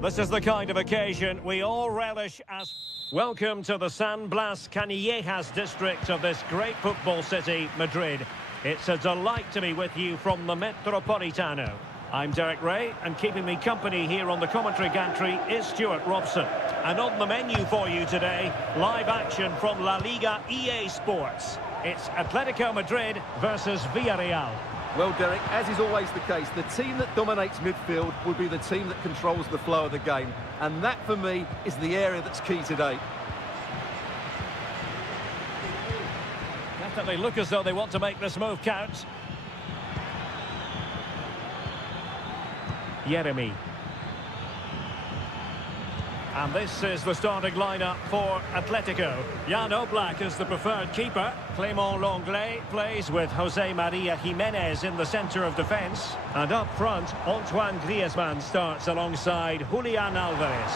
This is the kind of occasion we all relish as... Welcome to the San Blas Canillejas district of this great football city, Madrid. It's a delight to be with you from the Metropolitano. I'm Derek Ray, and keeping me company here on the commentary gantry is Stuart Robson. And on the menu for you today, live action from La Liga EA Sports. It's Atletico Madrid versus Villarreal. Well, Derek, as is always the case, the team that dominates midfield will be the team that controls the flow of the game. And that, for me, is the area that's key today. Definitely look as though they want to make this move count. Jeremy. And this is the starting lineup for Atletico. Jan Oblak is the preferred keeper. Clément Lenglet plays with Jose Maria Jimenez in the centre of defence. And up front, Antoine Griezmann starts alongside Julian Alvarez.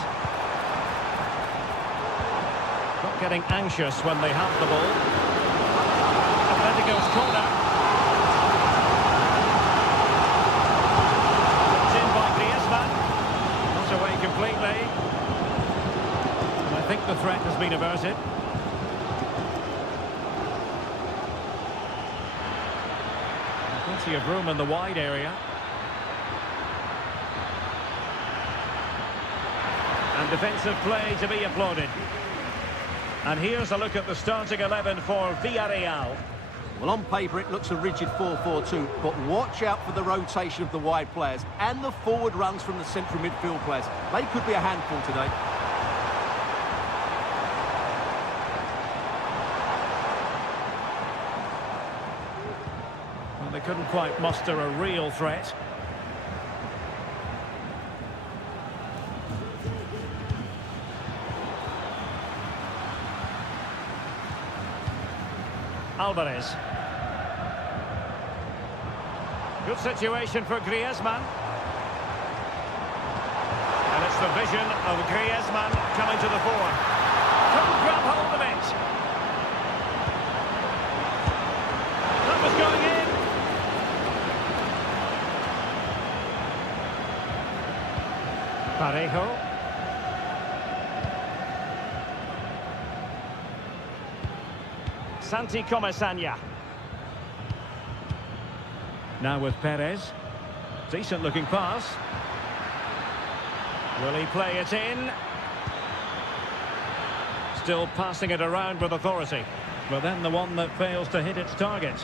Not getting anxious when they have the ball. Atletico's corner. It's in by Griezmann. Not away completely. I think the threat has been averted. Plenty of room in the wide area. And defensive play to be applauded. And here's a look at the starting 11 for Villarreal. Well, on paper, it looks a rigid 4-4-2, but watch out for the rotation of the wide players and the forward runs from the central midfield players. They could be a handful today. Well, they couldn't quite muster a real threat. Alvarez. Good situation for Griezmann. And it's the vision of Griezmann coming to the fore. Couldn't grab hold of it. That was going in. Parejo. Santi Comesaña. Now with Perez. Decent looking pass. Will he play it in? Still passing it around with authority. But then the one that fails to hit its target.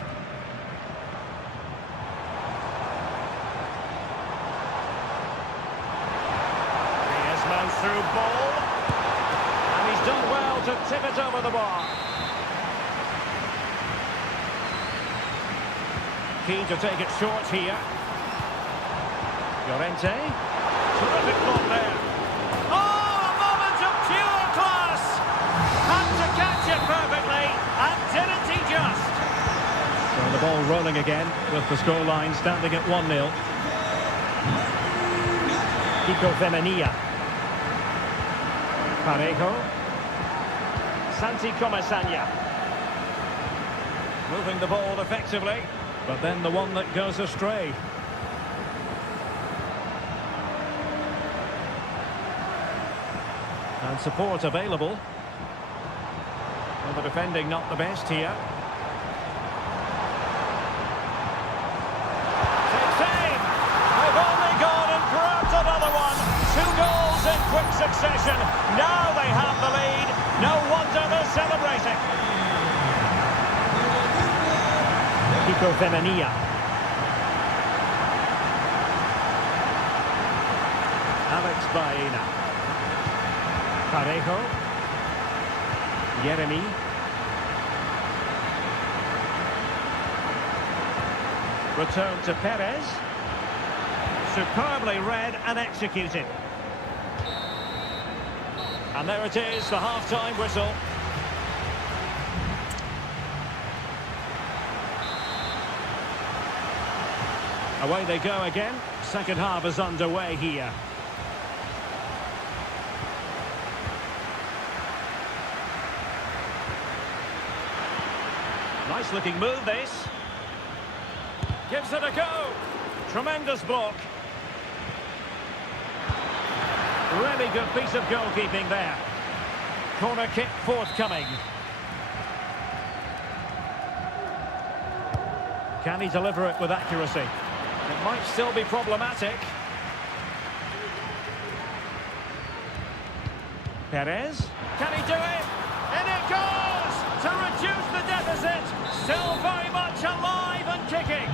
Griezmann through ball. And he's done well to tip it over the bar. Keen to take it short here. Llorente. Terrific ball there. Oh, a moment of pure class! Had to catch it perfectly, and didn't he just? So the ball rolling again, with the scoreline standing at 1-0. Kiko Femenia. Parejo. Santi Comesaña. Moving the ball effectively. But then the one that goes astray. And support available. Well, the defending not the best here. Save! They've only gone and grabbed another one. 2 goals in quick succession. Now they have the lead. No wonder they're celebrating. Kiko Femenia. Alex Baena. Parejo. Jeremy. Return to Perez. Superbly read and executed. And there it is, the half-time whistle. Away they go again. Second half is underway here. Nice looking move this. Gives it a go. Tremendous block. Really good piece of goalkeeping there. Corner kick forthcoming. Can he deliver it with accuracy? It might still be problematic. Perez. Can he do it? And it goes! To reduce the deficit. Still very much alive and kicking.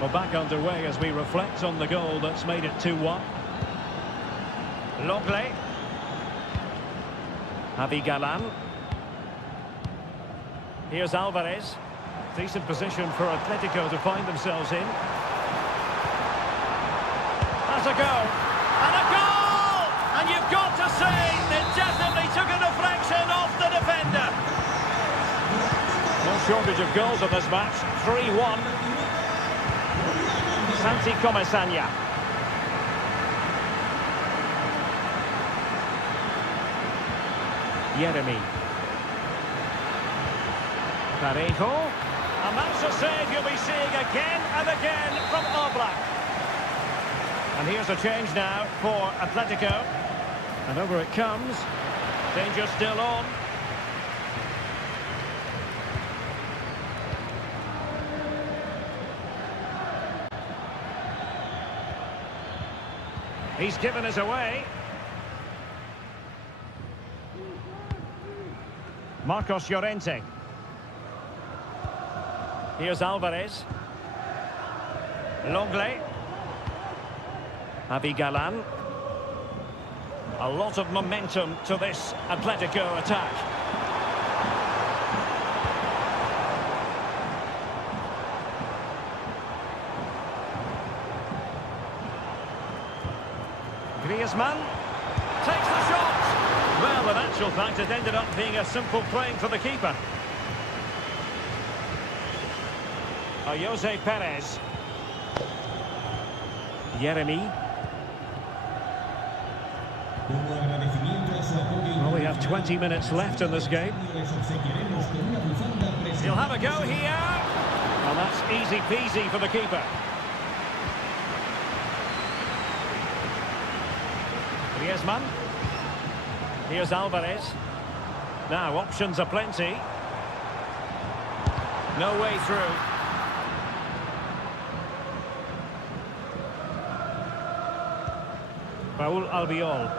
Well, back underway as we reflect on the goal that's made it 2-1. Longley. Javi Galan. Here's Alvarez. Decent position for Atletico to find themselves in. That's a go. And a goal! And you've got to say, it definitely took a deflection off the defender. No shortage of goals in this match. 3-1. Santi Comesaña. Jeremy. Parejo. And that's a save you'll be seeing again and again from Oblak. And here's a change now for Atletico. And over it comes. Danger still on. He's given us away. Marcos Llorente. Here's Alvarez. Longley. Javi Galan. A lot of momentum to this Atletico attack. Griezmann takes the shot. Well, in actual fact, it ended up being a simple playing for the keeper. Jose Perez. Jeremy. Well, we have 20 minutes left in this game. He'll have a go here. And that's easy peasy for the keeper. Griezmann. Here's Alvarez. Now, options are plenty. No way through. Raúl Albiol.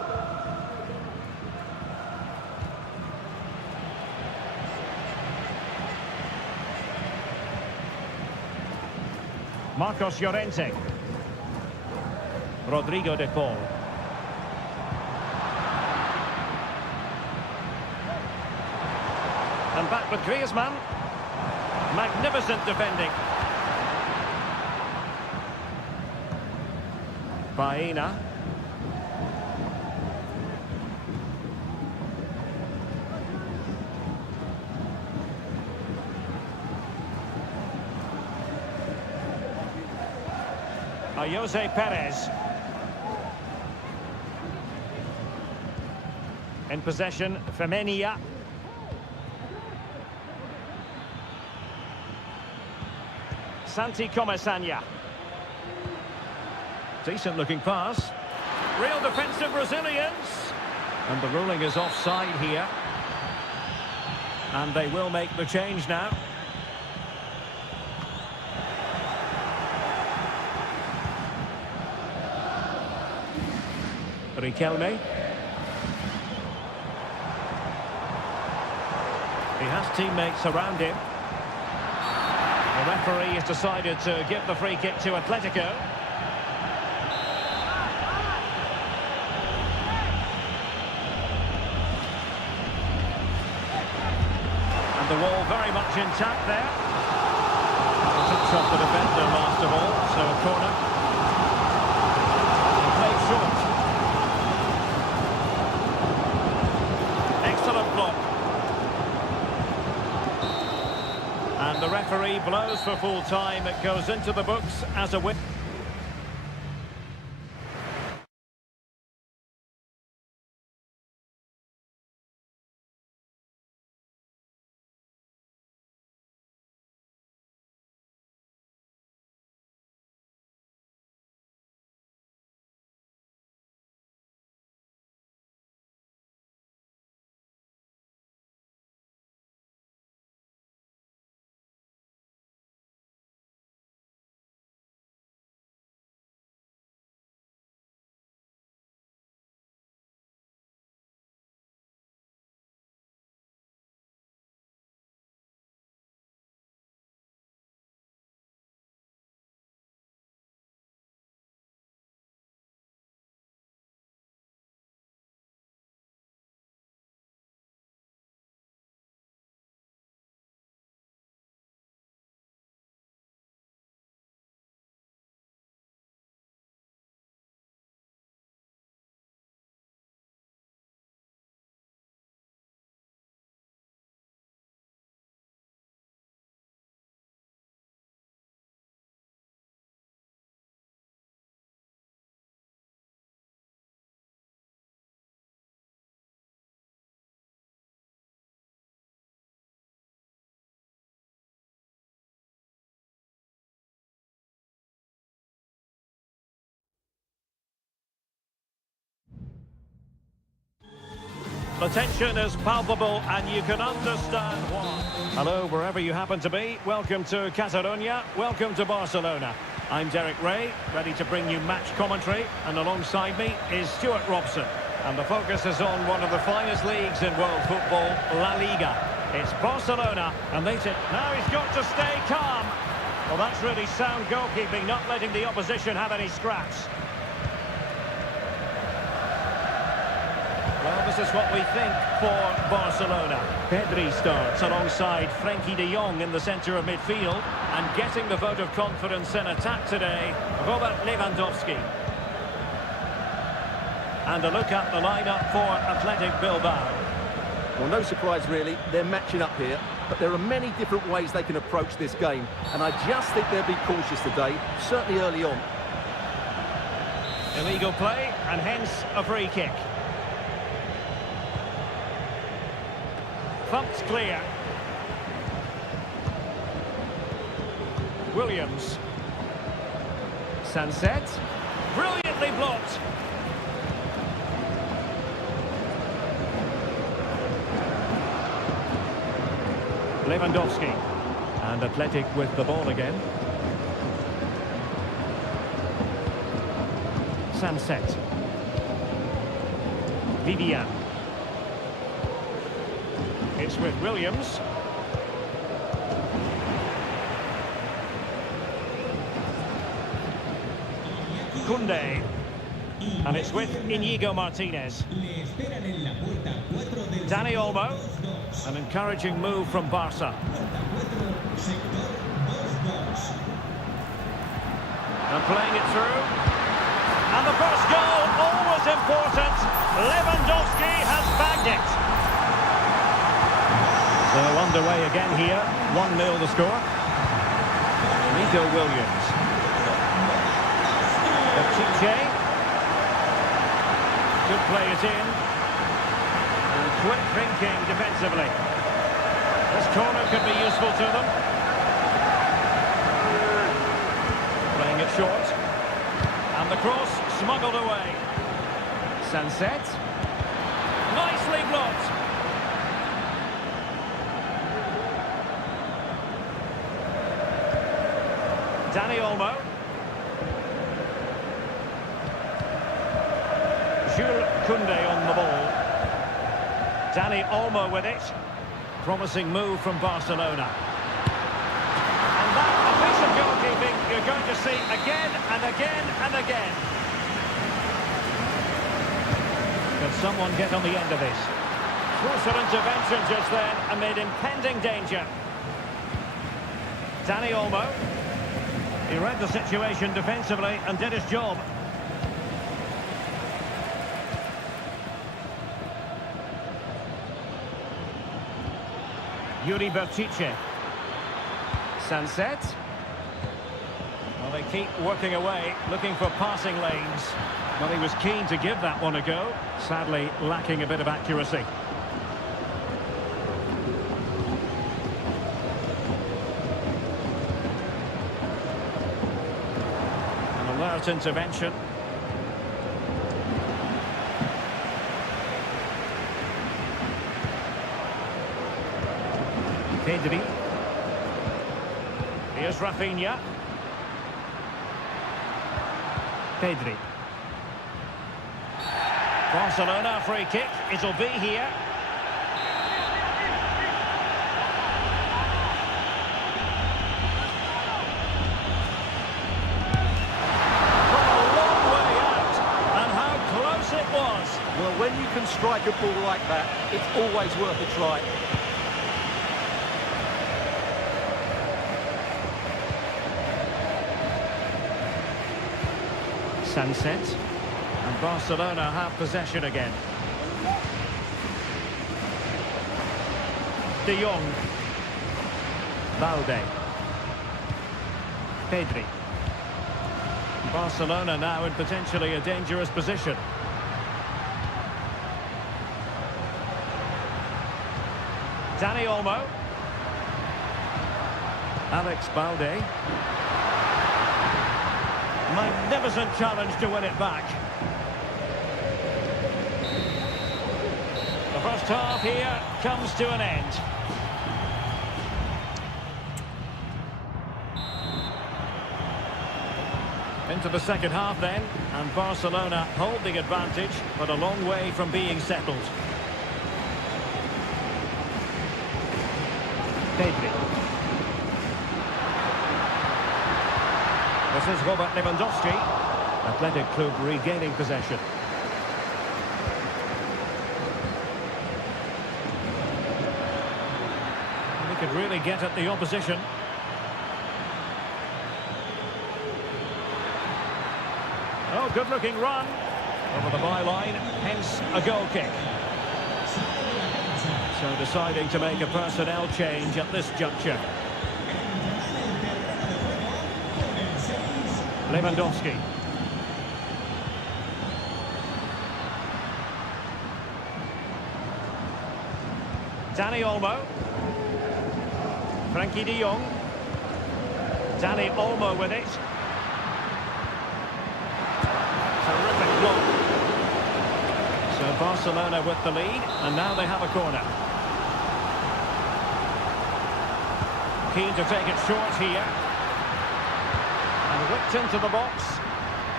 Marcos Llorente. Rodrigo de Paul. And back with Griezmann. Magnificent defending. Baena. Jose Perez. In possession, Femenia. Santi Comesaña. Decent looking pass. Real defensive resilience. And the ruling is offside here. And they will make the change now. Riquelme. He has teammates around him. The referee has decided to give the free kick to Atletico. And the wall very much intact there. The touch off the defender last of all, so a corner. And played short. Excellent block. And the referee blows for full time. It goes into the books as a win. The tension is palpable and you can understand why. Hello, wherever you happen to be. Welcome to Catalonia. Welcome to Barcelona. I'm Derek Ray, ready to bring you match commentary. And alongside me is Stuart Robson. And the focus is on one of the finest leagues in world football, La Liga. It's Barcelona, and they say, now he's got to stay calm. Well, that's really sound goalkeeping, not letting the opposition have any scraps. Well, this is what we think for Barcelona. Pedri starts alongside Frenkie de Jong in the centre of midfield. And getting the vote of confidence in attack today, Robert Lewandowski. And a look at the lineup for Athletic Bilbao. Well, no surprise really, they're matching up here, but there are many different ways they can approach this game, and I just think they'll be cautious today, certainly early on. Illegal play, and hence a free kick. Thumped clear. Williams. Sunset. Brilliantly blocked. Lewandowski. And Athletic with the ball again. Sunset. Vivian. It's with Williams. Koundé. And it's with Íñigo Martínez. Dani Olmo. An encouraging move from Barca. And playing it through. And the first goal, always important. Lewandowski has bagged it. So underway again here. 1-0 the score. Nico Williams. Pichet. Could play it in. And quick thinking defensively. This corner could be useful to them. Playing it short. And the cross smuggled away. Sunset. Nicely blocked. Dani Olmo. Jules Koundé on the ball. Dani Olmo with it. Promising move from Barcelona. And that, a piece of goalkeeping you're going to see again and again and again. Can someone get on the end of this? Crucial intervention just then amid impending danger. Dani Olmo. He read the situation defensively and did his job. Yuri Bertice. Sunset. Well, they keep working away, looking for passing lanes. Well, he was keen to give that one a go. Sadly, lacking a bit of accuracy. An alert intervention. Pedri. Here's Rafinha. Pedri. Barcelona free kick. It'll be here. From a long way out, and how close it was. Well, when you can strike a ball like that, it's always worth a try. Sunset. And Barcelona have possession again. De Jong. Valde. Pedri. Barcelona now in potentially a dangerous position. Dani Olmo. Alex Balde. Magnificent challenge to win it back. The first half here comes to an end. Into the second half then, and Barcelona hold the advantage, but a long way from being settled. Pedri. This is Robert Lewandowski. Athletic Club regaining possession. He could really get at the opposition. Oh, good-looking run. Over the byline, hence a goal kick. So deciding to make a personnel change at this juncture. Lewandowski. Dani Olmo. Frankie de Jong. Dani Olmo with it. Terrific block. So Barcelona with the lead, and now they have a corner. Keen to take it short here. And whipped into the box,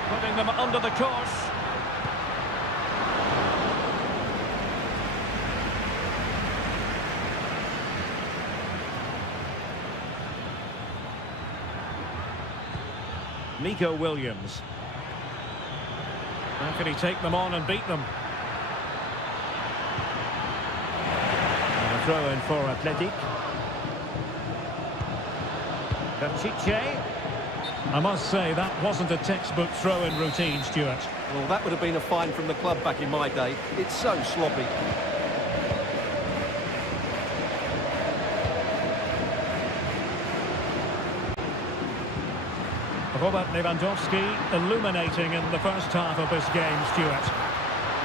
putting them under the course. Nico Williams. How can he take them on and beat them? And a throw in for Athletic. Pishit. I must say, that wasn't a textbook throw-in routine, Stuart. Well, that would have been a fine from the club back in my day. It's so sloppy. Robert Lewandowski illuminating in the first half of this game, Stuart.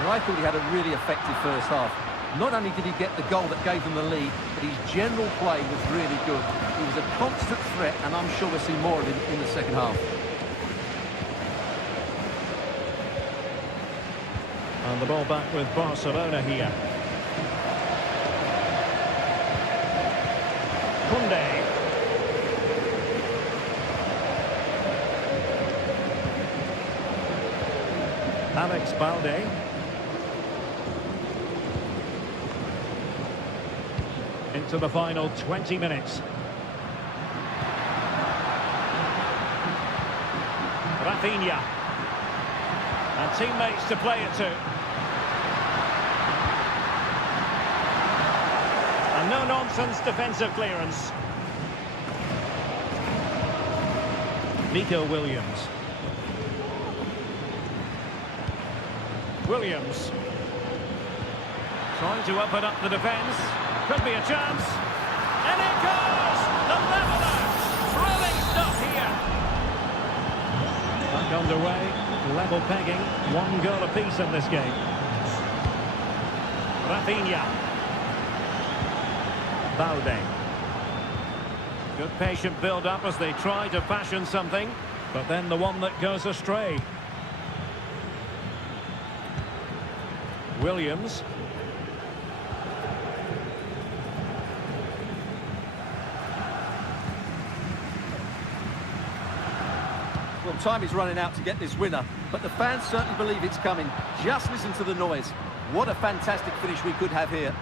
Well, I thought he had a really effective first half. Not only did he get the goal that gave them the lead, but his general play was really good. He was a constant threat, and I'm sure we'll see more of him in the second half. And the ball back with Barcelona here. Koundé. Alex Balde. Into the final 20 minutes. Rafinha. And teammates to play it to. And no-nonsense defensive clearance. Nico Williams. Williams. Trying to open up the defence. Could be a chance. And it goes! The leveller! Thrilling stuff here. Back underway. Level pegging. One goal apiece in this game. Rafinha. Balde. Good patient build-up as they try to fashion something. But then the one that goes astray. Williams. Well, time is running out to get this winner, but the fans certainly believe it's coming. Just listen to the noise. What a fantastic finish we could have here.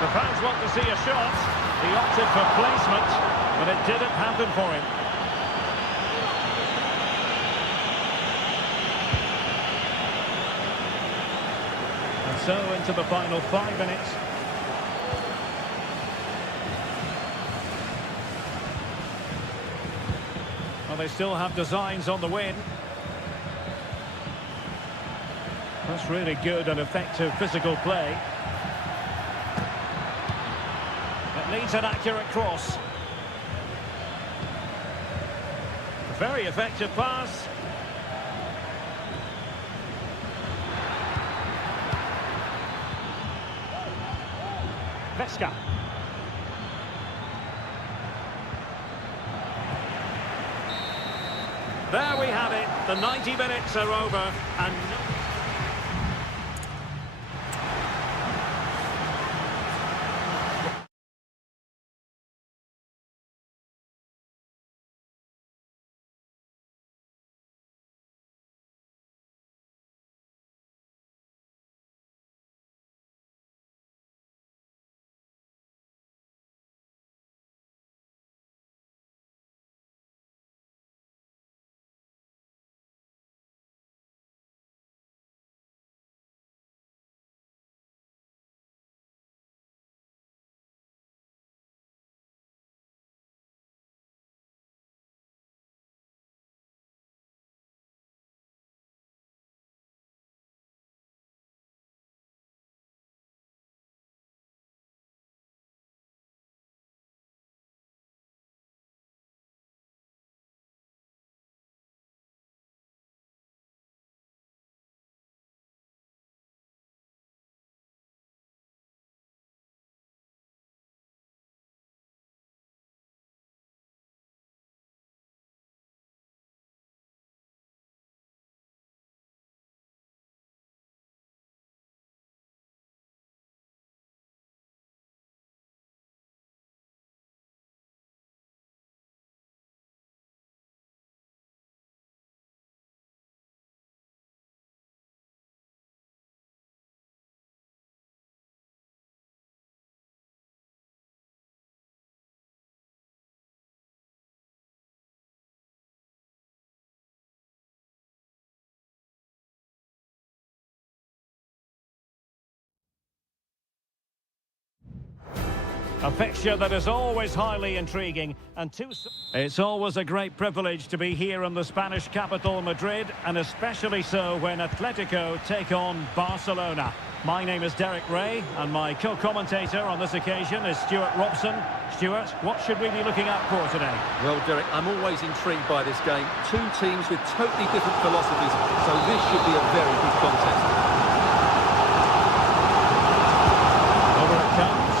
The fans want to see a shot. He opted for placement, but it didn't happen for him. And so into the final 5 minutes. Well, they still have designs on the win. That's really good and effective physical play. It needs an accurate cross. A very effective pass. Vesca. There we have it. The 90 minutes are over and A fixture that is always highly intriguing, and it's always a great privilege to be here in the Spanish capital, Madrid, and especially so when Atletico take on Barcelona. My name is Derek Ray, and my co-commentator on this occasion is Stuart Robson. Stuart, what should we be looking out for today? Well, Derek, I'm always intrigued by this game. Two teams with totally different philosophies, so this should be a very good contest. Over it comes.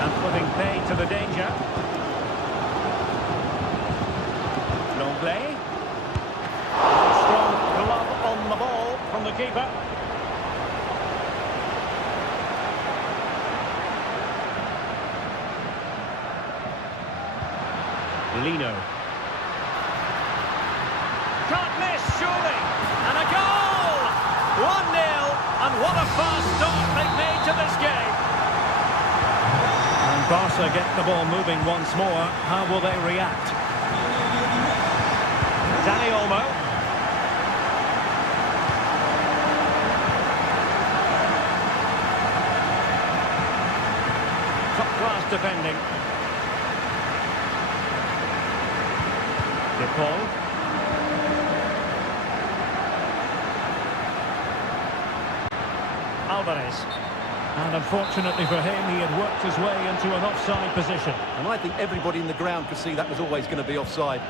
And putting pay to the danger. Longley. Strong glove on the ball from the keeper. Lino. Can't miss, surely. And a goal! 1-0. And what a fast start they've made to this game. And Barca get the ball moving once more. How will they react? Dani Olmo. Top-class defending. Paul. Alvarez. And unfortunately for him, he had worked his way into an offside position. And I think everybody in the ground could see that was always going to be offside.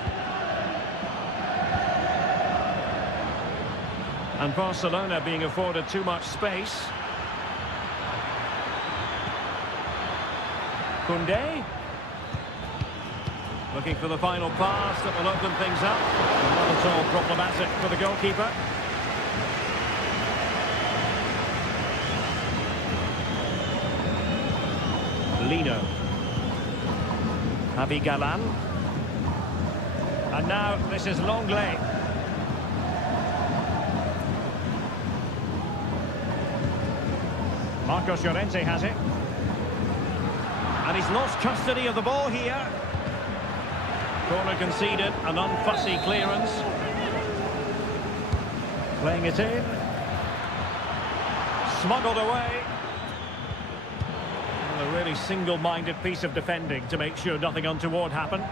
And Barcelona being afforded too much space. Koundé. Looking for the final pass that will open things up. Not at all problematic for the goalkeeper. Lino. Javi Galan. And now this is Longley. Marcos Llorente has it. And he's lost custody of the ball here. Corner conceded, an unfussy clearance. Playing it in. Smuggled away. And a really single-minded piece of defending to make sure nothing untoward happened.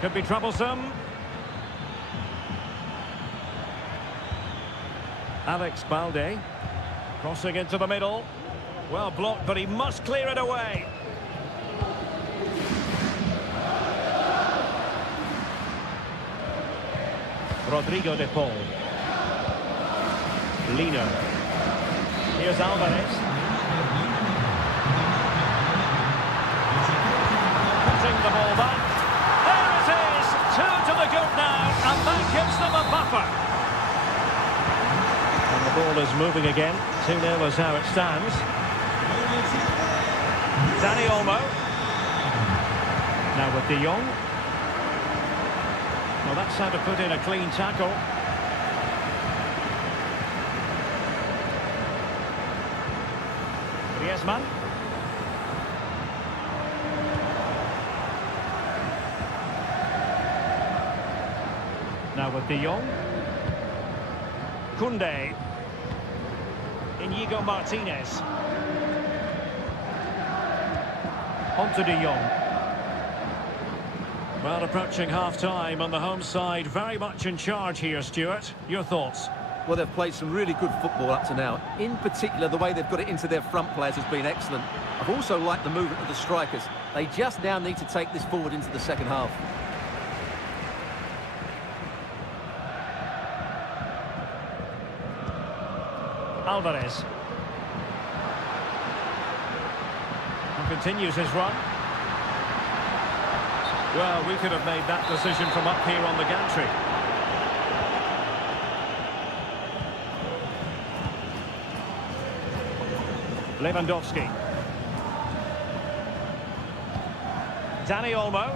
Could be troublesome. Alex Balde. Crossing into the middle. Well blocked, but he must clear it away. Rodrigo de Paul. Lino. Here's Alvarez. Putting the ball back. There it is! 2 to the good now, and that gives them a buffer. And the ball is moving again. 2-0 is how it stands. Dani Olmo. Now with De Jong. Well, that's how to put in a clean tackle. Griezmann. Now with De Jong. Koundé. Inigo Martinez. On to De Jong. Well, approaching half-time on the home side, very much in charge here, Stuart. Your thoughts? Well, they've played some really good football up to now. In particular, the way they've got it into their front players has been excellent. I've also liked the movement of the strikers. They just now need to take this forward into the second half. Alvarez. And continues his run. Well, we could have made that decision from up here on the gantry. Lewandowski. Dani Olmo.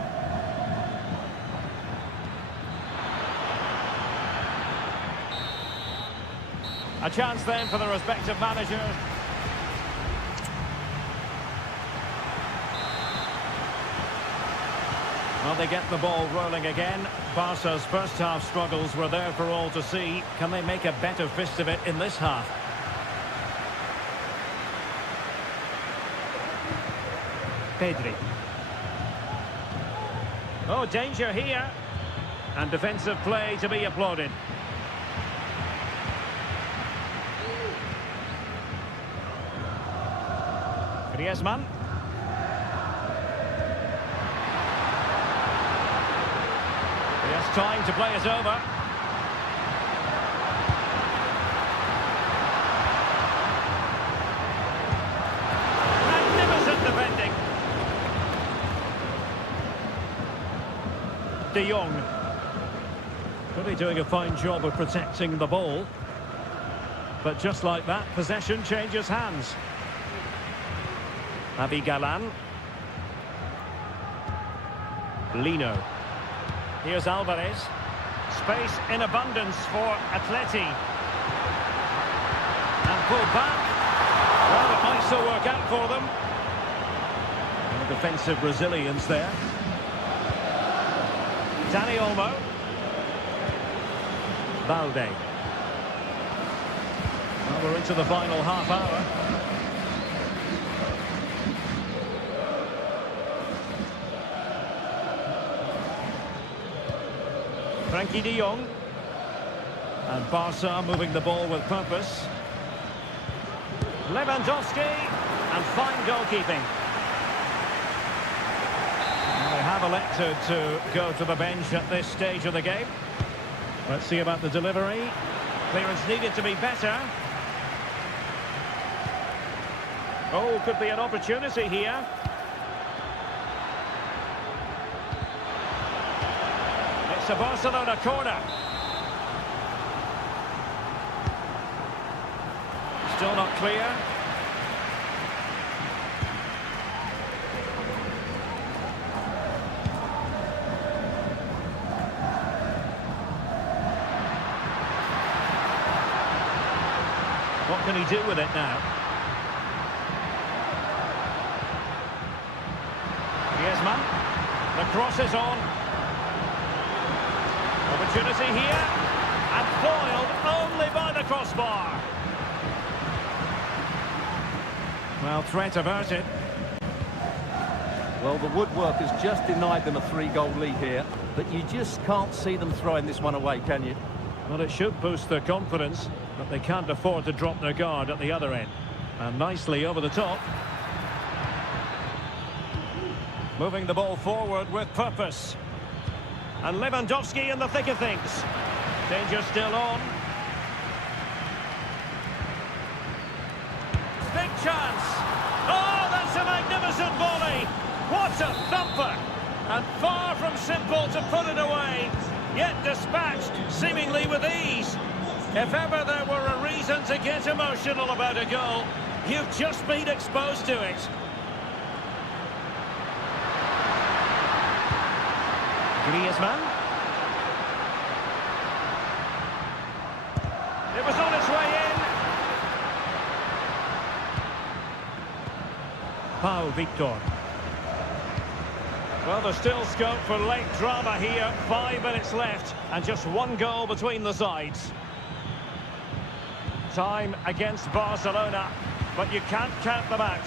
A chance then for the respective managers. Well, they get the ball rolling again. Barca's first half struggles were there for all to see. Can they make a better fist of it in this half? Pedri. Oh, danger here. And defensive play to be applauded. Griezmann. He has time to play it over. Magnificent defending. De Jong. Really doing a fine job of protecting the ball. But just like that, possession changes hands. Avi Galan. Lino. Here's Alvarez. Space in abundance for Atleti. And pulled back. Well, it might still work out for them. And defensive resilience there. Dani Olmo. Balde. Well, we're into the final half hour. Frankie de Jong. And Barca moving the ball with purpose. Lewandowski. And fine goalkeeping. And they have elected to go to the bench at this stage of the game. Let's see about the delivery. Clearance needed to be better. Oh, could be an opportunity here. It's a Barcelona corner. Still not clear. What can he do with it now? Griezmann. The cross is on. Opportunity here. And foiled only by the crossbar. Well, threat averted. Well, the woodwork has just denied them a 3-goal lead here, but you just can't see them throwing this one away, can you? Well, it should boost their confidence, but they can't afford to drop their guard at the other end. And nicely over the top. Moving the ball forward with purpose. And Lewandowski in the thick of things. Danger still on. Big chance. Oh, that's a magnificent volley. What a thumper. And far from simple to put it away. Yet dispatched seemingly with ease. If ever there were a reason to get emotional about a goal, you've just been exposed to it. Griezmann. It was on its way in. Pau Victor. Well, there's still scope for late drama here. 5 minutes left and just 1 goal between the sides. Time against Barcelona, but you can't count them out.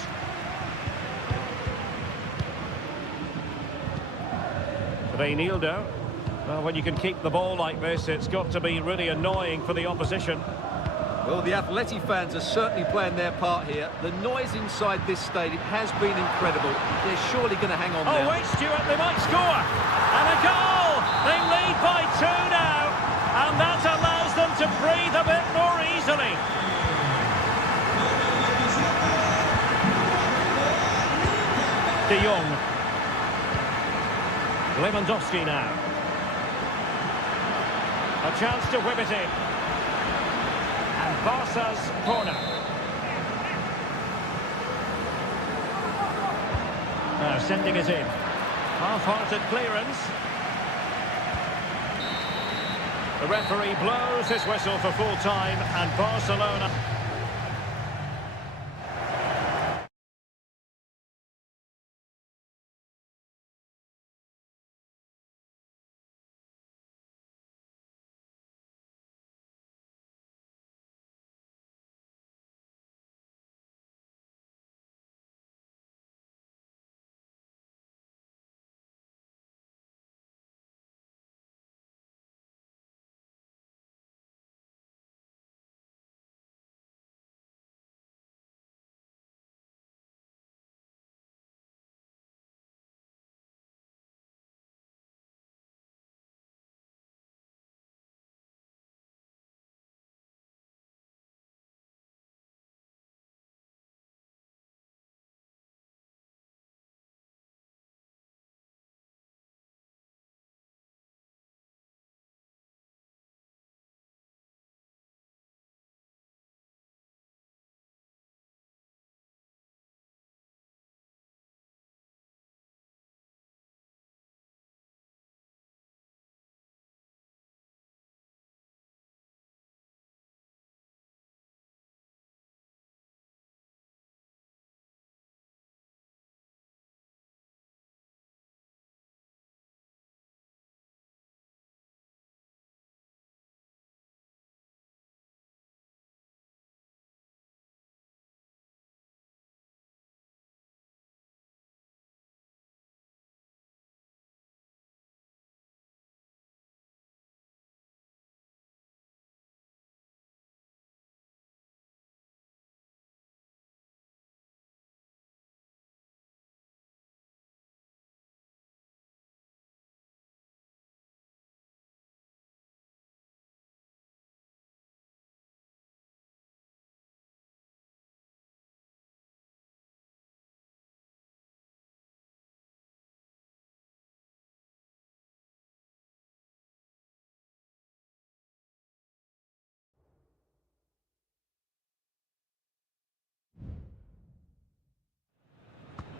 Reinildo. Well, when you can keep the ball like this, it's got to be really annoying for the opposition. Well, the Atleti fans are certainly playing their part here. The noise inside this stadium has been incredible. They're surely going to hang on now. Oh, wait, Stuart, they might score. And a goal! They lead by 2 now. And that allows them to breathe a bit more easily. De Jong. Lewandowski now. A chance to whip it in. And Barca's corner. Now sending it in. Half-hearted clearance. The referee blows his whistle for full time and Barcelona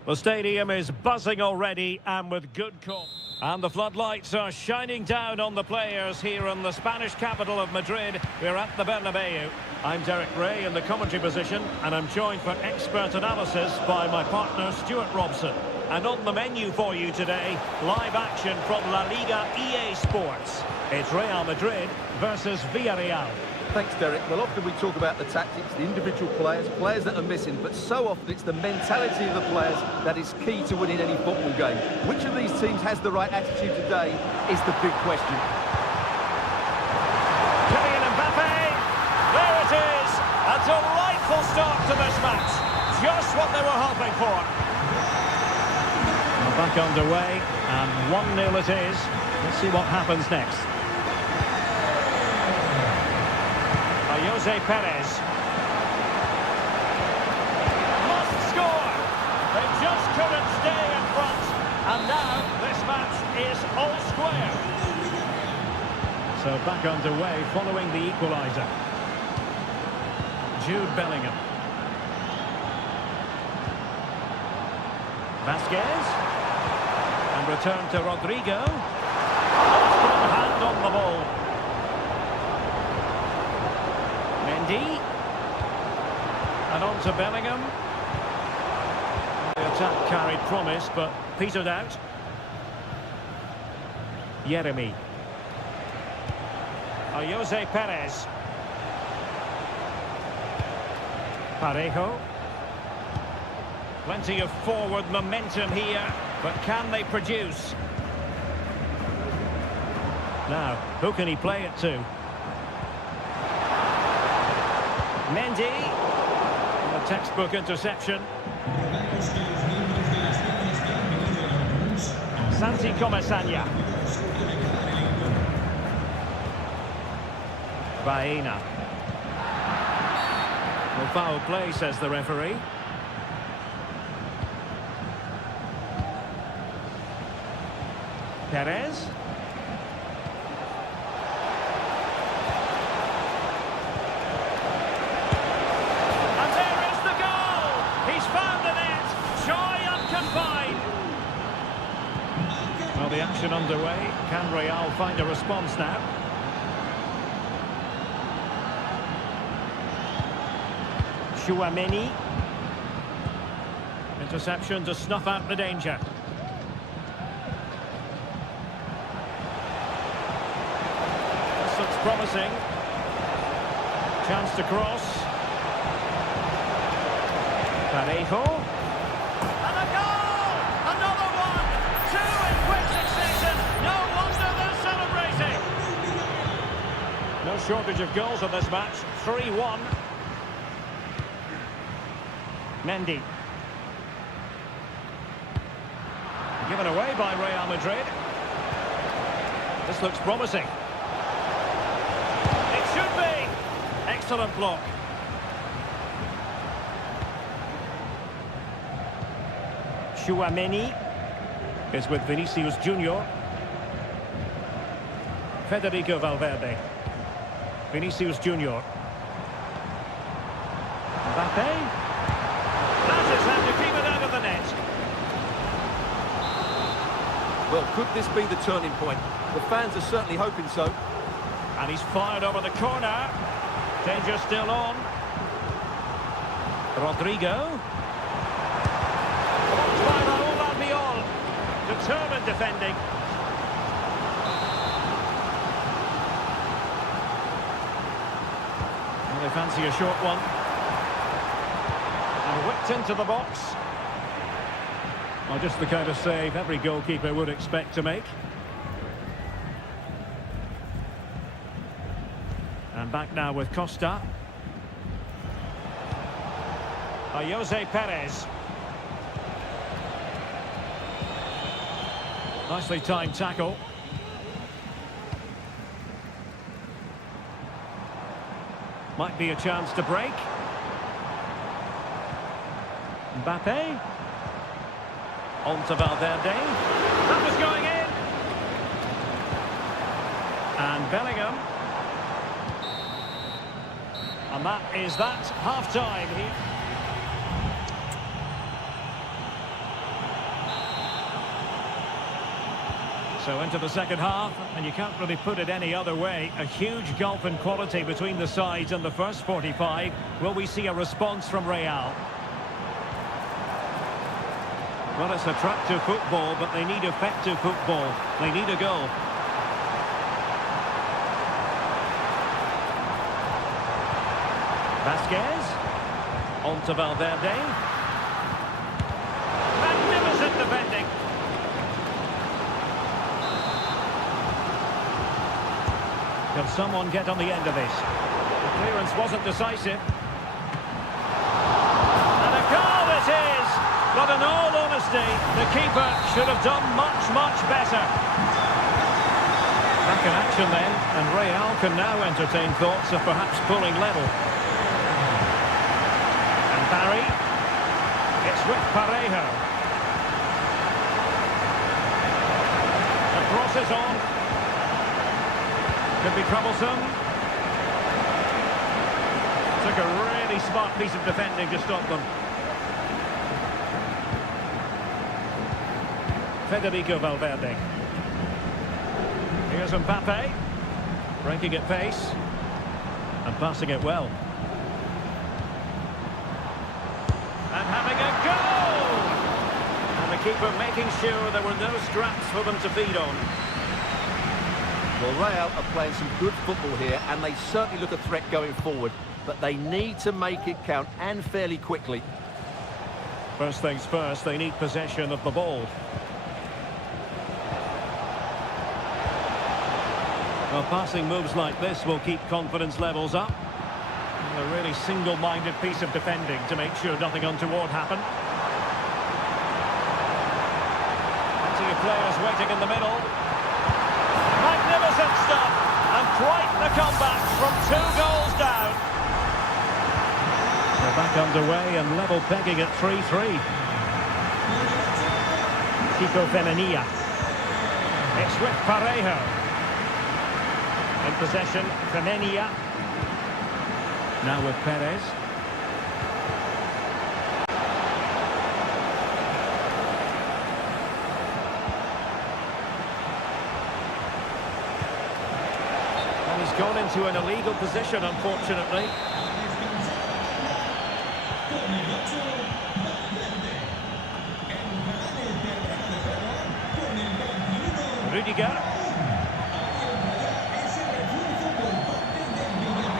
The stadium is buzzing already and with good call. And the floodlights are shining down on the players here in the Spanish capital of Madrid. We're at the Bernabeu. I'm Derek Ray in the commentary position, and I'm joined for expert analysis by my partner Stuart Robson. And on the menu for you today, live action from La Liga EA Sports. It's Real Madrid versus Villarreal. Thanks, Derek. Well, often we talk about the tactics, the individual players that are missing, but so often it's the mentality of the players that is key to winning any football game. Which of these teams has the right attitude today is the big question. Kylian Mbappe, there it is! A delightful start to this match. Just what they were hoping for. Back underway, and 1-0 it is. Let's see what happens next. Jose Perez. Must score! They just couldn't stay in front. And now this match is all square. So back underway following the equaliser. Jude Bellingham. Vasquez. And return to Rodrigo. Strong hand on the ball. And on to Bellingham. The attack carried promise, but petered out. Yeremy. Jose Perez. Parejo. Plenty of forward momentum here, but can they produce? Now, who can he play it to? Mendy, and a textbook interception. Santi Comesaña. Baena. Well, foul play, says the referee. Perez. The action underway. Can Real find a response now? Tchouaméni. Interception to snuff out the danger. This looks promising. Chance to cross. Parejo. No shortage of goals in this match. 3-1. Mendy. Given away by Real Madrid. This looks promising. It should be. Excellent block. Tchouaméni is with Vinicius Junior. Federico Valverde. Vinicius Junior. Mbappe. That is how to keep it out of the net. Well, could this be the turning point? The fans are certainly hoping so. And he's fired over the corner. Danger still on. Rodrigo. Blocked by Raúl Albiol. Determined defending. They fancy a short one. And whipped into the box. Well, just the kind of save every goalkeeper would expect to make. And back now with Costa. Jose Perez. Nicely timed tackle. Might be a chance to break. Mbappe. On to Valverde. That was going in. And Bellingham. And that is that. Half-time here. So into the second half, and you can't really put it any other way. A huge gulf in quality between the sides in the first 45. Will we see a response from Real? Well, it's attractive football, but they need effective football. They need a goal. Vasquez. On to Valverde. Magnificent defending. Can someone get on the end of this? The clearance wasn't decisive. And a goal it is! But in all honesty, the keeper should have done much, much better. Back in action then, and Real can now entertain thoughts of perhaps pulling level. And Barry. It's with Parejo. The cross is on. Could be troublesome. Took a really smart piece of defending to stop them. Federico Valverde. Here's Mbappe. Breaking at pace. And passing it well. And having a goal! And the keeper making sure there were no scraps for them to feed on. Well, Real are playing some good football here, and they certainly look a threat going forward. But they need to make it count, and fairly quickly. First things first, they need possession of the ball. Well, passing moves like this will keep confidence levels up. And a really single-minded piece of defending to make sure nothing untoward happened. Plenty of players waiting in the middle. Magnificent stuff, and quite the comeback from 2 goals down. They're back underway and level pegging at 3-3. Kiko Femenia. It's with Parejo. In possession, Femenia. Now with Perez. He's gone into an illegal position, unfortunately. Rudiger.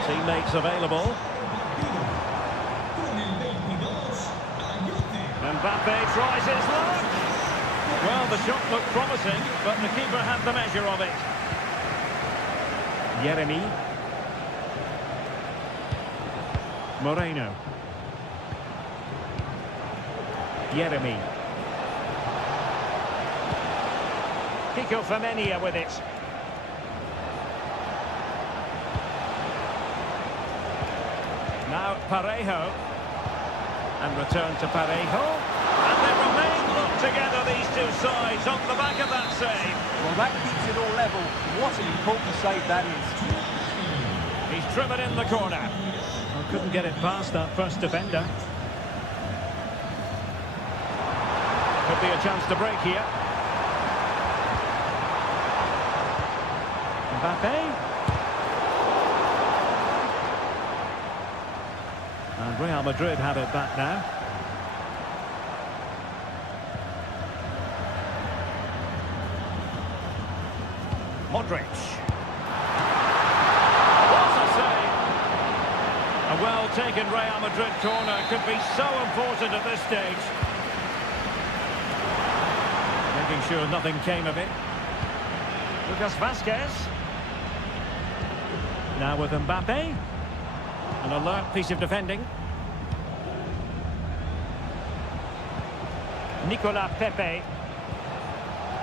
Teammates available. Mbappe tries his luck. Well, the shot looked promising, but the keeper had the measure of it. Jeremy. Moreno. Jeremy. Kiko Femenia with it. Now Parejo. And return to Parejo. And they remain locked together, these two sides, on the back of that save. Well, that keeps it all level. What an important save that is. He's driven in the corner. Well, couldn't get it past that first defender. Could be a chance to break here. Mbappe. And Real Madrid have it back now. Modric. What a save! A well-taken Real Madrid corner could be so important at this stage. Making sure nothing came of it. Lucas Vasquez. Now with Mbappe. An alert piece of defending. Nicolas Pepe.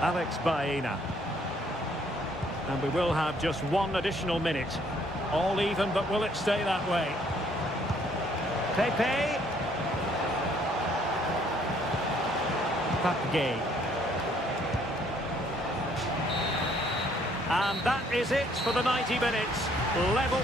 Alex Baena. And we will have just 1 additional minute. All even, but will it stay that way? Pepe. Papgay. And that is it for the 90 minutes. Level.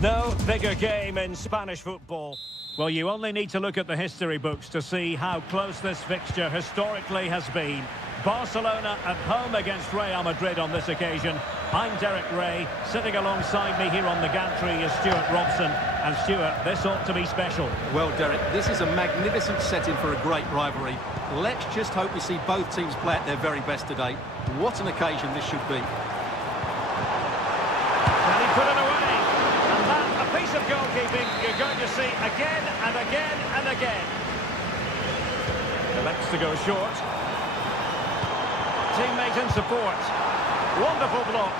There's no bigger game in Spanish football. Well, you only need to look at the history books to see how close this fixture historically has been. Barcelona at home against Real Madrid on this occasion. I'm Derek Ray. Sitting alongside me here on the gantry is Stuart Robson. And Stuart, this ought to be special. Well, Derek, this is a magnificent setting for a great rivalry. Let's just hope we see both teams play at their very best today. What an occasion this should be. Can he put it away? And that, a piece of goalkeeping you're going to see again and again and again. Elects to go short. Teammate in support. Wonderful block.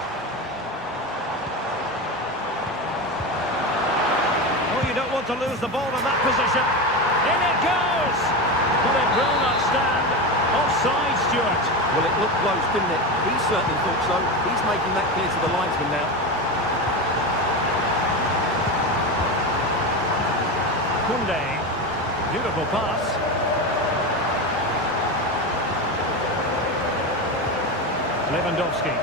Oh, you don't want to lose the ball in that position. In it goes! But it will not stand. Offside, Stuart. Well, it looked close, didn't it? He certainly thought so. He's making that clear to the linesman now. Koundé. Beautiful pass. Lewandowski.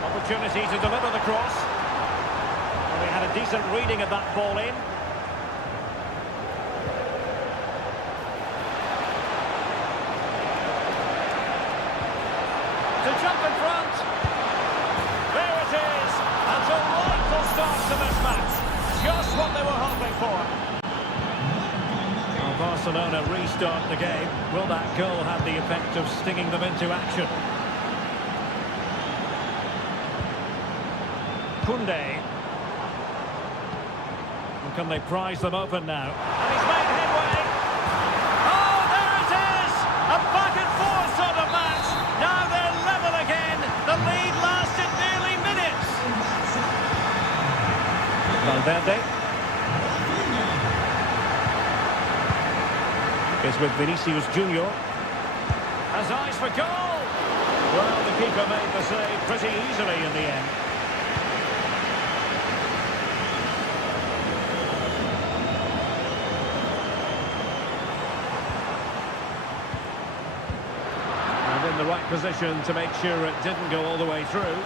Opportunity to deliver the cross. Well, they had a decent reading of that ball in. To jump in front. There it is. A delightful start to this match. Just what they were hoping for. Well, Barcelona restart the game. Will that goal have the effect of stinging them into action? Koundé. And can they prize them open now? And he's made headway. Oh, there it is! A back and forth sort of match. Now they're level again. The lead lasted nearly minutes. Valverde is with Vinicius Junior. Has eyes for goal. Well, the keeper made the save pretty easily in the end. And in the right position to make sure it didn't go all the way through.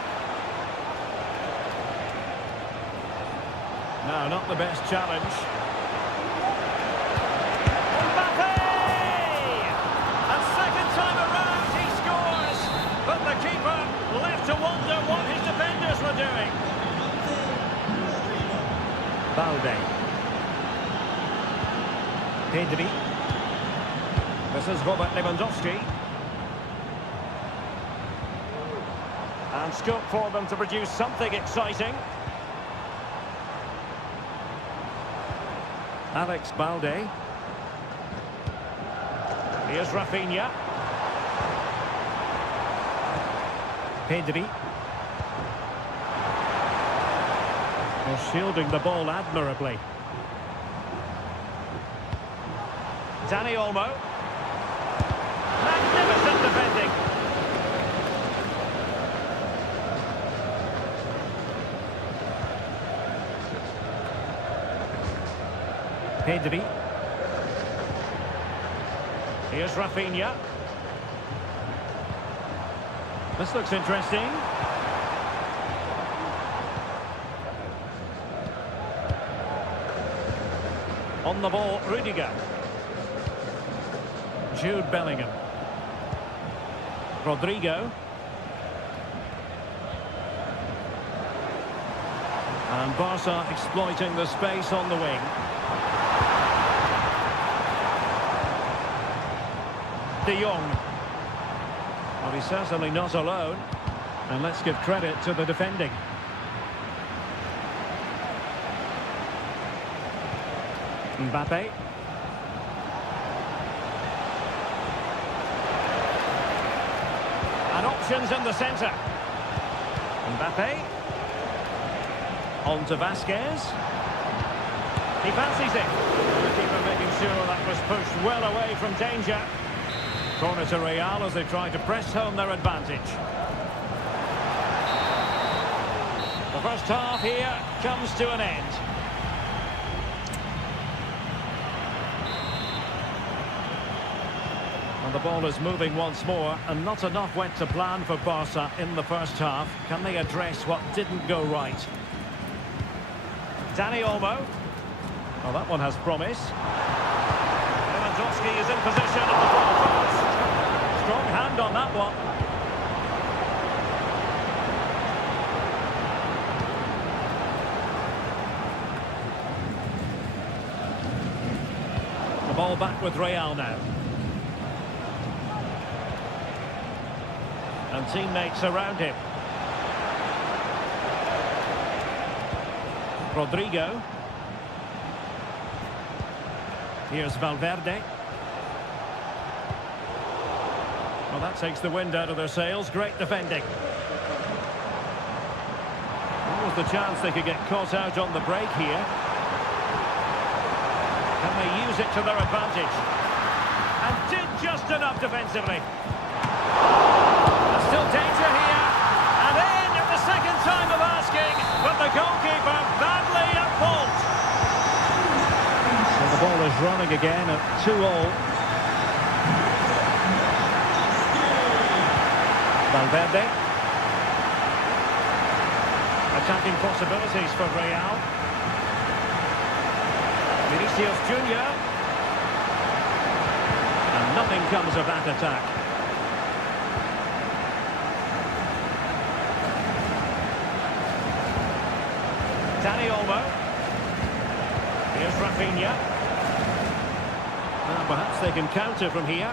No, not the best challenge. Mbappe! And second time around he scores. But the keeper left to wonder what his defenders were doing. Balde. Pedri. This is Robert Lewandowski. And scope for them to produce something exciting. Alex Balde. Here's Rafinha. Pedri. Well, shielding the ball admirably. Dani Olmo. Magnificent defending. Pedri. Here's Rafinha. This looks interesting. On the ball, Rudiger. Jude Bellingham. Rodrigo. And Barca exploiting the space on the wing. De Jong. Well, he's certainly not alone. And let's give credit to the defending. Mbappe. And options in the centre. Mbappe. On to Vasquez. He fancies it. The keeper making sure that was pushed well away from danger. Corner to Real as they try to press home their advantage. The first half here comes to an end. And the ball is moving once more, and not enough went to plan for Barca in the first half. Can they address what didn't go right? Dani Olmo. Oh, that one has promise. Lewandowski is in position at the ball first. Strong hand on that one. The ball back with Real now. And teammates around him. Rodrigo. Here's Valverde. Well, that takes the wind out of their sails. Great defending. What was the chance they could get caught out on the break here? Can they use it to their advantage? And did just enough defensively. There's still danger here. And in at the second time of asking, but the goalkeeper badly at fault. So the ball is running again at 2-all. Valverde. Attacking possibilities for Real. Vinicius Junior. And nothing comes of that attack. Dani Olmo. Here's Rafinha. Now perhaps they can counter from here.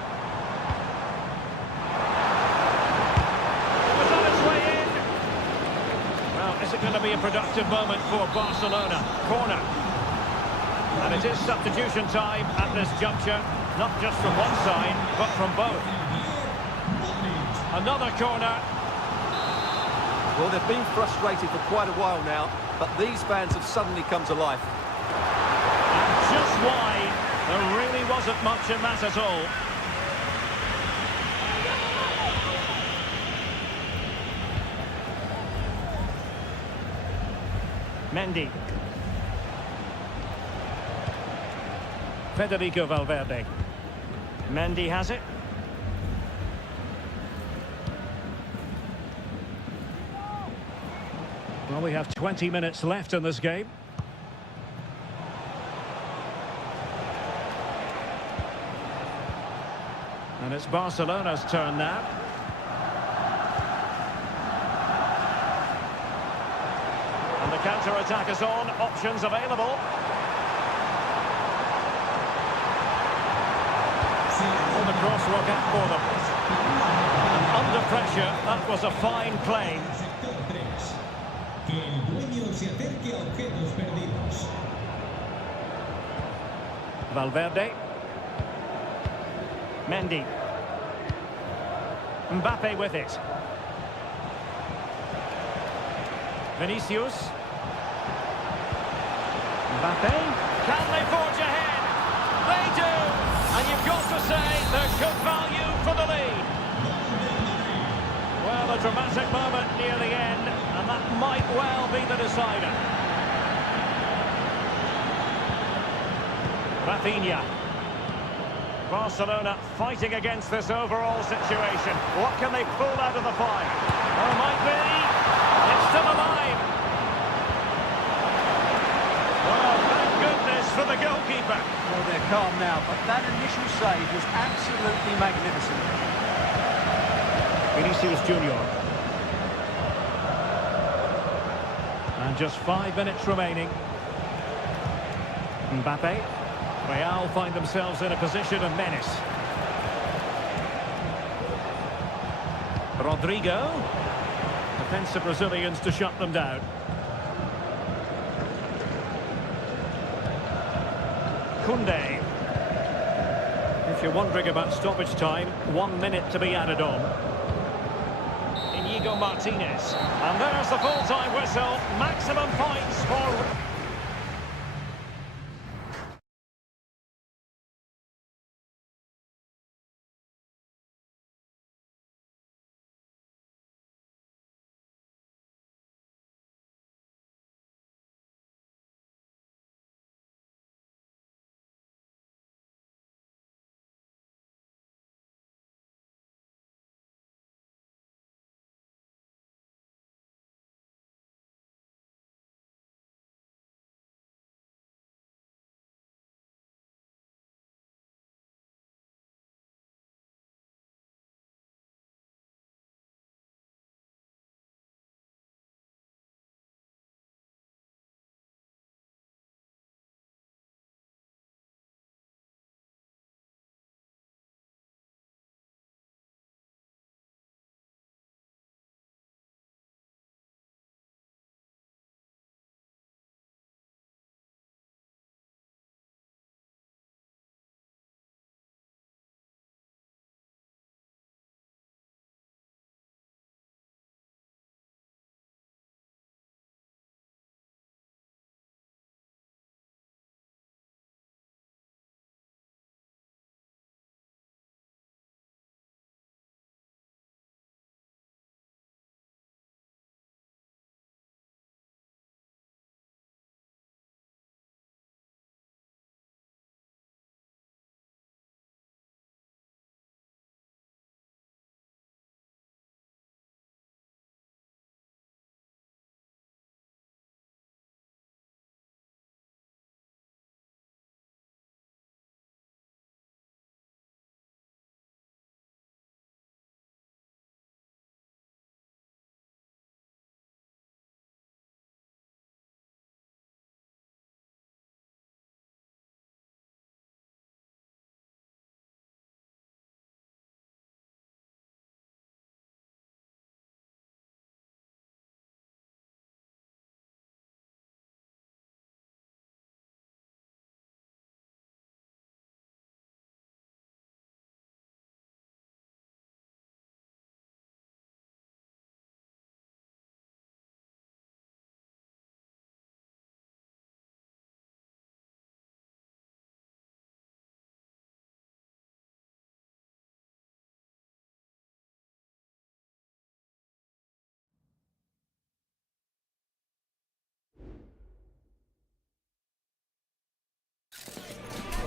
It was on its way in. Well, is it going to be a productive moment for Barcelona? Corner. And it is substitution time at this juncture. Not just from one side, but from both. Another corner. Well, they've been frustrated for quite a while now, but these fans have suddenly come to life. And just why, there really wasn't much in that at all. Mendy. Federico Valverde. Mendy has it. Well, we have 20 minutes left in this game. And it's Barcelona's turn now. And the counter-attack is on. Options available. The cross will get for them. And under pressure, that was a fine claim. Valverde. Mendy. Mbappe with it. Vinicius. Mbappe. Can they forge ahead? They do! And you've got to say they're good value for the lead. Well, a dramatic moment near the end, and that might well be the decider. Rafinha. Barcelona fighting against this overall situation. What can they pull out of the fire? Oh, might be. It's still alive. Well, thank goodness for the goalkeeper. Well, they're calm now, but that initial save was absolutely magnificent. Vinicius Junior. And just 5 minutes remaining. Mbappe. Real find themselves in a position of menace. Rodrigo. Defensive Brazilians to shut them down. Koundé. If you're wondering about stoppage time, 1 minute to be added on. Inigo Martinez. And there's the full-time whistle. Maximum points for...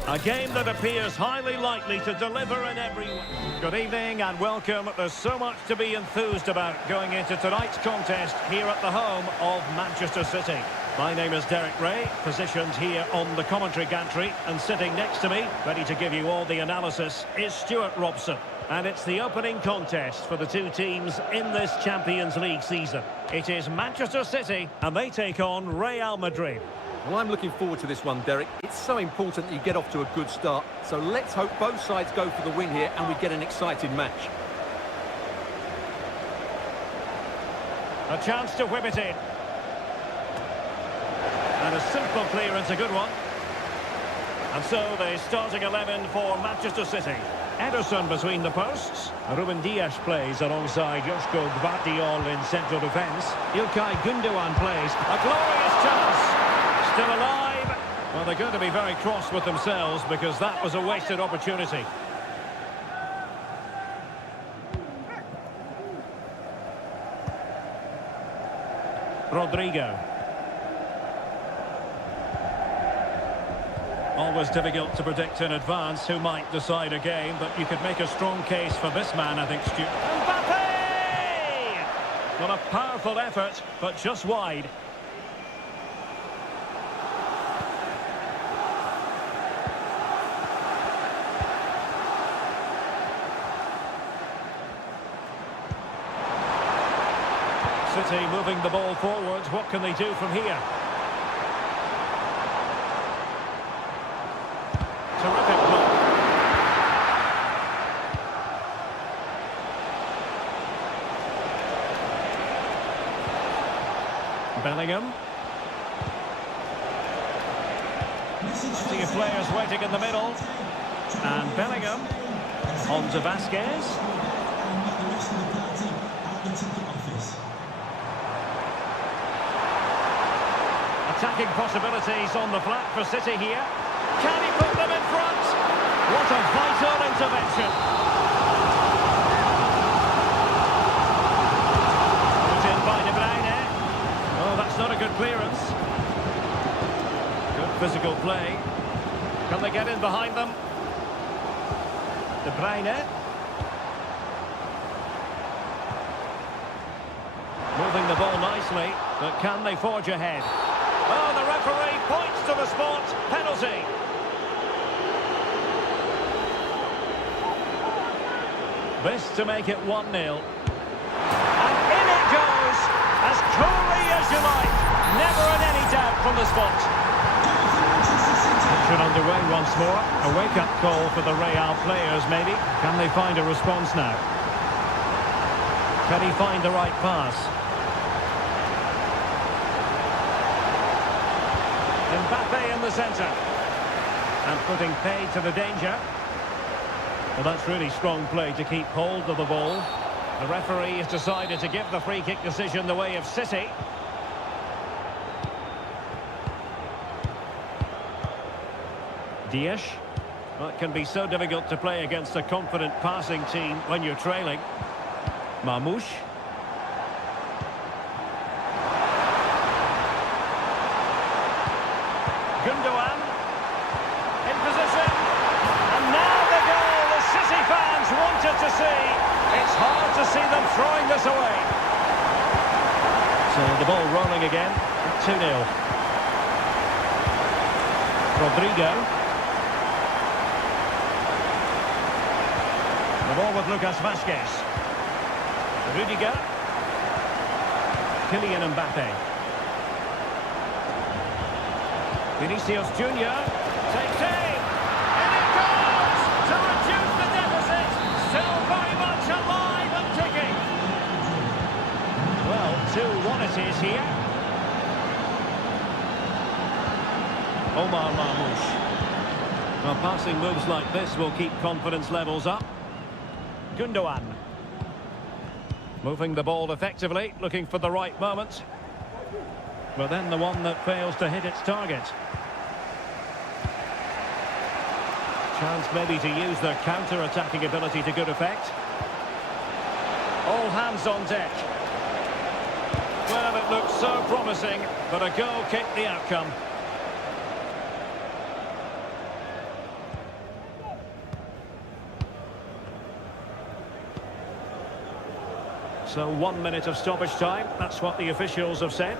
A game that appears highly likely to deliver in every way. Good evening and welcome. There's so much to be enthused about going into tonight's contest here at the home of Manchester City. My name is Derek Ray, positioned here on the commentary gantry, and sitting next to me, ready to give you all the analysis, is Stuart Robson. And it's the opening contest for the two teams in this Champions League season. It is Manchester City, and they take on Real Madrid. Well, I'm looking forward to this one, Derek. It's so important that you get off to a good start. So let's hope both sides go for the win here and we get an exciting match. A chance to whip it in. And a simple clearance, a good one. And so the starting 11 for Manchester City. Ederson between the posts. Ruben Dias plays alongside Joško Gvardiol in central defence. İlkay Gündoğan plays. A glorious chance. Still alive. Well, they're going to be very cross with themselves because that was a wasted opportunity. Rodrigo. Always difficult to predict in advance who might decide a game, but you could make a strong case for this man, I think, Stu. Mbappe! Well, a powerful effort, but just wide. City moving the ball forward. What can they do from here? Terrific block. Bellingham. Plenty of players waiting in the middle. And Bellingham on to Vasquez. Attacking possibilities on the flat for City here. Can he put them in front? What a vital intervention. Put in by De Bruyne. Oh, that's not a good clearance. Good physical play. Can they get in behind them? De Bruyne. Moving the ball nicely, but can they forge ahead? Oh, the referee points to the spot. Penalty. This to make it 1-0. And in it goes, as coolly as you like. Never in any doubt from the spot. Action underway once more. A wake-up call for the Real players, maybe. Can they find a response now? Can he find the right pass? Mbappe in the centre. And putting paid to the danger. Well, that's really strong play to keep hold of the ball. The referee has decided to give the free kick decision the way of City. Dias. Well, it can be so difficult to play against a confident passing team when you're trailing. Marmoush. Gündoğan in position, and now the goal the City fans wanted to see. It's hard to see them throwing this away. So the ball rolling again, 2-0. Rodrigo. The ball with Lucas Vasquez. Rudiger. Kylian Mbappe. Vinicius Junior takes aim, and it goes to reduce the deficit. Still very much alive and ticking. Well, 2-1 it is here. Omar Marmoush. Well, passing moves like this will keep confidence levels up. Gündoğan. Moving the ball effectively, looking for the right moment. But then the one that fails to hit its target. Chance maybe to use their counter-attacking ability to good effect. All hands on deck. Well, it looks so promising, but a goal kicked the outcome. So 1 minute of stoppage time. That's what the officials have said.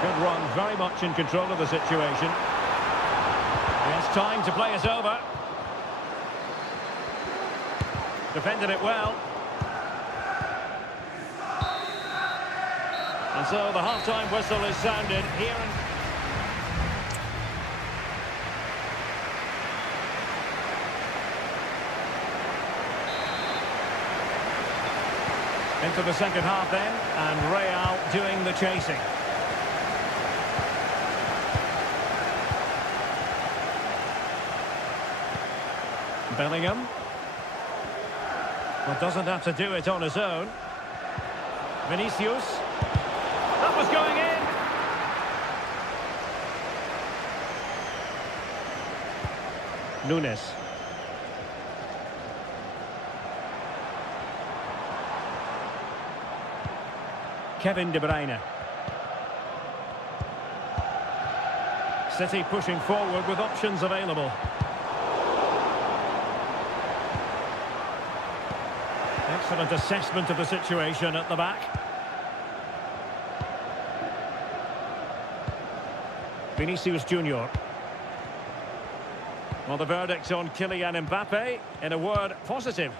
Good run, very much in control of the situation. He has time to play it over. Defended it well. And so the half-time whistle is sounded here. Into the second half then, and Real doing the chasing. Bellingham. Well, doesn't have to do it on his own. Vinicius. That was going in. Nunes. Kevin De Bruyne. City pushing forward with options available. Excellent assessment of the situation at the back. Vinicius Junior. Well, the verdict on Kylian Mbappe, in a word, positive.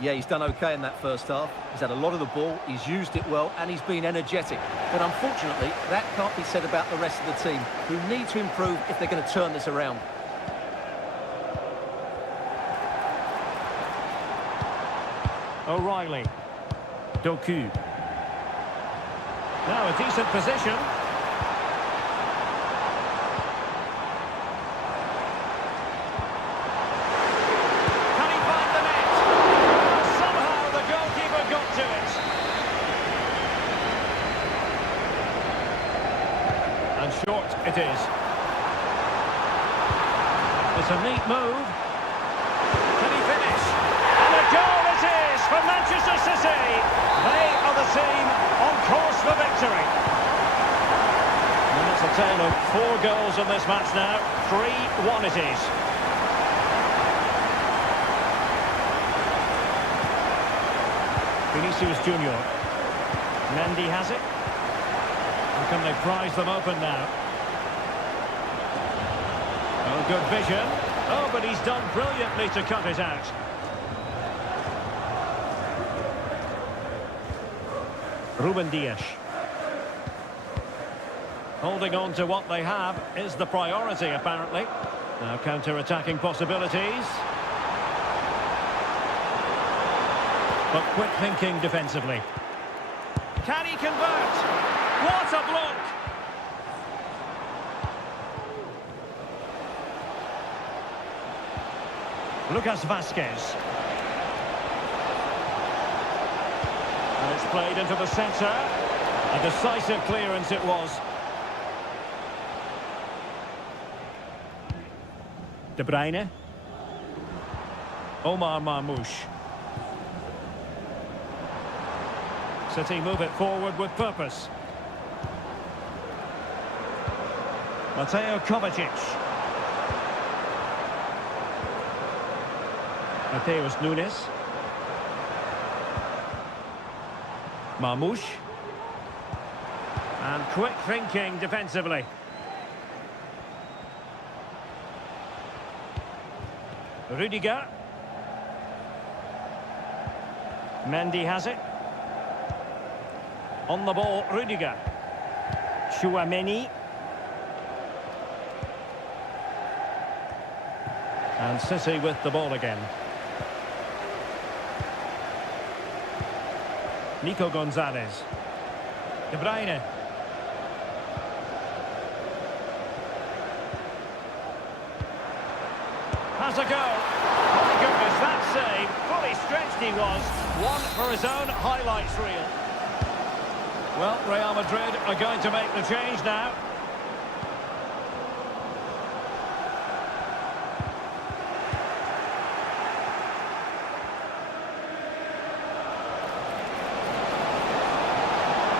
Yeah, he's done okay in that first half. He's had a lot of the ball, he's used it well, and he's been energetic. But unfortunately, that can't be said about the rest of the team, who need to improve if they're going to turn this around. O'Reilly. Doku. Now a decent position. Can he find the net? Somehow the goalkeeper got to it. And short it is. It's a neat move. Can he finish? And a goal it is for Manchester City. They are the team on course for victory. And it's a tale of 4 goals in this match now. 3-1 it is. Vinicius Junior. Mendy has it. And can they prize them open now? Oh, good vision. Oh, but he's done brilliantly to cut it out. Ruben Dias. Holding on to what they have is the priority, apparently. Now counter-attacking possibilities. But quick thinking defensively. Can he convert? What a block! Lucas Vazquez. And it's played into the centre. A decisive clearance it was. De Bruyne. Omar Marmoush. City move it forward with purpose. Mateo Kovacic. Mateus Nunes. Marmoush. And quick thinking defensively. Rudiger. Mendy has it. On the ball, Rudiger. Chouameni. And City with the ball again. Nico Gonzalez. De Bruyne. Has a go. My goodness, that save. Fully stretched he was. One for his own highlights reel. Well, Real Madrid are going to make the change now.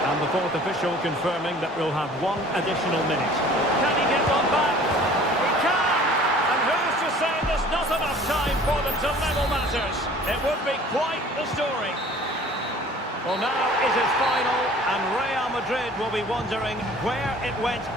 And the fourth official confirming that we'll have 1 additional minute. Can he get one back? He can! And who's to say the Just not enough time for them to level matters. It would be quite the story. Well, now it is final, and Real Madrid will be wondering where it went.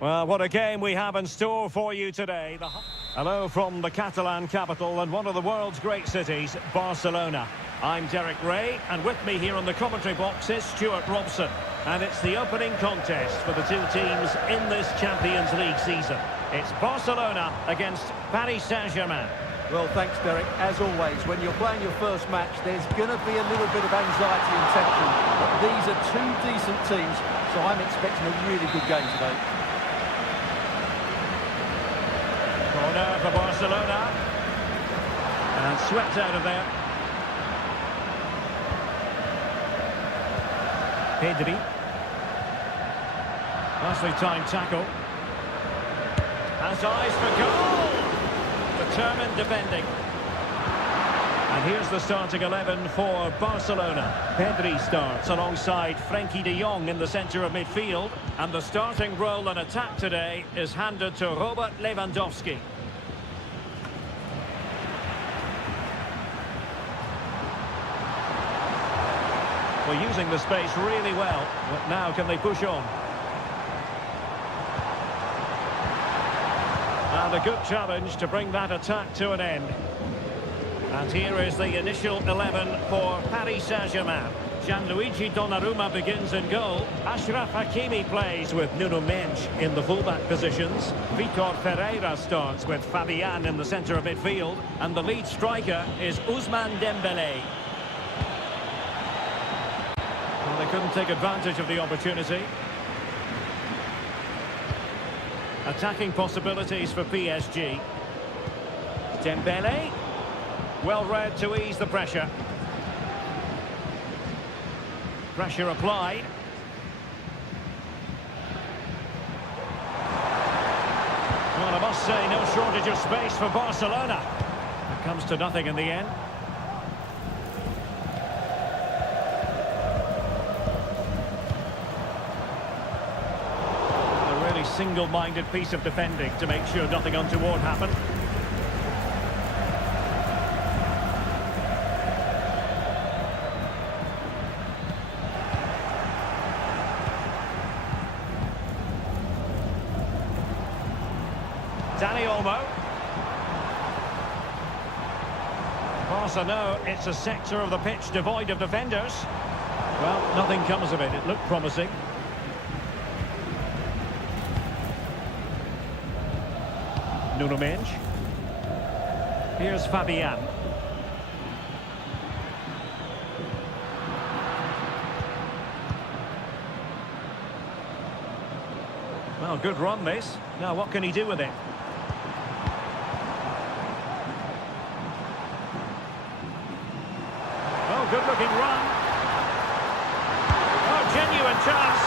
Well, what a game we have in store for you today. Hello from the Catalan capital and one of the world's great cities, Barcelona. I'm Derek Ray, and with me here on the commentary box is Stuart Robson. And it's the opening contest for the two teams in this Champions League season. It's Barcelona against Paris Saint-Germain. Well, thanks, Derek. As always, when you're playing your first match, there's going to be a little bit of anxiety and tension. But these are two decent teams, so I'm expecting a really good game today. Corner for Barcelona. And swept out of there. Pedri. Nicely timed tackle. Has eyes for goal. Determined defending. And here's the starting 11 for Barcelona. Pedri starts alongside Frenkie de Jong in the centre of midfield. And the starting role in attack today is handed to Robert Lewandowski. Well, using the space really well. But now can they push on? And a good challenge to bring that attack to an end. And here is the initial 11 for Paris Saint-Germain. Gianluigi Donnarumma begins in goal. Achraf Hakimi plays with Nuno Mendes in the fullback positions. Vitor Ferreira starts with Fabian in the centre of midfield. And the lead striker is Ousmane Dembélé. Well, they couldn't take advantage of the opportunity. Attacking possibilities for PSG. Dembélé. Well read to ease the pressure. Pressure applied. Well, I must say, no shortage of space for Barcelona. It comes to nothing in the end. A really single-minded piece of defending to make sure nothing untoward happened. Dani Olmo. Barca know it's a sector of the pitch devoid of defenders. Well, nothing comes of it. It looked promising. Nuno Mendes. Here's Fabian. Well, good run this. Now what can he do with it? Good-looking run. Oh, genuine chance.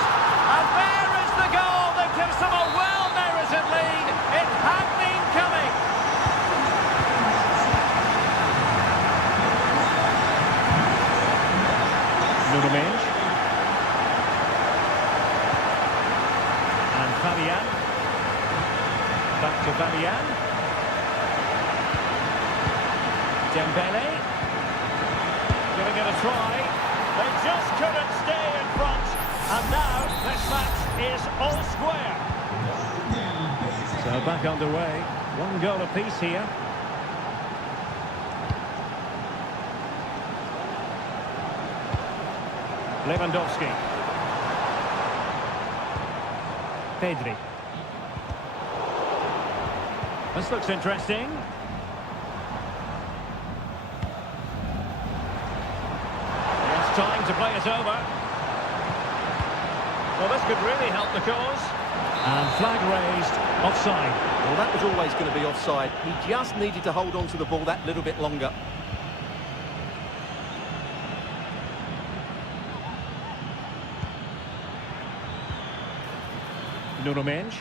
And there is the goal that gives them a well-merited lead. It had been coming. Nuno Mendes. Back to Fabian. Dembele. Giving it a try. They just couldn't stay in front. And now this match is all square. So back underway. One goal apiece here. Lewandowski. Pedri. This looks interesting. It's time to play it over. Well, this could really help the cause. And flag raised, offside. Well, that was always going to be offside. He just needed to hold on to the ball that little bit longer. Nuno Mendes.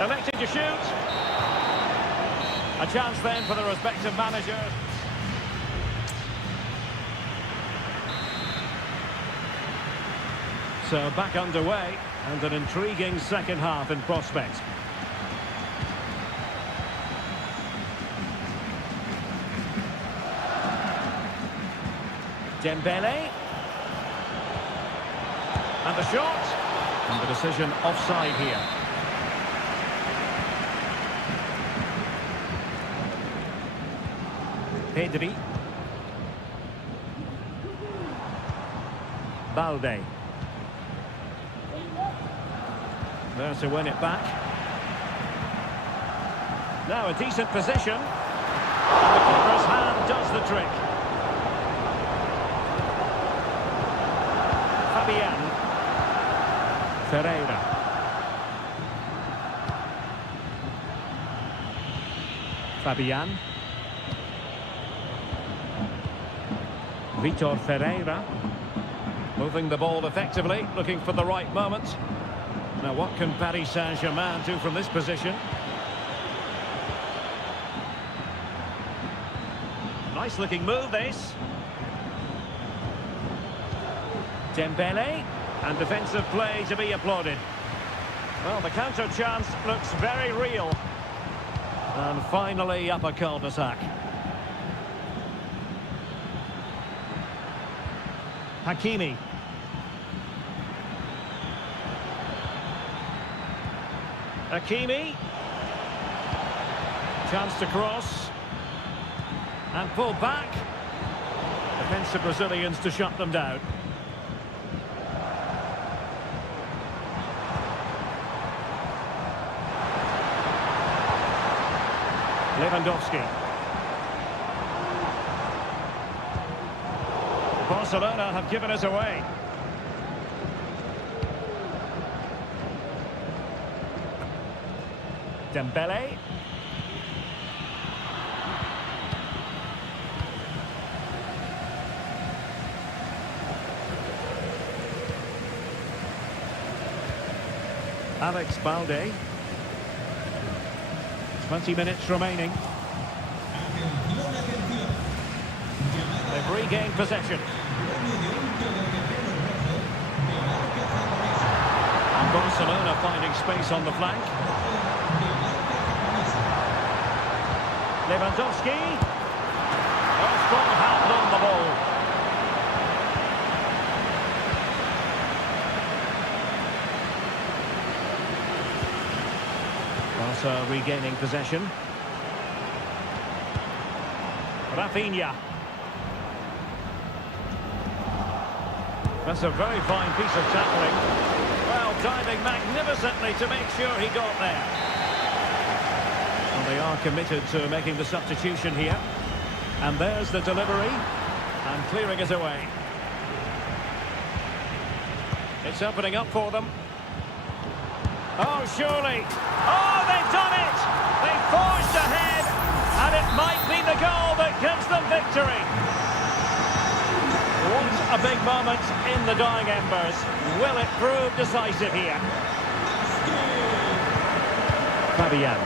Elected to shoot. A chance then for the respective managers. So back underway and an intriguing second half in prospect. Dembele. And the shot. And the decision offside here. Pedri. Balde. There to win it back. Now a decent position. And the keeper's hand does the trick. Fabian. Ferreira. Fabian. Vitor Ferreira. Moving the ball effectively, looking for the right moment. Now what can Paris Saint-Germain do from this position? Nice looking move this. Dembele. And defensive play to be applauded. Well, the counter chance looks very real. And finally up a cul-de-sac. Hakimi. Hakimi. Chance to cross. And pull back. Defensive Brazilians to shut them down. Lewandowski. Barcelona have given us away. Dembele. Alex Balde. 20 minutes remaining. They've regained possession. And Barcelona finding space on the flank. Lewandowski. A strong hand on the ball. Barca regaining possession. Rafinha. That's a very fine piece of tackling. Well, diving magnificently to make sure he got there. And they are committed to making the substitution here. And there's the delivery. And clearing it away. It's opening up for them. Oh, surely. Oh, they've done it! They forged ahead. And it might be the goal that gives them victory. What a big moment in the dying embers. Will it prove decisive here? Fabian.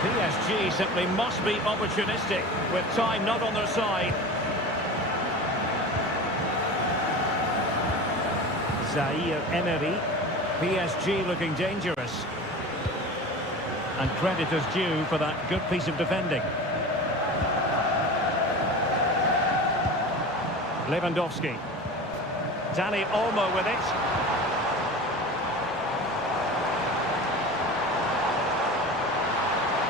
PSG simply must be opportunistic with time not on their side. Zaire Emery. PSG looking dangerous. And credit is due for that good piece of defending. Lewandowski. Dani Olmo with it.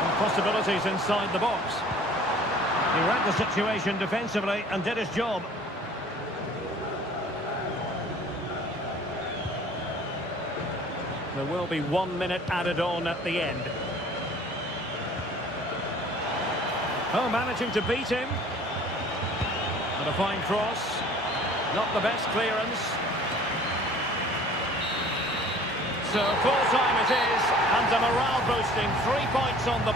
And possibilities inside the box. He read the situation defensively and did his job. There will be 1 minute added on at the end. Oh, managing to beat him. And a fine cross. Not the best clearance. So full time it is, and a morale boosting 3 points on the...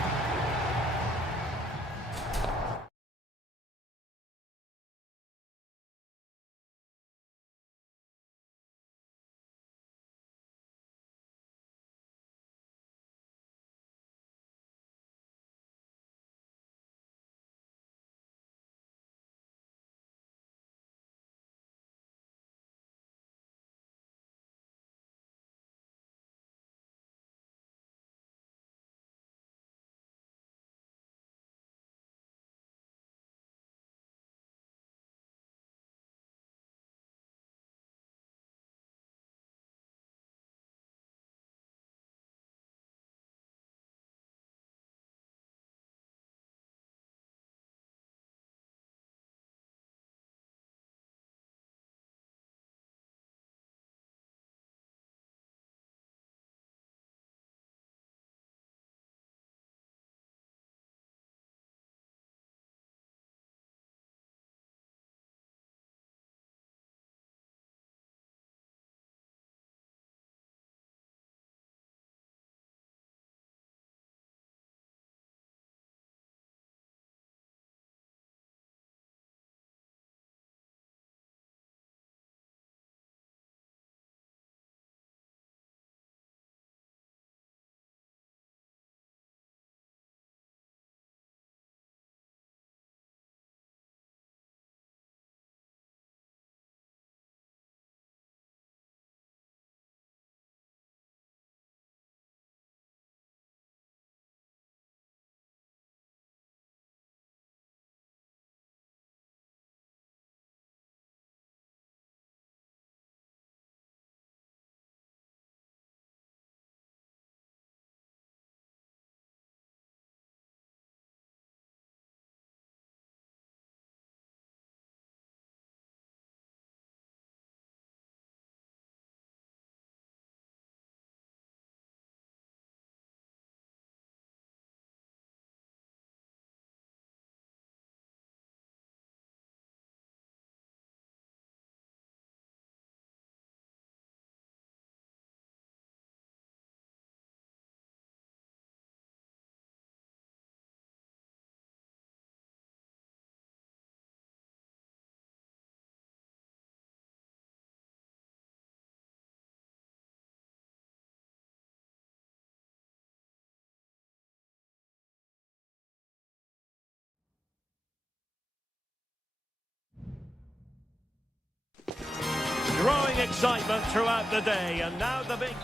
Growing excitement throughout the day, and now the big...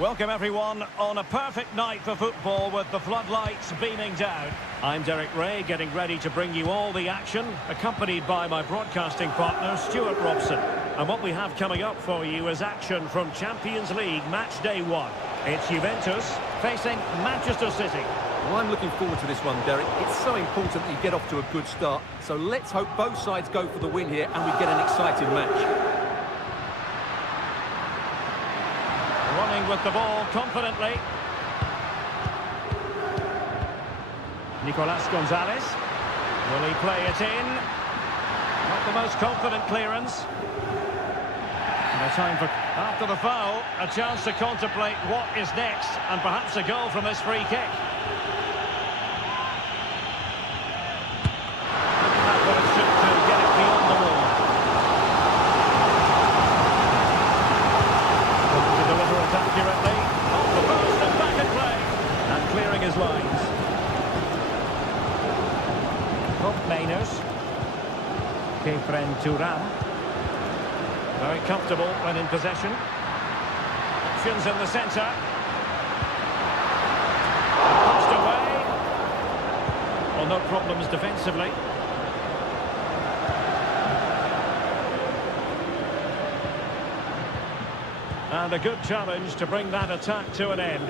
Welcome everyone on a perfect night for football with the floodlights beaming down. I'm Derek Ray, getting ready to bring you all the action, accompanied by my broadcasting partner, Stuart Robson. And what we have coming up for you is action from Champions League match day 1. It's Juventus facing Manchester City. Well, I'm looking forward to this one, Derek. It's so important that you get off to a good start. So let's hope both sides go for the win here and we get an exciting match. Running with the ball confidently. Nicolas Gonzalez. Will he play it in? Not the most confident clearance. No time for... After the foul, a chance to contemplate what is next, and perhaps a goal from this free kick. That's what it should do, get it beyond the wall. Looking to deliver it accurately. Off the post and back in play. And clearing his lines. Hope Mainers. Kefren Turam. Very comfortable when in possession. options in the centre. Punched away. Well, no problems defensively. And a good challenge to bring that attack to an end.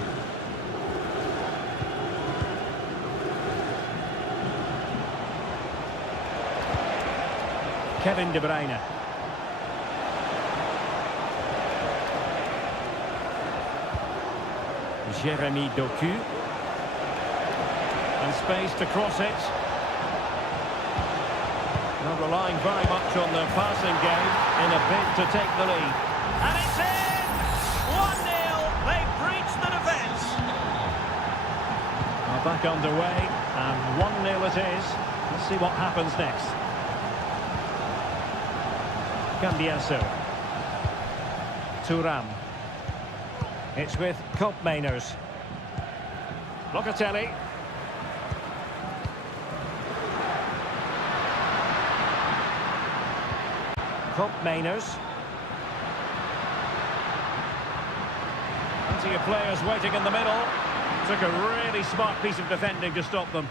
Kevin De Bruyne. Jeremy Doku. And space to cross it. Not relying very much on the passing game in a bid to take the lead. And it's in! 1-0. They've breached the defence. Well, back underway, and 1-0 it is. Let's see what happens next. Cambiaso. Thuram. It's with Koopmeiners. Locatelli. Koopmeiners. Plenty of players waiting in the middle. Took a really smart piece of defending to stop them.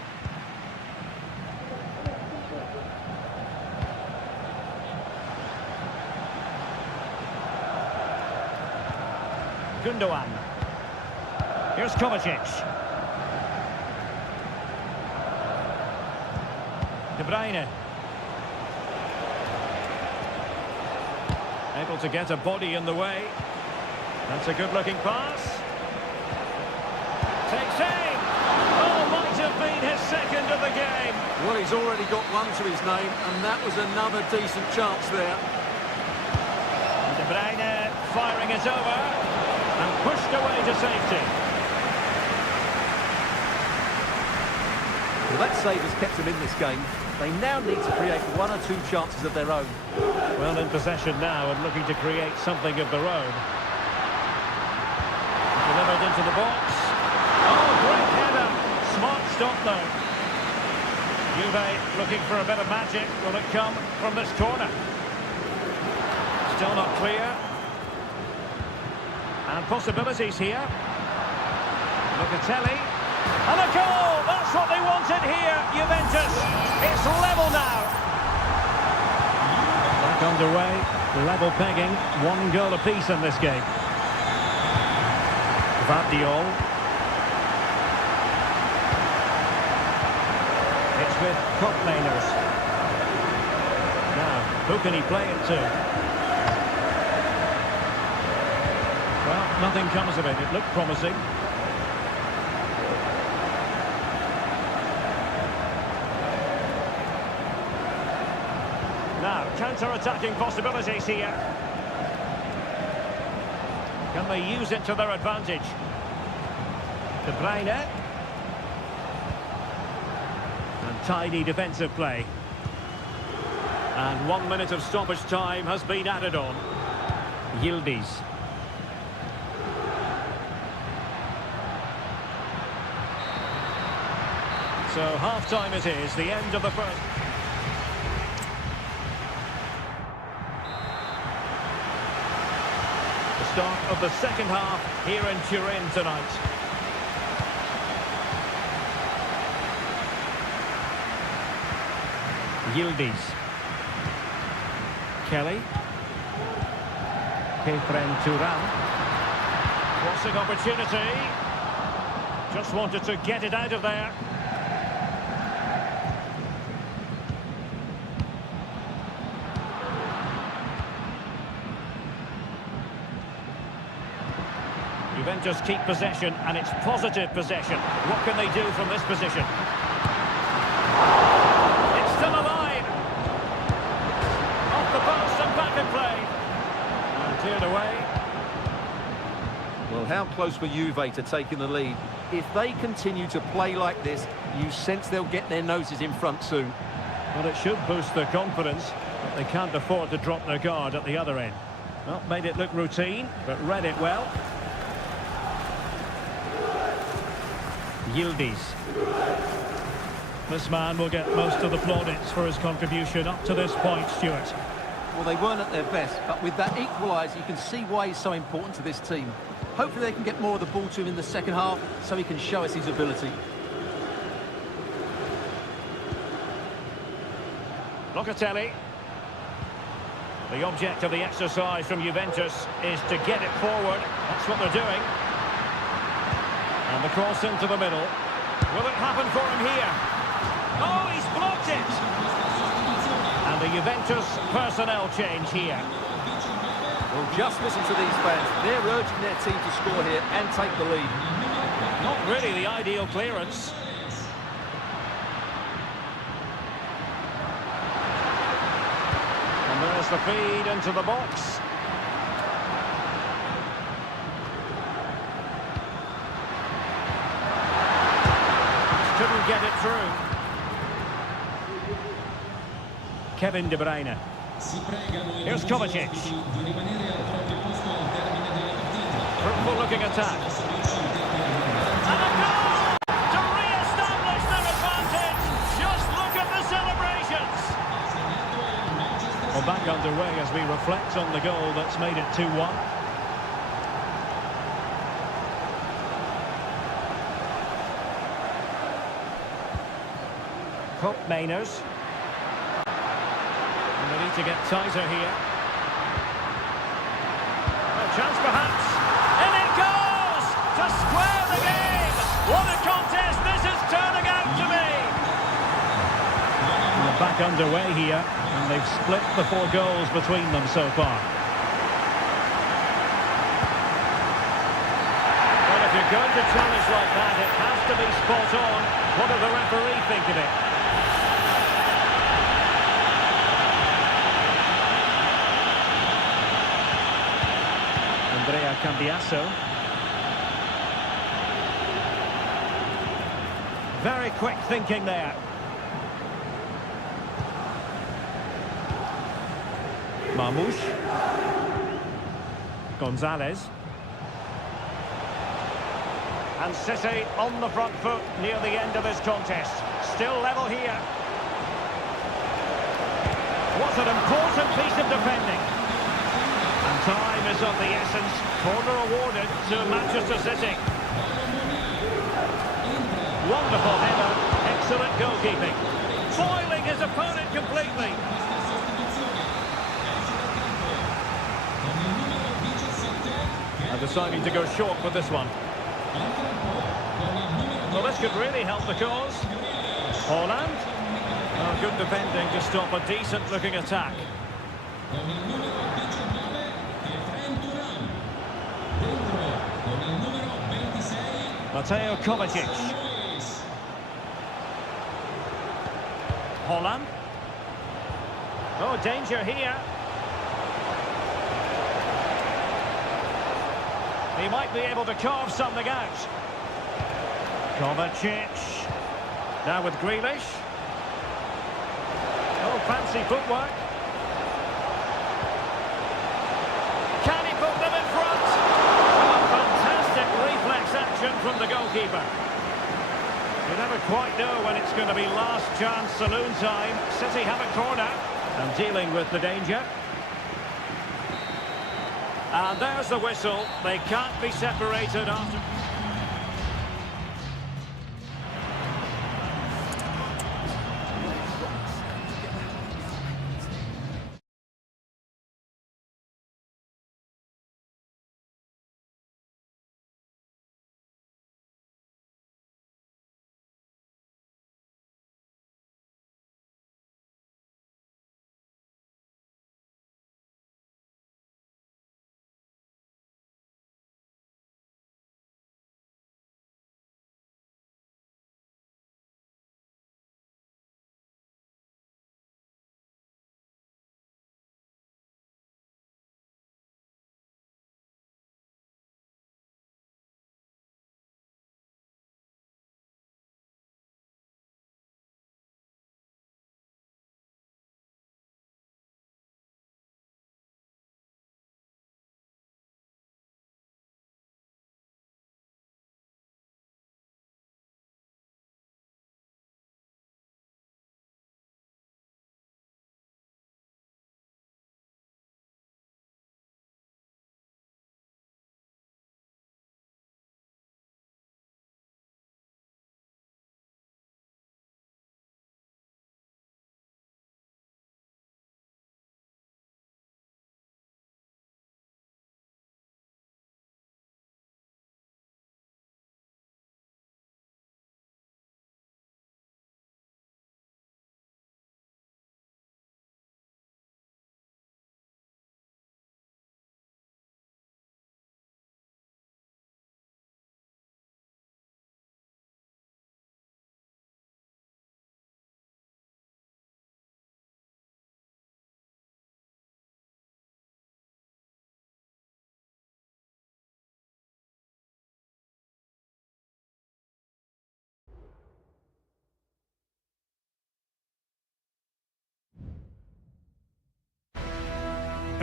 Gundogan. Here's Kovacic. De Bruyne. Able to get a body in the way. That's a good-looking pass. Takes aim. Oh, might have been his second of the game. Well, he's already got one to his name, and that was another decent chance there. De Bruyne firing it over. And pushed away to safety. Well, that save has kept them in this game. They now need to create one or two chances of their own. Well, in possession now and looking to create something of their own. Delivered into the box. Oh, great header. Smart stop, though. Juve looking for a bit of magic. Will it come from this corner? Still not clear. And possibilities here. Locatelli. And a goal! That's what they wanted here, Juventus. It's level now. Back underway. Level pegging. 1 goal apiece in this game. Vardiol. It's with Koopmeiners. Now, who can he play it to? Well, nothing comes of it. It looked promising. Now, counter-attacking possibilities here. Can they use it to their advantage? De Bruyne. And tidy defensive play. And 1 minute of stoppage time has been added on. Yildiz. So half-time it is, the end of the first. The start of the second half here in Turin tonight. Yildiz. Kelly. Kefren Thuram. Crossing opportunity. Just wanted to get it out of there. Juventus keep possession, and it's positive possession. What can they do from this position? It's still alive. Off the post and back in play. And cleared away. Well, how close were Juve to taking the lead? If they continue to play like this, you sense they'll get their noses in front soon. Well, it should boost their confidence, but they can't afford to drop their guard at the other end. Well, made it look routine, but read it well. Yildiz. This man will get most of the plaudits for his contribution up to this point, Stuart. Well, they weren't at their best, but with that equaliser, you can see why he's so important to this team. Hopefully they can get more of the ball to him in the second half so he can show us his ability. Locatelli. The object of the exercise from Juventus is to get it forward. That's what they're doing. And the cross into the middle. Will it happen for him here? Oh, he's blocked it! And the Juventus personnel change here. Well, just listen to these fans. They're urging their team to score here and take the lead. Not really the ideal clearance. And there's the feed into the box. Just couldn't get it through. Kevin De Bruyne. Here's Kovacic. Fruitful looking attack. And a goal to re-establish their advantage. Just look at the celebrations. Well, back underway as we reflect on the goal that's made it 2-1. Cup Mainers. And they need to get tighter here. A chance perhaps. And it goes to square the game. What a contest this is turning out to be. And they're back underway here. And they've split the 4 goals between them so far. Well, if you're going to challenge like that, it has to be spot on. What does the referee think of it? Cambiasso. Very quick thinking there. Marmoush. Gonzalez. And City on the front foot near the end of this contest. Still level here. What an important piece of defending. And time is of the essence. Corner awarded to Manchester City. Wonderful header. Excellent goalkeeping. Foiling his opponent completely. And deciding to go short with this one. Well, this could really help the cause. Haaland. Oh, good defending to stop a decent-looking attack. Mateo Kovacic. Haaland. Oh, danger here. He might be able to carve something out. Kovacic. Now with Grealish. Oh, fancy footwork. Can he put them in front? Oh, fantastic reflex action from the goalkeeper. You never quite know when it's going to be last chance saloon time. City have a corner and dealing with the danger. And there's the whistle. They can't be separated after...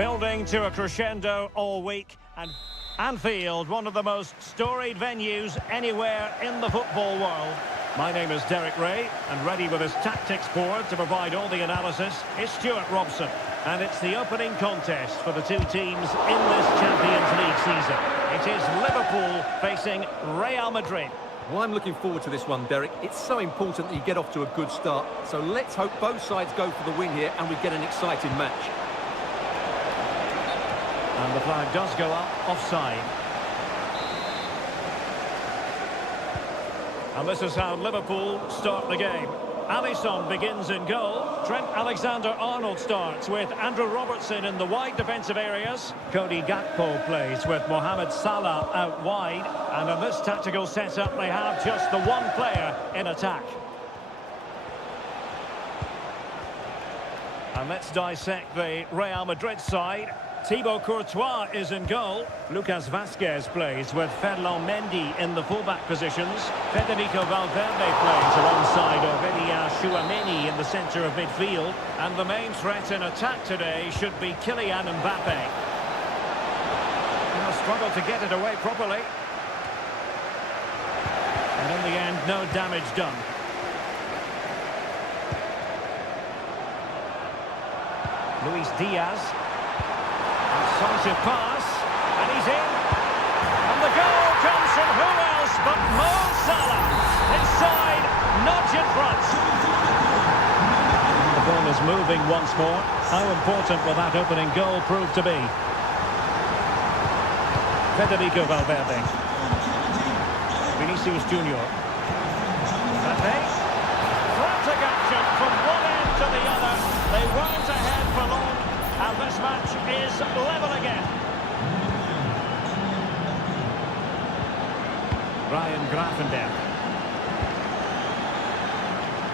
Building to a crescendo all week, and Anfield, one of the most storied venues anywhere in the football world. My name is Derek Ray, and ready with his tactics board to provide all the analysis is Stuart Robson. And it's the opening contest for the two teams in this Champions League season. It is Liverpool facing Real Madrid. Well, I'm looking forward to this one, Derek. It's so important that you get off to a good start. So let's hope both sides go for the win here and we get an exciting match. And the flag does go up, offside. And this is how Liverpool start the game. Alisson begins in goal. Trent Alexander-Arnold starts with Andrew Robertson in the wide defensive areas. Cody Gakpo plays with Mohamed Salah out wide. And in this tactical setup, they have just the one player in attack. And let's dissect the Real Madrid side. Thibaut Courtois is in goal. Lucas Vazquez plays with Ferland Mendy in the fullback positions. Federico Valverde plays alongside Aurelien Tchouameni in the centre of midfield. And the main threat in attack today should be Kylian Mbappe. He'll struggle to get it away properly. And in the end, no damage done. Luis Diaz. Decisive pass, and he's in. And the goal comes from who else but Mo Salah. Inside, nudge in front. The ball is moving once more. How important will that opening goal prove to be? Federico Valverde. Vinicius Junior. Mbappe. Frantic action from one end to the other. They weren't ahead for long. And this match is level again. Ryan Gravenberch.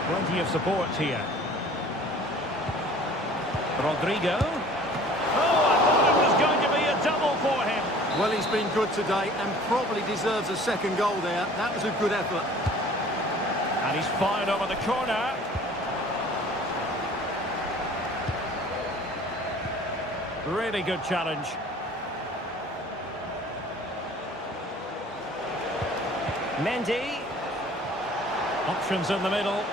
Plenty of support here. Rodrigo. Oh, I thought it was going to be a double for him. Well, he's been good today and probably deserves a second goal there. That was a good effort. And he's fired over the corner. Really good challenge. Mendy. Options in the middle.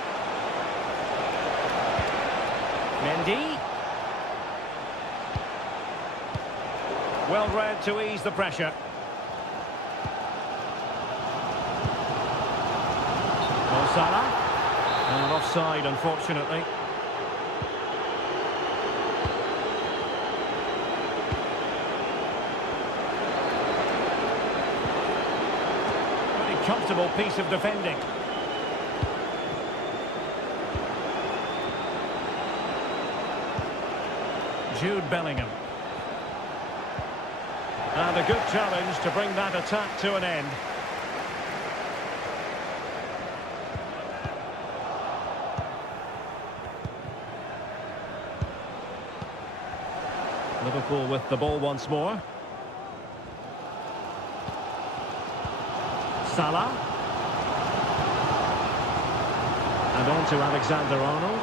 Mendy. Well read to ease the pressure. Mo Salah. And offside, unfortunately. Comfortable piece of defending. Jude Bellingham. And a good challenge to bring that attack to an end. Liverpool with the ball once more. Salah. And on to Alexander-Arnold.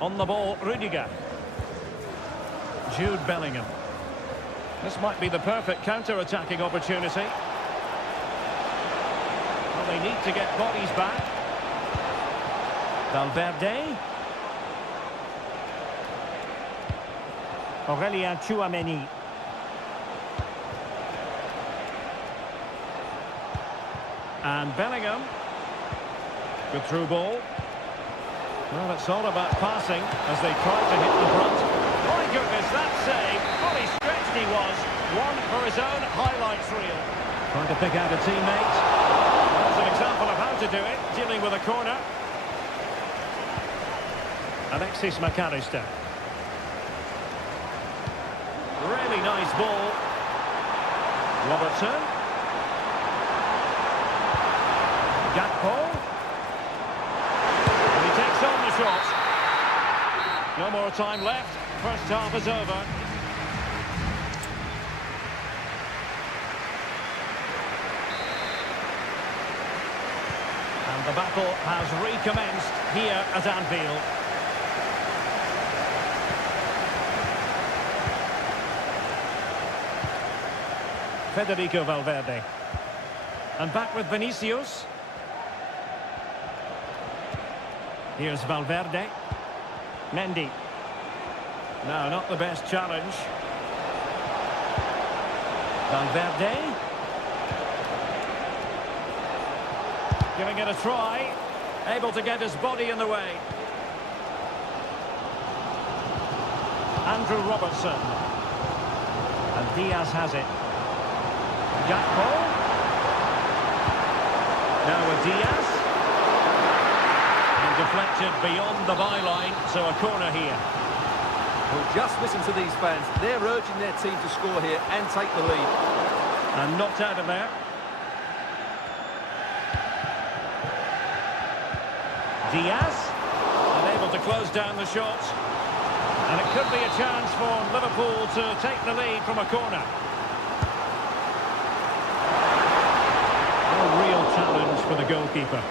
On the ball, Rudiger. Jude Bellingham. This might be the perfect counter-attacking opportunity. Well, they need to get bodies back. Valverde. Aurelien Tchouameni. And Bellingham. Good through ball. Well, it's all about passing as they try to hit the front. My goodness, that save. Fully stretched he was. One for his own highlights reel. Trying to pick out a teammate. That's an example of how to do it. Dealing with a corner. Alexis McAllister. Really nice ball. Robertson. Gakpo. And he takes on the shot. No more time left. First half is over. And The battle has recommenced here at Anfield. Federico Valverde. And back with Vinicius. Here's Valverde. Mendy. No, not the best challenge. Valverde. Giving it a try. Able to get his body in the way. Andrew Robertson. And Diaz has it. Gakpo. Now with Diaz. And deflected beyond the byline, so a corner here. Well, just listen to these fans. They're urging their team to score here and take the lead. And knocked out of there. Diaz. Unable to close down the shot. And it could be a chance for Liverpool to take the lead from a corner. A real challenge for the goalkeeper.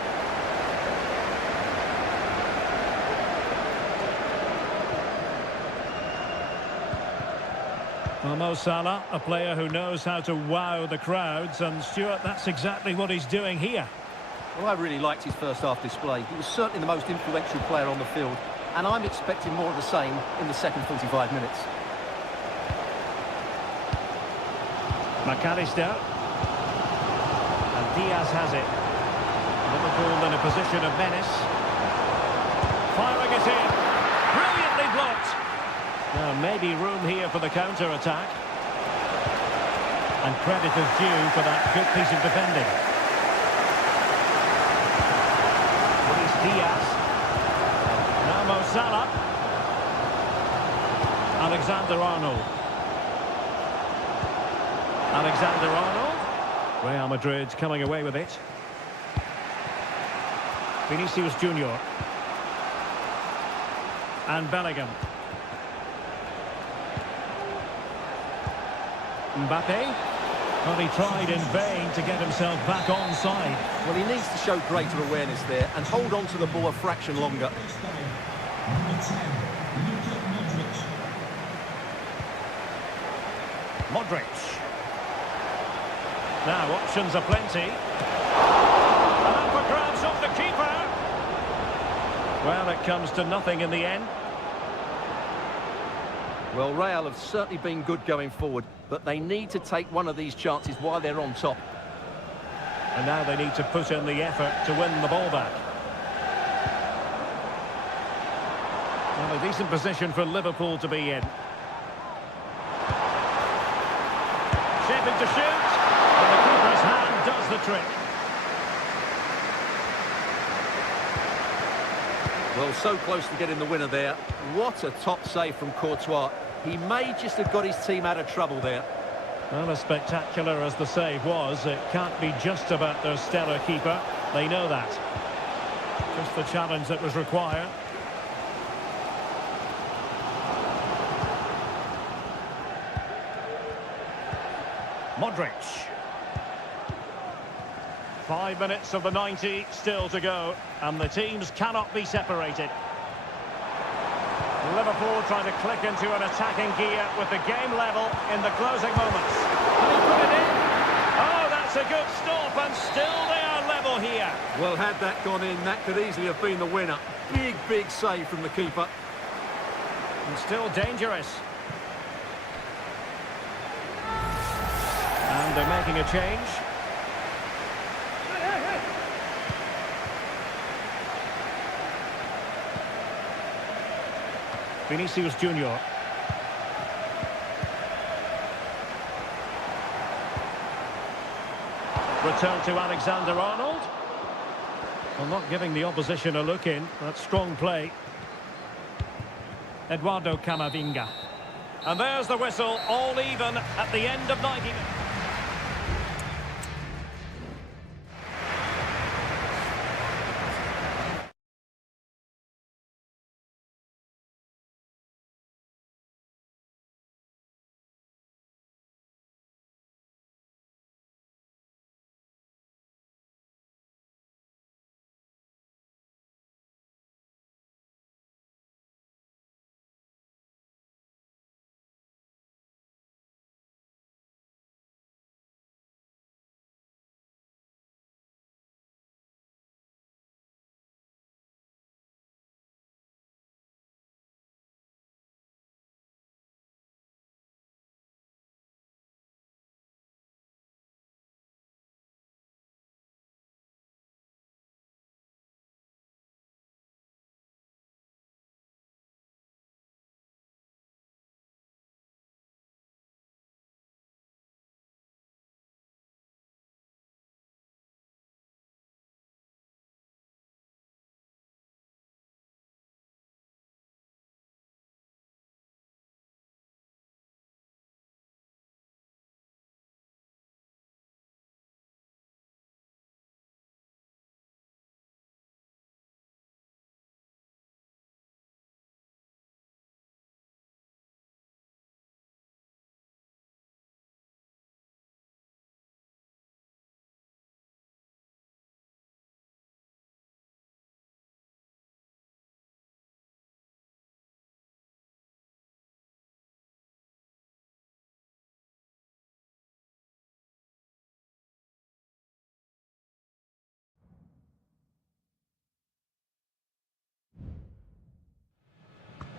Well, Mo Salah, a player who knows how to wow the crowds, and Stuart, that's exactly what he's doing here. Well, I really liked his first half display. He was certainly the most influential player on the field, and I'm expecting more of the same in the second 45 minutes. McAllister. And Diaz has it. Liverpool in a position of menace. Firing it in. Brilliantly blocked. Now, maybe room here for the counter-attack. And credit is due for that good piece of defending. Luis Diaz. Now Mo Salah. Alexander-Arnold. Alexander-Arnold. Real Madrid coming away with it. Vinicius Junior. And Bellingham. Mbappe. Well, he tried in vain to get himself back onside. Well, he needs to show greater awareness there and hold on to the ball a fraction longer. Modric. Now, options are plenty. And up for grabs off the keeper. Well, it comes to nothing in the end. Well, Real have certainly been good going forward, but they need to take one of these chances while they're on top. And now they need to put in the effort to win the ball back. Well, a decent position for Liverpool to be in. Shaping to shoot. And the keeper's hand does the trick. Well, so close to getting the winner there. What a top save from Courtois. He may just have got his team out of trouble there. Well, as spectacular as the save was, it can't be just about their stellar keeper. They know that. Just the challenge that was required. Modric. 5 minutes of the 90 still to go, and the teams cannot be separated. Liverpool trying to click into an attacking gear with the game level in the closing moments. Can he put it in? Oh, that's a good stop, and still they are level here. Well, had that gone in, that could easily have been the winner. Big, big save from the keeper. And still dangerous. And they're making a change. Vinicius Junior. Return to Alexander-Arnold. Well, not giving the opposition a look in. That's strong play. Eduardo Camavinga. And there's the whistle, all even at the end of 90 minutes.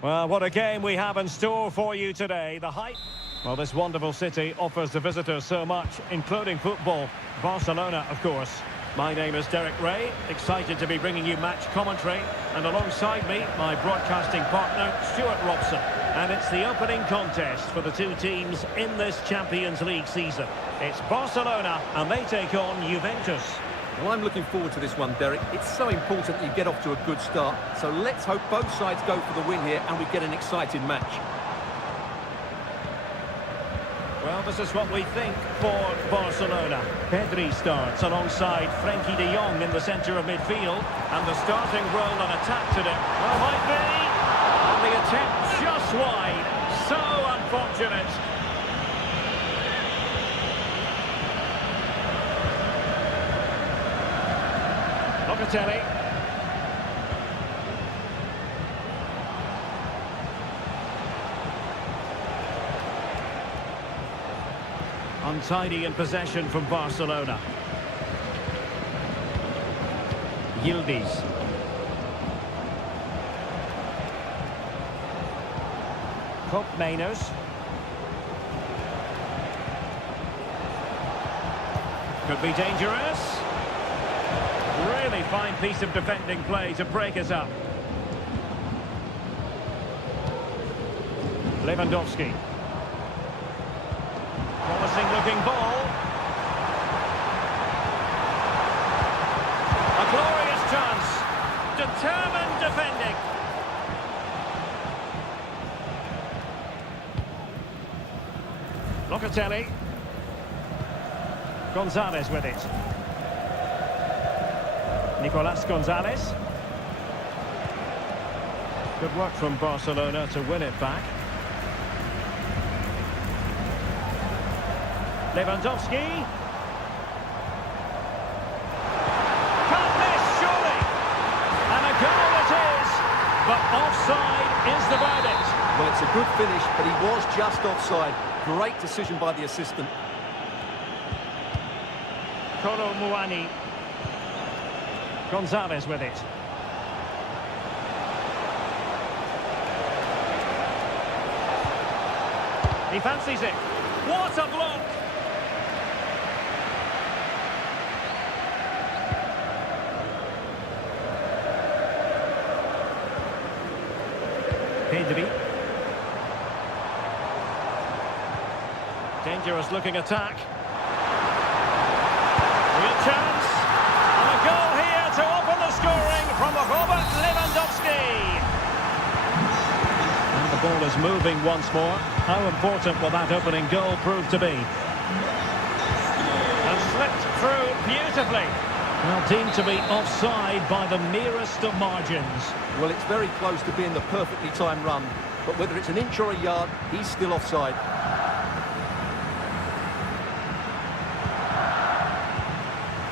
Well, what a game we have in store for you today. The hype. Well, this wonderful city offers the visitors so much, including football. Barcelona, of course. My name is Derek Ray, excited to be bringing you match commentary. And alongside me, my broadcasting partner, Stuart Robson. And it's the opening contest for the two teams in this Champions League season. It's Barcelona, and they take on Juventus. Well, I'm looking forward to this one, Derek. It's so important that you get off to a good start. So let's hope both sides go for the win here and we get an exciting match. Well, this is what we think for Barcelona. Pedri starts alongside Frenkie de Jong in the centre of midfield. And the starting role and attack today. Well, might be. And the attempt just wide. So unfortunate. Locatelli. Untidy in possession from Barcelona. Yildiz. Mainers. Could be dangerous. Really fine piece of defending play to break us up. Lewandowski. Promising looking ball. A glorious chance. Determined defending. Locatelli. Gonzalez with it. Nicolas Gonzalez. Good work from Barcelona to win it back. Lewandowski. Can't miss, surely. And a goal it is. But offside is the verdict. Well, it's a good finish, but he was just offside. Great decision by the assistant. Kolo Muani. Gonzalez with it. He fancies it. What a block! Pedri. Dangerous looking attack. Real chance. And a goal here to open the scoring from Robert Lewandowski. And the ball is moving once more. How important will that opening goal prove to be? And slipped through beautifully. Well, deemed to be offside by the merest of margins. Well, it's very close to being the perfectly timed run. But whether it's an inch or a yard, he's still offside.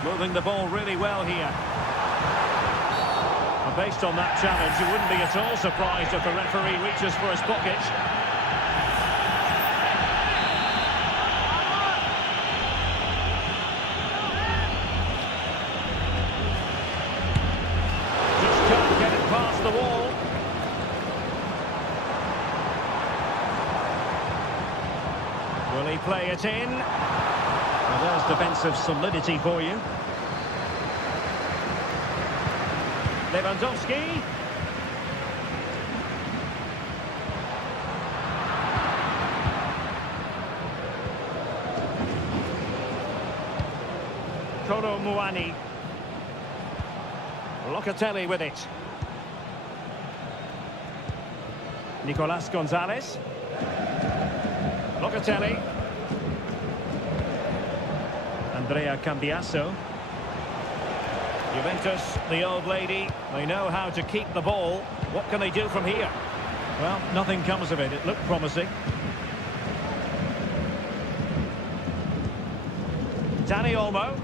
Moving the ball really well here. And based on that challenge, you wouldn't be at all surprised if the referee reaches for his pocket. Just can't get it past the wall. Will he play it in? Well, there's defensive solidity for you. Lewandowski. Kolo Muani. Locatelli with it. Nicolas Gonzalez. Locatelli. Andrea Cambiasso. Juventus, the old lady, they know how to keep the ball. What can they do from here? Well, nothing comes of it. It looked promising. Dani Olmo.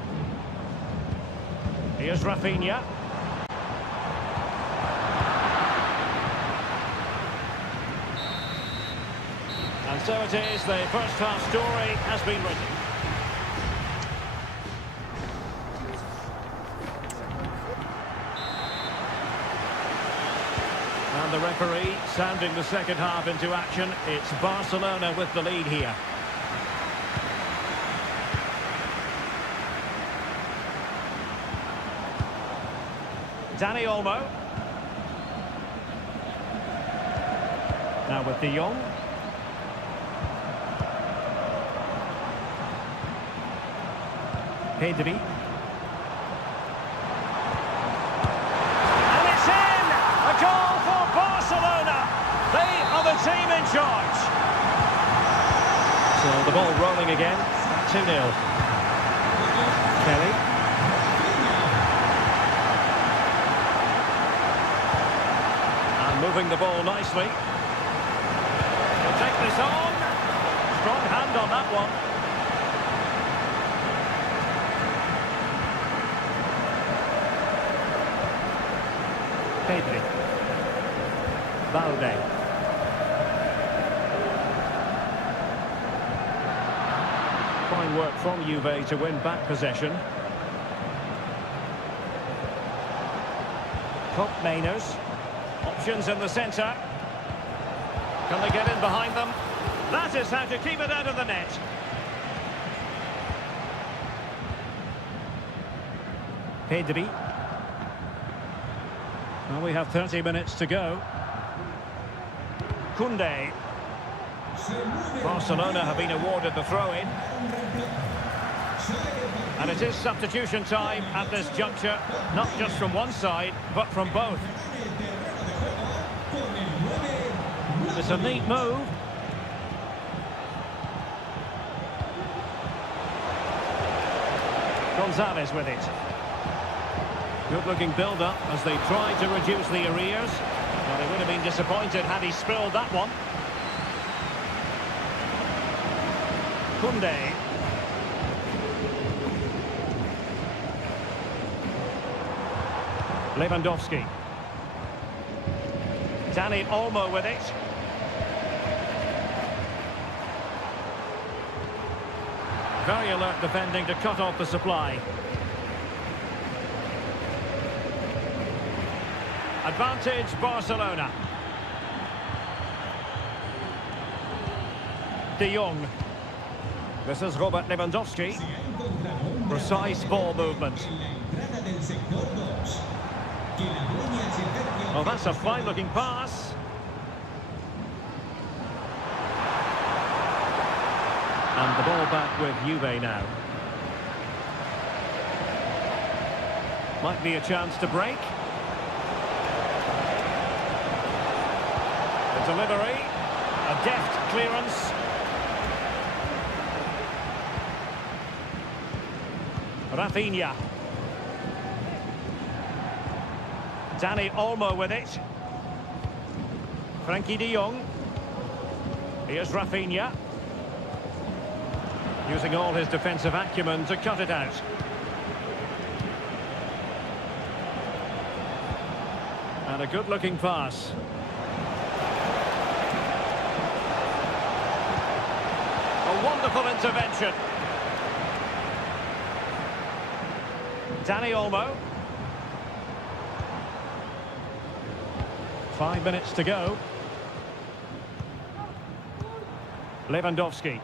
Here's Rafinha. And so it is, the first half story has been written. And the referee sounding the second half into action. It's Barcelona with the lead here. Dani Olmo. Now with De Jong. Pedri. And it's in! A goal for Barcelona! They are the team in charge. So the ball rolling again. 2-0. Kelly. And moving the ball nicely. He'll take this on. Strong hand on that one. Pedri. Valde. Fine work from Juve to win back possession. Cup Mainers. Options in the centre. Can they get in behind them? That is how to keep it out of the net. Pedri. Well, we have 30 minutes to go. Koundé. Barcelona have been awarded the throw-in. And it is substitution time at this juncture, not just from one side, but from both. It's a neat move. Gonzalez with it. Good-looking build-up as they try to reduce the arrears. Well, they would have been disappointed had he spilled that one. Koundé. Lewandowski. Dani Olmo with it. Very alert defending to cut off the supply. Advantage Barcelona. De Jong. This is Robert Lewandowski. Precise ball movement. Well, that's a fine-looking pass. And the ball back with Juve now. Might be a chance to break. The delivery. A deft clearance. Rafinha. Dani Olmo with it. Frankie de Jong. Here's Rafinha. Using all his defensive acumen to cut it out. And a good-looking pass. A wonderful intervention. Dani Olmo. 5 minutes to go. Lewandowski.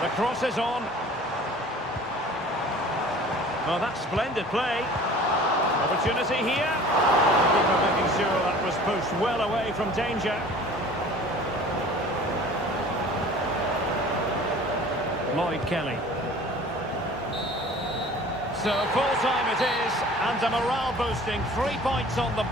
The cross is on. Oh, that's splendid play. Opportunity here. Keeper making sure that was pushed well away from danger. Lloyd Kelly. So full time it is, and a morale boosting 3 points on them.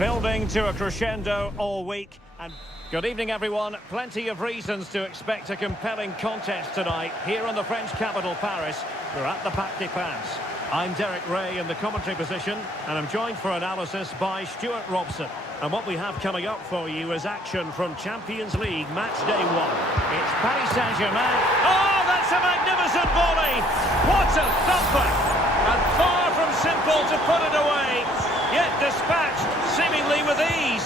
Building to a crescendo all week. And good evening, everyone. Plenty of reasons to expect a compelling contest tonight here in the French capital, Paris. We're at the Parc des Princes. I'm Derek Ray in the commentary position, and I'm joined for analysis by Stuart Robson. And what we have coming up for you is action from Champions League match day 1. It's Paris Saint-Germain. Oh, that's a magnificent volley! What a thumper! And far from simple to put it away, yet dispatched seemingly with ease.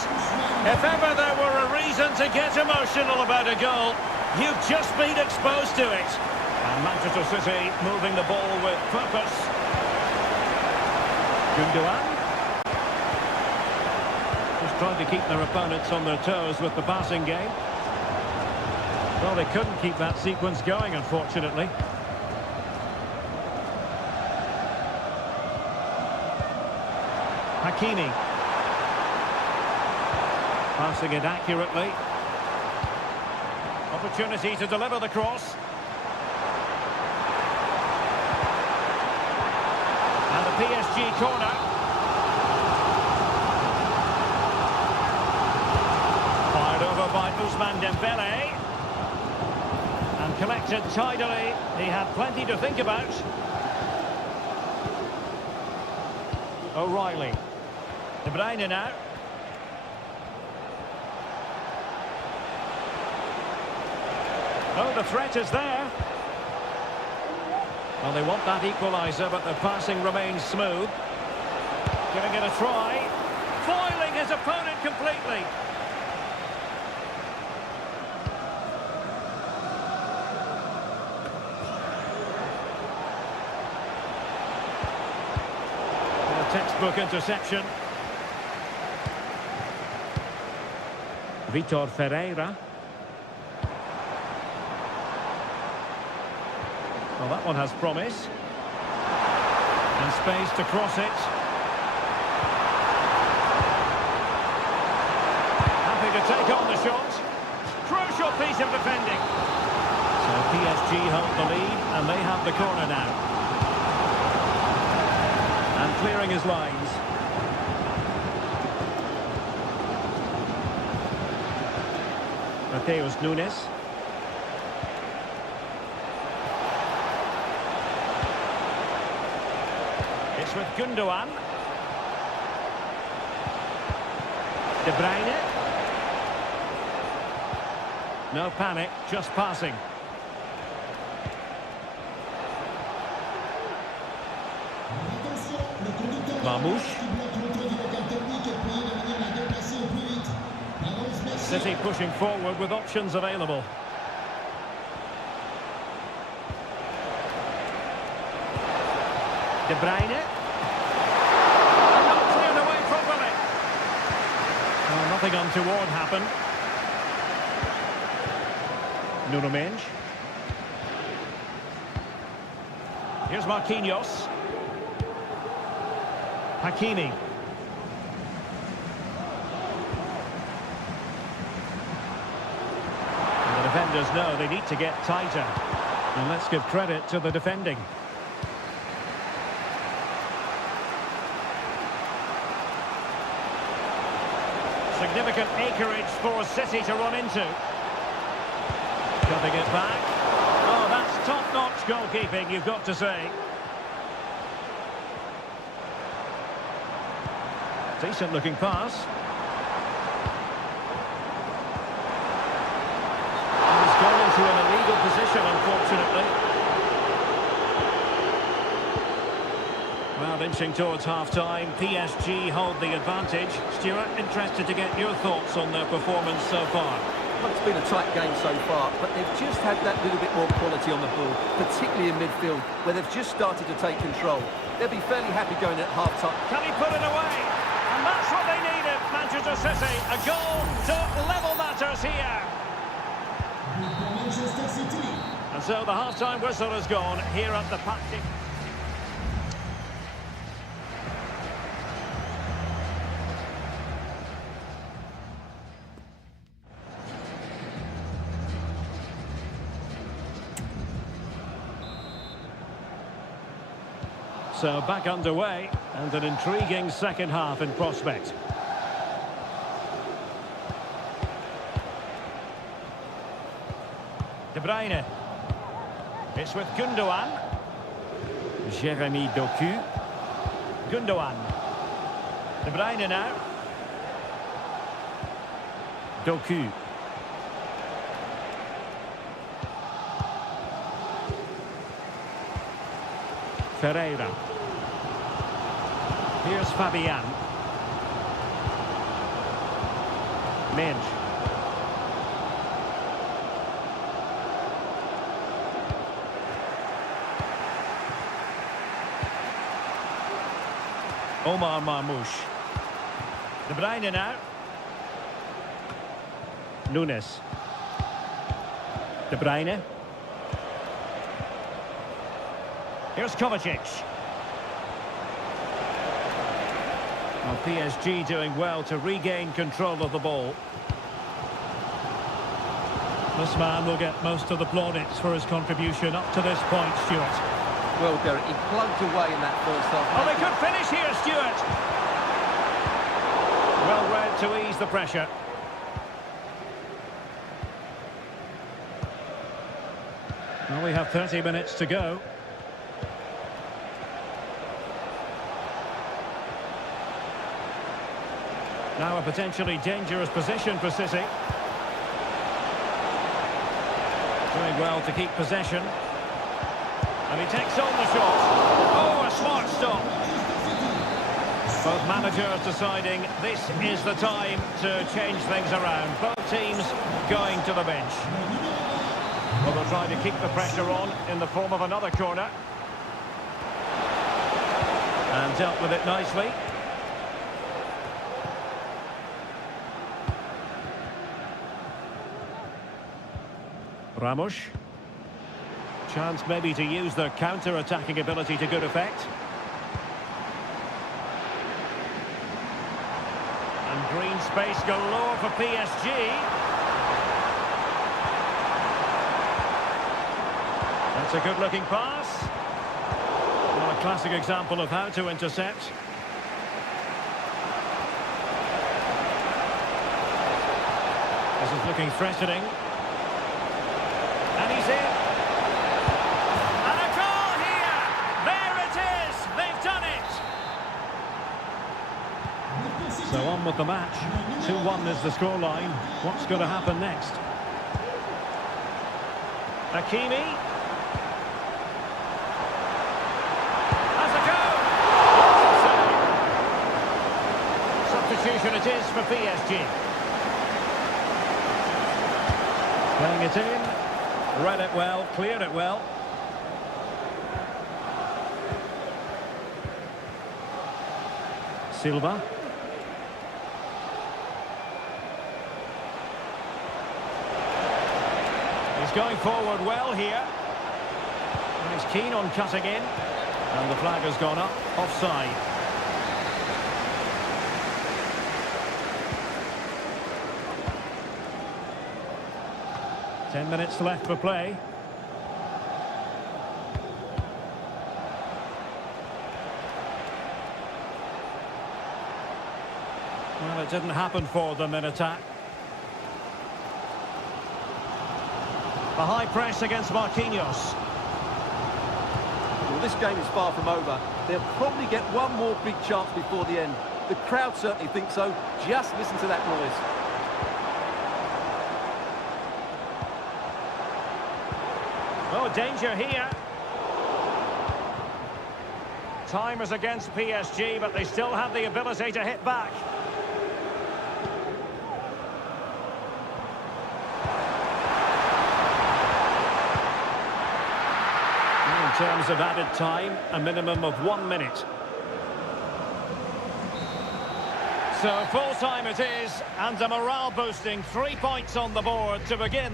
If ever there were a reason to get emotional about a goal, you've just been exposed to it. And Manchester City moving the ball with purpose. Gundogan. Just trying to keep their opponents on their toes with the passing game. Well, they couldn't keep that sequence going, unfortunately. Hakimi. Passing it accurately. Opportunity to deliver the cross. And the PSG corner. Fired over by Ousmane Dembele. And collected tidily. He had plenty to think about. O'Reilly. De Bruyne now. Oh, the threat is there. Well, they want that equaliser, but the passing remains smooth. Giving it a try. Foiling his opponent completely. A textbook interception. Vitor Ferreira. Well, that one has promise. And space to cross it. Happy to take on the shot. Crucial piece of defending. So PSG hold the lead, and they have the corner now. And clearing his lines. Mateus Nunes. It's with Gundogan. De Bruyne. No panic, just passing. Mamouche. City pushing forward with options available. De Bruyne. And not cleared away properly. Well, nothing untoward happened. Nuno Mendes. Here's Marquinhos. Hakimi. And the defenders know they need to get tighter. And let's give credit to the defending. Significant acreage for City to run into. Cutting it back. Oh, that's top-notch goalkeeping, you've got to say. Decent-looking pass. He's gone into an illegal position, unfortunately. Well, inching towards half-time, PSG hold the advantage. Stuart, interested to get your thoughts on their performance so far. Well, it's been a tight game so far, but they've just had that little bit more quality on the ball, particularly in midfield, where they've just started to take control. They'll be fairly happy going at half-time. Can he put it away? And that's what they needed, Manchester City. A goal to level matters here. And so the half-time whistle has gone here at the Parc des Princes. So back underway, and an intriguing second half in prospect. Bruyne. It's with Gundogan. Jeremy Doku. Gundogan. De Bruyne now. Doku. Ferreira. Here's Fabian. Midge. Omar Marmoush. De Bruyne now. Nunes. De Bruyne. Here's Kovacic. Well, PSG doing well to regain control of the ball. This man will get most of the plaudits for his contribution up to this point, Stuart. Well, Derek, he plugged away in that first half. Oh, they could finish here, Stuart. Well read to ease the pressure. Well, we have 30 minutes to go. Now a potentially dangerous position for City. Doing well to keep possession. And he takes on the shot. Oh, a smart stop. Both managers deciding this is the time to change things around. Both teams going to the bench. Well, they'll try to keep the pressure on in the form of another corner. And dealt with it nicely. Ramos. Chance maybe to use their counter-attacking ability to good effect. And green space galore for PSG. That's a good-looking pass. Well, a classic example of how to intercept. This is looking threatening. And he's in. And a goal here! There it is! They've done it! So on with the match. 2-1 is the scoreline. What's going to happen next? Hakimi. Has a go! Substitution it is for PSG. Playing it in. Read it well, cleared it well. Silva. He's going forward well here. And he's keen on cutting in. And the flag has gone up, offside. Ten minutes left for play. Well, it didn't happen for them in attack. A high press against Marquinhos. Well, this game is far from over. They'll probably get one more big chance before the end. The crowd certainly think so. Just listen to that noise. Oh, danger here. Time is against PSG, but they still have the ability to hit back. In terms of added time, a minimum of 1 minute. So full time it is, and a morale boosting 3 points on the board to begin.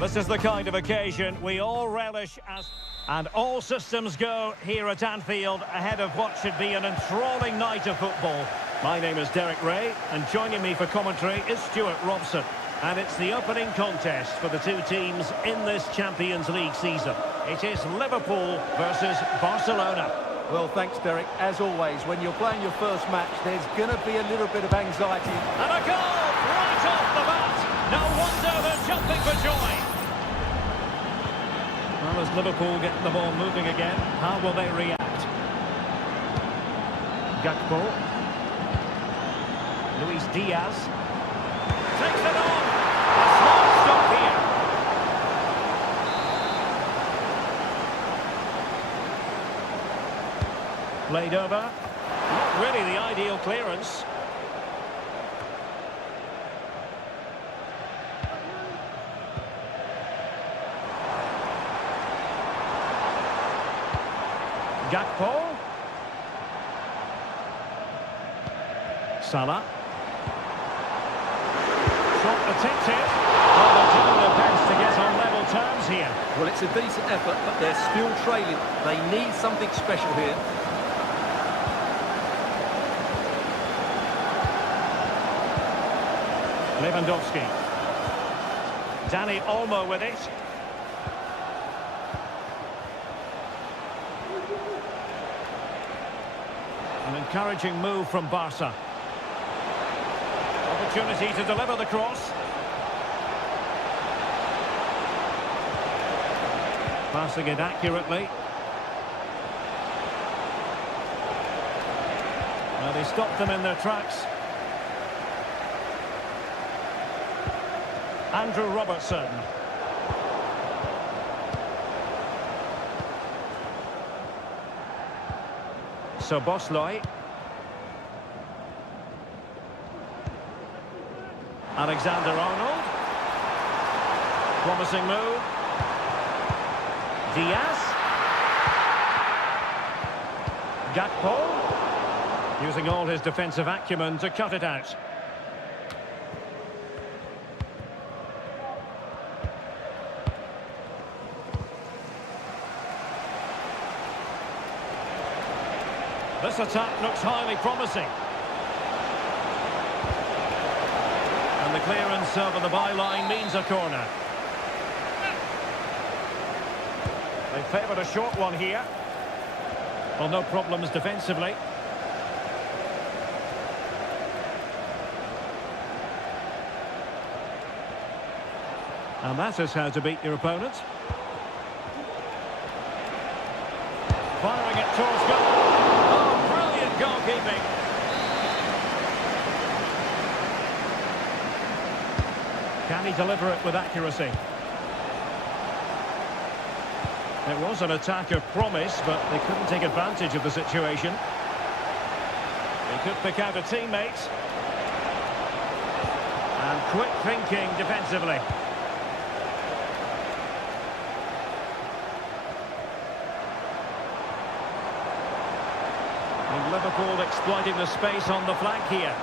This is the kind of occasion we all relish as... And all systems go here at Anfield ahead of what should be an enthralling night of football. My name is Derek Ray, and joining me for commentary is Stuart Robson. And it's the opening contest for the two teams in this Champions League season. It is Liverpool versus Barcelona. Well, thanks, Derek. As always, when you're playing your first match, there's going to be a little bit of anxiety. And a goal right off the bat. No wonder they're jumping for joy. Well, as Liverpool get the ball moving again, how will they react? Gakpo. Luis Diaz. Takes it on. A smart stop here. Played over. Not really the ideal clearance. Gakpo. Salah. Shot attempted. Well, they're doing their best to get on level terms here. Well, it's a decent effort, but they're still trailing. They need something special here. Lewandowski. Dani Olmo with it. An encouraging move from Barca. Opportunity to deliver the cross. Passing it accurately. Well, they stopped them in their tracks. Andrew Robertson. Szoboszlai. Alexander-Arnold. Promising move. Diaz. Gakpo. Using all his defensive acumen to cut it out. This attack looks highly promising. And the clearance over the byline means a corner. They favoured a short one here. Well, no problems defensively. And that is how to beat your opponent. Firing it towards goal. Goalkeeping. Can he deliver it with accuracy? It was an attack of promise, but they couldn't take advantage of the situation. They could pick out a teammate. And quick thinking defensively. Liverpool exploiting the space on the flank here.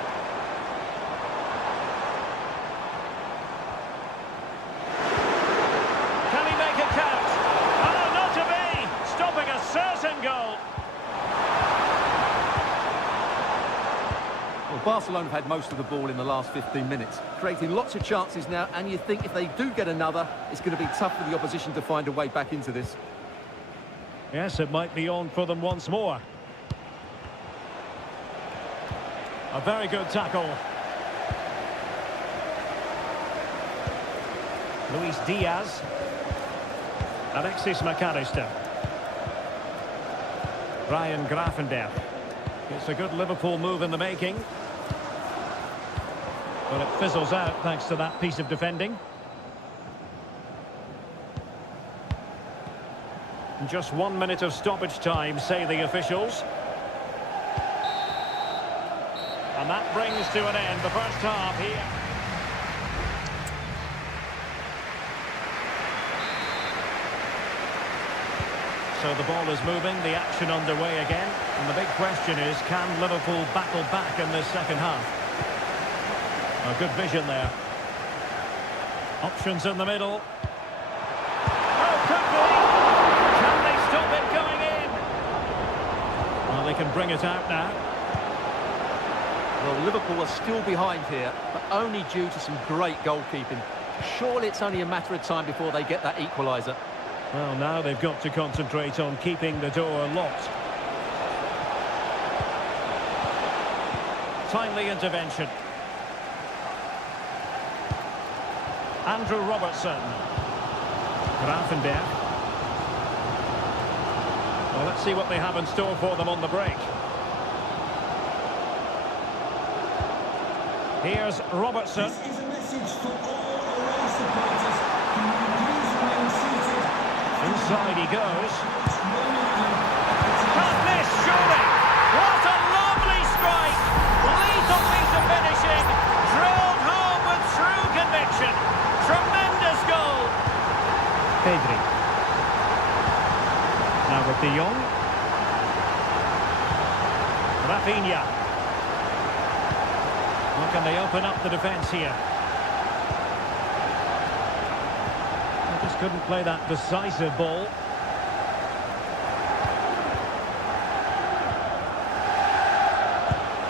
Can he make it count? Oh, not to be! Stopping a certain goal. Well, Barcelona have had most of the ball in the last 15 minutes, creating lots of chances now, and you think if they do get another, it's going to be tough for the opposition to find a way back into this. Yes, it might be on for them once more. A very good tackle. Luis Diaz. Alexis McAllister. Ryan Gravenberch. It's a good Liverpool move in the making. But it fizzles out thanks to that piece of defending. Just 1 minute of stoppage time, say the officials. And that brings to an end the first half here. So the ball is moving, the action underway again. And the big question is, can Liverpool battle back in this second half? A good vision there. Options in the middle. and bring it out now. Well, Liverpool are still behind here, but only due to some great goalkeeping. Surely it's only a matter of time before they get that equaliser. Well, now they've got to concentrate on keeping the door locked. Timely intervention. Andrew Robertson. Grafenberg. Well, let's see what they have in store for them on the break. Here's Robertson. This is a message for all away supporters. Can you please remain seated? Inside he goes. Can't miss, surely. What a lovely strike. Lethal piece of finishing. Drilled home with true conviction. Tremendous goal. Pedri. Now with De Jong. Rafinha. Well, can they open up the defence here? They just couldn't play that decisive ball.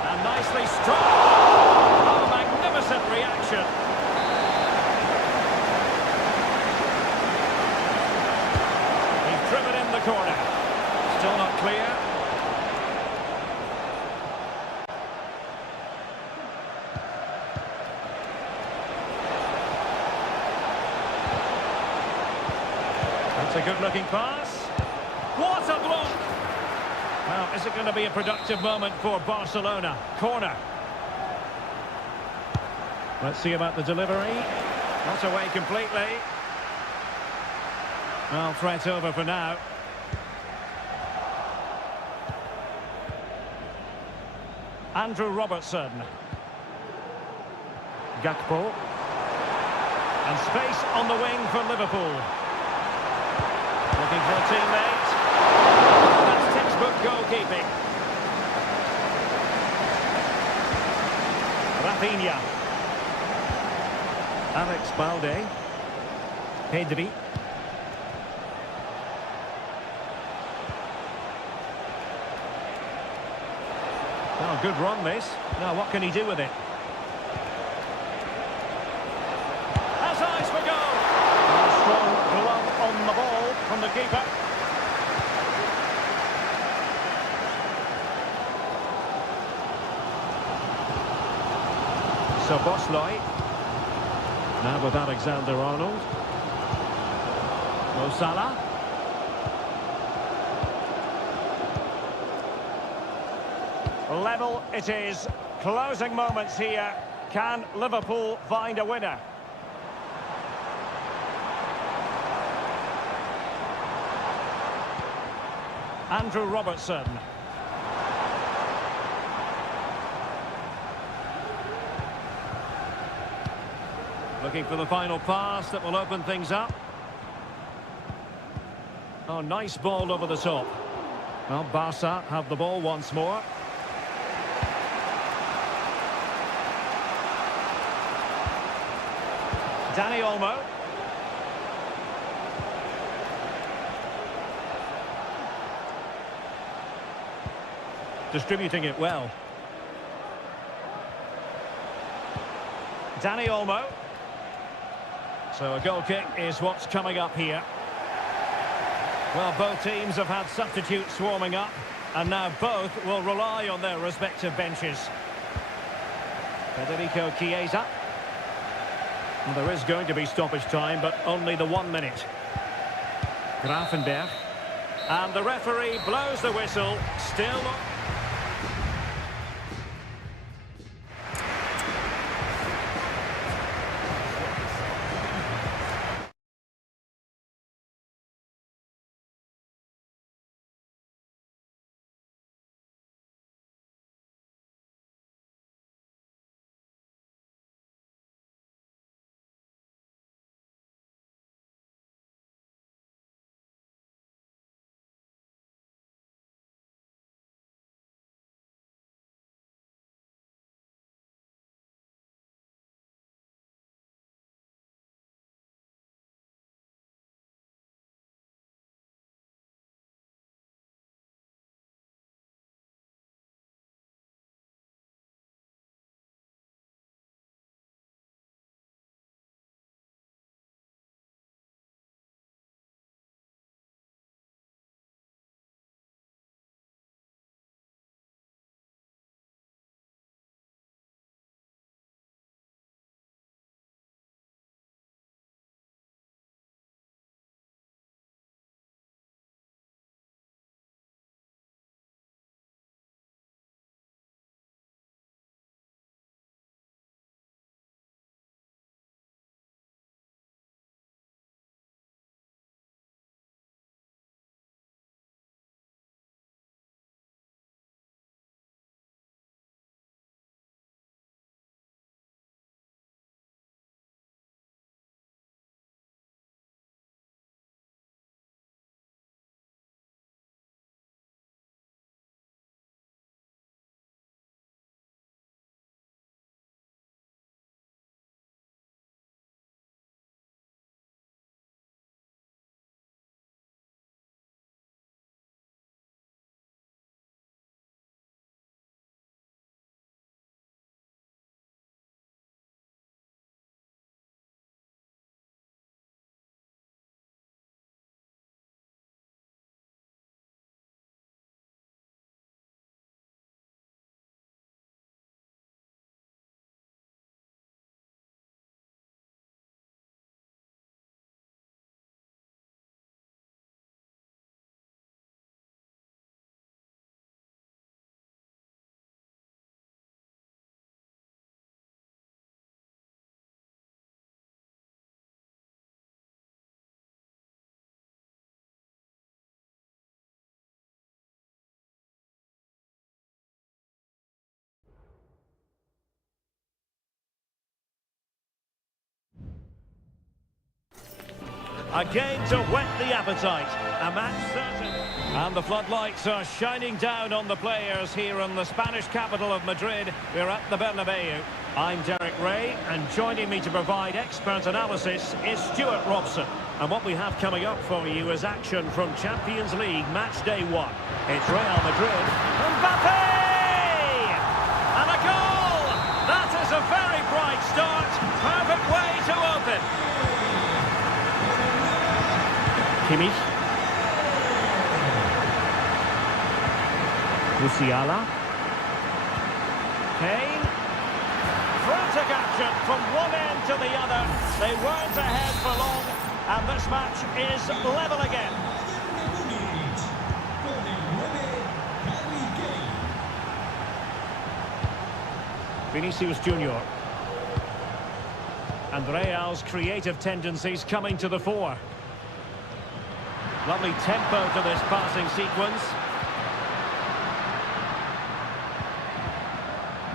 And nicely struck. Oh, magnificent reaction. He's driven in the corner. Still not clear. That's a good-looking pass. What a block! Well, is it going to be a productive moment for Barcelona? Corner. Let's see about the delivery. Not away completely. Well, threat over for now. Andrew Robertson. Gakpo. And space on the wing for Liverpool. Looking for a teammate. That's textbook goalkeeping. Rafinha. Alex Balde. Pedri. Oh, good run, this. Now, what can he do with it? Has eyes for goal. A strong glove on the ball from the keeper. Soboslai. Now with Alexander-Arnold. Mo Salah. Level it is. Closing moments here. Can Liverpool find a winner? Andrew Robertson. Looking for the final pass that will open things up. Oh, nice ball over the top. Well, Barca have the ball once more. Dani Olmo. Distributing it well. Dani Olmo. So a goal kick is what's coming up here. Well, both teams have had substitutes warming up, and now both will rely on their respective benches. Federico Chiesa. Well, there is going to be stoppage time, but only the 1 minute. Grafenberg. And the referee blows the whistle. Still Again to whet the appetite. A match certain. And the floodlights are shining down on the players here in the Spanish capital of Madrid. We're at the Bernabeu. I'm Derek Ray, and joining me to provide expert analysis is Stuart Robson. And what we have coming up for you is action from Champions League match day 1. It's Real Madrid. Mbappe! And a goal! That is a very bright start. Perfect way to open. Kimmich. Musiala. Kane. Frantic action from one end to the other. They weren't ahead for long, and this match is level again. Vinicius Junior. And Real's creative tendencies coming to the fore. Lovely tempo to this passing sequence.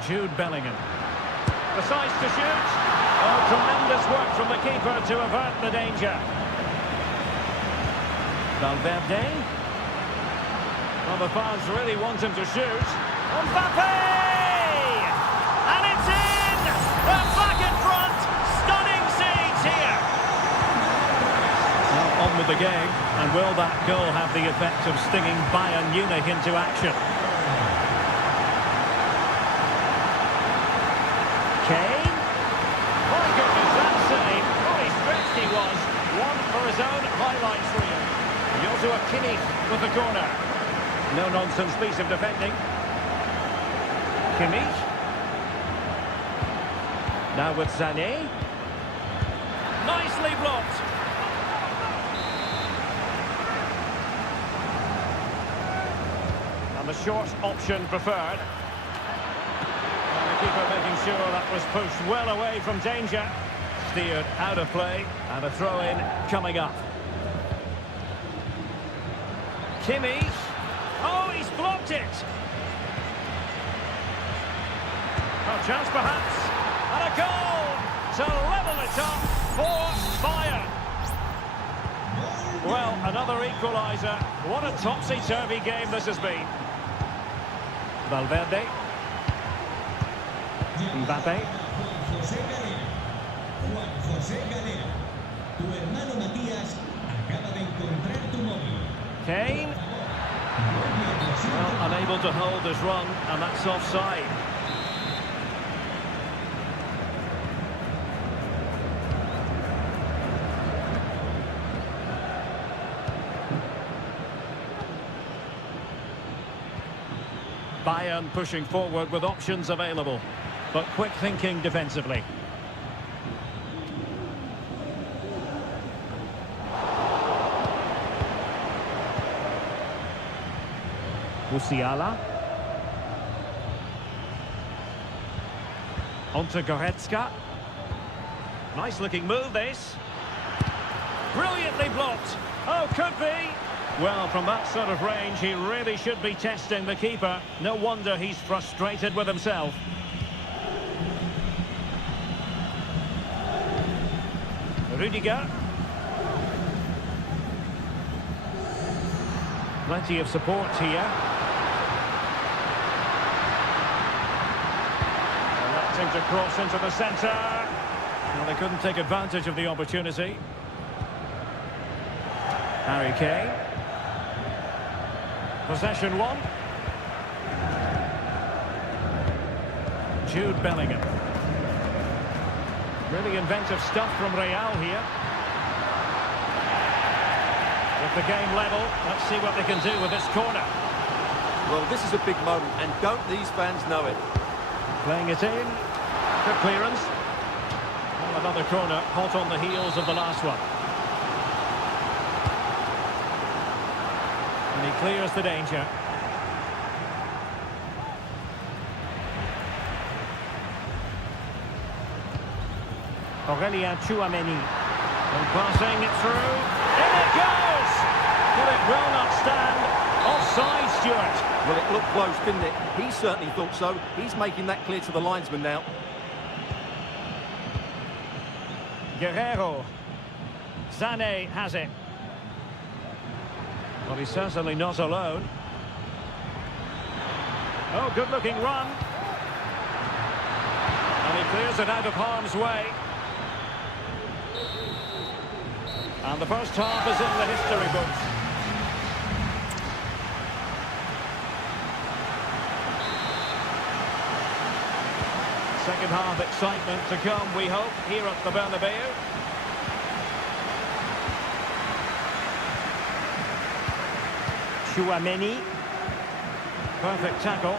Jude Bellingham. Decides to shoot. Oh, tremendous work from the keeper to avert the danger. Valverde. Well, the fans really want him to shoot. Mbappe! And it's in! They're back in front! Stunning scenes here! Now on with the game, and will that goal have the effect of stinging Bayern Munich into action? Kane? My goodness, that save! Fully stretched he was. One for his own highlights reel. Joshua Kimmich with the corner. No-nonsense piece of defending. Kimmich. Now with Sané. Nicely blocked. And the short option preferred. And the keeper making sure that was pushed well away from danger. Steered out of play. And a throw-in coming up. Kimmich. Oh, he's blocked it. A chance perhaps. And a goal to level it up for Bayern. Well, another equaliser. What a topsy-turvy game this has been. Valverde. Mbappe. Kane. Well, unable to hold his run, and that's offside. Bayern pushing forward with options available, but quick thinking defensively. Musiala. Onto Goretzka. Nice looking move this. Brilliantly blocked. Oh, could be. Well, from that sort of range, he really should be testing the keeper. No wonder he's frustrated with himself. Rudiger. Plenty of support here. Electing to cross into the centre. Well, they couldn't take advantage of the opportunity. Harry Kane. Possession one. Jude Bellingham. Really inventive stuff from Real here. With the game level, let's see what they can do with this corner. Well, this is a big moment, and don't these fans know it? Playing it in. Good clearance. Well, another corner, hot on the heels of the last one. And he clears the danger. Aurélien Tchouameni. And passing it through. In it goes! But it will not stand. Offside, Stuart. Well, it looked close, didn't it? He certainly thought so. He's making that clear to the linesman now. Guerrero. Sané has it. Well, he's certainly not alone. Oh, good-looking run. And he clears it out of harm's way. And the first half is in the history books. Second half excitement to come, we hope, here at the Bernabeu. Chouameni. Perfect tackle.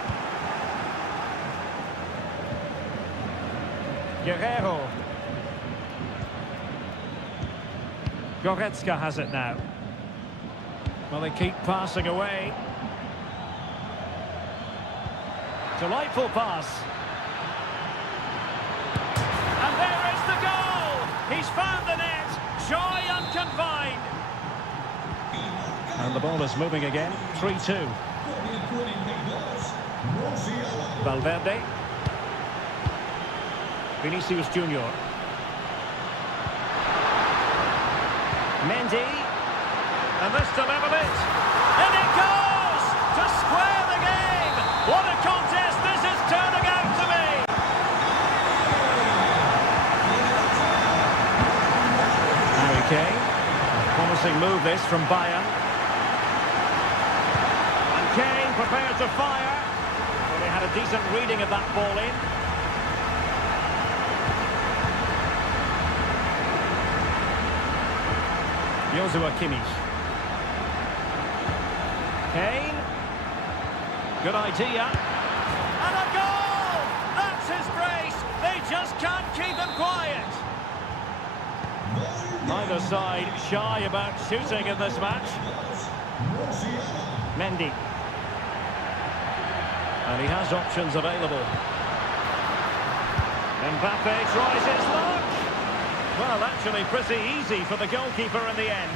Guerrero. Goretzka has it now. Well, they keep passing away. Delightful pass. And there is the goal! He's found the net. Joy unconfined. And the ball is moving again. 3-2. Valverde. Vinicius Junior. Mendy. And this to level it. And it goes! To square the game! What a contest this is turning out to be! Harry Kane. Promising move this from Bayern. And Kane prepared to fire. Well, they had a decent reading of that ball in. Joshua Kimmich. Kane. Good idea. And a goal! That's his brace. They just can't keep him quiet. Neither side shy about shooting in this match. Mendy. And he has options available. Mbappe tries his luck. Well, actually pretty easy for the goalkeeper in the end.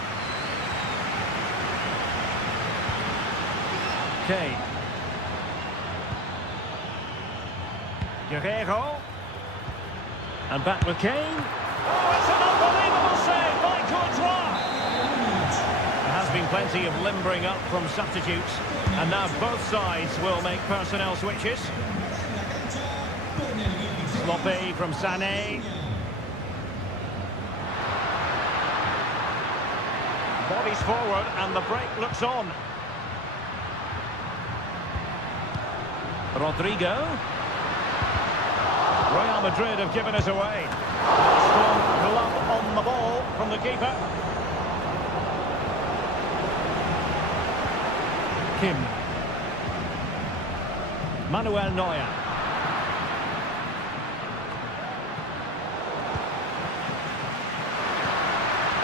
Kane. Guerrero. And back with Kane. Oh, it's an unbelievable save by Courtois. There has been plenty of limbering up from substitutes. And now both sides will make personnel switches. Sloppy from Sané. Bodies forward and the break looks on. Rodrigo. Real Madrid have given us away. Strong glove on the ball from the keeper. Kim. Manuel Neuer.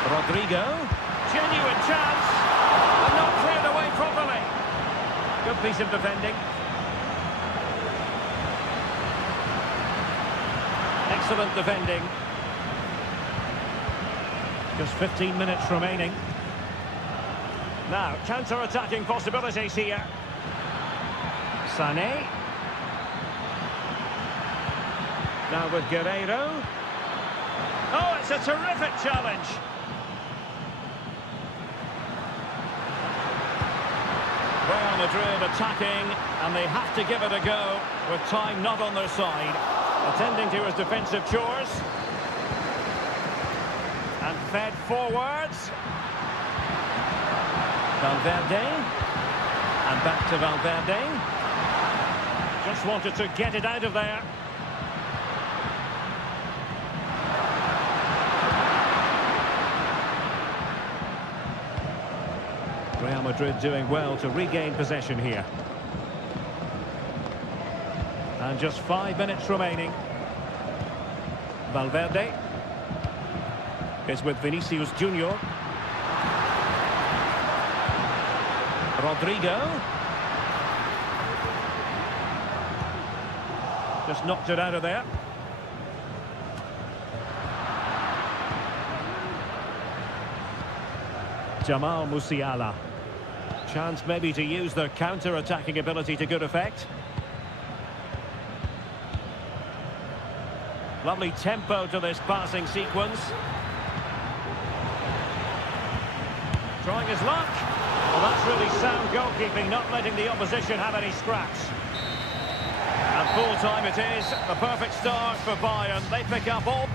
Rodrigo. Genuine chance, and not cleared away properly. Good piece of defending. Excellent defending. Just 15 minutes remaining. Now, counter-attacking possibilities here. Sané. Now with Guerrero. Oh, it's a terrific challenge. Real Madrid attacking, and they have to give it a go, with time not on their side. Attending to his defensive chores. And fed forwards. Valverde. And back to Valverde. Just wanted to get it out of there. Real Madrid doing well to regain possession here. And just 5 minutes remaining. Valverde is with Vinicius Junior. Rodrigo. Just knocked it out of there. Jamal Musiala. Chance maybe to use their counter-attacking ability to good effect. Lovely tempo to this passing sequence. Trying his luck. Well, that's really sound goalkeeping, not letting the opposition have any scraps. And full time it is. The perfect start for Bayern. They pick up all...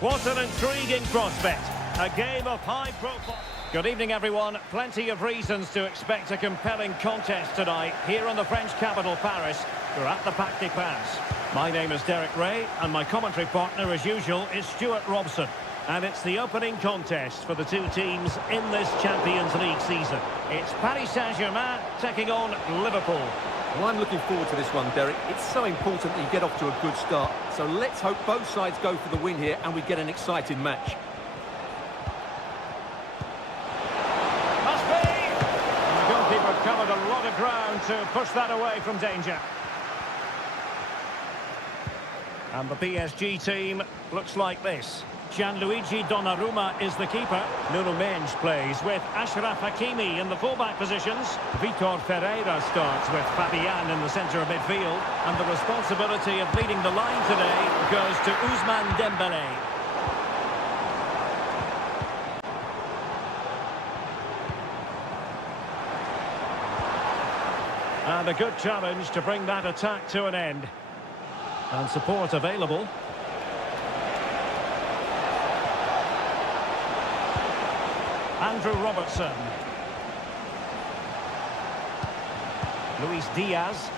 What an intriguing prospect. A game of high profile. Good evening, everyone. Plenty of reasons to expect a compelling contest tonight here in the French capital, Paris. We're at the Parc des Princes. My name is Derek Ray, and my commentary partner, as usual, is Stuart Robson. And it's the opening contest for the two teams in this Champions League season. It's Paris Saint-Germain taking on Liverpool. Well, I'm looking forward to this one, Derek. It's so important that you get off to a good start. So let's hope both sides go for the win here and we get an exciting match. Must be! And the goalkeeper covered a lot of ground to push that away from danger. And the PSG team looks like this. Gianluigi Donnarumma is the keeper. Nuno Mendes plays with Achraf Hakimi in the fullback positions. Vitor Ferreira starts with Fabian in the centre of midfield. And the responsibility of leading the line today goes to Ousmane Dembélé. And a good challenge to bring that attack to an end. And support available. Andrew Robertson. Luis Diaz.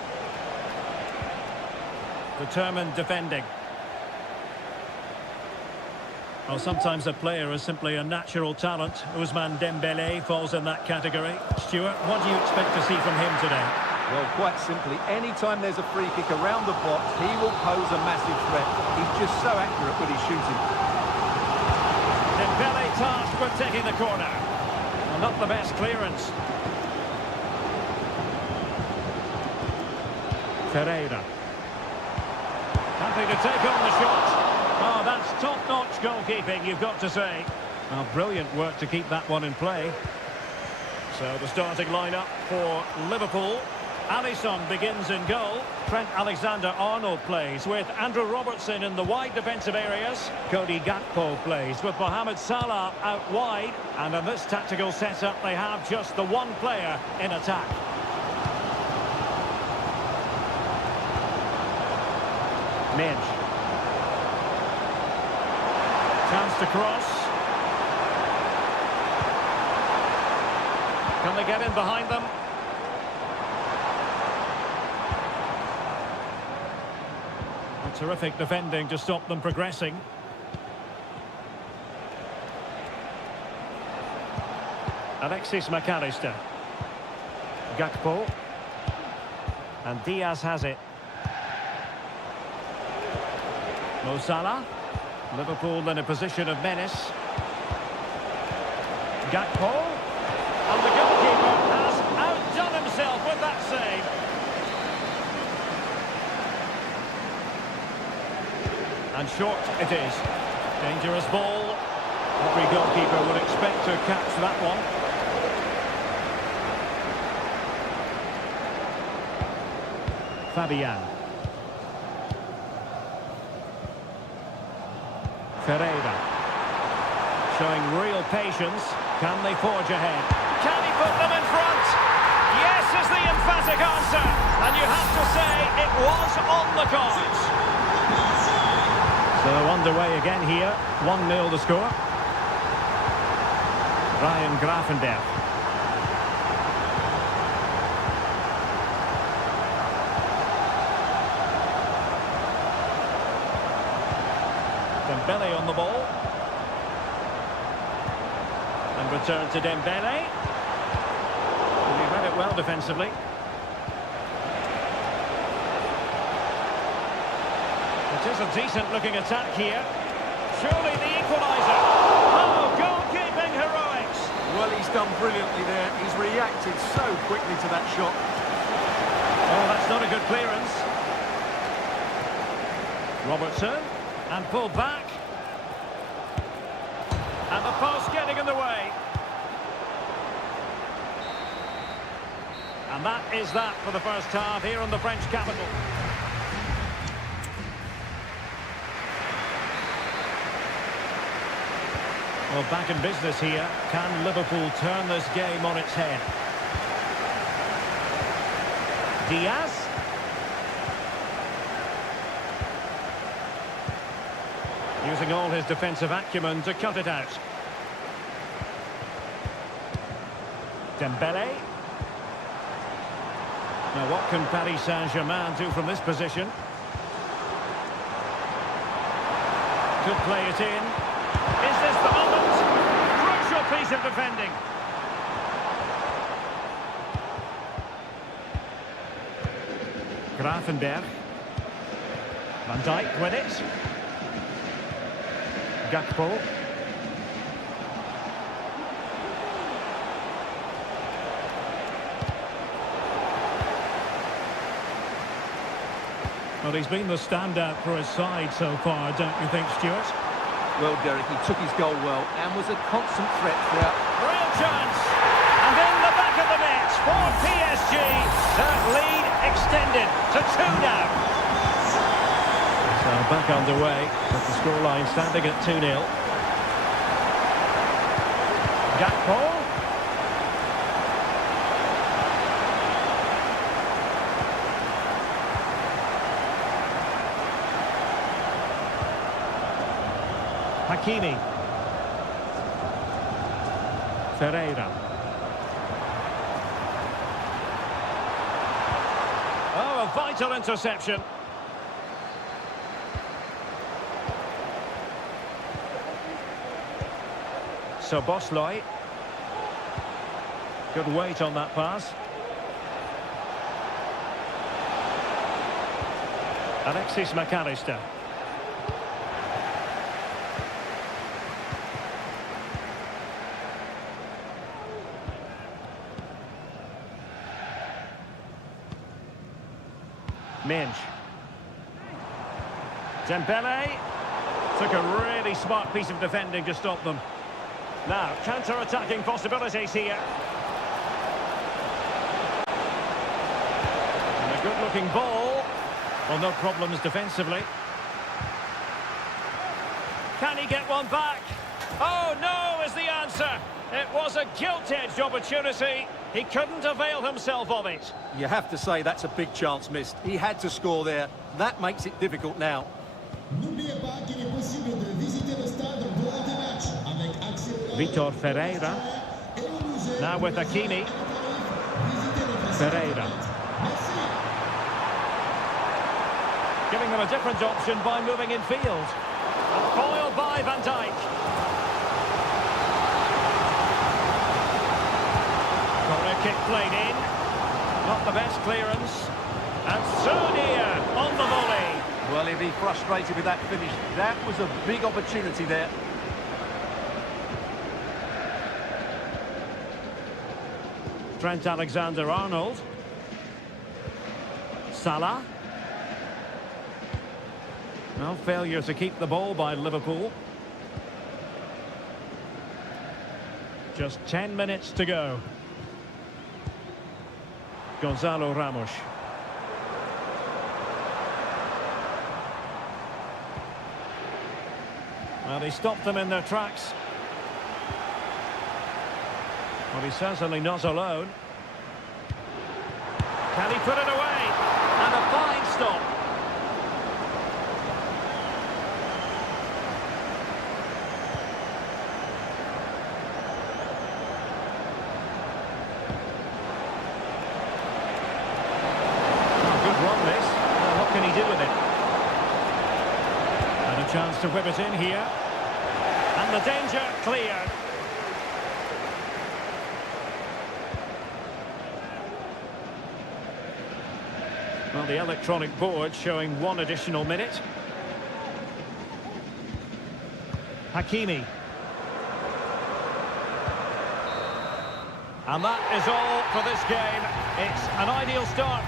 Determined defending. Well, sometimes a player is simply a natural talent. Ousmane Dembélé falls in that category. Stuart, what do you expect to see from him today? Well, quite simply, anytime there's a free kick around the box, he will pose a massive threat. He's just so accurate with his shooting. Dembélé tasked with taking the corner. Well, not the best clearance. Ferreira. Happy to take on the shot. Oh, that's top-notch goalkeeping, you've got to say. Well, brilliant work to keep that one in play. So the starting lineup for Liverpool. Alisson begins in goal. Trent Alexander-Arnold plays with Andrew Robertson in the wide defensive areas. Cody Gakpo plays with Mohamed Salah out wide. And in this tactical setup, they have just the one player in attack. Midge. Chance to cross. Can they get in behind them? A terrific defending to stop them progressing. Alexis McAllister. Gakpo. And Diaz has it. Mo Salah. Liverpool in a position of menace. Gakpo. And the goalkeeper has outdone himself with that save. And short it is. Dangerous ball. Every goalkeeper would expect to catch that one. Fabian. Ferreira. Showing real patience. Can they forge ahead? Can he put them in front? is the emphatic answer, and you have to say it was on the cards. So underway again here. 1-0 the score. Ryan Gravenberch. Dembele on the ball. And return to Dembele. And he read it well defensively. It is a decent-looking attack here. Surely the equaliser. Oh, goalkeeping heroics. Well, he's done brilliantly there. He's reacted so quickly to that shot. Oh, that's not a good clearance. Robertson. And pulled back. And the post getting in the way. And that is that for the first half here in the French capital. Well, back in business here. Can Liverpool turn this game on its head? Diaz. Using all his defensive acumen to cut it out. Dembele. Now what can Paris Saint-Germain do from this position? Could play it in. Is this the moment? Crucial piece of defending. Gravenberch. Van Dijk with it. Gakpo. Well, he's been the standout for his side so far, don't you think, Stuart? Well, Derek, he took his goal well and was a constant threat throughout. Real chance. And in the back of the net for PSG. That lead extended to 2 now. So back underway with the scoreline standing at 2-0. Gakpo. Hakimi. Ferreira. Oh, a vital interception. So Bosloy. Good weight on that pass. Alexis McAllister. Minge. Dembele took a really smart piece of defending to stop them. Now, counter-attacking possibilities here. And a good-looking ball. Well, no problems defensively. Can he get one back? Oh, no is the answer. It was a gilt-edged opportunity. He couldn't avail himself of it. You have to say that's a big chance missed. He had to score there. That makes it difficult now. N'oubliez pas qu'il est possible de visiter le stade durant des matchs avec accès Vitor Ferreira. et au musée. Now with Hakimi. Visitez notre site. Ferreira. Merci. Giving them a different option by moving in field. And foiled by Van Dijk. Corner kick played in. Not the best clearance. And Seria on the volley. Well, he'll be frustrated with that finish. That was a big opportunity there. Trent Alexander-Arnold. Salah. No failure to keep the ball by Liverpool. Just 10 minutes to go. Gonzalo Ramos. Well, he stopped them in their tracks. Well, he's certainly not alone. Can he put it away? And a fine stop. What can he do with it? And a chance to whip it in here. And the danger cleared. Well, the electronic board showing 1 additional minute. Hakimi. And that is all for this game. It's an ideal start.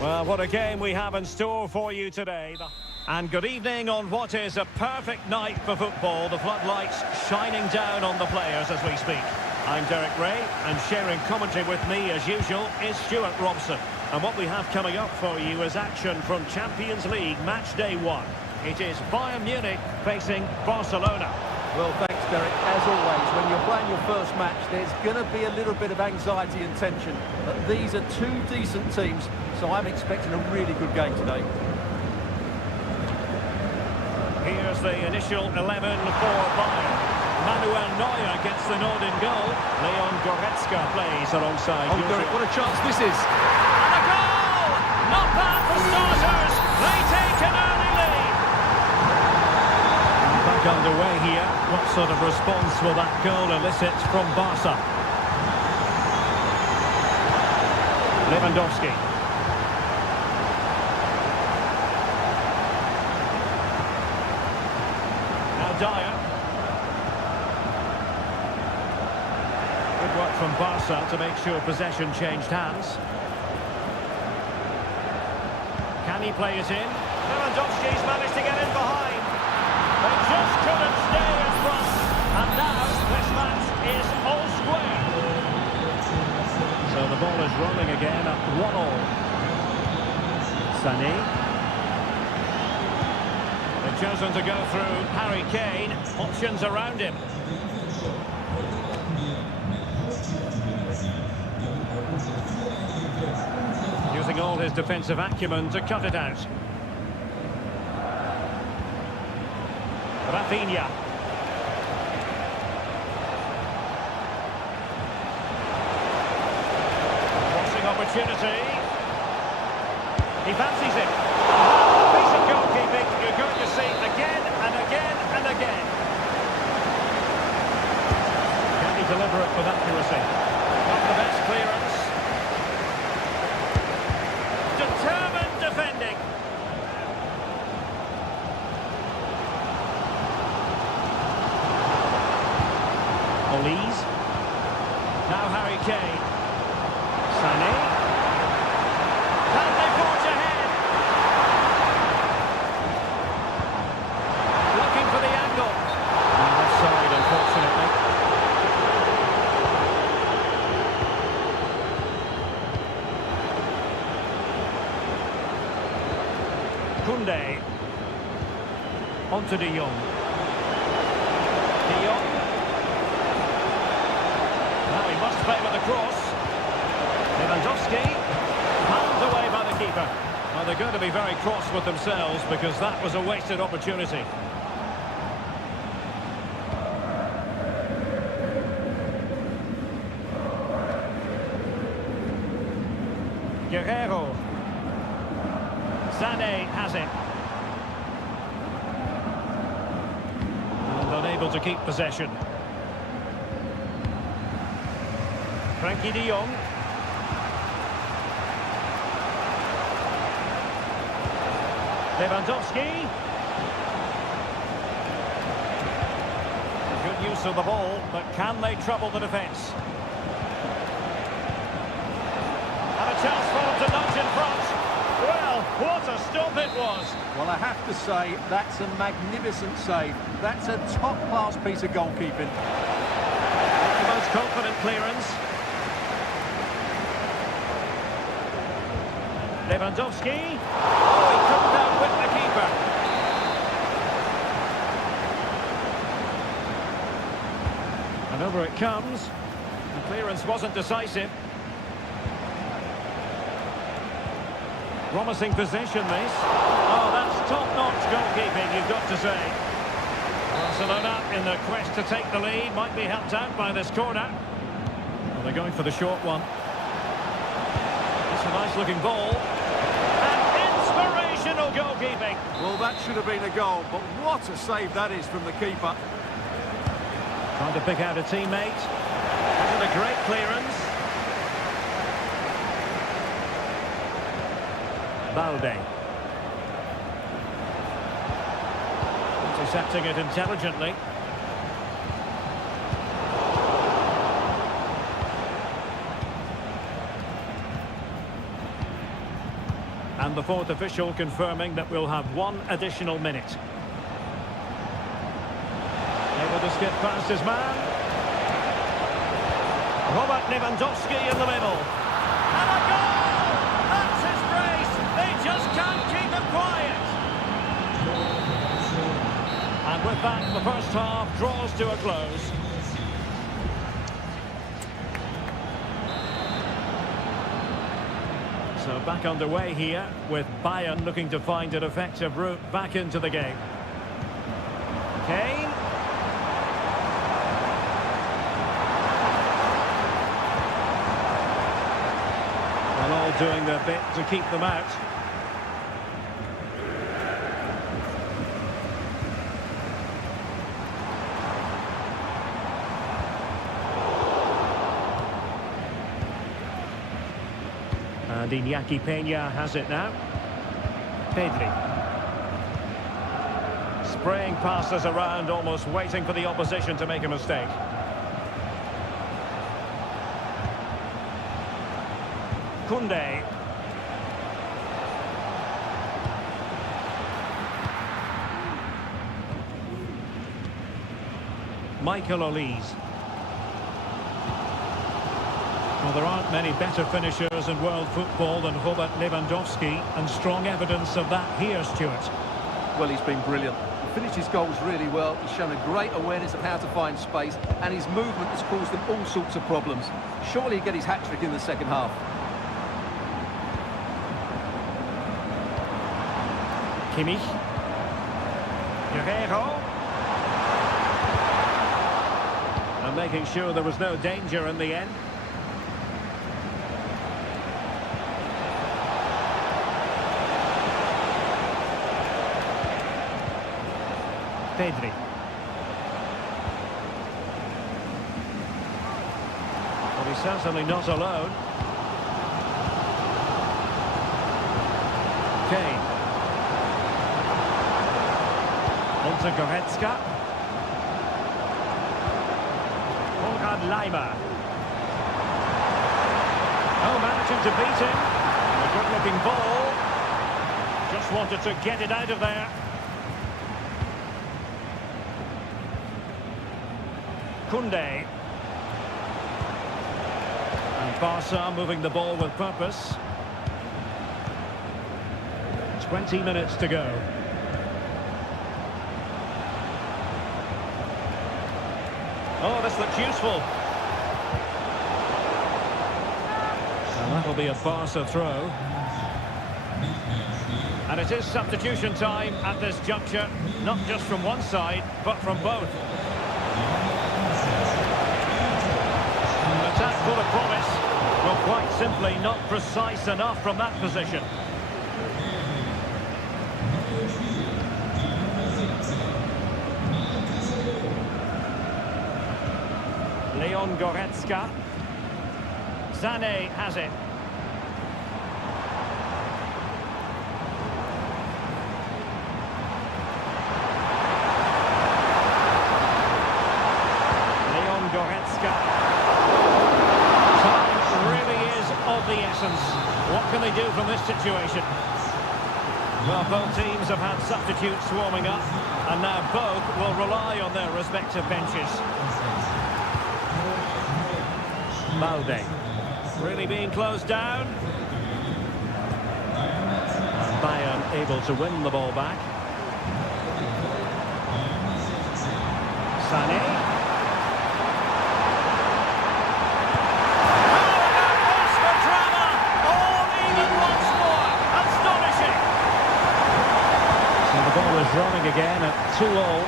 Well, what a game we have in store for you today. And good evening on what is a perfect night for football. The floodlights shining down on the players as we speak. I'm Derek Ray, and sharing commentary with me, as usual, is Stuart Robson. And what we have coming up for you is action from Champions League match day 1. It is Bayern Munich facing Barcelona. Well, thanks, Derek. As always, when you're playing your first match, there's going to be a little bit of anxiety and tension. But these are two decent teams, so I'm expecting a really good game today. Here's the initial 11 for Bayern. Manuel Neuer gets the nod in goal. Leon Goretzka plays alongside. Oh, Derek, what a chance this is. And a goal! Not bad for starters. They take an early lead. Back underway here. What sort of response will that goal elicit from Barca? Lewandowski. Now Dyer. Good work from Barca to make sure possession changed hands. Can he play it in? Lewandowski's managed to get in behind. They just couldn't stay in front. And now this match is all square. So the ball is rolling again at 1-all. Sané. They've chosen to go through Harry Kane. Options around him. Using all his defensive acumen to cut it out. Rafinha. Crossing opportunity. He fancies it. Piece of goalkeeping you're going to see again and again and again. Can he deliver it with accuracy? Not the best clearance. Determined defending. Olise. Now Harry Kane. Sané. Can they forge ahead? Looking for the angle. Offside, unfortunately. Koundé. Onto De Jong. De Jong. Now he must play with the cross. Lewandowski. Hands away by the keeper. Well, they're going to be very cross with themselves because that was a wasted opportunity. Guerrero. Sané has it. And unable to keep possession. Frankie de Jong. Lewandowski. Good use of the ball, but can they trouble the defence? And a chance for them to nudge in front. Well, what a stop it was. Well, I have to say, that's a magnificent save. That's a top-class piece of goalkeeping. Not the most confident clearance. Lewandowski. Oh, he couldn't outwit the keeper. And over it comes. The clearance wasn't decisive. Promising possession, this. Oh, that's top-notch goalkeeping, you've got to say. Barcelona, in their quest to take the lead, might be helped out by this corner. Well, they're going for the short one. It's a nice-looking ball. And inspirational goalkeeping. Well, that should have been a goal, but what a save that is from the keeper. Trying to pick out a teammate. Isn't a great clearance. Balde. Intercepting it intelligently. And the fourth official confirming that we'll have one additional minute. Able to skip past his man. Robert Lewandowski in the middle. And a goal! That's his brace! They just can't keep him quiet! And with that, the first half draws to a close. So back underway here, with Bayern looking to find an effective route back into the game. Kane. Well, all doing their bit to keep them out. And Iñaki Peña has it now. Pedri. Spraying passes around, almost waiting for the opposition to make a mistake. Koundé. Michael Olise. Well, there aren't many better finishers in world football than Robert Lewandowski, and strong evidence of that here, Stuart. Well, he's been brilliant. He finished his goals really well. He's shown a great awareness of how to find space, and his movement has caused them all sorts of problems. Surely he'll get his hat-trick in the second half. Kimmich. Guerrero. And making sure there was no danger in the end. Pedri. Well, he's certainly not alone. Kane. On to Goretzka. Lima. Oh, managing to beat him. A good-looking ball. Just wanted to get it out of there. Koundé. And Barca moving the ball with purpose. 20 minutes to go. Oh, this looks useful. And that'll be a Barca throw. And it is substitution time at this juncture, not just from one side, but from both. An attack full of promise, well, quite simply not precise enough from that position. Leon Goretzka. Sané has it. Leon Goretzka. Time really is of the essence. What can they do from this situation? Well, both teams have had substitutes warming up, and now both will rely on their respective benches. Balde. Really being closed down. Bayern able to win the ball back. Sané. Oh, that was the drama! All even once more. Astonishing! So the ball is rolling again at 2-all.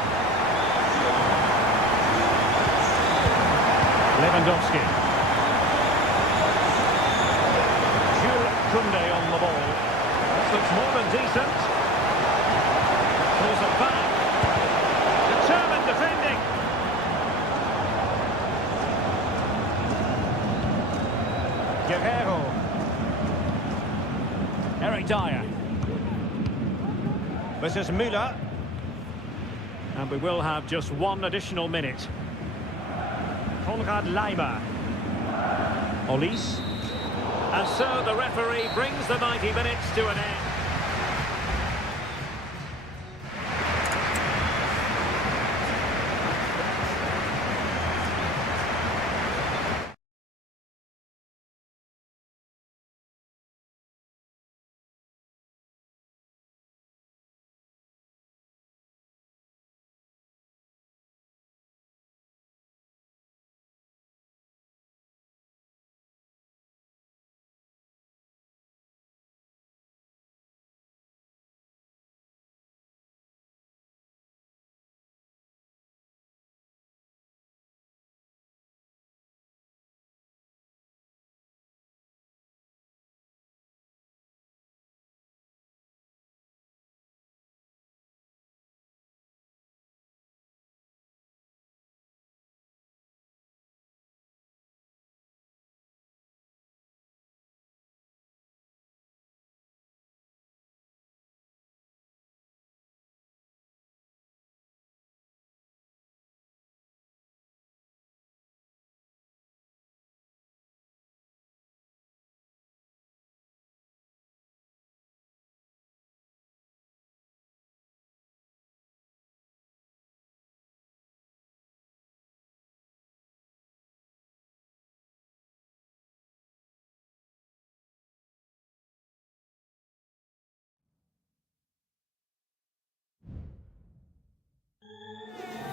Lewandowski. Koundé on the ball. This looks more than decent. Pulls it back. Determined defending. Guerrero. Eric Dyer. This is Müller. And we will have just one additional minute. Konrad Lima. Olise. And so the referee brings the 90 minutes to an end.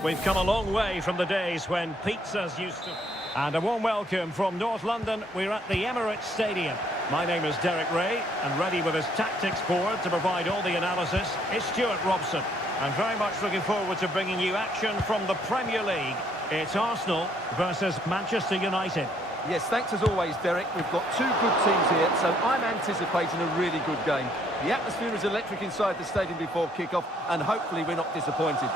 We've come a long way from the days when pizzas used to... And a warm welcome from North London. We're at the Emirates Stadium. My name is Derek Ray, and ready with his tactics board to provide all the analysis is Stuart Robson. I'm very much looking forward to bringing you action from the Premier League. It's Arsenal versus Manchester United. Yes, thanks as always, Derek. We've got two good teams here, so I'm anticipating a really good game. The atmosphere is electric inside the stadium before kick-off, and hopefully we're not disappointed.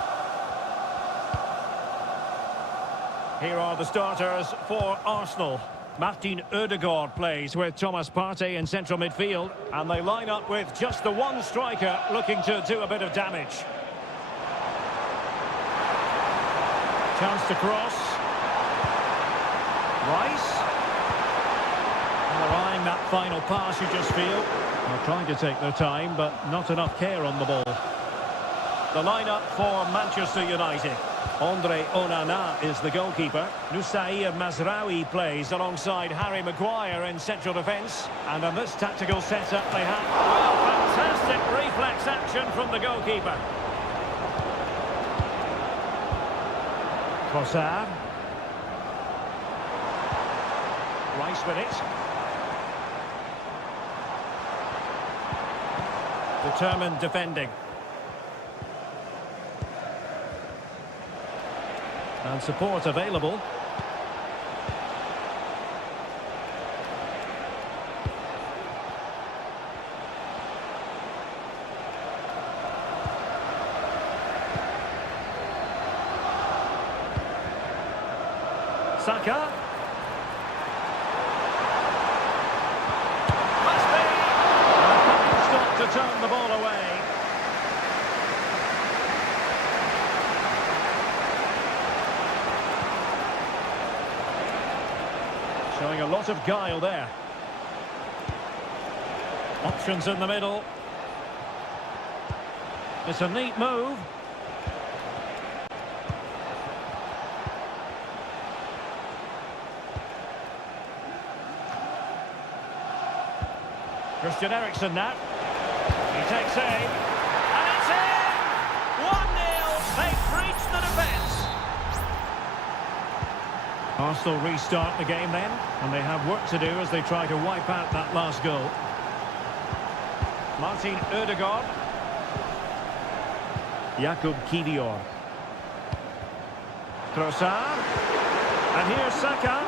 Here are the starters for Arsenal. Martin Ødegaard plays with Thomas Partey in central midfield, and they line up with just the one striker looking to do a bit of damage. Chance to cross. Rice. Allowing that final pass, you just feel. They're trying to take their time, but not enough care on the ball. The lineup for Manchester United. Andre Onana is the goalkeeper. Nusair Mazraoui plays alongside Harry Maguire in central defence. And in this tactical setup they have, well, fantastic reflex action from the goalkeeper. Trossard. Rice with it. Determined defending. And support available. Saka. Must be. And a stop to turn the ball away. Showing a lot of guile there. Options in the middle. It's a neat move. Christian Eriksen now. He takes aim. And it's in! 1-0. They've breached the defence. Arsenal restart the game then, and they have work to do as they try to wipe out that last goal. Martin Ødegaard. Jakub Kivior. Trossard. And here's Saka.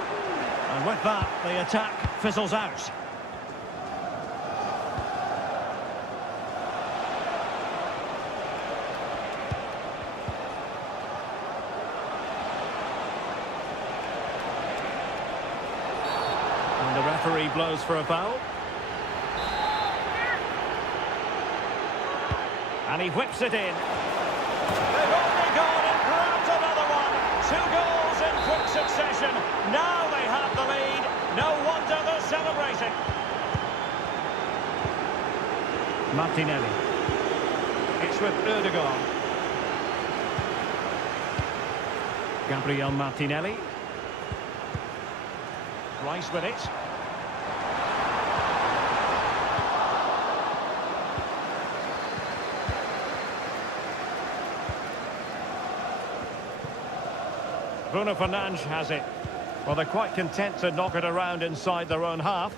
And with that, the attack fizzles out. The referee blows for a foul. And he whips it in. They've already gone and grabbed another one. 2 goals in quick succession. Now they have the lead. No wonder they're celebrating. Martinelli. It's with Ødegaard. Gabriel Martinelli. Rice with it. Bruno Fernandes has it. Well, they're quite content to knock it around inside their own half.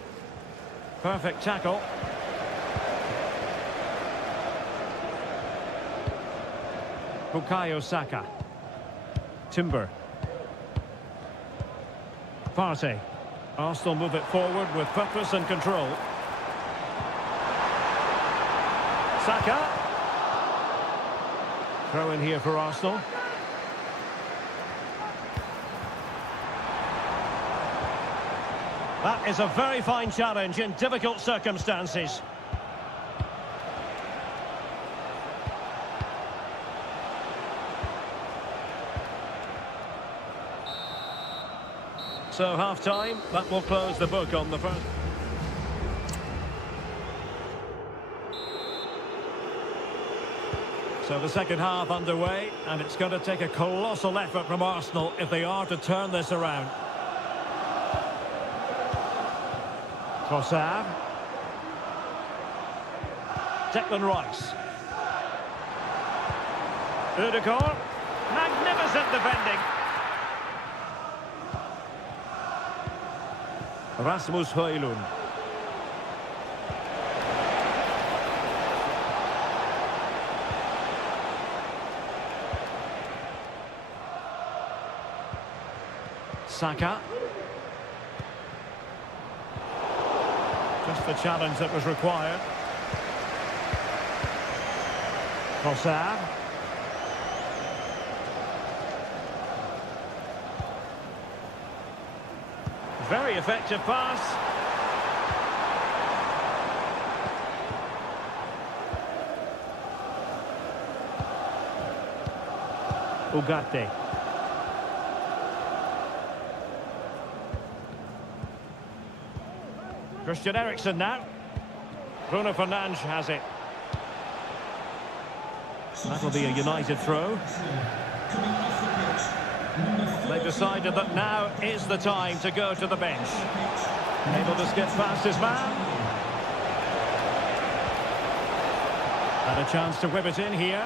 Perfect tackle. Bukayo Saka. Timber. Partey. Arsenal move it forward with purpose and control. Saka. Throw in here for Arsenal. That is a very fine challenge in difficult circumstances. So half-time, that will close the book on the first. So the second half underway, and it's going to take a colossal effort from Arsenal if they are to turn this around. Trossard. Declan Rice. Ødegaard. Magnificent defending. Rasmus Højlund. Saka. Just the challenge that was required. Trossard. Very effective pass. Ugarte. Christian Eriksen now. Bruno Fernandes has it. That'll be a United throw. They've decided that now is the time to go to the bench. Able to skip past his man. And a chance to whip it in here.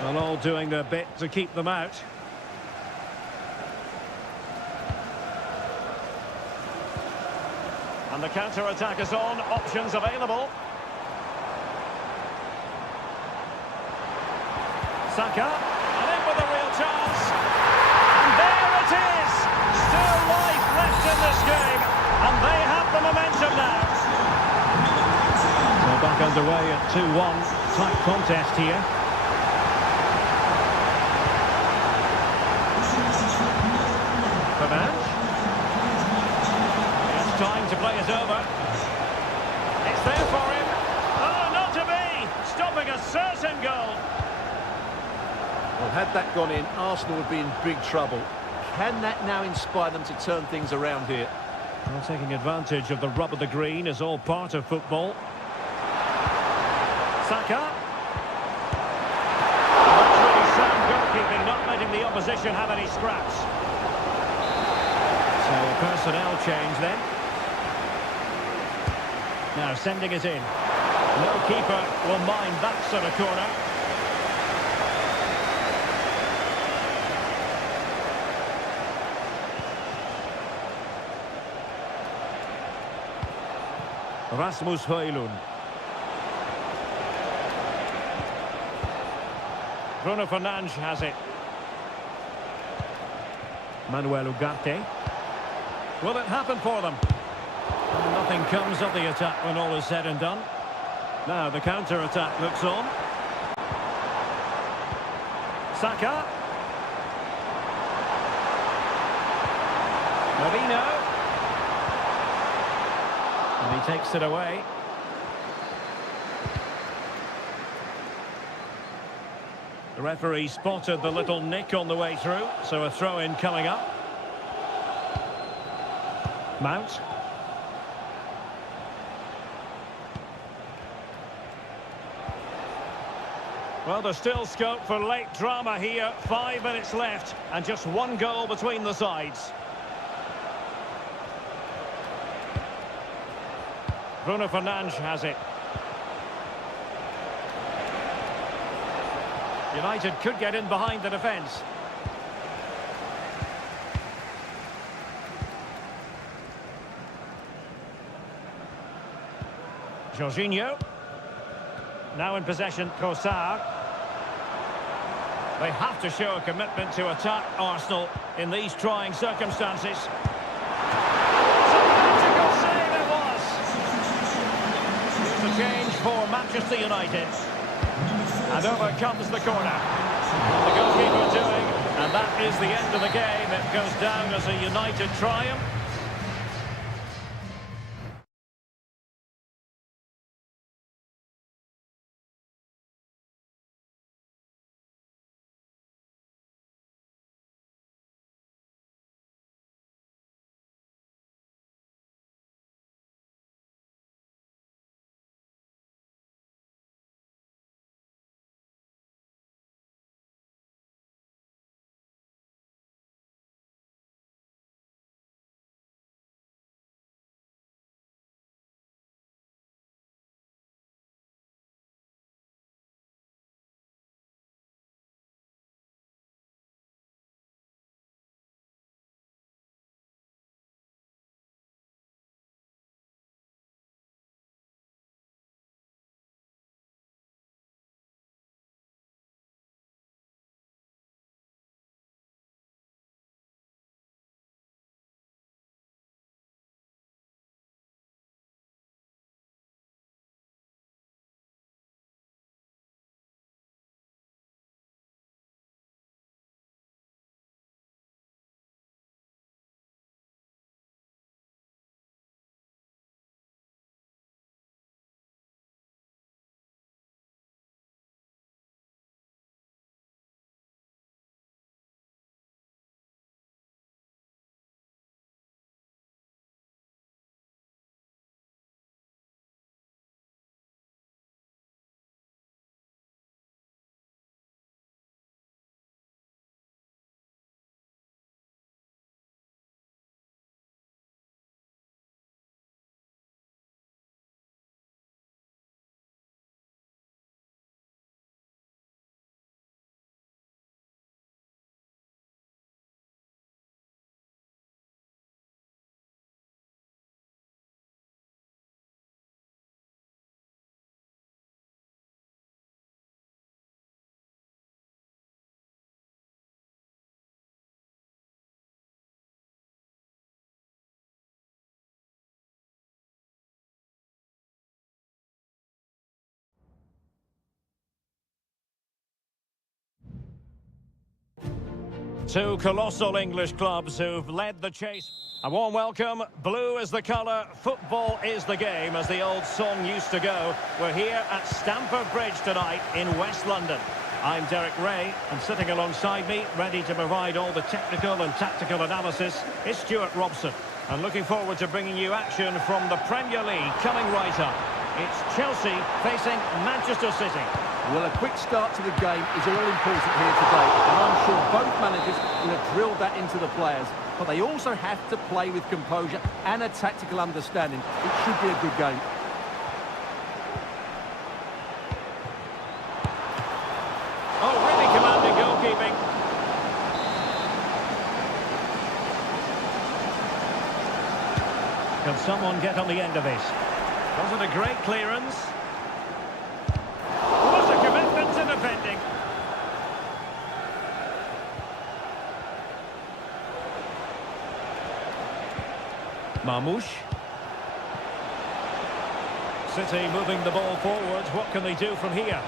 Well, all doing their bit to keep them out. And the counter-attack is on. Options available. Saka. And in with a real chance. And there it is. Still life left in this game. And they have the momentum now. So back underway at 2-1. Tight contest here. Fernandes. It's time to play it over. It's there for him. Oh, not to be. Stopping a certain goal. Well, had that gone in, Arsenal would be in big trouble. Can that now inspire them to turn things around here? Well, taking advantage of the rub of the green is all part of football. Saka. That's really sound goalkeeping, not letting the opposition have any scraps. So a personnel change then. Now sending it in. No keeper will mind that sort of corner. Rasmus Højlund. Bruno Fernandes has it. Manuel Ugarte. Will it happen for them? Nothing comes of the attack when all is said and done. Now the counter-attack looks on. Saka. Marino. And he takes it away. The referee spotted the little nick on the way through, so a throw-in coming up. Mount. Well, there's still scope for late drama here. 5 minutes left and just one goal between the sides. Bruno Fernandes has it. United could get in behind the defence. Jorginho. Now in possession, Trossard. They have to show a commitment to attack Arsenal in these trying circumstances. Here's a change for Manchester United. And over comes the corner. The goalkeeper doing, and that is the end of the game. It goes down as a United triumph. Two colossal English clubs who've led the chase. A warm welcome. Blue is the colour, football is the game, as the old song used to go. We're here at Stamford Bridge tonight in West London. I'm Derek Ray, and sitting alongside me, ready to provide all the technical and tactical analysis, is Stuart Robson. And looking forward to bringing you action from the Premier League coming right up. It's Chelsea facing Manchester City. Well, a quick start to the game is all important here today, and I'm sure both managers will have drilled that into the players. But they also have to play with composure and a tactical understanding. It should be a good game. Oh, really commanding goalkeeping. Can someone get on the end of this? Wasn't a great clearance. What a commitment to defending. Marmoush. City moving the ball forwards. What can they do from here?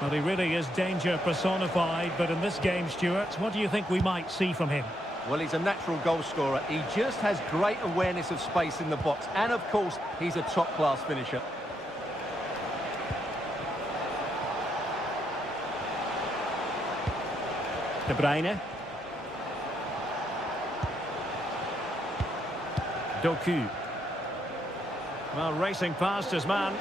Well, he really is danger personified, but in this game, Stuart, what do you think we might see from him? Well, he's a natural goal scorer. He just has great awareness of space in the box. And, of course, he's a top-class finisher. De Bruyne. Doku. Well, racing past his man.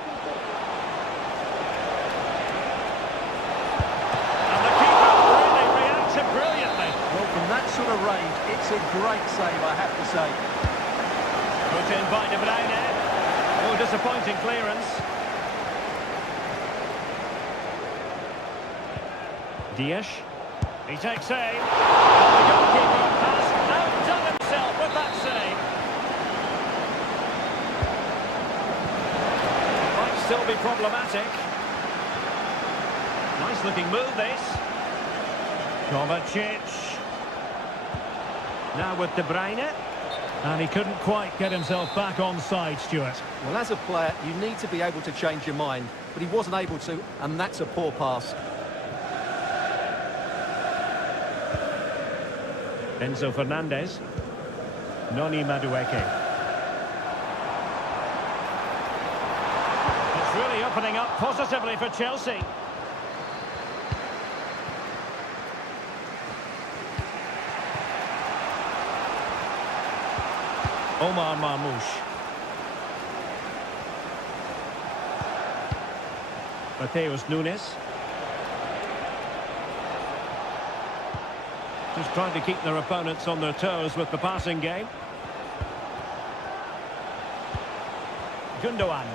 And the keeper really reacted brilliantly. Well, from that sort of range, it's a great save, I have to say. Put in by De Bruyne. Oh, disappointing clearance. Dias. He takes aim. And the goalkeeper has outdone himself with that save. Might still be problematic. Nice looking move, this. Kovacic. Now with De Bruyne. And he couldn't quite get himself back on side, Stuart. Well, as a player, you need to be able to change your mind. But he wasn't able to, and that's a poor pass. Enzo Fernandez. Noni Madueke. It's really opening up positively for Chelsea. Omar Marmoush. Mateus Nunes. Just trying to keep their opponents on their toes with the passing game. Gundogan.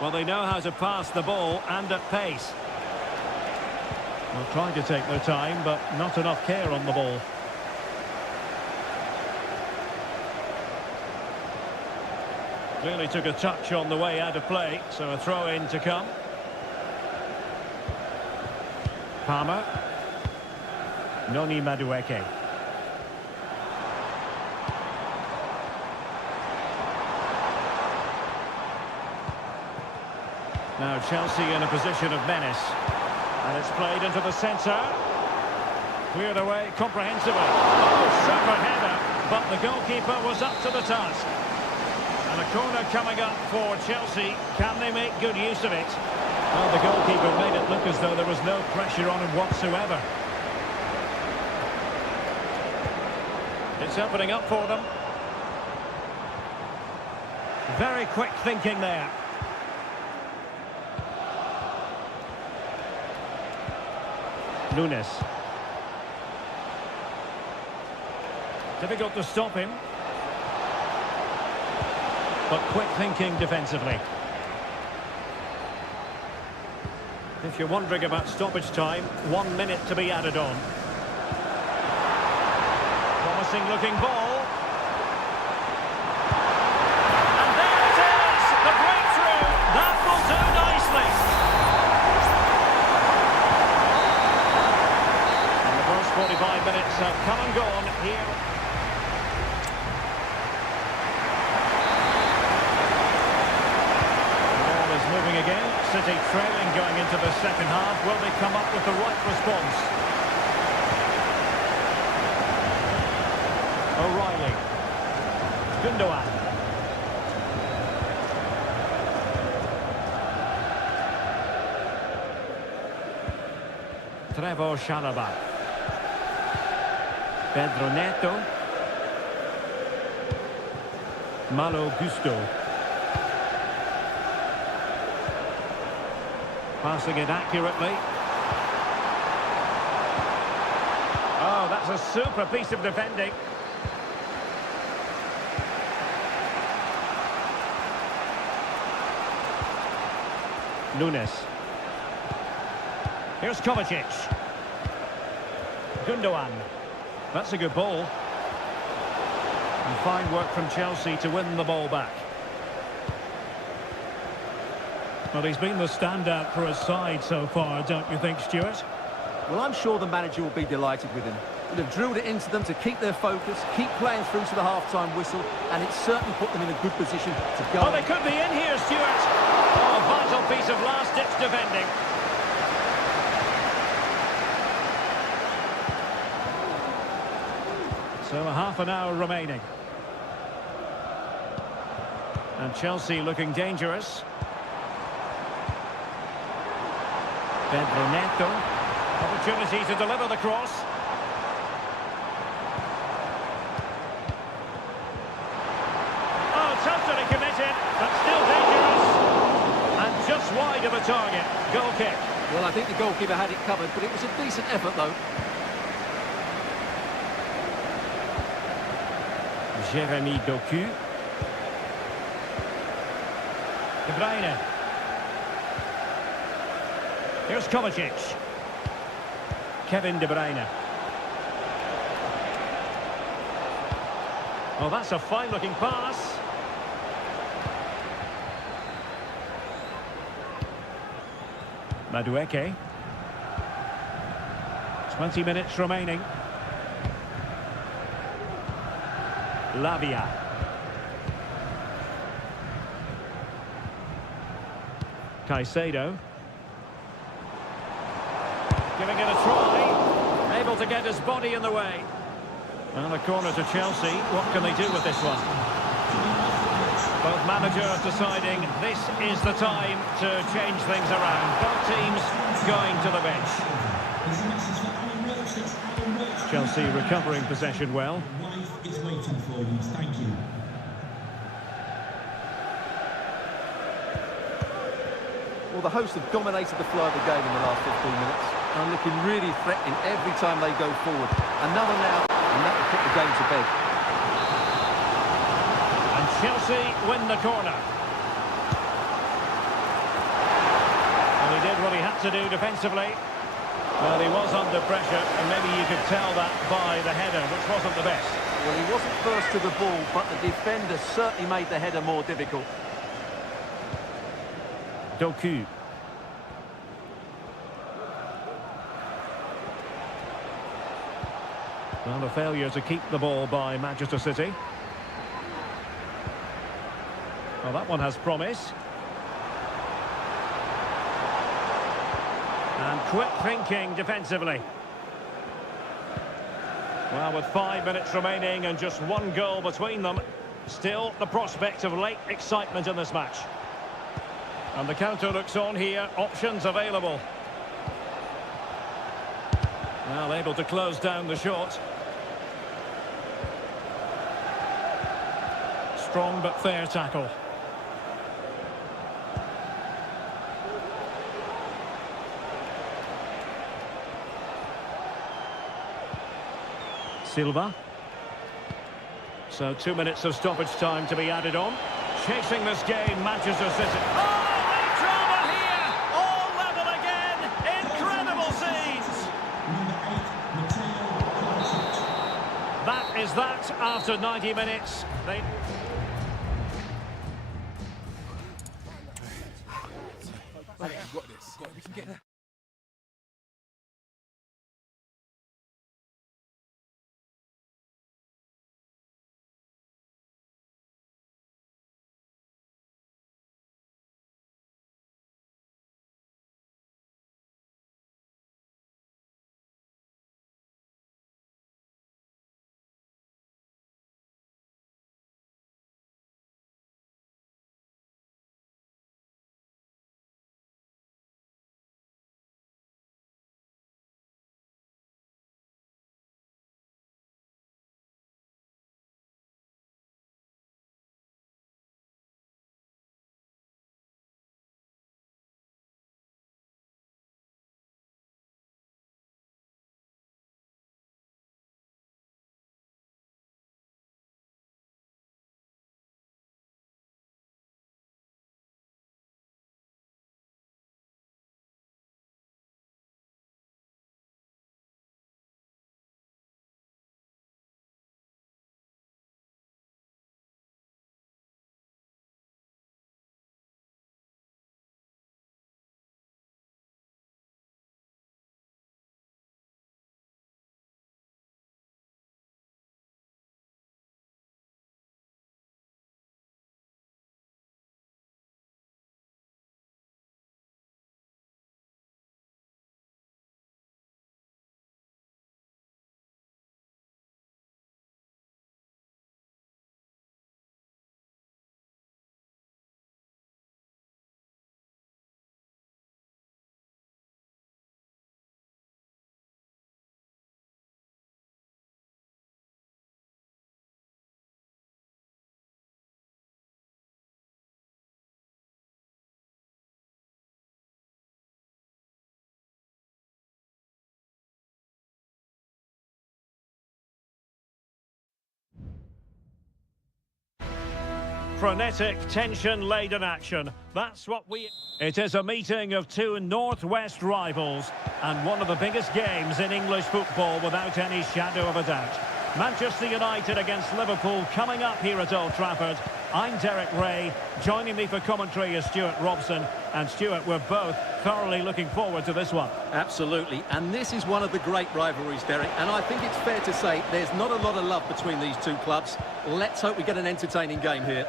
Well, they know how to pass the ball and at pace. They'll try to take their time, but not enough care on the ball. Clearly took a touch on the way out of play, so a throw-in to come. Palmer. Noni Madueke. Now Chelsea in a position of menace. And it's played into the centre. Cleared away comprehensively. Oh, super header. But the goalkeeper was up to the task. And a corner coming up for Chelsea. Can they make good use of it? Well, the goalkeeper made it look as though there was no pressure on him whatsoever. It's opening up for them. Very quick thinking there. Nunes. Difficult to stop him. But quick thinking defensively. If you're wondering about stoppage time, 1 minute to be added on. Promising looking ball. And there it is! The breakthrough! That will do nicely! And the first 45 minutes have come and gone here City trailing going into the second half. Will they come up with the right response? O'Reilly. Gundogan. Trevor Chalobah. Pedro Neto. Malo Gusto. Passing it accurately. Oh, that's a super piece of defending. Nunes. Here's Kovacic. Gundogan. That's a good ball. And fine work from Chelsea to win the ball back. Well, he's been the standout for his side so far, don't you think, Stuart? Well, I'm sure the manager will be delighted with him. Would have drilled it into them to keep their focus, keep playing through to the half-time whistle, and it certainly put them in a good position to go. Oh, they could be in here, Stuart. Oh, a vital piece of last-ditch defending. So a half an hour remaining. And Chelsea looking dangerous. Pedro Neto. Opportunity to deliver the cross. Oh, totally committed, but still dangerous. And just wide of a target. Goal kick. Well, I think the goalkeeper had it covered, but it was a decent effort, though. Jeremy Doku. De Bruyne. Here's Kovacic. Kevin De Bruyne. Oh, that's a fine-looking pass. Madueke. 20 minutes remaining. Lavia. Caicedo. Giving it a try. Able to get his body in the way. And a corner to Chelsea. What can they do with this one? Both managers deciding this is the time to change things around. Both teams going to the bench. Chelsea recovering possession well. Is waiting for you. Thank you. Well, the hosts have dominated the flow of the game in the last 15 minutes and looking really threatening every time they go forward. Another now, and that will put the game to bed. And Chelsea win the corner. And he did what he had to do defensively. Well, he was under pressure, and maybe you could tell that by the header, which wasn't the best. Well, he wasn't first to the ball, but the defender certainly made the header more difficult. Doku. Well, a failure to keep the ball by Manchester City. Well, that one has promise. And quick thinking defensively. Well, with 5 minutes remaining and just one goal between them, still the prospect of late excitement in this match. And the counter looks on here, options available. Well, able to close down the shot. Strong but fair tackle. Silva. So 2 minutes of stoppage time to be added on. Chasing this game, Manchester City. Oh, big drama here! All level again! Incredible scenes! That is that after 90 minutes. They... frenetic, tension-laden action. That's what we... It is a meeting of two northwest rivals and one of the biggest games in English football without any shadow of a doubt. Manchester United against Liverpool coming up here at Old Trafford. I'm Derek Ray. Joining me for commentary is Stuart Robson. And Stuart, we're both thoroughly looking forward to this one. Absolutely, and this is one of the great rivalries, Derek, and I think it's fair to say there's not a lot of love between these two clubs. Let's hope we get an entertaining game here.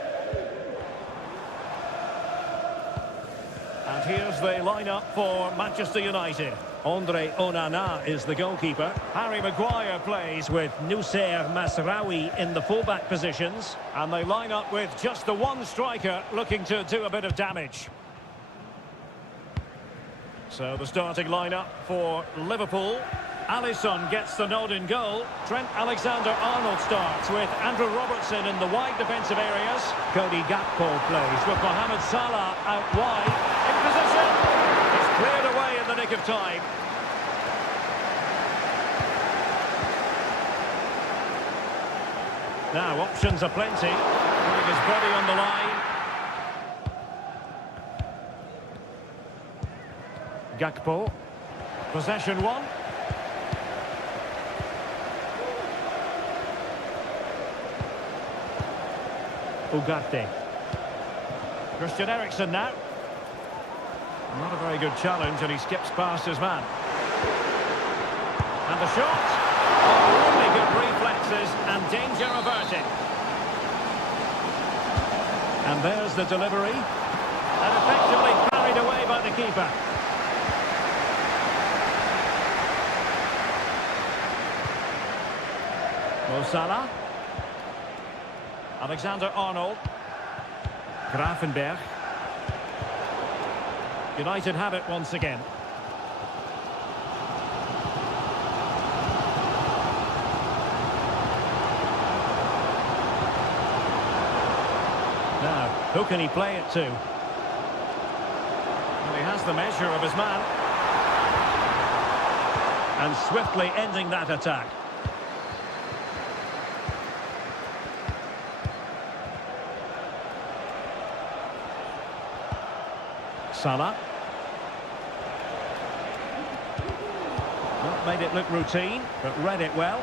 And here's the lineup for Manchester United. Andre Onana is the goalkeeper. Harry Maguire plays with Noussair Masraoui in the fullback positions. And they line up with just the one striker looking to do a bit of damage. So the starting lineup for Liverpool. Alisson gets the nod in goal. Trent Alexander-Arnold starts with Andrew Robertson in the wide defensive areas. Cody Gakpo plays with Mohamed Salah out wide. In position. It's cleared away in the nick of time. Now options are plenty. Putting his body on the line. Gakpo. Possession one. Ugarte. Christian Eriksen now. Not a very good challenge, and he skips past his man. And the shot. Oh, really good reflexes and danger averted. And there's the delivery. And effectively carried away by the keeper. Mo Salah. Alexander-Arnold. Gravenberch. United have it once again. Now, who can he play it to? Well, he has the measure of his man. And swiftly ending that attack. Salah. Not made it look routine, but read it well.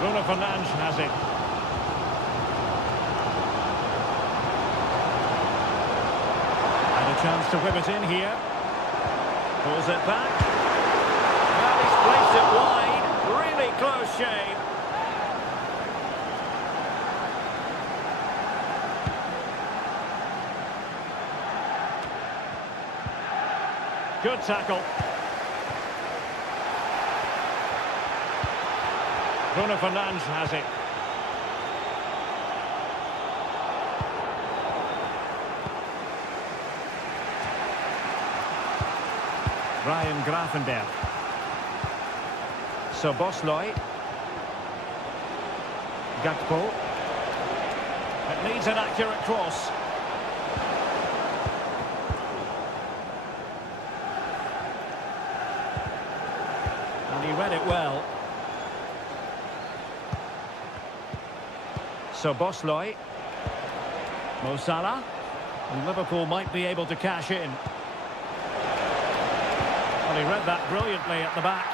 Bruno Fernandes has it. And a chance to whip it in here. Pulls it back. Well, he's placed it wide. Really close shave. Good tackle. Bruno Fernandes has it. Ryan Gravenberch. Soboslai. Gakpo. It needs an accurate cross. He read it well. Soboslai. Mo Salah. And Liverpool might be able to cash in. Well, he read that brilliantly at the back.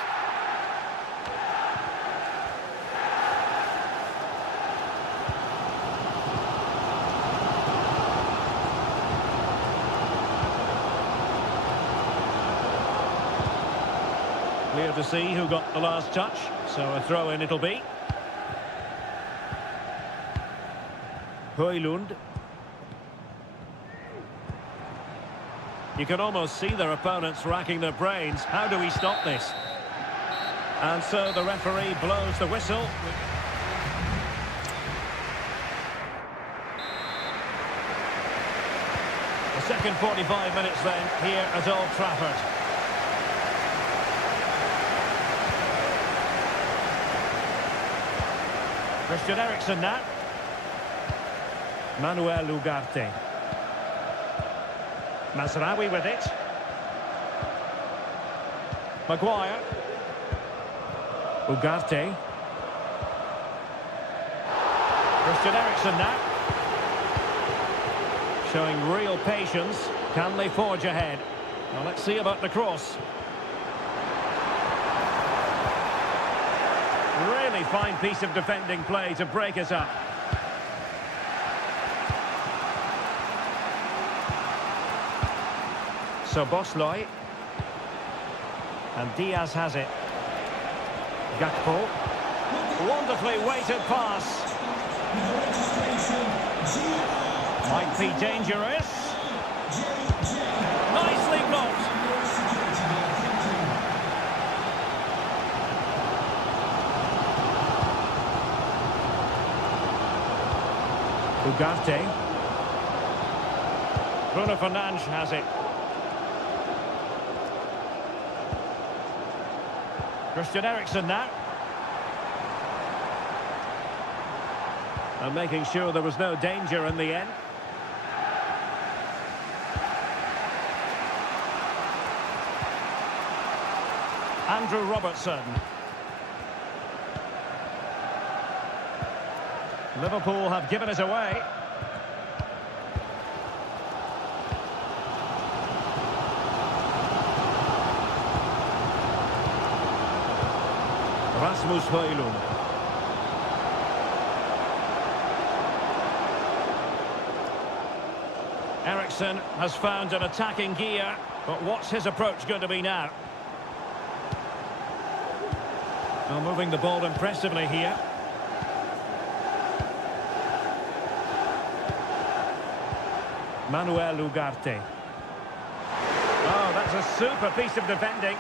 Clear to see who got the last touch, so a throw-in it'll be. Højlund. You can almost see their opponents racking their brains. How do we stop this? And so the referee blows the whistle. The second 45 minutes then here at Old Trafford. Christian Eriksen now. Manuel Ugarte. Masraoui with it. Maguire. Ugarte. Christian Eriksen now. Showing real patience. Can they forge ahead? Well, let's see about the cross. Really fine piece of defending play to break us up. So Bosloy. And Diaz has it. Gakpo. Wonderfully weighted pass. Might be dangerous. Nicely blocked. Ugarte. Bruno Fernandes has it. Christian Eriksen now. And making sure there was no danger in the end. Andrew Robertson. Liverpool have given us away. Rasmus Højlund. Eriksen has found an attacking gear, but what's his approach going to be now? Well, moving the ball impressively here. Manuel Ugarte. Oh, that's a super piece of defending.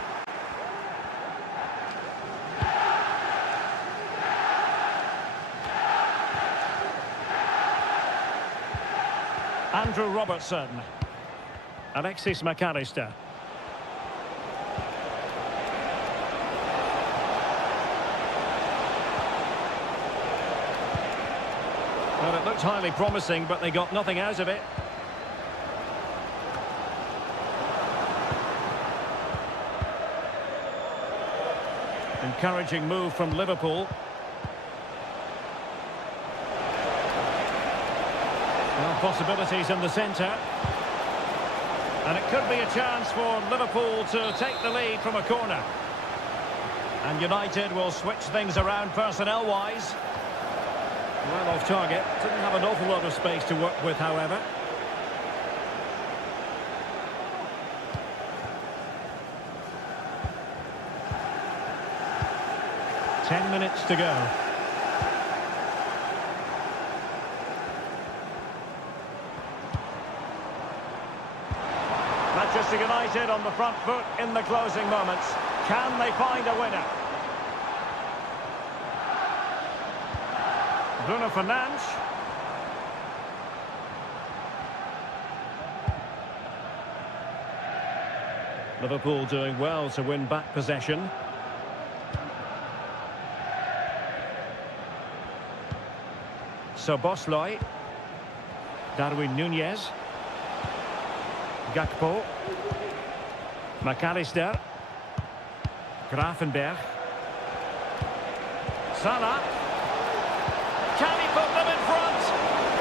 Andrew Robertson. Alexis McAllister. Well, it looked highly promising, but they got nothing out of it. Encouraging move from Liverpool. Well, possibilities in the centre. And it could be a chance for Liverpool to take the lead from a corner. And United will switch things around personnel-wise. Well off target. Didn't have an awful lot of space to work with, however. Ten minutes to go. Manchester United on the front foot in the closing moments. Can they find a winner? Bruno Fernandes. Liverpool doing well to win back possession. So Bosloy. Darwin Núñez. Gakpo. McAllister. Gravenberg. Salah. Can he put them in front?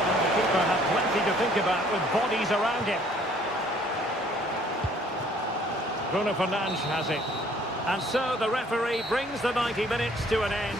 And the keeper had plenty to think about with bodies around him. Bruno Fernandes has it. And so the referee brings the 90 minutes to an end.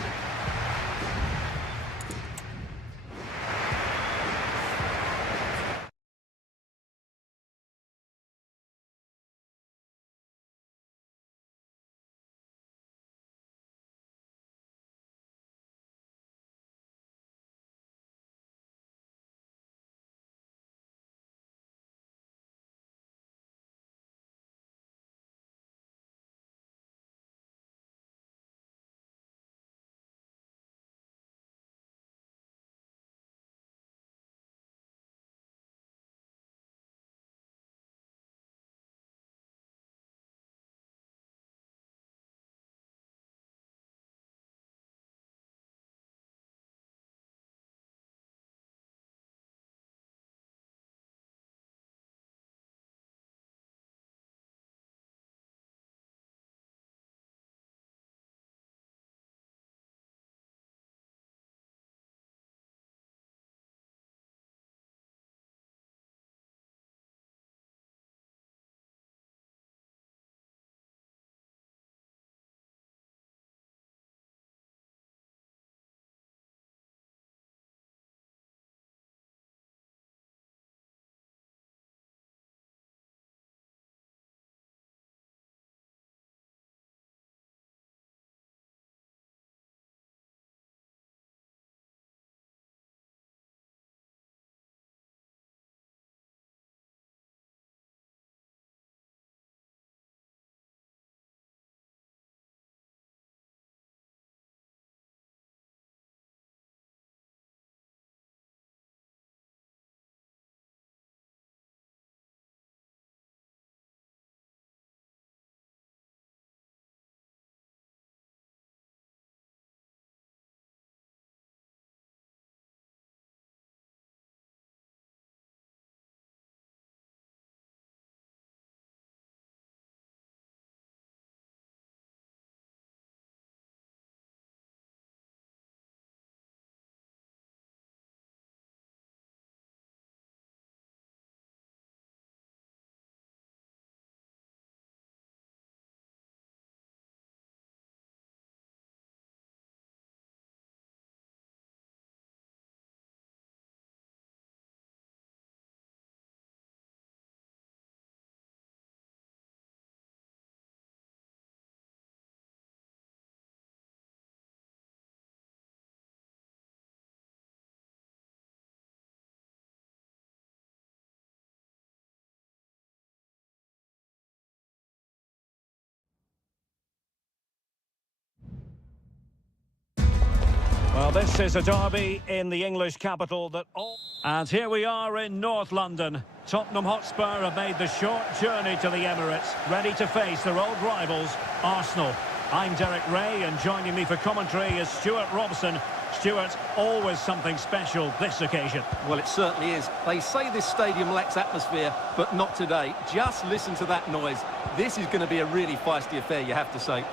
Well, this is a derby in the English capital that all... And here we are in North London. Tottenham Hotspur have made the short journey to the Emirates, ready to face their old rivals, Arsenal. I'm Derek Ray, and joining me for commentary is Stuart Robson. Stuart, always something special this occasion. Well, it certainly is. They say this stadium lacks atmosphere, but not today. Just listen to that noise. This is going to be a really feisty affair, you have to say.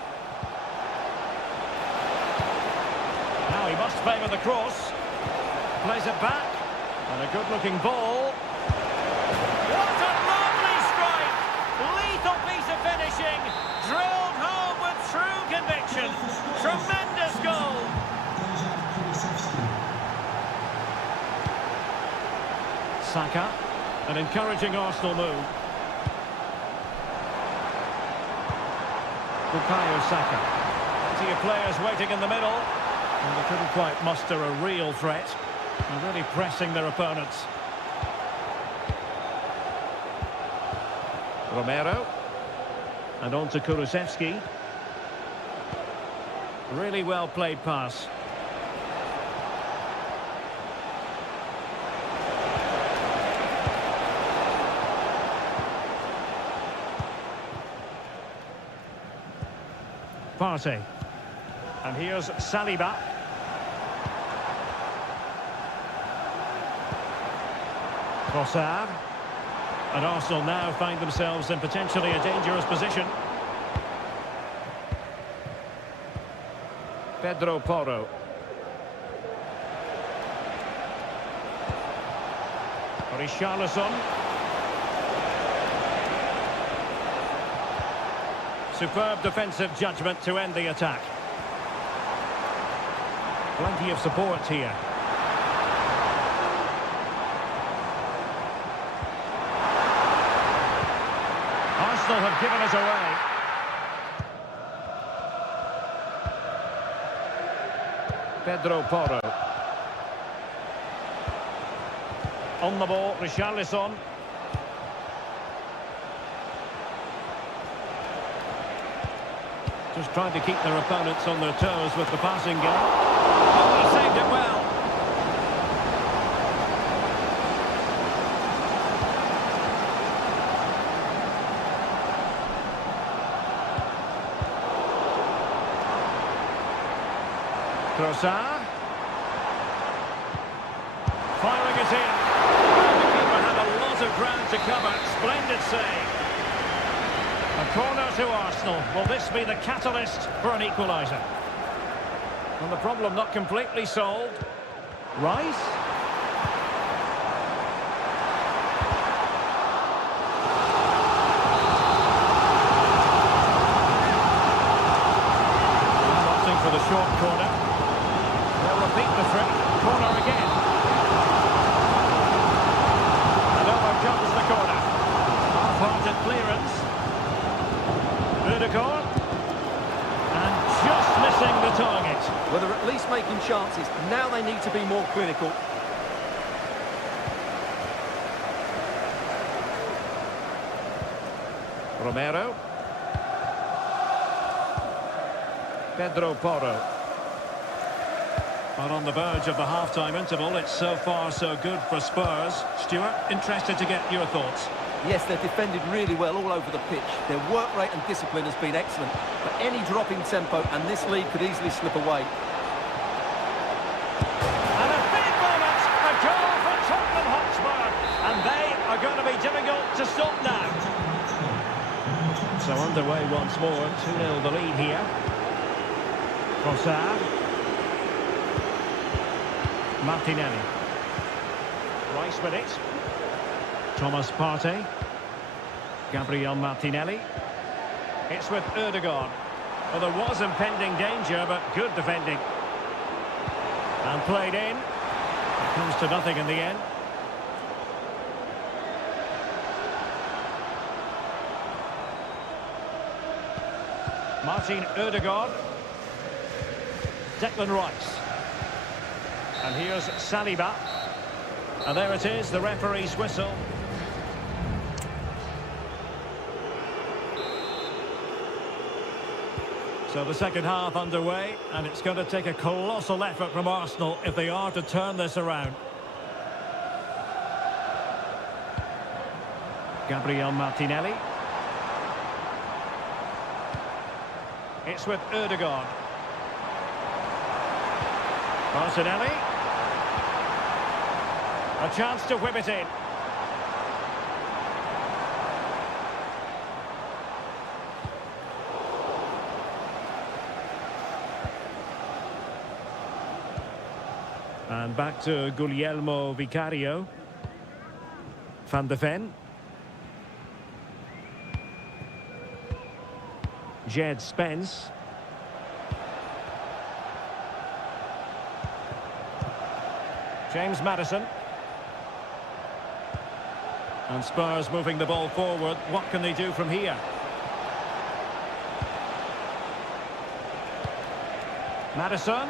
Now he must favour the cross. Plays it back. And a good-looking ball. What a lovely strike! Lethal piece of finishing. Drilled home with true conviction. Tremendous goal. Saka. An encouraging Arsenal move. Bukayo Saka. Plenty of players waiting in the middle. And they couldn't quite muster a real threat. They're really pressing their opponents. Romero. And on to Kulusevski. Really well played pass. Partey. And here's Saliba. Trossard. And Arsenal now find themselves in potentially a dangerous position. Pedro Porro. Richarlison. Superb defensive judgment to end the attack. Plenty of support here. Arsenal have given us away. Pedro Porro. On the ball, Richarlison. Just trying to keep their opponents on their toes with the passing game. Oh, he saved it well. Trossard. Firing it in. The keeper had a lot of ground to cover. Splendid save. A corner to Arsenal. Will this be the catalyst for an equaliser? And the problem not completely solved. Rice. Opting for the short corner. They'll repeat the trick. Corner again. And over comes the corner. Half-hearted clearance. Odegaard. And just missing the target. Well, they're at least making chances. Now they need to be more clinical. Romero. Pedro Porro. But on the verge of the half-time interval, it's so far so good for Spurs. Stuart, interested to get your thoughts. Yes, they've defended really well all over the pitch. Their work rate and discipline has been excellent. But any drop in tempo and this lead could easily slip away. And a big moment, a goal for Tottenham Hotspur. And they are going to be difficult to stop now. So underway once more, 2-0 the lead here. Trossard. Martinelli. Rice with it. Thomas Partey. Gabriel Martinelli. It's with Odegaard. Well, there was impending danger, but good defending. And played in. It comes to nothing in the end. Martin Odegaard. Declan Rice. And here's Saliba. And there it is, the referee's whistle. So the second half underway, and it's going to take a colossal effort from Arsenal if they are to turn this around. Gabriel Martinelli. It's with Ødegaard. Martinelli. A chance to whip it in. And back to Guglielmo Vicario. Van de Ven. Jed Spence. James Maddison. And Spurs moving the ball forward. What can they do from here? Maddison.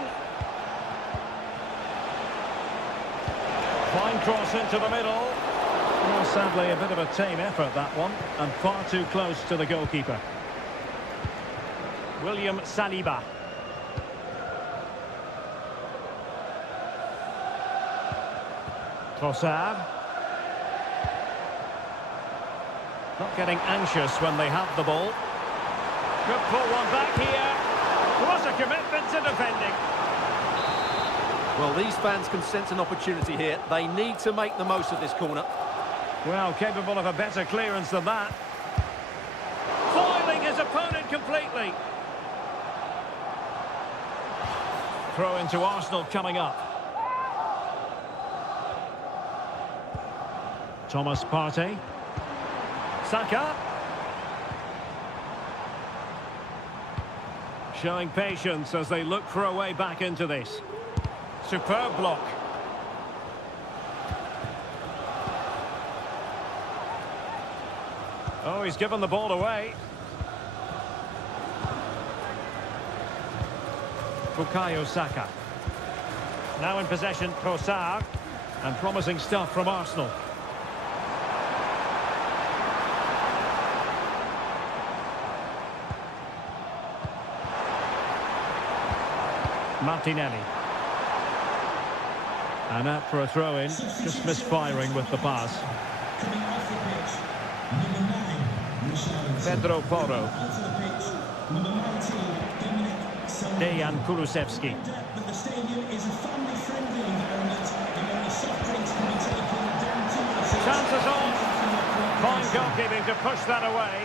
Fine cross into the middle. Well, sadly, a bit of a tame effort, that one. And far too close to the goalkeeper. William Saliba. Trossard. Not getting anxious when they have the ball. Could pull one back here. What a commitment to defending. Well, these fans can sense an opportunity here. They need to make the most of this corner. Well, capable of a better clearance than that. Foiling his opponent completely. Throw into Arsenal coming up. Thomas Partey. Saka. Showing patience as they look for a way back into this. Superb block. Oh, he's given the ball away. Bukayo Saka. Now in possession, Trossard. And promising stuff from Arsenal. Martinelli. And out for a throw-in, just misfiring with the pass. Coming off the pitch, number 9, Michel. Pedro Porro. Onto the pitch, number 19, Dejan Kulusevski. But the stadium is a family-friendly environment, and only soft drinks can be taken down to the seats. Chances on. Fine goalkeeping to push that away.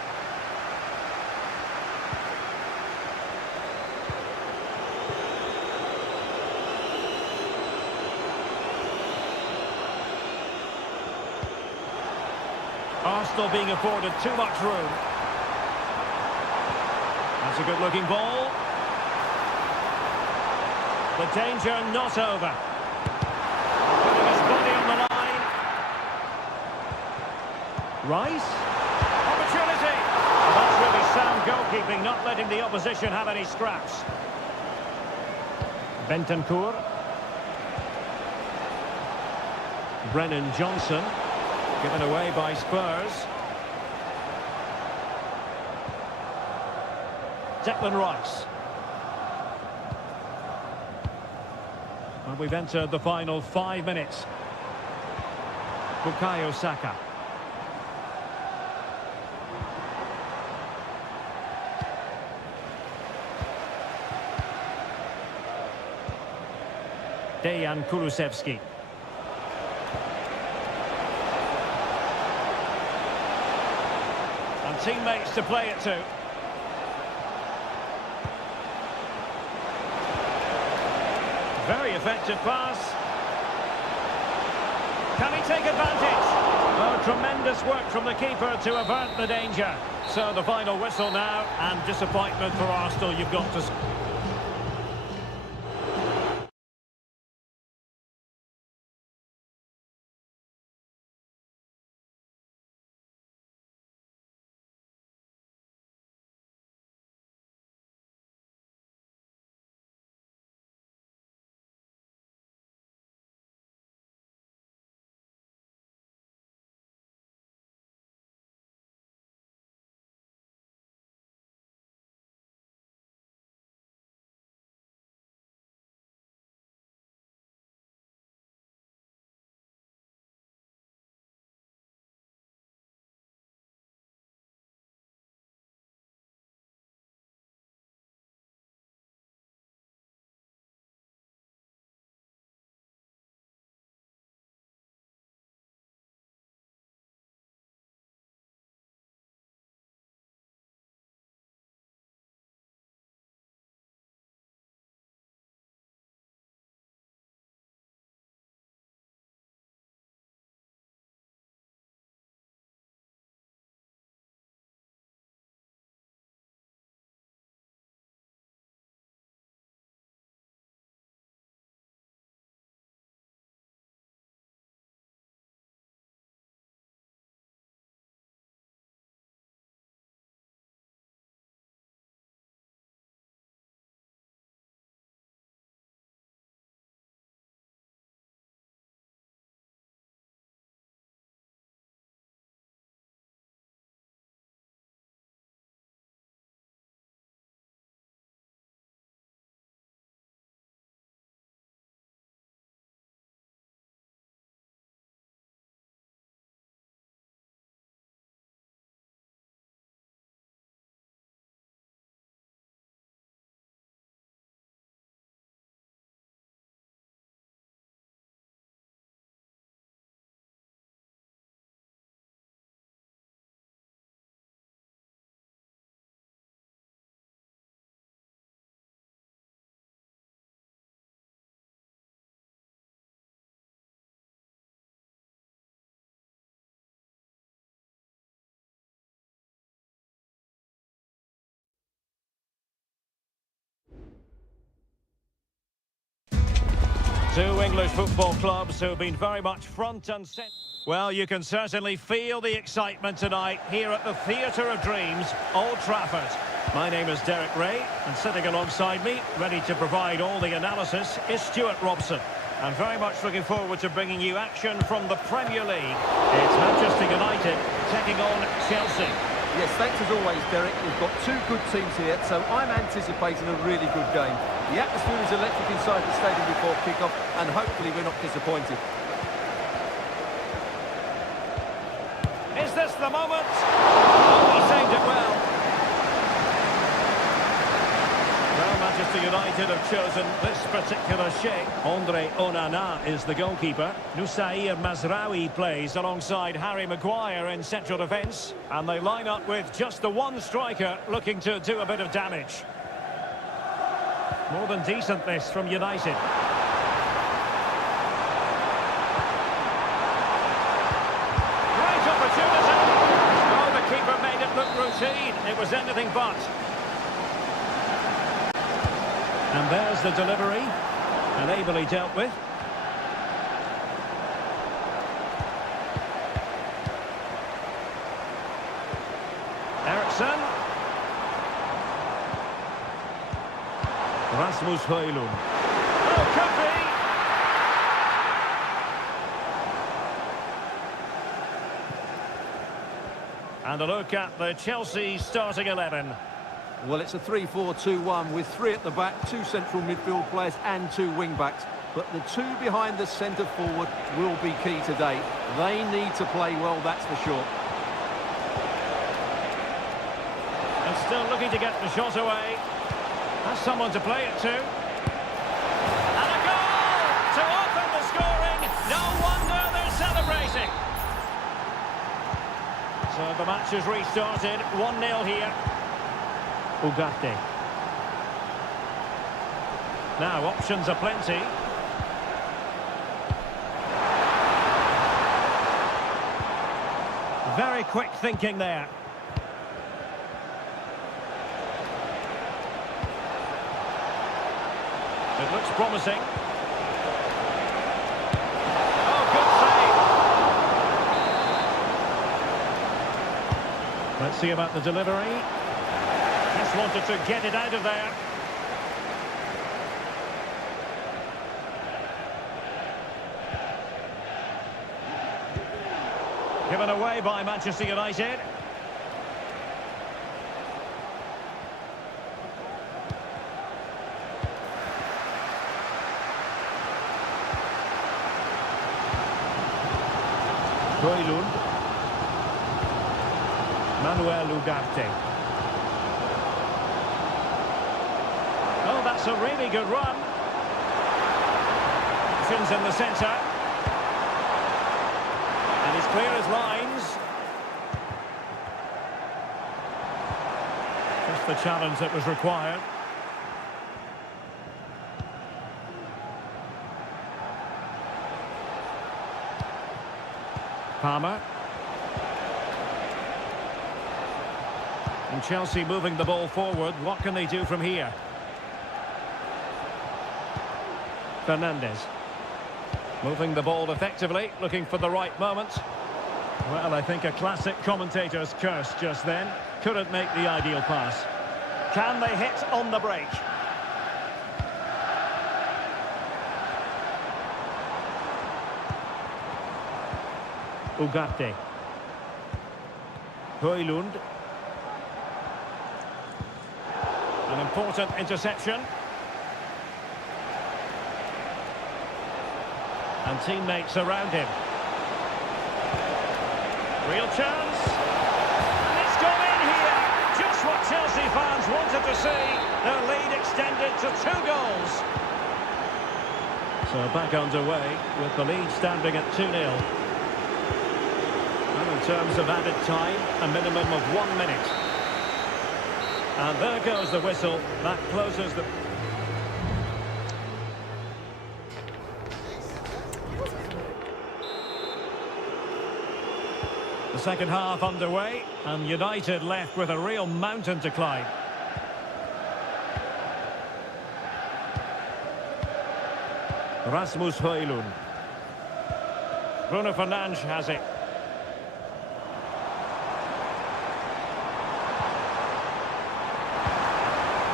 Arsenal being afforded too much room. That's a good-looking ball. The danger not over. Putting his body on the line. Rice. Opportunity. Well, that's really sound goalkeeping, not letting the opposition have any scraps. Bentancur. Brennan Johnson. Given away by Spurs. Declan Rice. And we've entered the final 5 minutes. Bukayo Saka. Dejan Kulusevski. And teammates to play it to. Very effective pass. Can he take advantage? Oh, tremendous work from the keeper to avert the danger. So the final whistle now, and disappointment for Arsenal, you've got to... Two English football clubs who have been very much front and centre. Well, you can certainly feel the excitement tonight here at the Theatre of Dreams, Old Trafford. My name is Derek Ray, and sitting alongside me, ready to provide all the analysis, is Stuart Robson. I'm very much looking forward to bringing you action from the Premier League. It's Manchester United taking on Chelsea. Yes, thanks as always, Derek. We've got two good teams here, so I'm anticipating a really good game. The atmosphere is electric inside the stadium before kick-off, and hopefully we're not disappointed. Is this the moment? Oh, he saved it well. Well, Manchester United have chosen this particular shape. Andre Onana is the goalkeeper. Nusair Mazraoui plays alongside Harry Maguire in central defence. And they line up with just the one striker looking to do a bit of damage. More than decent this from United. Great opportunity! Oh, the keeper made it look routine. It was anything but. And there's the delivery, and ably dealt with. Eriksson. Rasmus Højlund. Oh, could be! And a look at the Chelsea starting 11. Well, it's a 3-4-2-1 with three at the back, two central midfield players and two wing-backs. But the two behind the centre forward will be key today. They need to play well, that's for sure. And still looking to get the shot away. Has someone to play it to. And a goal to open the scoring. No wonder they're celebrating. So the match has restarted. 1-0 here. Ugarte. Now, options are plenty. Very quick thinking there. It looks promising. Oh, good save. Let's see about the delivery. Just wanted to get it out of there. Given away by Manchester United. Højlund. Manuel Ugarte. Oh, that's a really good run. Options in the centre. And he's clear as lines. Just the challenge that was required. Palmer. And Chelsea moving the ball forward. What can they do from here? Fernandes. Moving the ball effectively, looking for the right moment. Well, I think a classic commentator's curse just then. Couldn't make the ideal pass. Can they hit on the break? Ugarte. Højlund. An important interception. And teammates around him. Real chance. And it's gone in here. Just what Chelsea fans wanted to see. Their lead extended to 2 goals. So back underway with the lead standing at 2-0. And in terms of added time, a minimum of 1 minute. And there goes the whistle. That closes the... The second half underway, and United left with a real mountain to climb. Rasmus Højlund. Bruno Fernandes has it.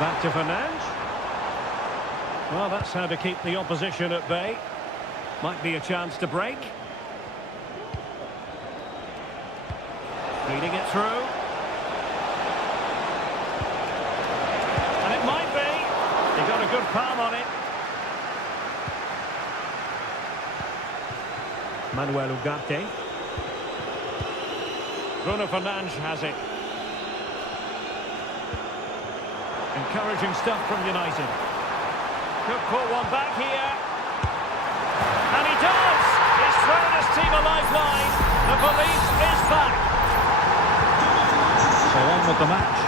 Back to Fernandes. Well, that's how to keep the opposition at bay. Might be a chance to break. Feeding it through. And it might be. He got a good palm on it. Manuel Ugarte. Bruno Fernandes has it. Encouraging stuff from United. Could pull one back here. And he does! He's thrown his team a lifeline. The police is back. So on with the match.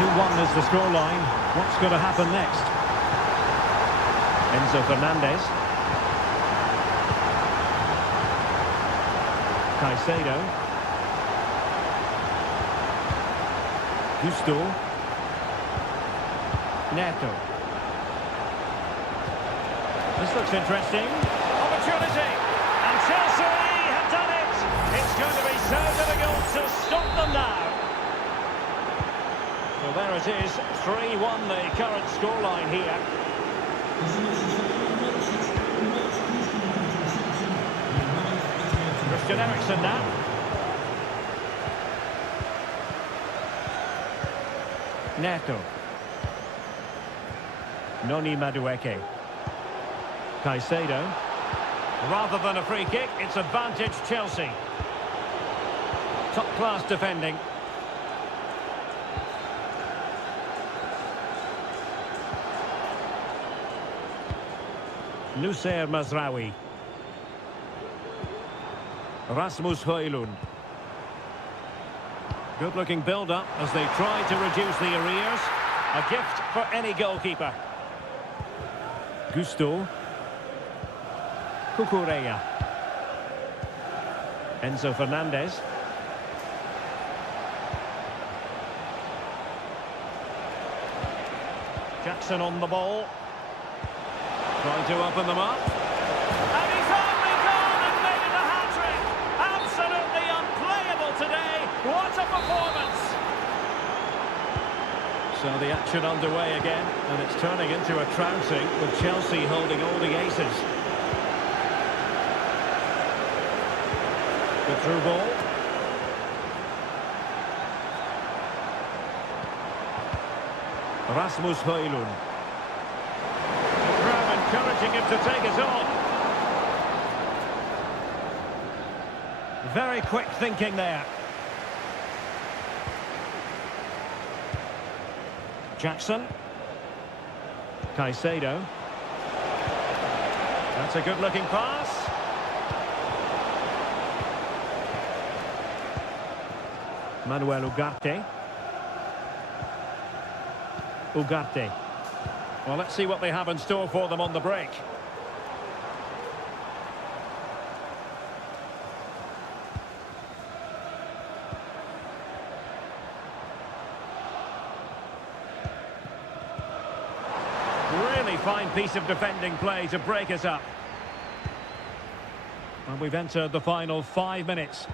2-1 is the scoreline. What's going to happen next? Enzo Fernandez. Caicedo. Gusto. Neto. This looks interesting. Opportunity. And Chelsea have done it. It's going to be so difficult to stop them now. So there it is. 3-1 the current scoreline here. Christian Eriksen now. Neto. Noni Madueke. Caicedo. Rather than a free kick, it's advantage Chelsea. Top-class defending. Nussair Mazraoui. Rasmus Højlund. Good-looking build-up as they try to reduce the arrears. A gift for any goalkeeper. Gusto. Cucurella. Enzo Fernandez. Jackson on the ball. Trying to open them up. And he's only gone and made it a hat-trick. Absolutely unplayable today. What a performance. So the action underway again, and it's turning into a trouncing with Chelsea holding all the aces. The through ball. Rasmus Højlund. The crowd encouraging him to take it on. Very quick thinking there. Jackson. Caicedo. That's a good-looking pass. Manuel Ugarte. Ugarte. Well, let's see what they have in store for them on the break. Really fine piece of defending play to break us up. And we've entered the final 5 minutes.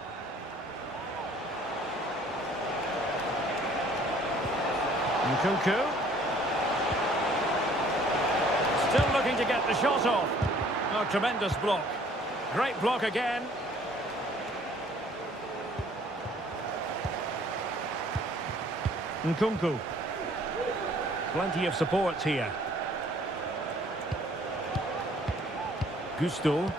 Nkunku. Still looking to get the shot off. Oh, tremendous block. Great block again. Nkunku. Plenty of support here. Gusto.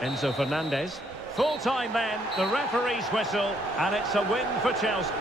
Enzo Fernandez. Full time then, the referee's whistle, and it's a win for Chelsea.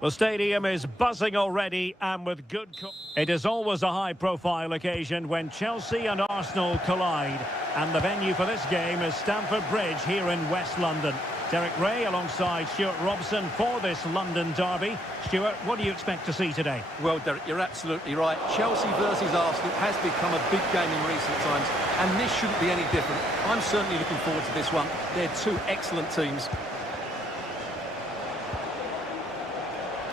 The stadium is buzzing already and with good... It is always a high-profile occasion when Chelsea and Arsenal collide. And the venue for this game is Stamford Bridge here in West London. Derek Ray alongside Stuart Robson for this London derby. Stuart, what do you expect to see today? Well, Derek, you're absolutely right. Chelsea versus Arsenal has become a big game in recent times, and this shouldn't be any different. I'm certainly looking forward to this one. They're two excellent teams.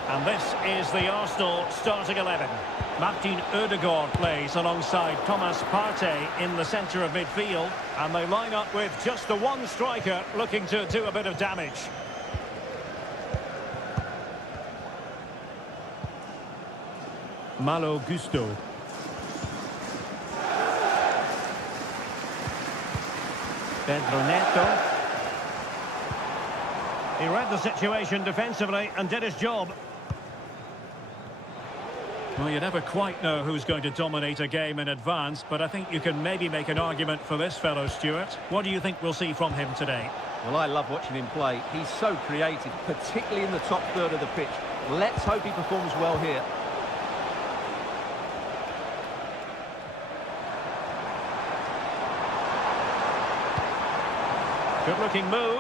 And this is the Arsenal starting 11. Martin Ødegaard plays alongside Thomas Partey in the centre of midfield. And they line up with just the one striker looking to do a bit of damage. Malo Gusto. Pedro Neto. He read the situation defensively and did his job. Well, you never quite know who's going to dominate a game in advance, but I think you can maybe make an argument for this fellow, Stuart. What do you think we'll see from him today? Well, I love watching him play. He's so creative, particularly in the top third of the pitch. Let's hope he performs well here. Good-looking move.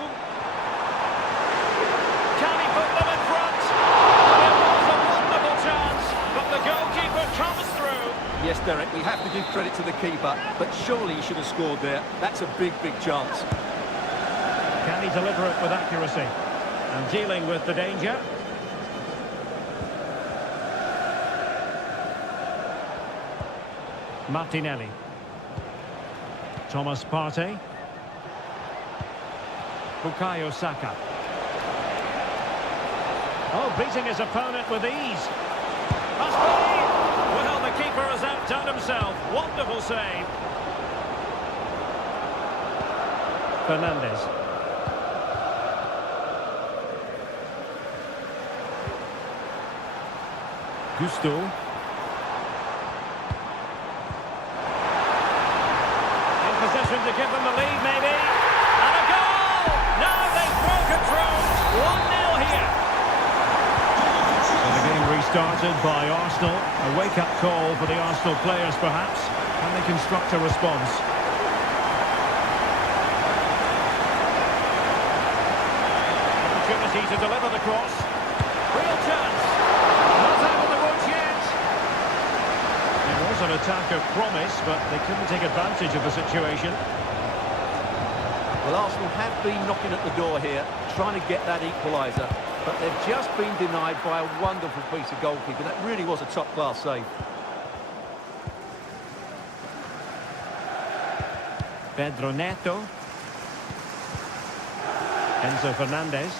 Can he put them in front? It was a wonderful chance, but the goalkeeper comes through. Yes, Derek, we have to give credit to the keeper, but surely he should have scored there. That's a big, big chance. Can he deliver it with accuracy? And dealing with the danger. Martinelli. Thomas Partey. Bukayo Saka. Oh, beating his opponent with ease. Must be! Well, the keeper has outdone himself. Wonderful save. Fernandes. Gusto. In position to give them the lead, maybe. And a goal! Now they've broken through. 1-0 here. So the game restarted by Arsenal. A wake-up call for the Arsenal players, perhaps. Can they construct a response? Opportunity to deliver the cross. Real chance. Not out of the woods yet. There was an attack of promise, but they couldn't take advantage of the situation. Well, Arsenal have been knocking at the door here, trying to get that equaliser, but they've just been denied by a wonderful piece of goalkeeping. That really was a top-class save. Pedro Neto. Enzo Fernandez.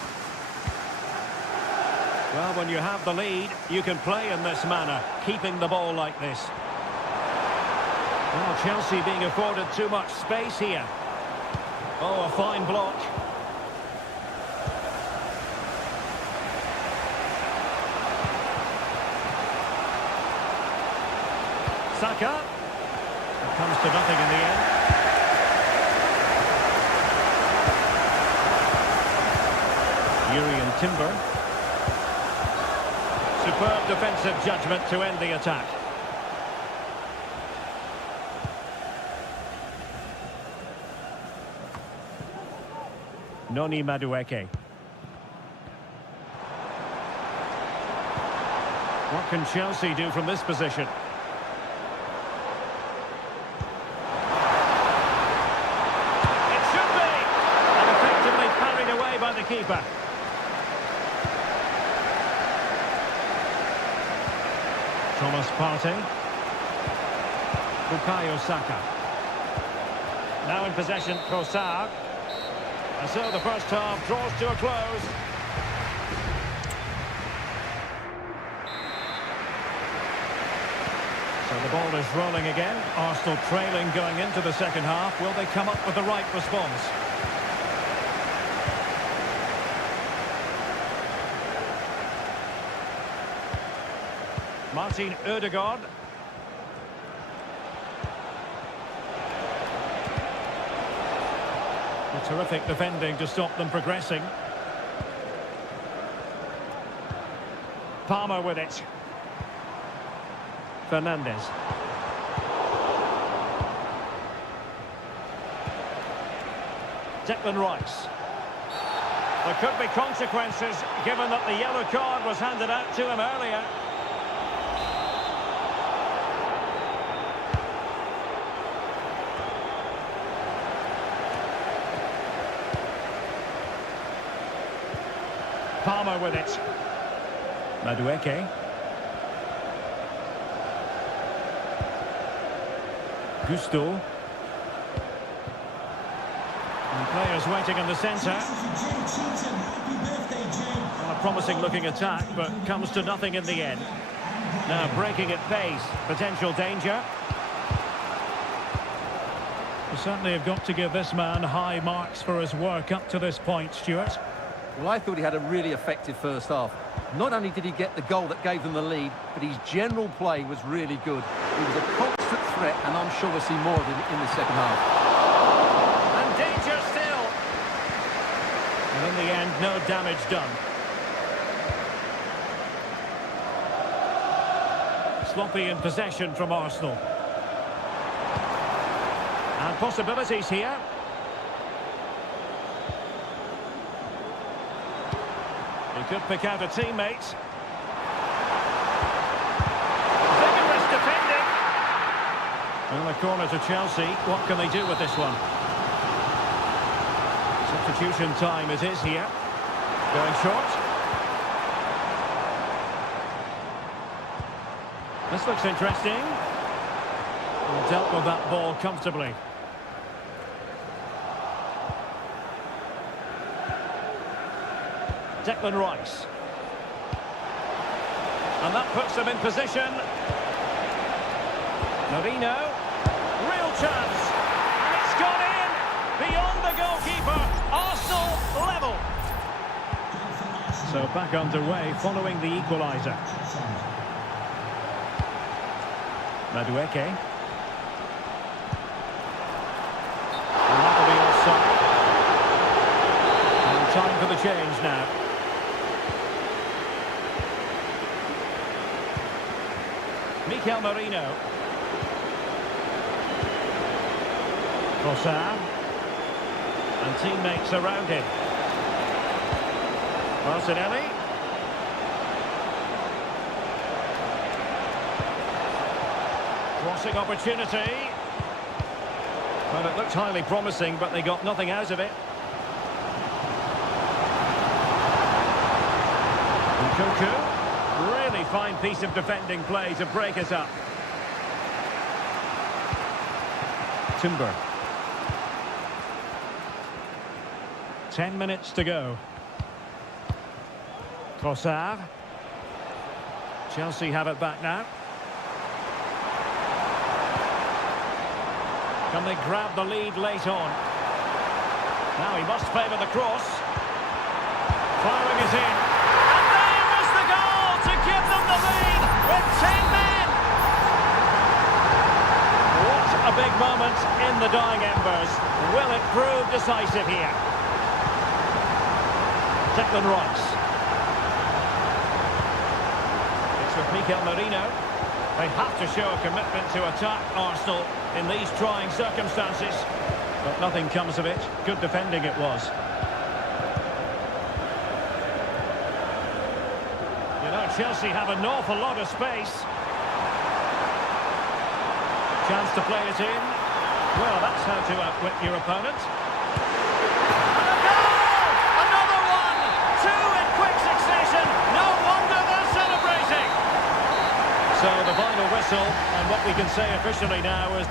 Well, when you have the lead, you can play in this manner, keeping the ball like this. Well, Chelsea being afforded too much space here. Oh, a fine block. Saka. It comes to nothing in the end. Urian Timber. Superb defensive judgment to end the attack. Noni Madueke. What can Chelsea do from this position? It should be! And effectively parried away by the keeper. Thomas Partey. Bukayo Saka. Now in possession, Trossard. And so the first half draws to a close. So the ball is rolling again. Arsenal trailing going into the second half. Will they come up with the right response? Martin Ødegaard. Terrific defending to stop them progressing. Palmer with it. Fernandez. Declan Rice. There could be consequences given that the yellow card was handed out to him earlier. Palmer with it. Madueke. Gusto. And players waiting in the centre. Well, a promising looking attack, but comes to nothing in the end. Now breaking at pace. Potential danger. We certainly have got to give this man high marks for his work up to this point, Stuart. Well, I thought he had a really effective first half. Not only did he get the goal that gave them the lead, but his general play was really good. He was a constant threat, and I'm sure we'll see more of him in the second half. And danger still. And in the end, no damage done. Sloppy in possession from Arsenal. And possibilities here. He could pick out a teammate. Vigorous defending. And the corner to Chelsea. What can they do with this one? Substitution time it is here. Going short. This looks interesting. And dealt with that ball comfortably. Declan Rice. And that puts them in position. Marino. Real chance. And it's gone in. Beyond the goalkeeper. Arsenal level. So back underway following the equaliser. Madueke. And that'll be offside. And time for the change now. Mikel Merino. Trossard. And teammates around him. Martinelli. Crossing opportunity. Well, it looked highly promising, but they got nothing out of it. Nkunku. Really fine piece of defending play to break us up. Timber. 10 minutes to go. Trossard. Chelsea have it back now. Can they grab the lead late on? Now he must favour the cross. Firing it in. And there is the goal to give them the lead with 10 men. What a big moment in the dying embers. Will it prove decisive here? Declan Rice. It's with Mikel Merino. They have to show a commitment to attack Arsenal in these trying circumstances. But nothing comes of it. Good defending it was. You know, Chelsea have an awful lot of space. Chance to play it in. Well, that's how to outwit your opponent. And a goal! Another one! Two in quick succession. No wonder they're celebrating. So the final whistle, and what we can say officially now is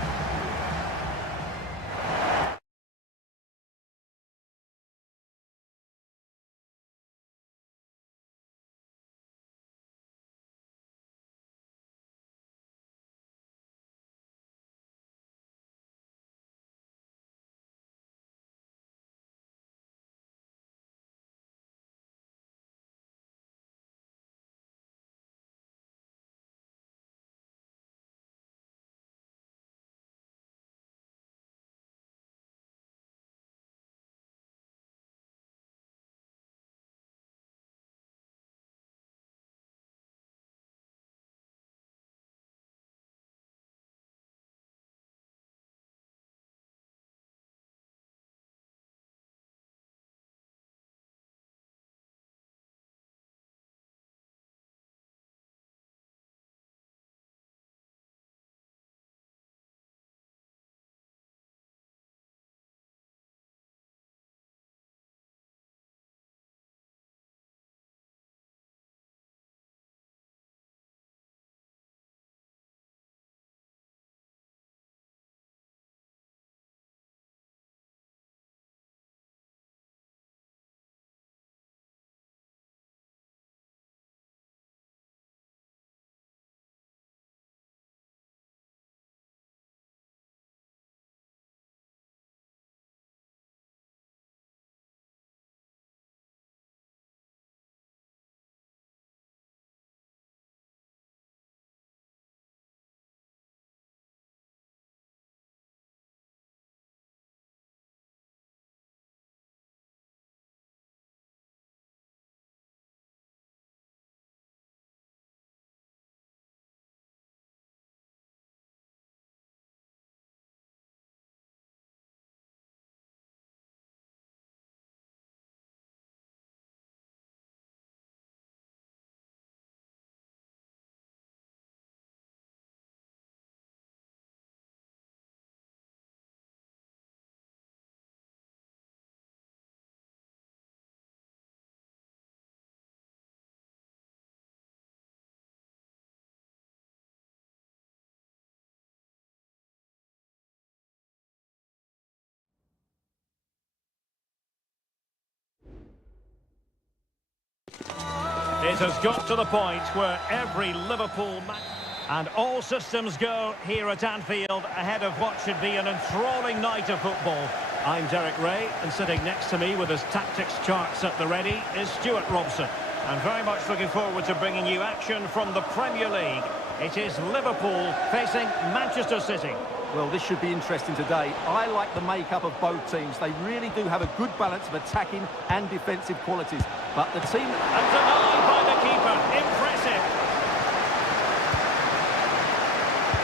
It has got to the point where every Liverpool match... And all systems go here at Anfield ahead of what should be an enthralling night of football. I'm Derek Ray, and sitting next to me with his tactics charts at the ready is Stuart Robson. I'm very much looking forward to bringing you action from the Premier League. It is Liverpool facing Manchester City. Well, this should be interesting today. I like the makeup of both teams. They really do have a good balance of attacking and defensive qualities. But the team... And denied by the keeper. Impressive.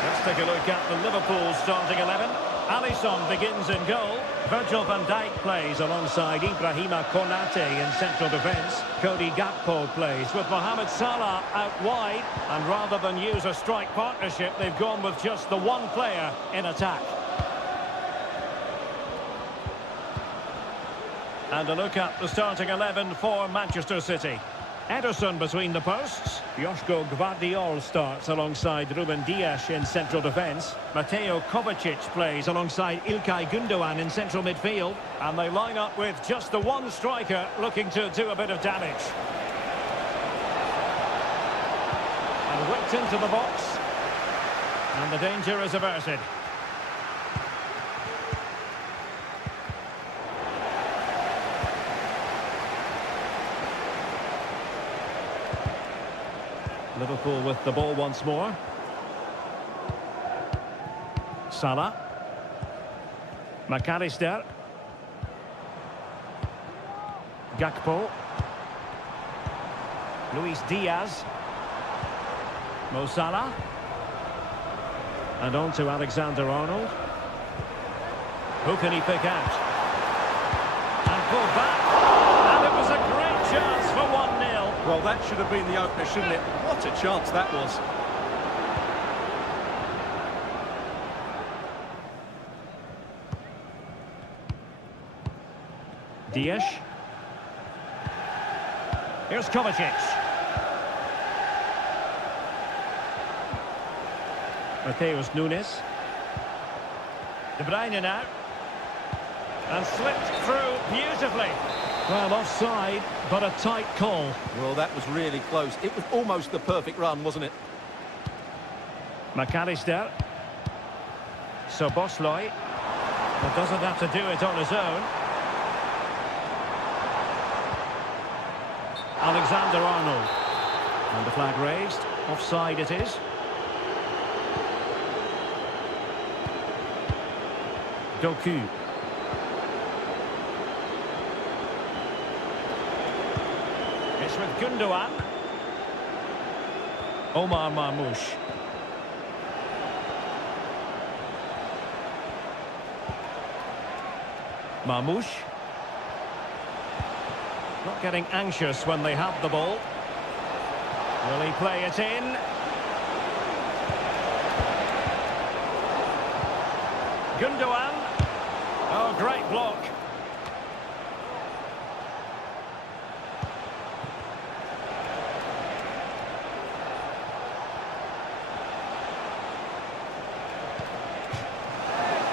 Let's take a look at the Liverpool starting 11. Alisson begins in goal. Virgil van Dijk plays alongside Ibrahima Konate in central defence. Cody Gakpo plays with Mohamed Salah out wide. And rather than use a strike partnership, they've gone with just the one player in attack. And a look at the starting 11 for Manchester City. Ederson between the posts. Joško Gvardiol starts alongside Ruben Dias in central defence. Mateo Kovacic plays alongside İlkay Gündoğan in central midfield. And they line up with just the one striker looking to do a bit of damage. And whipped into the box. And the danger is averted. Liverpool with the ball once more. Salah. McAllister. Gakpo. Luis Diaz. Mo Salah. And on to Alexander-Arnold. Who can he pick out? And pull back. And it was a great chance for 1-0. Well, that should have been the opener, shouldn't it? What a chance that was. Dias. Here's Kovacic. Mateus Nunes. De Bruyne now. And slipped through beautifully. Well, offside, but a tight call. Well, that was really close. It was almost the perfect run, wasn't it? McAllister. Szoboszlai. But doesn't have to do it on his own. Alexander-Arnold. And the flag raised. Offside it is. Doku. It's with Gündoğan. Omar Marmoush. Marmoush. Not getting anxious when they have the ball. Will he play it in? Gündoğan. Oh, great block.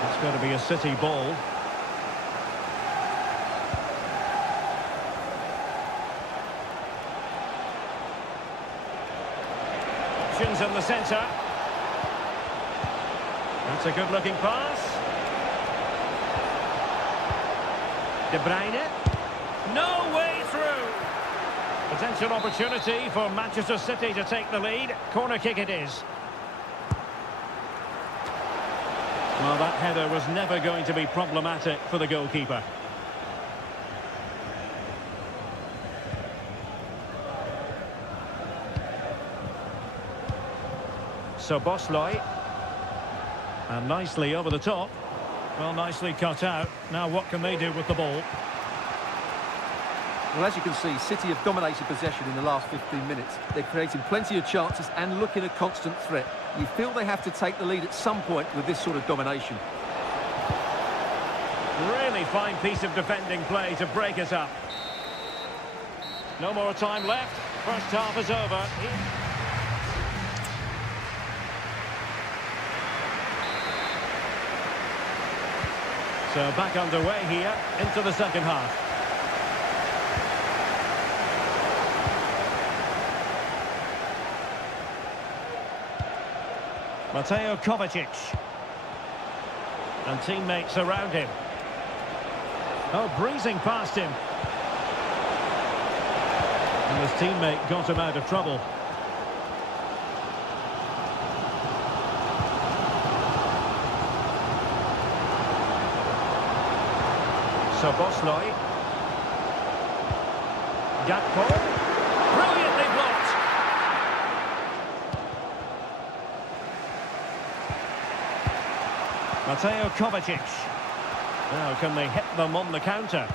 It's going to be a City ball. Options in the centre. That's a good-looking pass. De Bruyne. No way through. Potential opportunity for Manchester City to take the lead. Corner kick it is. Well, that header was never going to be problematic for the goalkeeper. Szoboszlai. And nicely over the top. Well, nicely cut out. Now what can they do with the ball? Well, as you can see, City have dominated possession in the last 15 minutes. They're creating plenty of chances and looking a constant threat. You feel they have to take the lead at some point with this sort of domination. Really fine piece of defending play to break us up. No more time left. First half is over. So back underway here into the second half. Mateo Kovacic. And teammates around him. Oh, breezing past him. And his teammate got him out of trouble. Soboslai. Gakpo. Brilliantly blocked. Mateo Kovacic. Now can they hit them on the counter?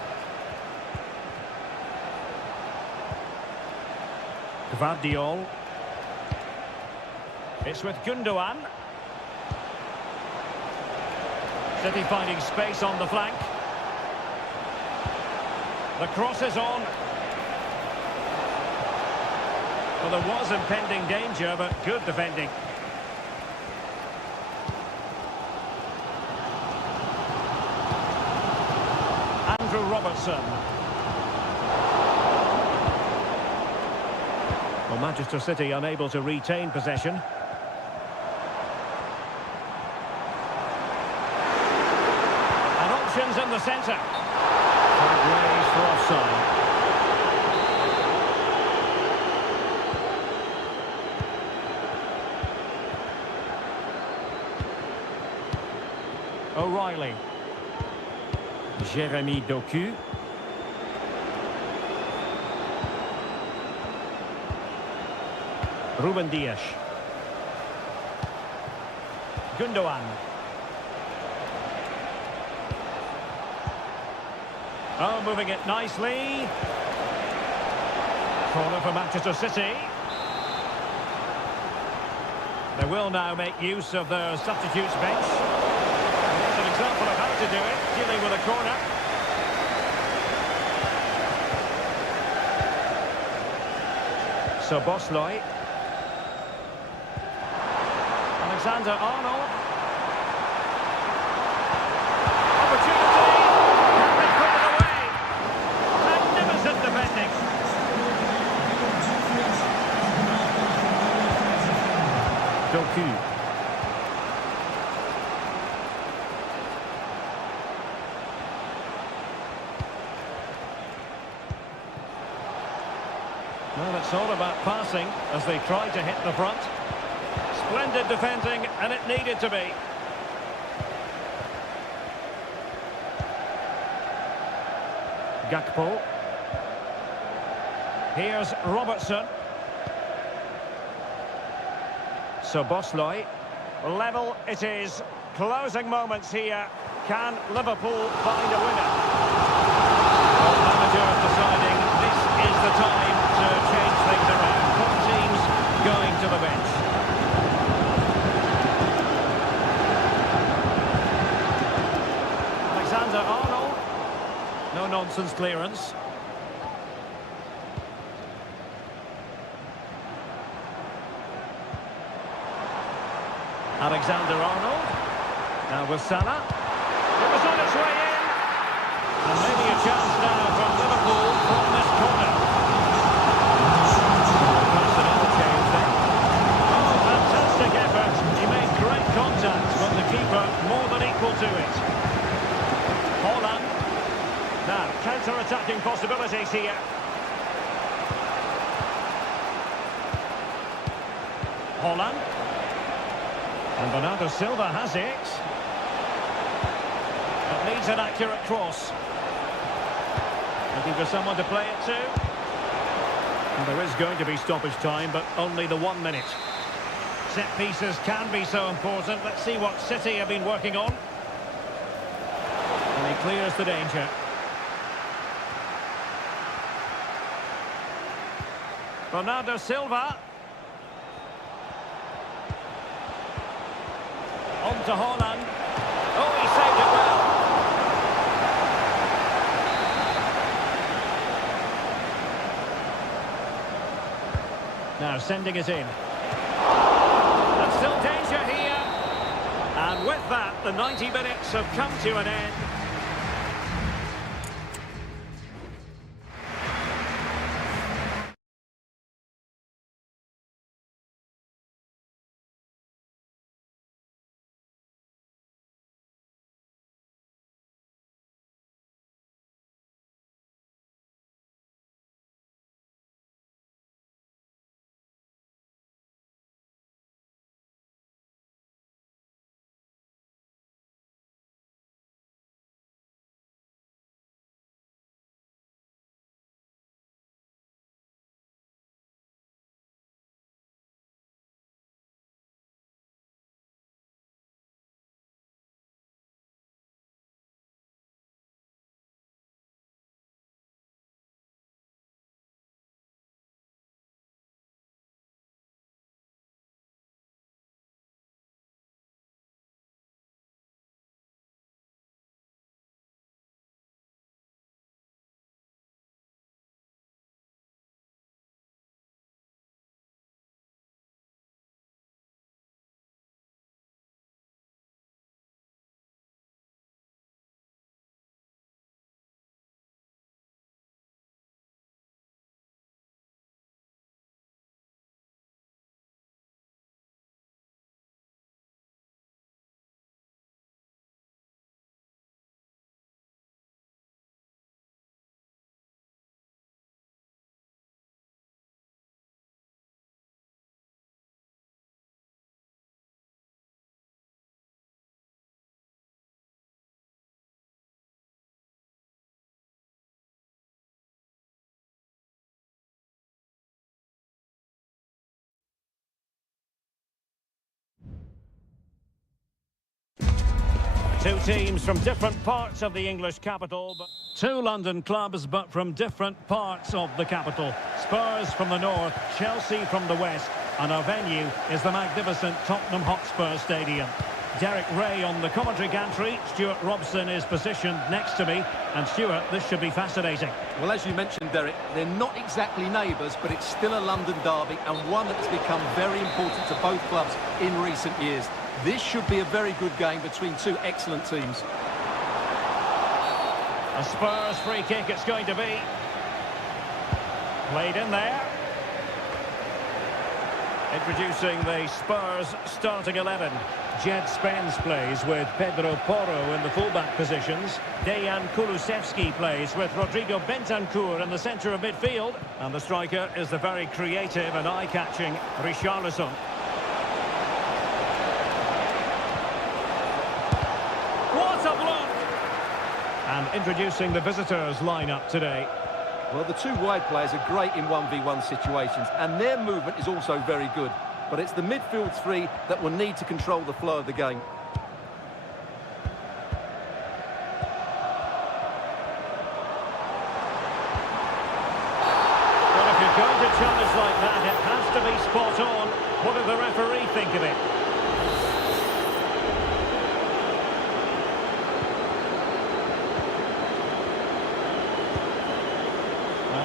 Gvardiol. It's with Gundogan. City finding space on the flank. The cross is on. Well, there was impending danger, but good defending. Andrew Robertson. Well, Manchester City unable to retain possession. And options in the centre. Raised for offside. O'Reilly. Jeremy Doku. Ruben Dias. Gundogan. Oh, moving it nicely. Corner for Manchester City. They will now make use of their substitutes bench. Here's an example of how to do it, dealing with a corner. Soboslai. Alexander-Arnold. Opportunity. Can they put it away? Magnificent defending. Doku. Well, it's all about passing as they try to hit the front. Splendid defending, and it needed to be. Gakpo. Here's Robertson. Soboslai. Level it is. Closing moments here. Can Liverpool find a winner? Well, the manager is deciding this is the time to change things around. Both teams going to the bench. Alexander-Arnold. No-nonsense clearance. Alexander-Arnold. Now with Salah. It was on its way in. And maybe a chance now from Liverpool from this corner. Personnel change then. Oh, fantastic effort. He made great contact, but the keeper more than equal to it. Holland. Now, counter-attacking possibilities here. Holland. And Bernardo Silva has it. It needs an accurate cross. Looking for someone to play it to. And there is going to be stoppage time, but only the 1 minute. Set pieces can be so important. Let's see what City have been working on. And he clears the danger. Bernardo Silva. On to Holland. Oh, he saved it well. Now sending it in. And still danger here. And with that, the 90 minutes have come to an end. Two teams from different parts of the English capital, but two London clubs, but from different parts of the capital. Spurs from the north, Chelsea from the west, and our venue is the magnificent Tottenham Hotspur Stadium. Derek Ray on the commentary gantry. Stuart Robson is positioned next to me. And Stuart, this should be fascinating. Well, as you mentioned, Derek, they're not exactly neighbours, but it's still a London derby and one that's become very important to both clubs in recent years. This should be a very good game between two excellent teams. A Spurs free kick it's going to be. Played in there. Introducing the Spurs starting 11. Jed Spence plays with Pedro Porro in the fullback positions. Dejan Kulusevski plays with Rodrigo Bentancur in the centre of midfield. And the striker is the very creative and eye-catching Richarlison. What a block! And introducing the visitors' lineup today. Well, the two wide players are great in 1v1 situations, and their movement is also very good. But it's the midfield three that will need to control the flow of the game. Well, if you're going to challenge like that, it has to be spot on. What did the referee think of it?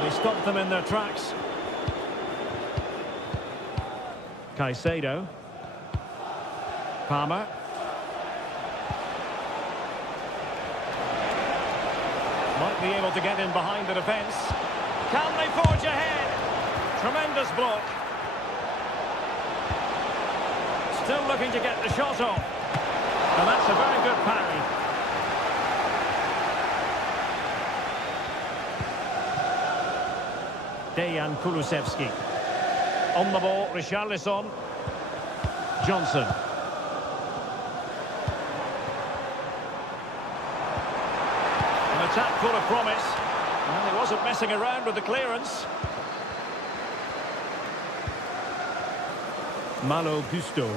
He stopped them in their tracks. Caicedo. Palmer. Might be able to get in behind the defence. Can they forge ahead? Tremendous block. Still looking to get the shot off. And that's a very good parry. Dejan Kulusevski. On the ball, Richarlison. Johnson. An attack full of promise. And he wasn't messing around with the clearance. Malo Gusto.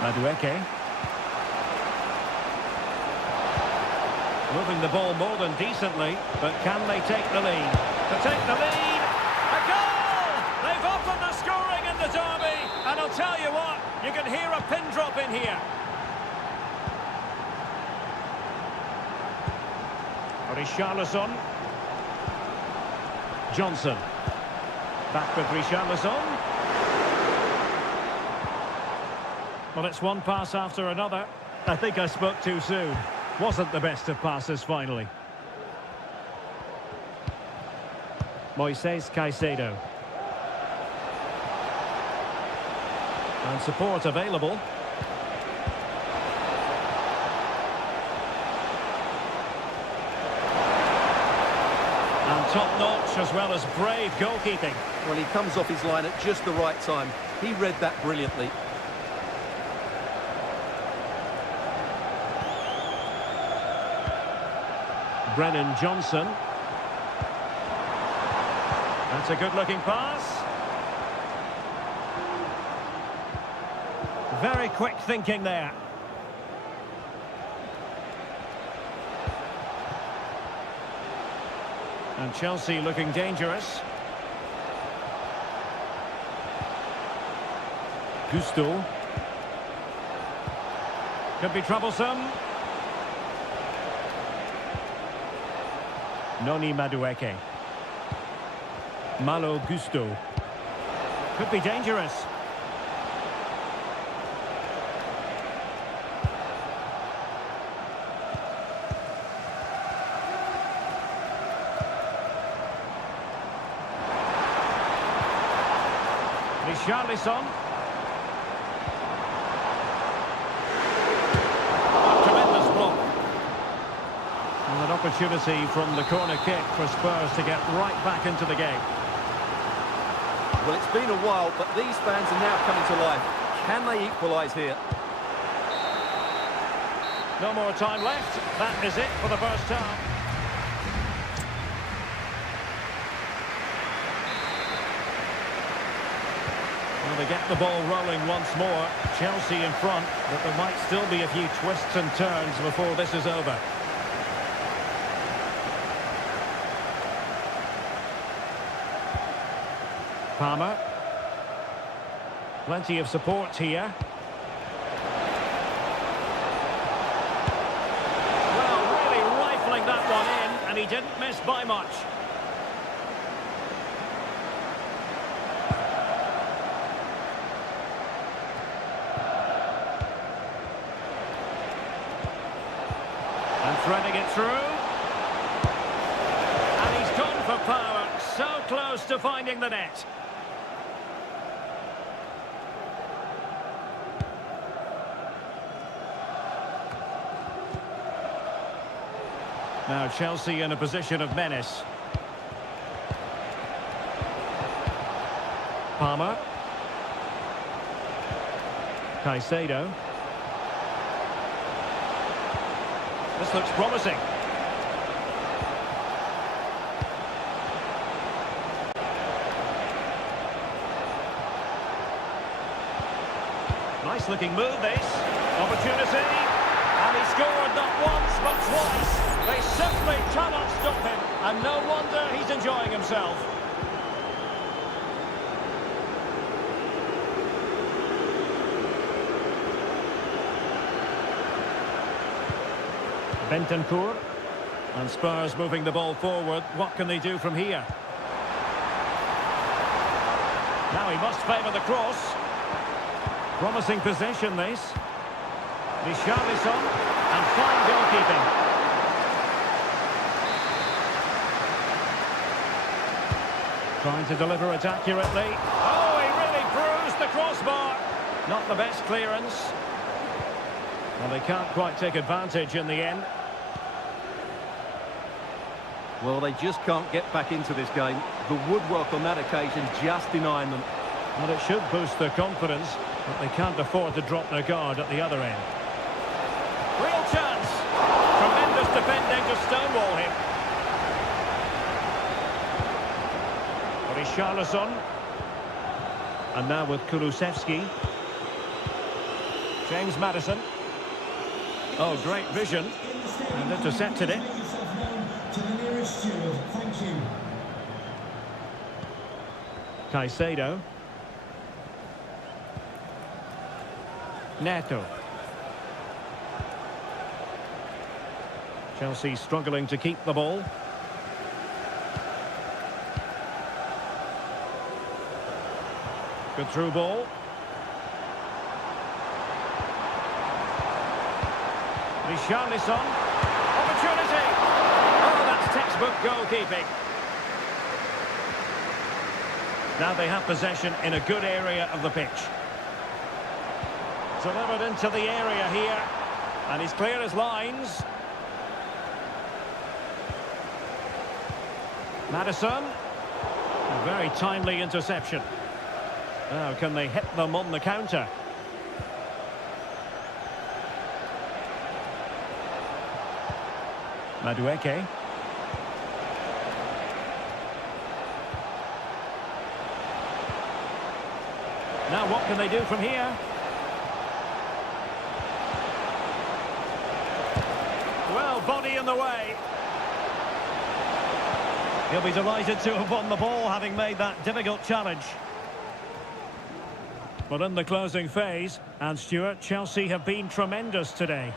Madueke. Moving the ball more than decently, but can they take the lead? To take the lead, a goal! They've opened the scoring in the derby, and I'll tell you what, you can hear a pin drop in here. Richarlison. Johnson. Back with Richarlison. Well, it's one pass after another. I think I spoke too soon. Wasn't the best of passes finally. Moises Caicedo. And support available. And top-notch as well as brave goalkeeping. Well, he comes off his line at just the right time. He read that brilliantly. Brennan Johnson. That's a good-looking pass. Very quick thinking there. And Chelsea looking dangerous. Gusto. Could be troublesome. Noni Madueke. Malo Gusto. Could be dangerous. Richarlison. Tremendous block. And an opportunity from the corner kick for Spurs to get right back into the game. Well, it's been a while, but these fans are now coming to life. Can they equalise here? No more time left. That is it for the first half. Well, they get the ball rolling once more. Chelsea in front, but there might still be a few twists and turns before this is over. Palmer. Plenty of support here. Well, really rifling that one in, and he didn't miss by much. And threading it through. And he's gone for power, so close to finding the net. Now Chelsea in a position of menace. Palmer. Caicedo. This looks promising. Nice looking move this. Opportunity. And he scored not once but twice. They simply cannot stop him. And no wonder he's enjoying himself. Bentancur. And Spurs moving the ball forward. What can they do from here? Now he must favour the cross. Promising possession this. Richarlison. And fine goalkeeping. Trying to deliver it accurately. Oh, he really bruised the crossbar. Not the best clearance. Well, they can't quite take advantage in the end. Well, they just can't get back into this game. The woodwork on that occasion just denying them. Well, it should boost their confidence, but they can't afford to drop their guard at the other end. Real chance. Tremendous defending to stonewall him. Richarlison. And now with Kulusevski. James Maddison. Oh, great vision. And intercepted it. To the nearest steward. Thank you. Caicedo. Neto. Chelsea struggling to keep the ball. Good through ball. Richarlison. Opportunity. Oh, that's textbook goalkeeping. Now they have possession in a good area of the pitch. Delivered into the area here. And he's clear as lines. Maddison. A very timely interception. Now, can they hit them on the counter? Madueke. Now, what can they do from here? Well, body in the way. He'll be delighted to have won the ball, having made that difficult challenge. But in the closing phase, and Stuart, Chelsea have been tremendous today.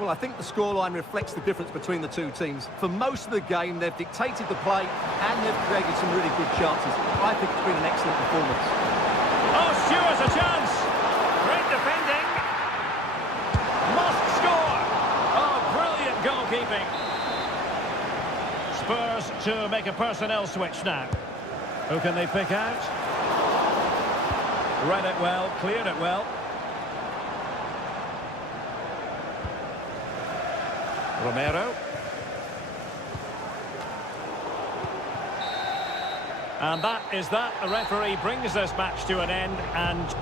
Well, I think the scoreline reflects the difference between the two teams. For most of the game, they've dictated the play and they've created some really good chances. I think it's been an excellent performance. Oh, Stewart's a chance. Great defending. Must score. Oh, brilliant goalkeeping. Spurs to make a personnel switch now. Who can they pick out? Read it well, cleared it well. Romero. And that is that. The referee brings this match to an end and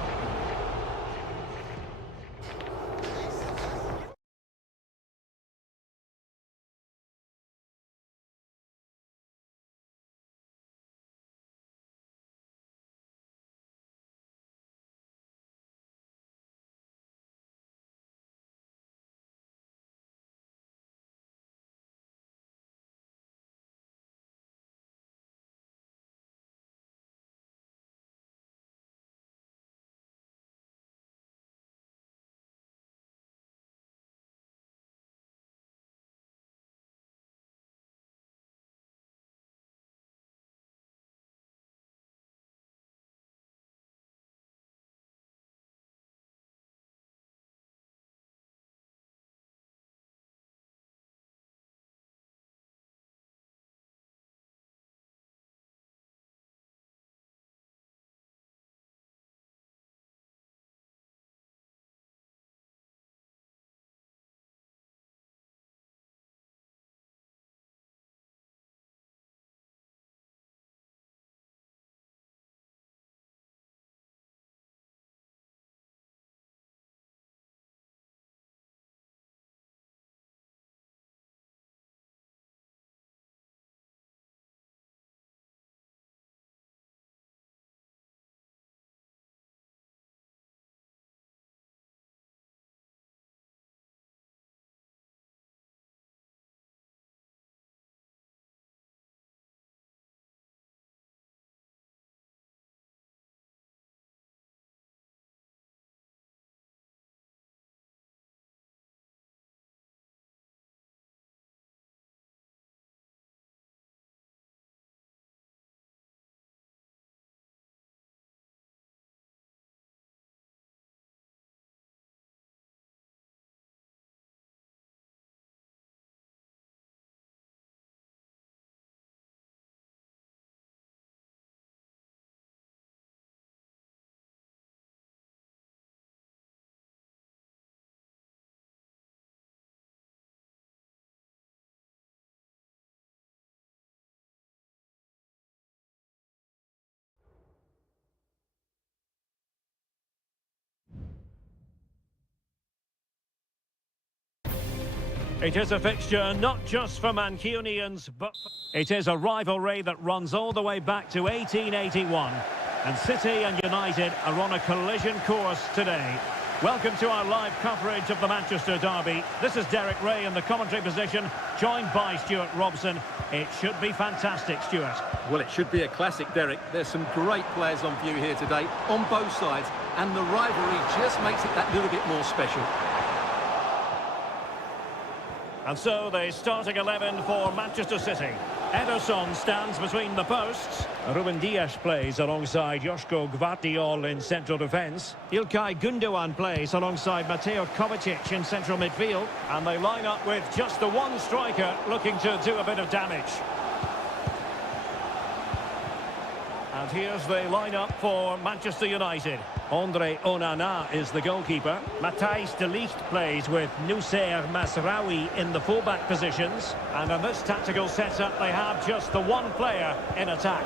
It is a fixture not just for Mancunians, but it is a rivalry that runs all the way back to 1881. And City and United are on a collision course today. Welcome to our live coverage of the Manchester derby. This is Derek Ray in the commentary position, joined by Stuart Robson. It should be fantastic, Stuart. Well, it should be a classic, Derek. There's some great players on view here today, on both sides, and the rivalry just makes it that little bit more special. And so the starting 11 for Manchester City. Ederson stands between the posts. Ruben Dias plays alongside Joško Gvardiol in central defence. Ilkay Gundogan plays alongside Mateo Kovacic in central midfield. And they line up with just the one striker looking to do a bit of damage. And here's the lineup for Manchester United. Andre Onana is the goalkeeper. Matthijs de Ligt plays with Noussair Masraoui in the fullback positions. And in this tactical setup, they have just the one player in attack.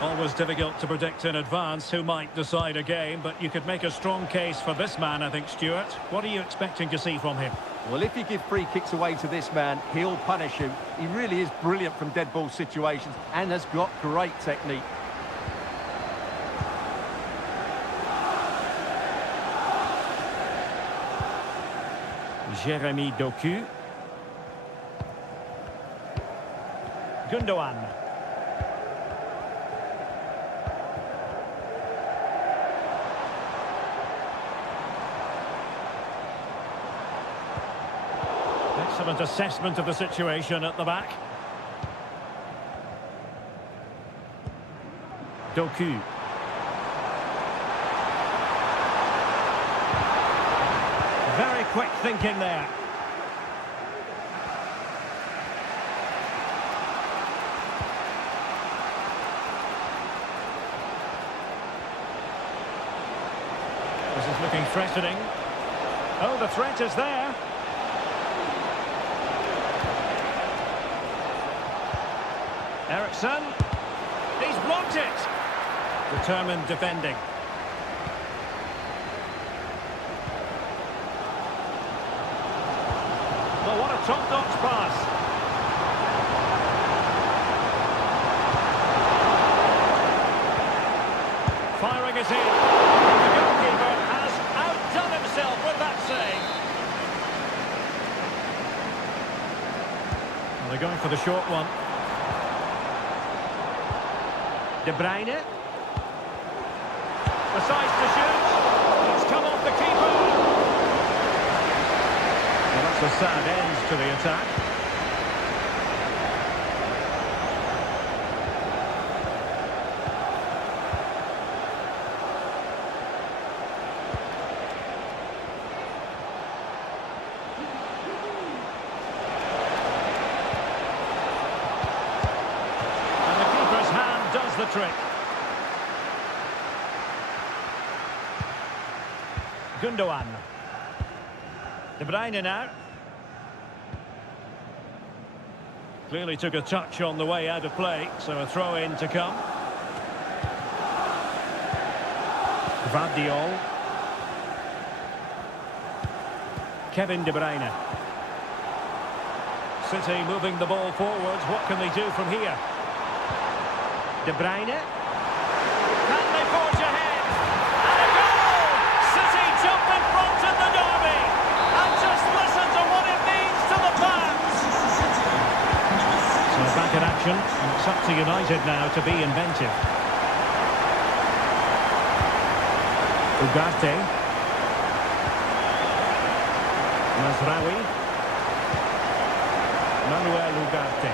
Always difficult to predict in advance who might decide a game, but you could make a strong case for this man, I think, Stuart. What are you expecting to see from him? Well, if you give free kicks away to this man, he'll punish you. He really is brilliant from dead ball situations and has got great technique. Jeremy Doku. Gundogan. Excellent assessment of the situation at the back. Doku. Very quick thinking there. This is looking threatening. Oh, the threat is there. Eriksson, he's blocked it. Determined defending. Well, what a top-notch pass. Firing it in. The goalkeeper has outdone himself with that save. Well, they're going for the short one. De Bruyne. Decides to shoot. It's come off the keeper. Well, that's a sad end to the attack. And the keeper's hand does the trick. Gundogan. De Bruyne now. Clearly took a touch on the way out of play, so a throw-in to come. Gvardiol. Kevin De Bruyne. City moving the ball forwards. What can they do from here? De Bruyne. Can they forge ahead? And a goal! City jump in front in the derby. And just listen to what it means to the fans. So back in action. And it's up to United now to be inventive. Ugarte. Masraoui. Manuel Ugarte.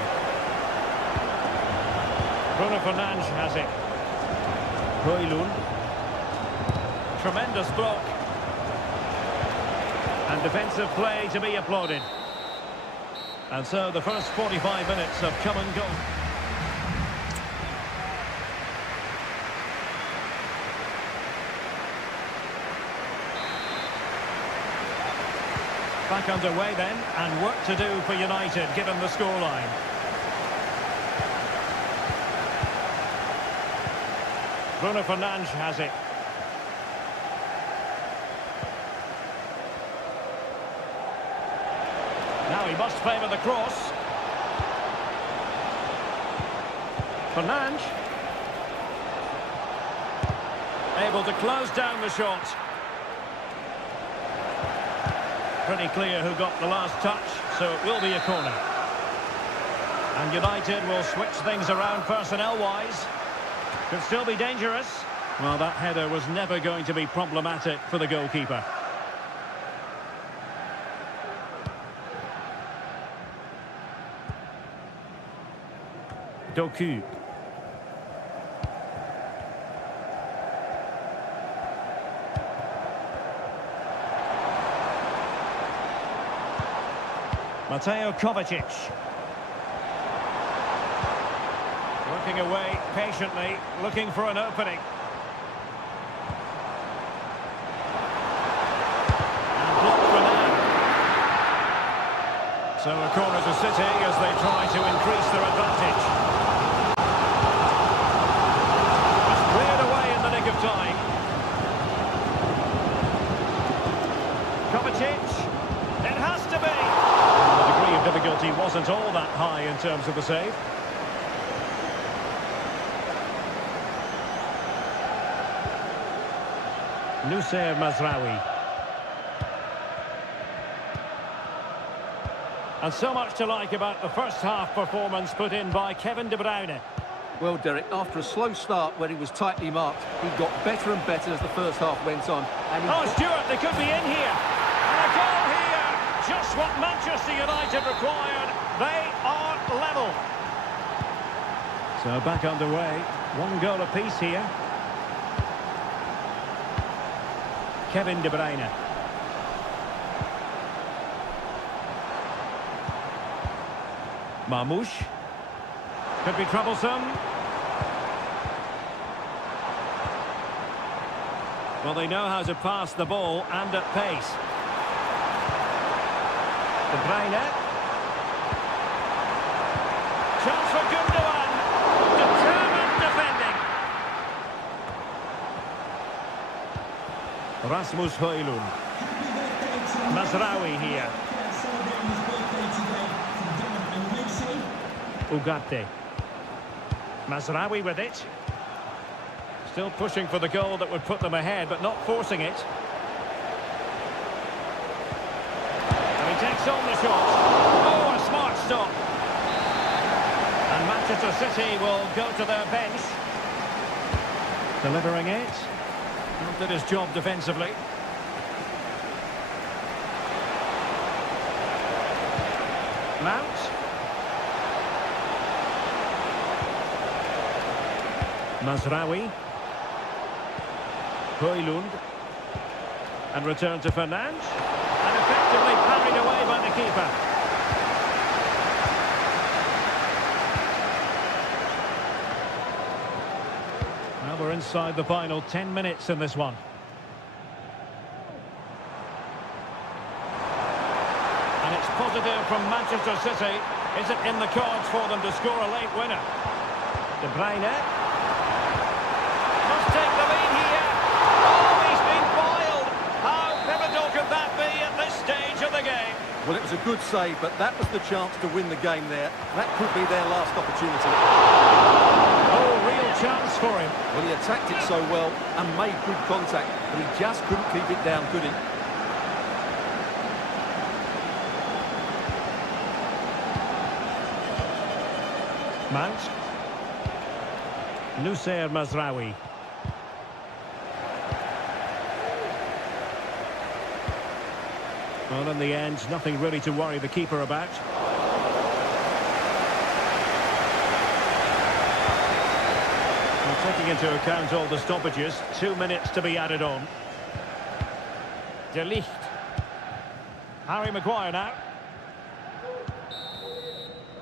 Bruno Fernandes has it. Højlund. Tremendous block. And defensive play to be applauded. And so the first 45 minutes have come and gone. Back underway then, and work to do for United given the scoreline. Bruno Fernandes has it. Now he must favour the cross. Fernandes. Able to close down the shot. Pretty clear who got the last touch, so it will be a corner. And United will switch things around personnel-wise. Could still be dangerous. Well, that header was never going to be problematic for the goalkeeper. Doku. Mateo Kovacic. Working away patiently, looking for an opening. And blocked for now. So a corner to City as they try to increase their advantage. It's cleared away in the nick of time. Kovacic. It has to be. The degree of difficulty wasn't all that high in terms of the save. Nusayr Mazraoui. And so much to like about the first half performance put in by Kevin De Bruyne. Well, Derek, after a slow start where he was tightly marked, he got better and better as the first half went on. And Oh, Stuart, they could be in here. And a goal here. Just what Manchester United required. They are level. So back underway. One goal apiece here. Kevin De Bruyne. Marmoush. Could be troublesome. Well, they know how to pass the ball and at pace. De Bruyne. Chance for Gundogan. Determined defending. Rasmus Højlund. Mazraoui here. Ugarte. Mazraoui with it. Still pushing for the goal that would put them ahead, but not forcing it. And he takes on the shot. Oh, a smart stop. And Manchester City will go to their bench. Delivering it. Not did his job defensively. Mount. Mazraoui. Højlund. And return to Fernandes. And effectively parried away by the keeper. Now we're inside the final 10 minutes in this one. And it's positive from Manchester City. Is it in the cards for them to score a late winner? De Bruyne. Must take the lead here. Oh, he's been foiled. How pivotal could that be at this stage of the game? well, it was a good save, but that was the chance to win the game there. That could be their last opportunity. Oh, real chance for him. Well, he attacked it so well and made good contact, but he just couldn't keep it down, could he? Mount. Nusayr Mazraoui. Well, in the end, nothing really to worry the keeper about. Well, taking into account all the stoppages, 2 minutes to be added on. De Ligt. Harry Maguire now.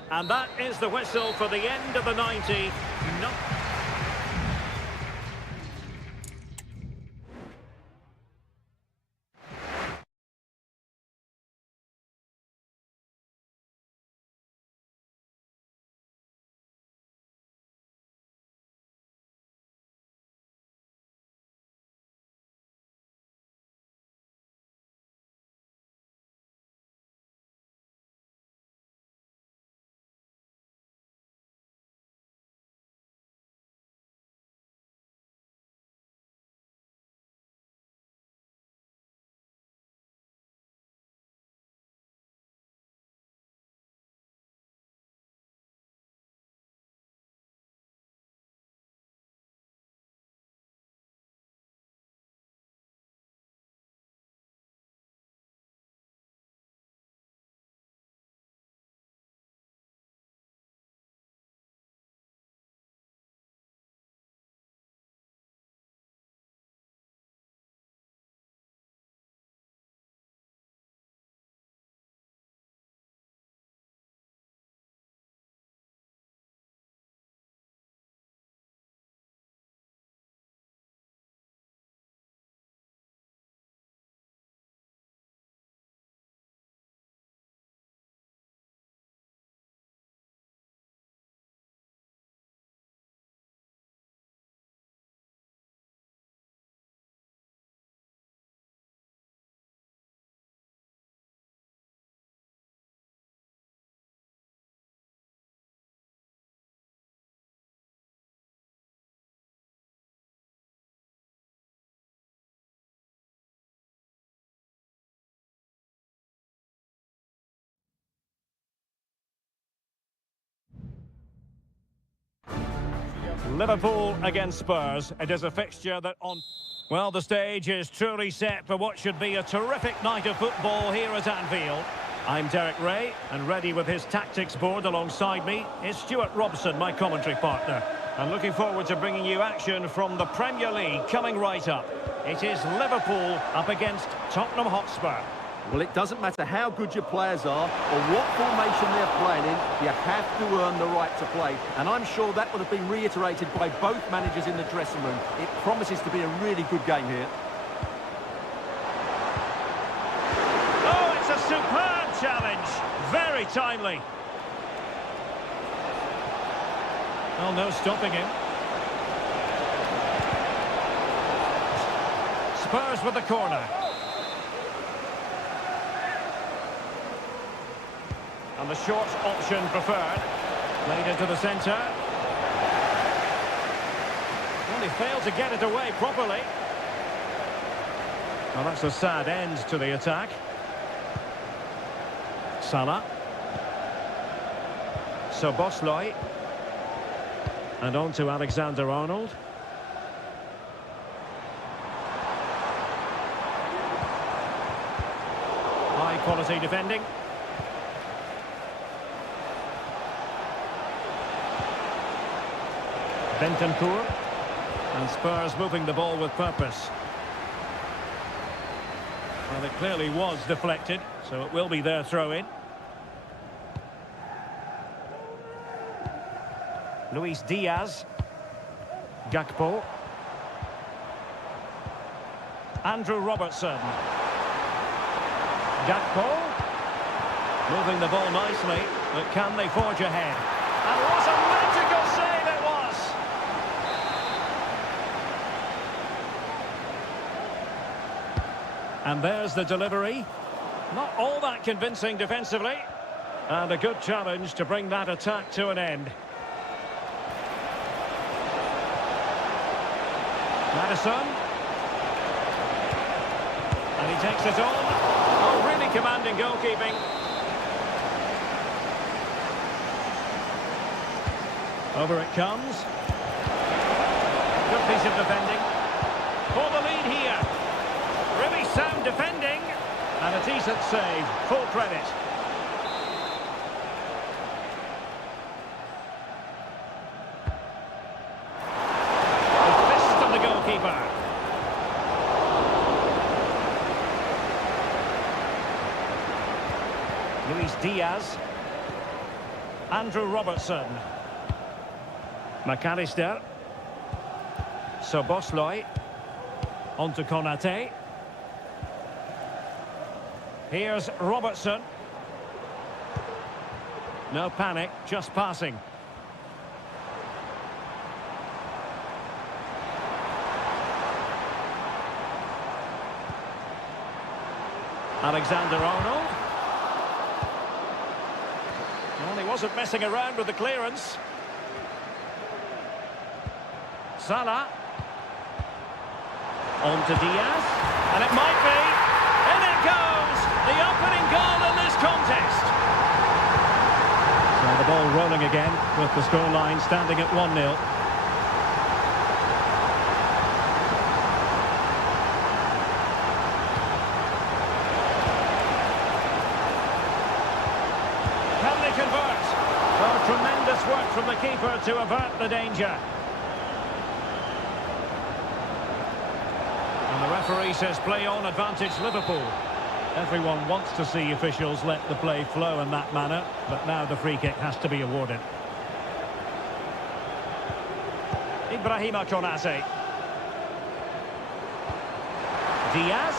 And that is the whistle for the end of the 90. No Liverpool against Spurs. It is a fixture that on... Well, the stage is truly set for what should be a terrific night of football here at Anfield. I'm Derek Ray, and ready with his tactics board alongside me is Stuart Robson, my commentary partner. And looking forward to bringing you action from the Premier League coming right up. It is Liverpool up against Tottenham Hotspur. Well, it doesn't matter how good your players are or what formation they're playing in, you have to earn the right to play. And I'm sure that would have been reiterated by both managers in the dressing room. It promises to be a really good game here. Oh, it's a superb challenge. Very timely. Well, no stopping him. Spurs with the corner. And the short option preferred. Played into the centre. Well, he failed to get it away properly. Well, that's a sad end to the attack. Salah. Szoboszlai. And on to Alexander-Arnold. High quality defending. Bentancur, and Spurs moving the ball with purpose. Well, it clearly was deflected, so it will be their throw-in. Luis Diaz. Gakpo. Andrew Robertson. Gakpo. Moving the ball nicely, but can they forge ahead? And what a magical save it was! And there's the delivery. Not all that convincing defensively. And a good challenge to bring that attack to an end. Maddison. And he takes it on. Oh, really commanding goalkeeping. Over it comes. Good piece of defending. For the lead here. Really sound defending. And a decent save. Full credit. The fist of the goalkeeper. Luis Diaz. Andrew Robertson. McAllister. Szoboszlai. On to Konate. Here's Robertson. No panic, just passing. Alexander-Arnold. Well, he wasn't messing around with the clearance. Salah. On to Diaz. And it might be. In it goes! The opening goal in this contest. So the ball rolling again with the scoreline standing at 1-0. Can they convert? Oh, tremendous work from the keeper to avert the danger. And the referee says play on, advantage Liverpool. Everyone wants to see officials let the play flow in that manner, but now the free kick has to be awarded. Ibrahima Konate. Diaz.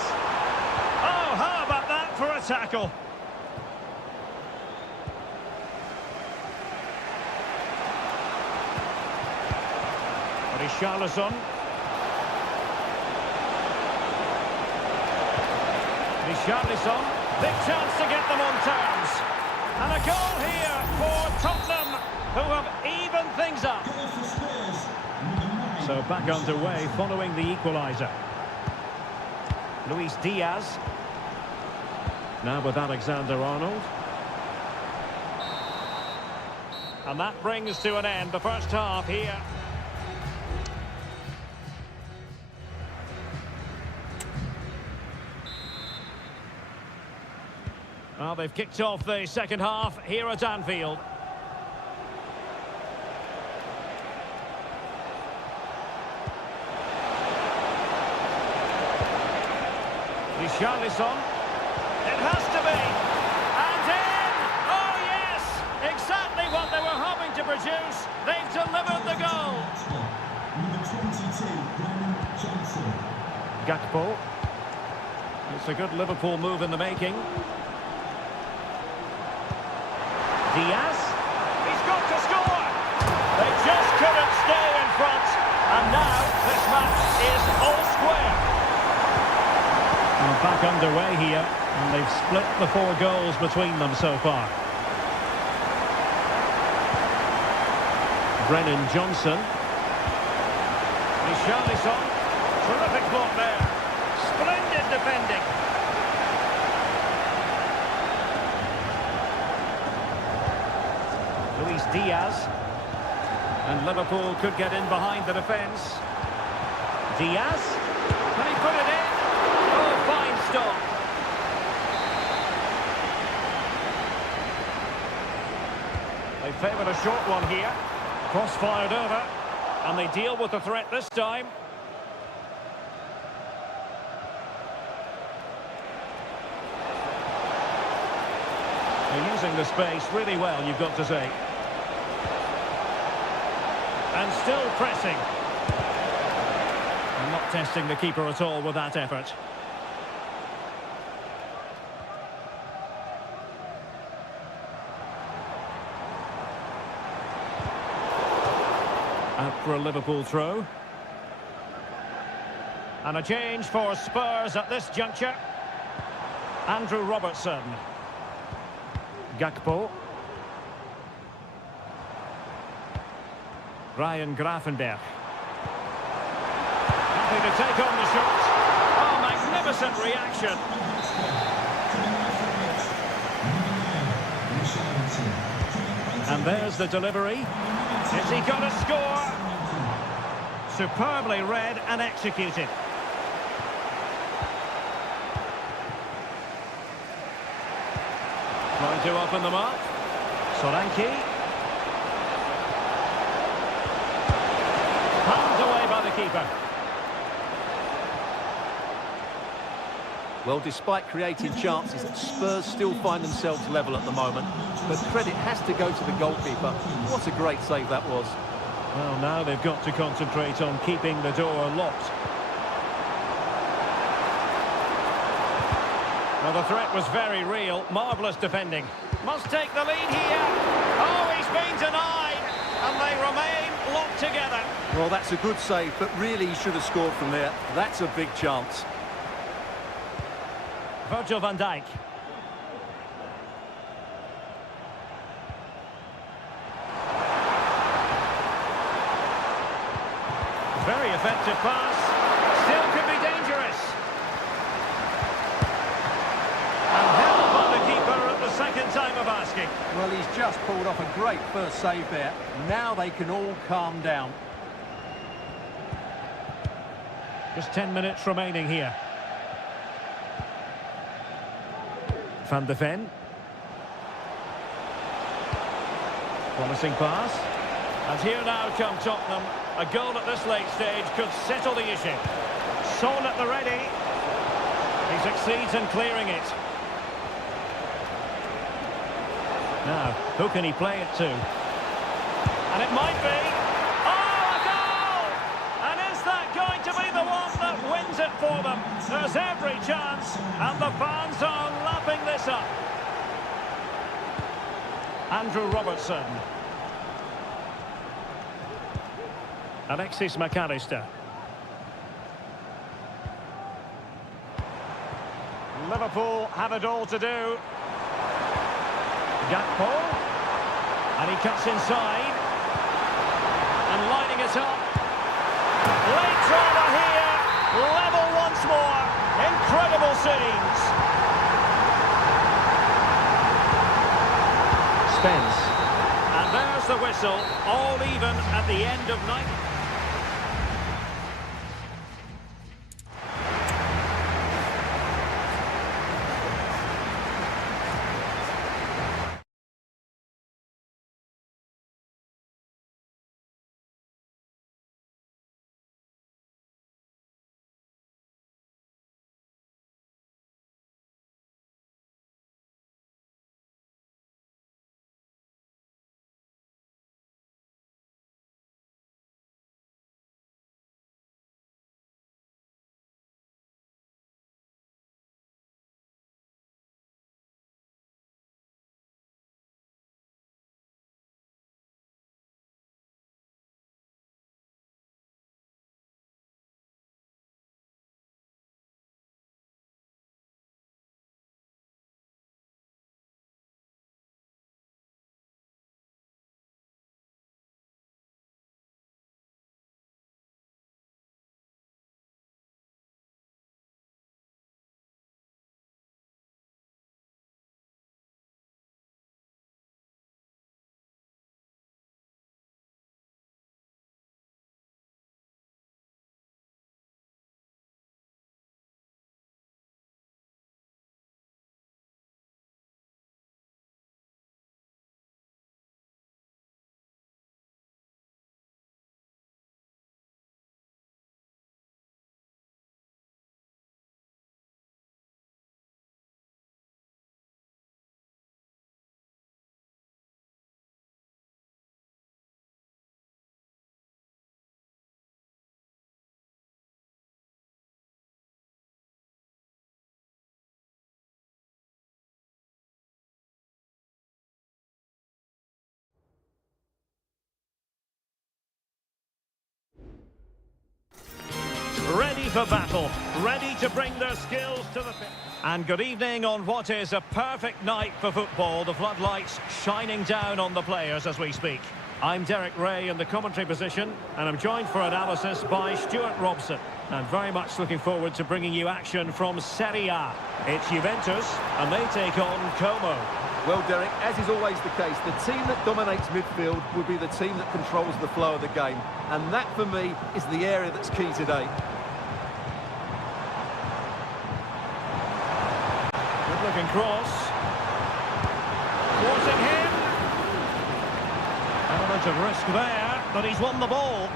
Oh, how about that for a tackle? Richarlison. Richarlison, big chance to get them on terms. And a goal here for Tottenham, who have evened things up. So back underway following the equaliser. Luis Diaz. Now with Alexander-Arnold. And that brings to an end the first half here. Well, they've kicked off the second half here at Anfield. Richarlison. It has to be. And in! Oh, yes! Exactly what they were hoping to produce. They've delivered the goal. Number 22, Brennan Johnson. Gakpo. It's a good Liverpool move in the making. Diaz. He's got to score. They just couldn't stay in front. And now this match is all square. Well, back underway here. And they've split the 4 goals between them so far. Brennan Johnson. Richarlison. Terrific block there. Splendid defending. Luis Diaz. And Liverpool could get in behind the defence. Diaz. Can he put it in? Oh, fine stop. They favoured a short one here. Cross fired over. And they deal with the threat this time. They're using the space really well, you've got to say. And still pressing. And not testing the keeper at all with that effort. Out for a Liverpool throw. And a change for Spurs at this juncture. Andrew Robertson. Gakpo. Ryan Gravenberch. Happy to take on the shot. Oh, magnificent reaction. And there's the delivery. Is he going to score? Superbly read and executed. Trying to open them up. Solanke. Pumped away by the keeper. Well, despite creating chances, Spurs still find themselves level at the moment. But credit has to go to the goalkeeper. What a great save that was. Well, now they've got to concentrate on keeping the door locked. Well, the threat was very real. Marvellous defending. Must take the lead here. Oh, he's been denied. And they remain locked together. Well, that's a good save, but really he should have scored from there. That's a big chance. Virgil van Dijk. Very effective pass. Still could be dangerous. And held by the keeper at the second time of asking. Well, he's just pulled off a great first save there. Now they can all calm down. Just 10 minutes remaining here. Van de Ven. Promising pass. And here now come Tottenham. A goal at this late stage could settle the issue. Son at the ready. He succeeds in clearing it. Now, who can he play it to? And it might be. Oh, a goal! And is that going to be the one that wins it for them? There's every chance, and the fans are lapping this up. Andrew Robertson. Alexis McAllister. Liverpool have it all to do. Gakpo. And he cuts inside. And lining it up. Late driver here. Level once more. Incredible scenes. Spence. And there's the whistle. All even at the end of 90. for battle, ready to bring their skills to the pitch. And good evening on what is a perfect night for football. The floodlights shining down on the players as we speak. I'm Derek Ray in the commentary position, and I'm joined for analysis by Stuart Robson. And very much looking forward to bringing you action from Seria. It's Juventus, and they take on Como. Well, Derek, as is always the case, the team that dominates midfield will be the team that controls the flow of the game. And that, for me, is the area that's key today. Good-looking cross. Forcing him. Element of risk there, but he's won the ball.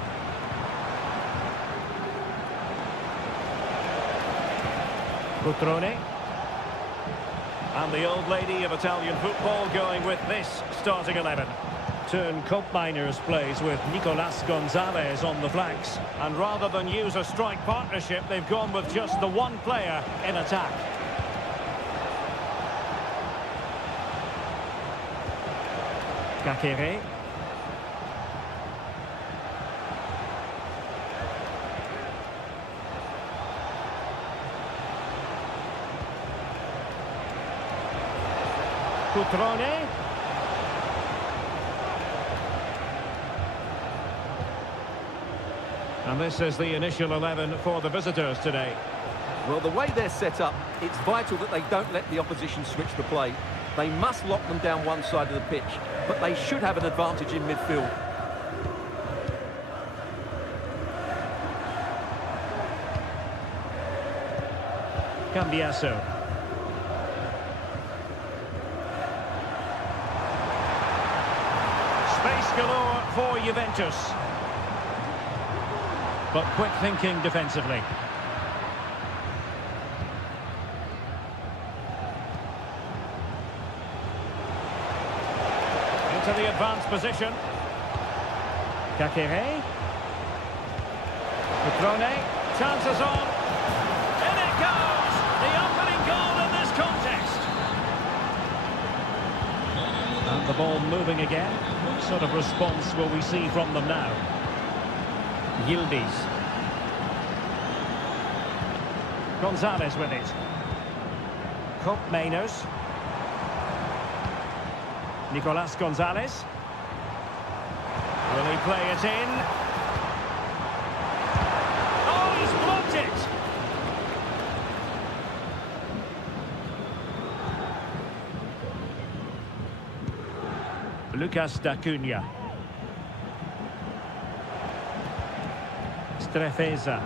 Cutrone. And the old lady of Italian football going with this starting 11. Turn Miners plays with Nicolas Gonzalez on the flanks. And rather than use a strike partnership, they've gone with just the one player in attack. Kakere. Cutrone. And this is the initial 11 for the visitors today. Well, the way they're set up, it's vital that they don't let the opposition switch the play. They must lock them down one side of the pitch, but they should have an advantage in midfield. Cambiasso. Space galore for Juventus. But quick thinking defensively. Into the advanced position. Kakere. Cutrone. Chances on. In it goes! The opening goal in this contest. And the ball moving again. What sort of response will we see from them now? Yildiz. Gonzalez with it. Mainers. Nicolas Gonzalez. Will he play it in? Oh, he's blocked it! Lucas D'Acunha. Strefeza.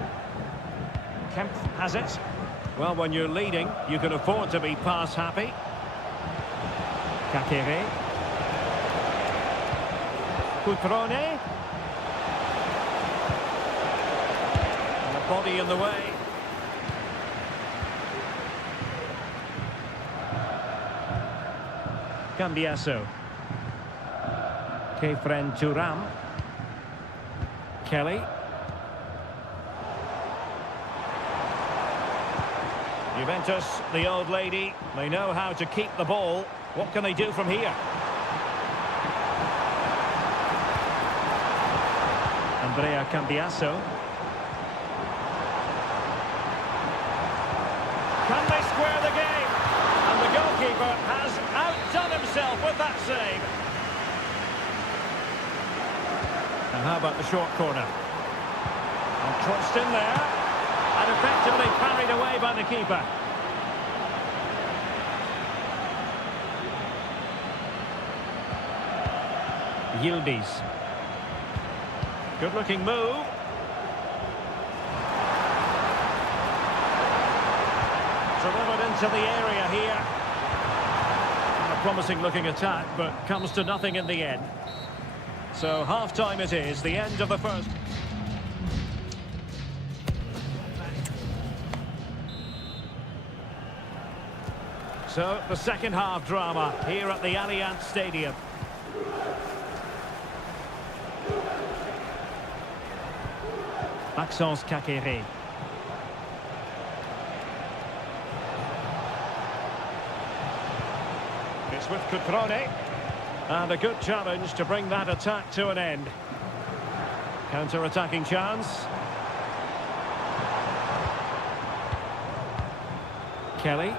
Kemp has it. Well, when you're leading, you can afford to be pass happy. Kakere. Cutrone. And the body in the way. Cambiasso. Kefren Turam. Kelly. Juventus, the old lady, they know how to keep the ball. What can they do from here? Andrea Cambiasso. Can they square the game? And the goalkeeper has outdone himself with that save. And how about the short corner? And crossed in there. And effectively carried away by the keeper. Yildiz. Good-looking move. Delivered into the area here. A promising-looking attack, but comes to nothing in the end. So half-time it is, the end of the first. So, the second half drama here at the Allianz Stadium. Maxence Kakere. It's with Cutrone. And a good challenge to bring that attack to an end. Counter-attacking chance. Kelly.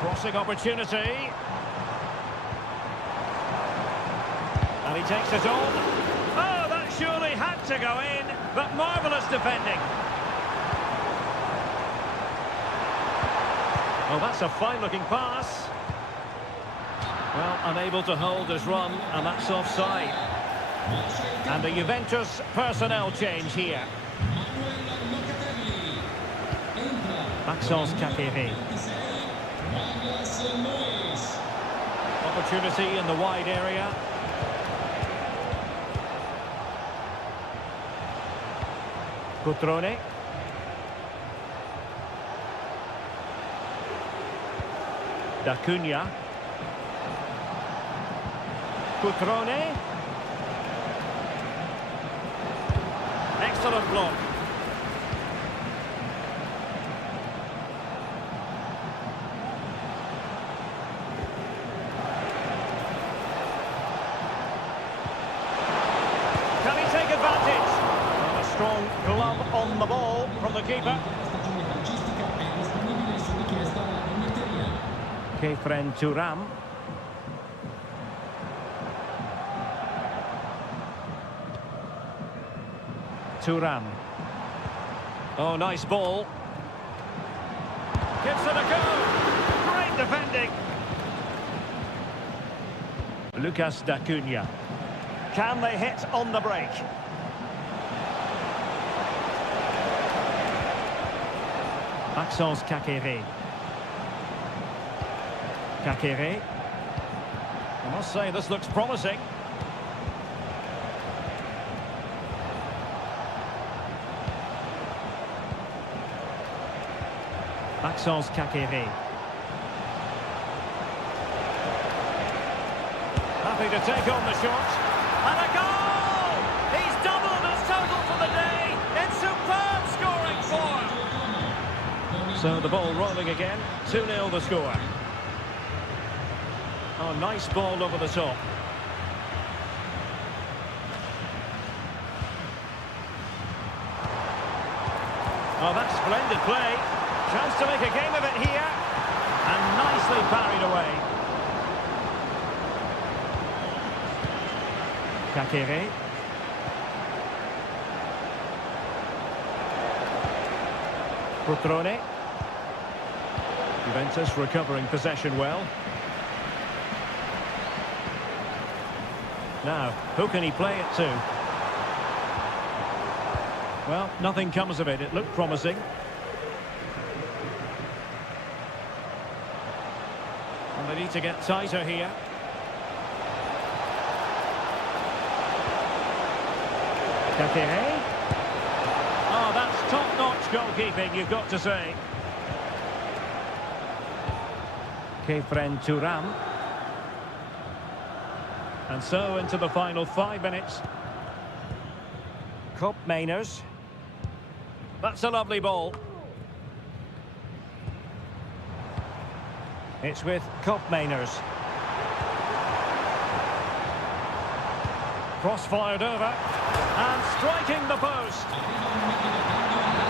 Crossing opportunity. And he takes it on. Oh, that surely had to go in, but marvellous defending. Oh, that's a fine-looking pass. Well, unable to hold his run, and that's offside. And a Juventus personnel change here. Maxence Kakiri. Opportunity in the wide area. Cutrone. Da Cunha. Cutrone. Excellent block. Can he take advantage? And a strong glove on the ball from the keeper. Kefren Turam. Turam. Oh, nice ball. Gives it a go. Great defending. Lucas da Cunha. Can they hit on the break? Maxence Kakiri. Kakiri. I must say, this looks promising. Maxence Kakiri. Happy to take on the shot. And a goal! He's doubled his total for the day. It's superb scoring form. So the ball rolling again. 2-0 the score. Oh, nice ball over the top. Oh, that's splendid play. Chance to make a game of it here. And nicely parried away. Kakiri. Cutrone. Juventus recovering possession well. Now, who can he play it to? Well, nothing comes of it. It looked promising. And they need to get tighter here. Kakiri. Oh, that's top-notch goalkeeping, you've got to say. Kefren Turam. And so into the final 5 minutes. Cup Mainers. That's a lovely ball. It's with Cup Mainers. Cross fired over. And striking the post.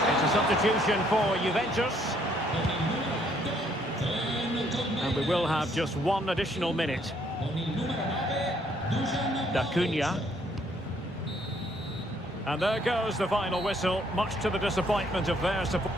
It's a substitution for Juventus. And we will have just one additional minute. Da Cunha. And there goes the final whistle, much to the disappointment of their support.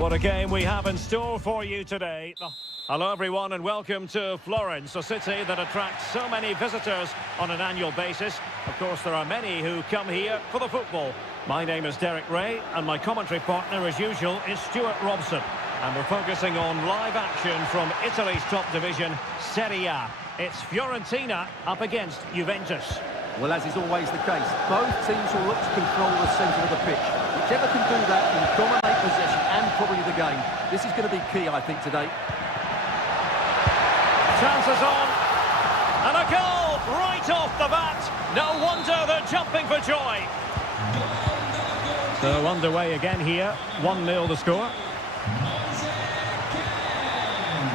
What a game we have in store for you today. Hello everyone and welcome to Florence, a city that attracts so many visitors on an annual basis. Of course there are many who come here for the football. My name is Derek Ray and my commentary partner as usual is Stuart Robson. And we're focusing on live action from Italy's top division, Seria. It's Fiorentina up against Juventus. Well, as is always the case, both teams will look to control the centre of the pitch. Whichever can do that will dominate possession and probably the game. This is going to be key, I think, today. Chances on. And a goal right off the bat. No wonder they're jumping for joy. So underway again here. 1-0 the score.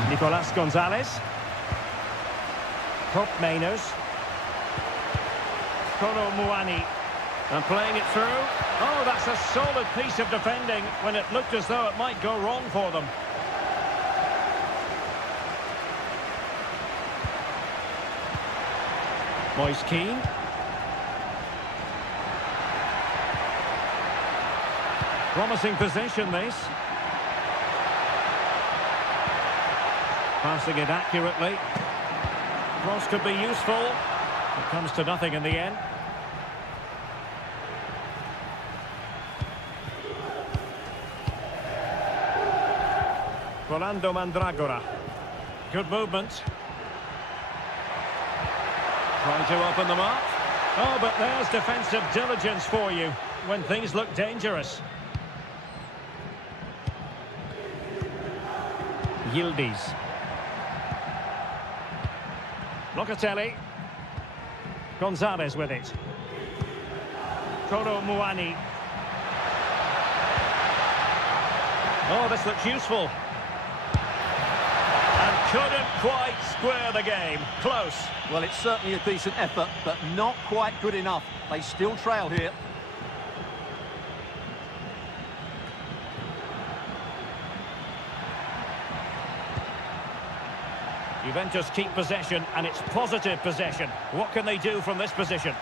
Nicolas Gonzalez. Top Mainers. Kolo Muani. And playing it through. Oh, that's a solid piece of defending when it looked as though it might go wrong for them. Moise Keane. Promising possession, this. Passing it accurately. Cross could be useful. It comes to nothing in the end. Rolando Mandragora. Good movement. Trying to open them up. Oh, but there's defensive diligence for you when things look dangerous. Yildiz. Locatelli. Gonzalez with it. Kolo Muani. Oh, this looks useful. And couldn't quite square the game. Close. Well, it's certainly a decent effort, but not quite good enough. They still trail here. Juventus keep possession, and it's positive possession. What can they do from this position?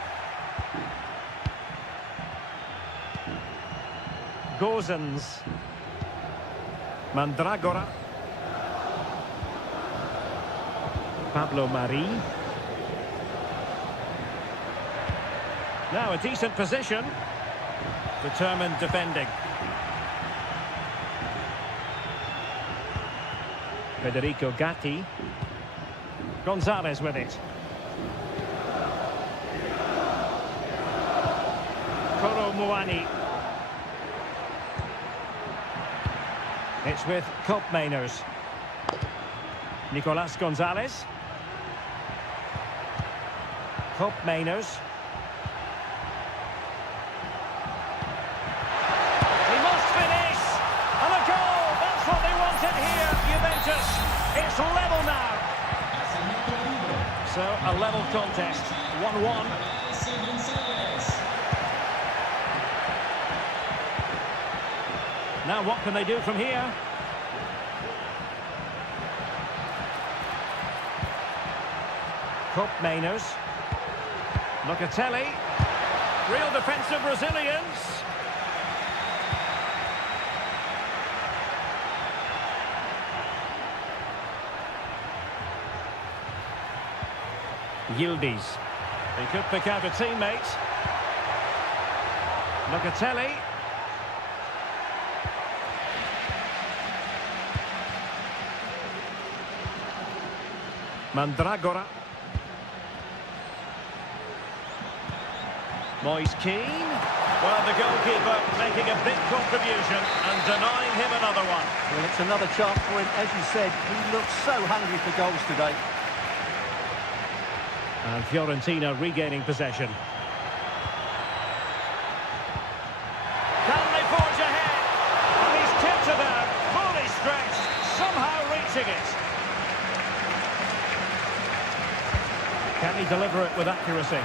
Gozens. Mandragora. Pablo Mari. Now a decent position. Determined defending. Federico Gatti. Gonzalez with it. Kolo Muani. It's with Top Mainers. Nicolas Gonzalez. Top Mainers. He must finish! And a goal! That's what they wanted here, Juventus. It's level now. So, a level contest, 1-1. Now, what can they do from here? Top Mainers. Locatelli. Real defensive resilience. Yildiz. He could pick out a teammate. Locatelli. Mandragora. Moise Keane. Well, the goalkeeper making a big contribution and denying him another one. Well, it's another chance for him. As you said, he looks so hungry for goals today. And Fiorentina regaining possession. Can they forge ahead? And he's tipped it out, fully stretched, somehow reaching it. Can he deliver it with accuracy?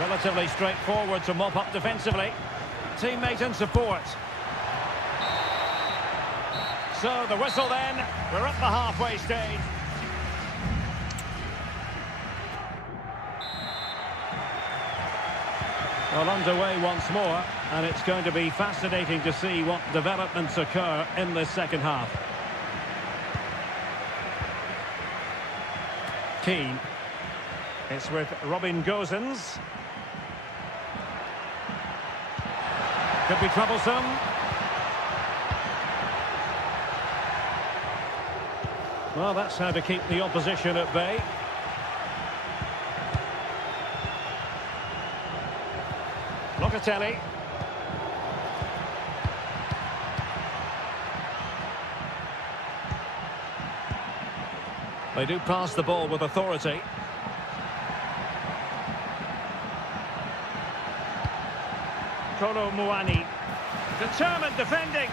Relatively straightforward to mop up defensively. Teammate and support. So the whistle then, we're at the halfway stage. Well, underway once more, and it's going to be fascinating to see what developments occur in this second half. Keane. It's with Robin Gosens. Could be troublesome. Well, that's how to keep the opposition at bay. Locatelli. They do pass the ball with authority. Kolo Muani. Determined defending.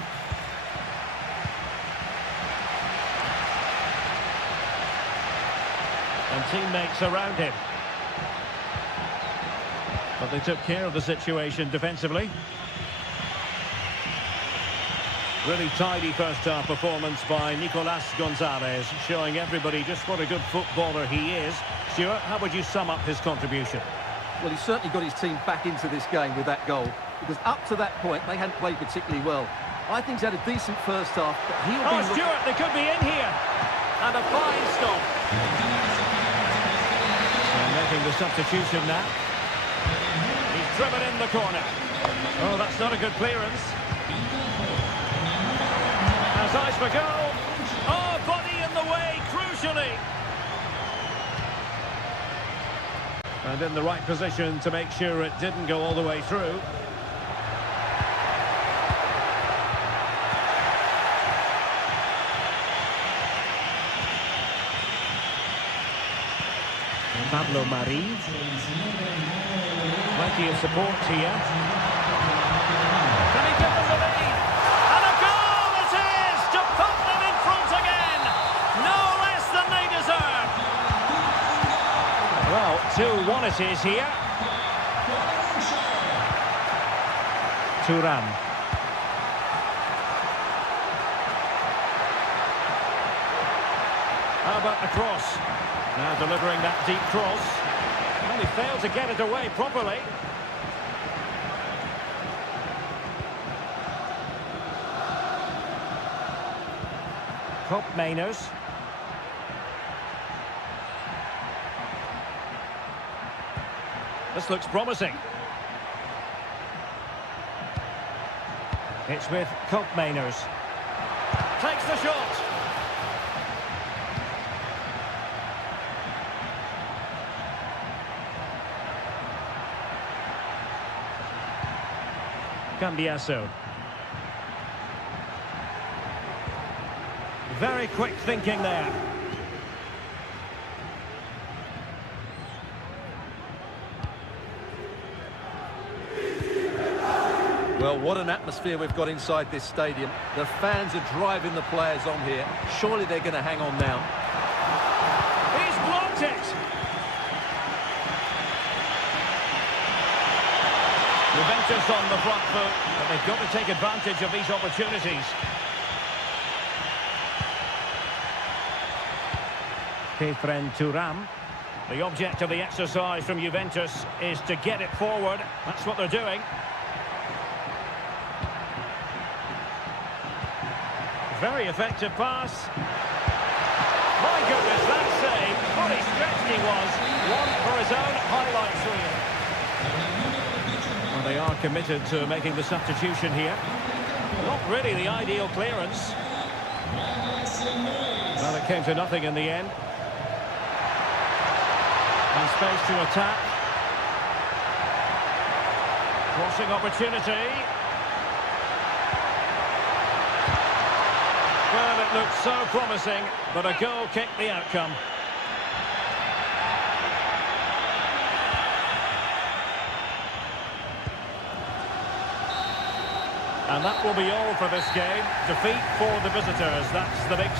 And teammates around him. But they took care of the situation defensively. Really tidy first-half performance by Nicolas Gonzalez, showing everybody just what a good footballer he is. Stuart, how would you sum up his contribution? Well, he certainly got his team back into this game with that goal, because up to that point, they hadn't played particularly well. I think he's had a decent first half, but he'll be... Oh, Stuart, they could be in here. And a fine stop. And making the substitution now. He's driven in the corner. Oh, that's not a good clearance. Has eyes for goal. Oh, body in the way, crucially. And in the right position to make sure it didn't go all the way through. Pablo Mari. Plenty of support here. Can he give them the lead? And a goal it is to put them in front again. No less than they deserve. Well, 2-1 it is here. Thuram. How about the cross? Now delivering that deep cross. Well, he failed to get it away properly. Mainers. This looks promising. It's with Mainers. Takes the shot. Cambiaso. Very quick thinking there. Well, what an atmosphere we've got inside this stadium. The fans are driving the players on here. Surely they're going to hang on now. He's blocked it. Juventus on the front foot, but they've got to take advantage of these opportunities. Kefren Thuram. The object of the exercise from Juventus is to get it forward. That's what they're doing. Very effective pass. My goodness, that save. Fully stretched he was. One for his own highlights reel. Well, they are committed to making the substitution here. Not really the ideal clearance. Well, it came to nothing in the end. And space to attack. Crossing opportunity. Well, it looked so promising, but a goal kicked the outcome. And that will be all for this game. Defeat for the visitors. That's the big...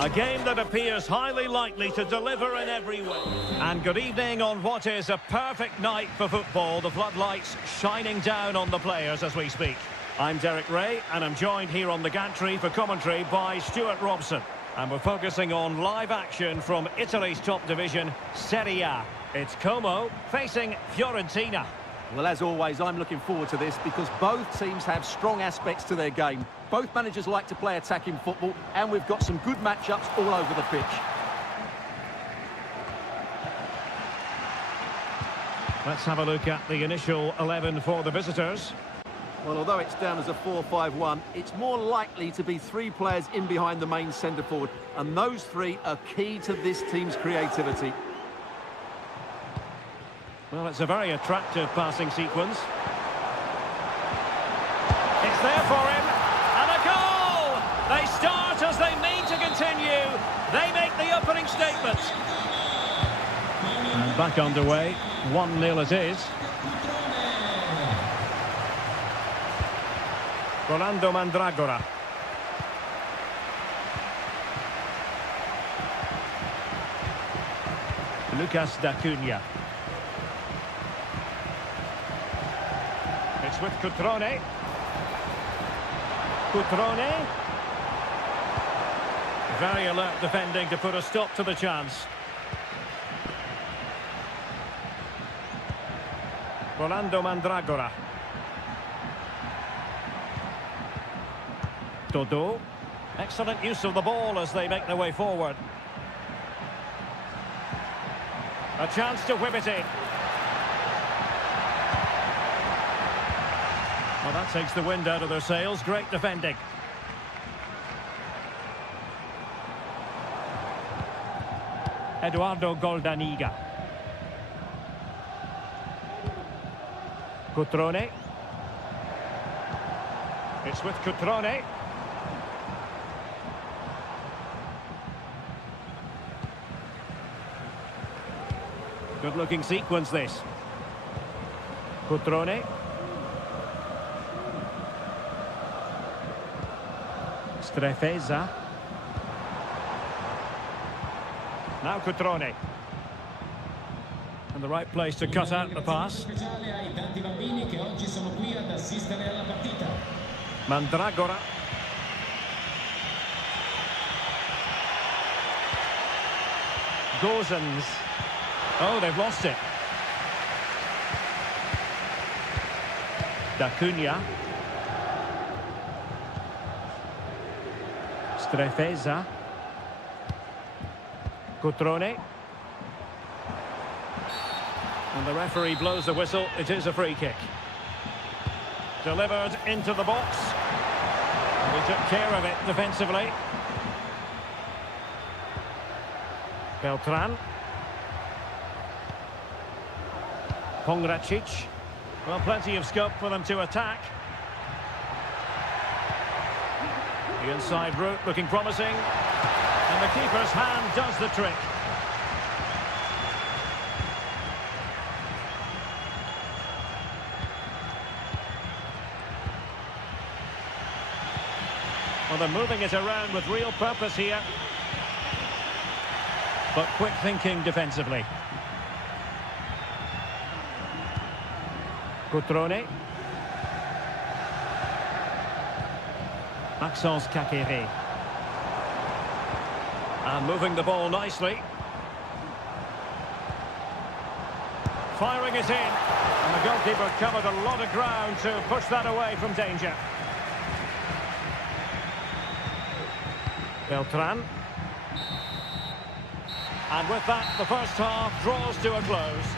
A game that appears highly likely to deliver in every way. And good evening on what is a perfect night for football. The floodlights shining down on the players as we speak. I'm Derek Ray, and I'm joined here on the gantry for commentary by Stuart Robson. And we're focusing on live action from Italy's top division, Seria. It's Como facing Fiorentina. Well, as always, I'm looking forward to this because both teams have strong aspects to their game. Both managers like to play attacking football, and we've got some good matchups all over the pitch. Let's have a look at the initial 11 for the visitors. Well, although it's down as a 4-5-1, it's more likely to be three players in behind the main centre-forward, and those three are key to this team's creativity. Well, it's a very attractive passing sequence. It's there for him, and a goal! They start as they mean to continue. They make the opening statement. And back underway, 1-0 it is. Rolando Mandragora. Lucas D'Acunha. It's with Cutrone. Cutrone. Very alert defending to put a stop to the chance. Rolando Mandragora. Dodo. Excellent use of the ball as they make their way forward. A chance to whip it in. Well, that takes the wind out of their sails. Great defending. Eduardo Goldaniga. Cutrone. It's with Cutrone. Good-looking sequence, this. Cutrone. Strefeza. Now Cutrone. And the right place to cut out the pass. Mandragora. Gozens. Oh, they've lost it. D'Acunha. Strefeza. Cutrone. And the referee blows the whistle. It is a free kick. Delivered into the box. And he took care of it defensively. Beltran. Pongracic. Well, plenty of scope for them to attack. The inside route looking promising. And the keeper's hand does the trick. Well, they're moving it around with real purpose here. But quick thinking defensively. Cutrone. Maxence Kakere. And moving the ball nicely. Firing it in. And the goalkeeper covered a lot of ground to push that away from danger. Beltran. And with that, the first half draws to a close.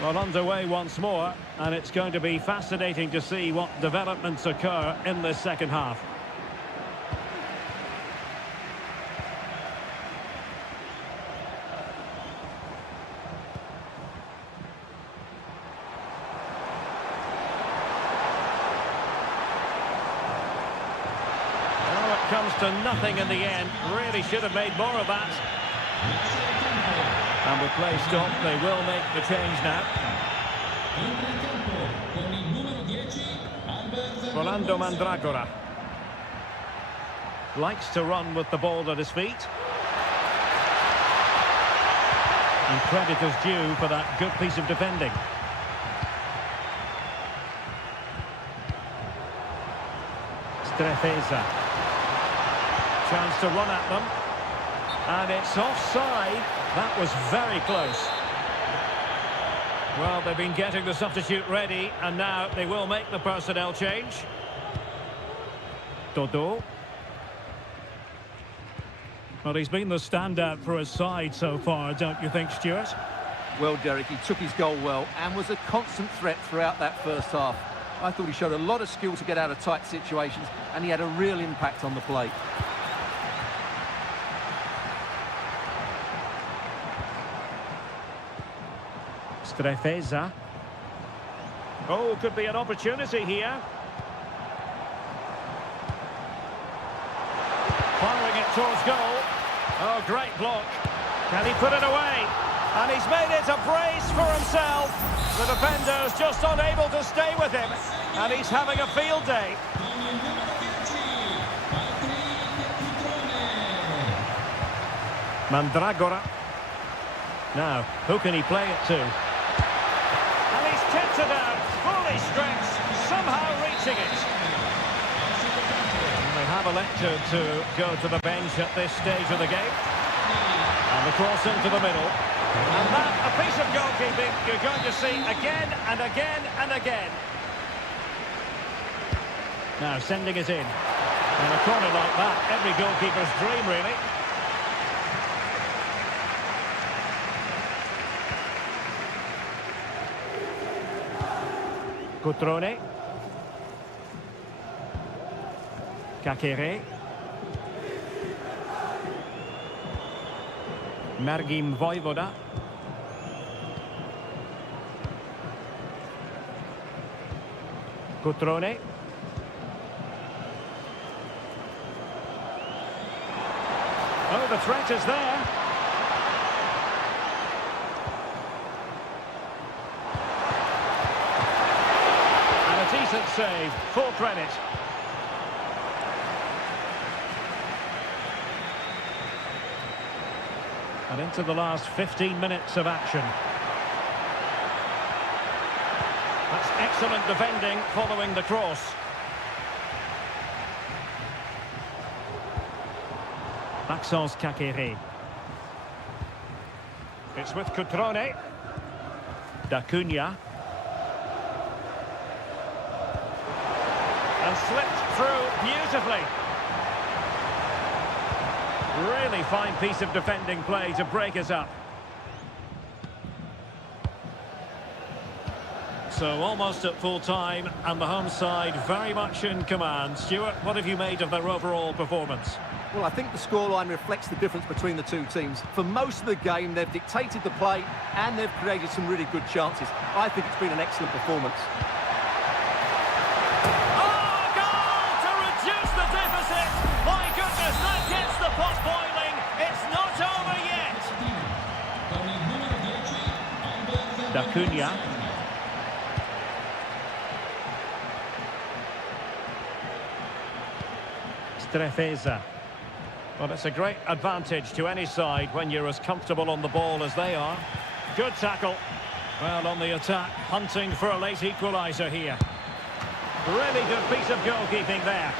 Well, underway once more, and it's going to be fascinating to see what developments occur in this second half. Well, it comes to nothing in the end. Really should have made more of that. And with play stopped, they will make the change now. Rolando Mandragora. Likes to run with the ball at his feet. And credit is due for that good piece of defending. Strefeza. Chance to run at them. And it's offside. That was very close. Well, they've been getting the substitute ready, and now they will make the personnel change. Dodo. Well, he's been the standout for his side so far, don't you think, Stuart? Well, Derek, he took his goal well and was a constant threat throughout that first half. I thought he showed a lot of skill to get out of tight situations, and he had a real impact on the play. Strefeza. Oh, could be an opportunity here. Firing it towards goal. Oh, great block. Can he put it away? And he's made it a brace for himself. The defender's just unable to stay with him. And he's having a field day. Mandragora. Now, who can he play it to? And he's tipped it out, fully stretched, somehow reaching it. And they have elected to go to the bench at this stage of the game. And the cross into the middle. And that, a piece of goalkeeping you're going to see again and again and again. Now sending it in. And a corner like that, every goalkeeper's dream, really. Cutrone. Kakere. Margim Vojvoda. Cutrone. Oh, the threat is there. And a decent save, full credit. And into the last 15 minutes of action. That's excellent defending following the cross. Maxence Kakere. It's with Cutrone. D'Acunha. And slipped through beautifully. Really fine piece of defending play to break us up. So almost at full time, and the home side very much in command. Stuart, what have you made of their overall performance? Well, I think the scoreline reflects the difference between the two teams. For most of the game, they've dictated the play and they've created some really good chances. I think it's been an excellent performance. Oh, goal to reduce the deficit! My goodness, that gets the pot boiling. It's not over yet. D'Acunha. Strefeza. Well, it's a great advantage to any side when you're as comfortable on the ball as they are. Good tackle. Well, on the attack, hunting for a late equaliser here. Really good piece of goalkeeping there.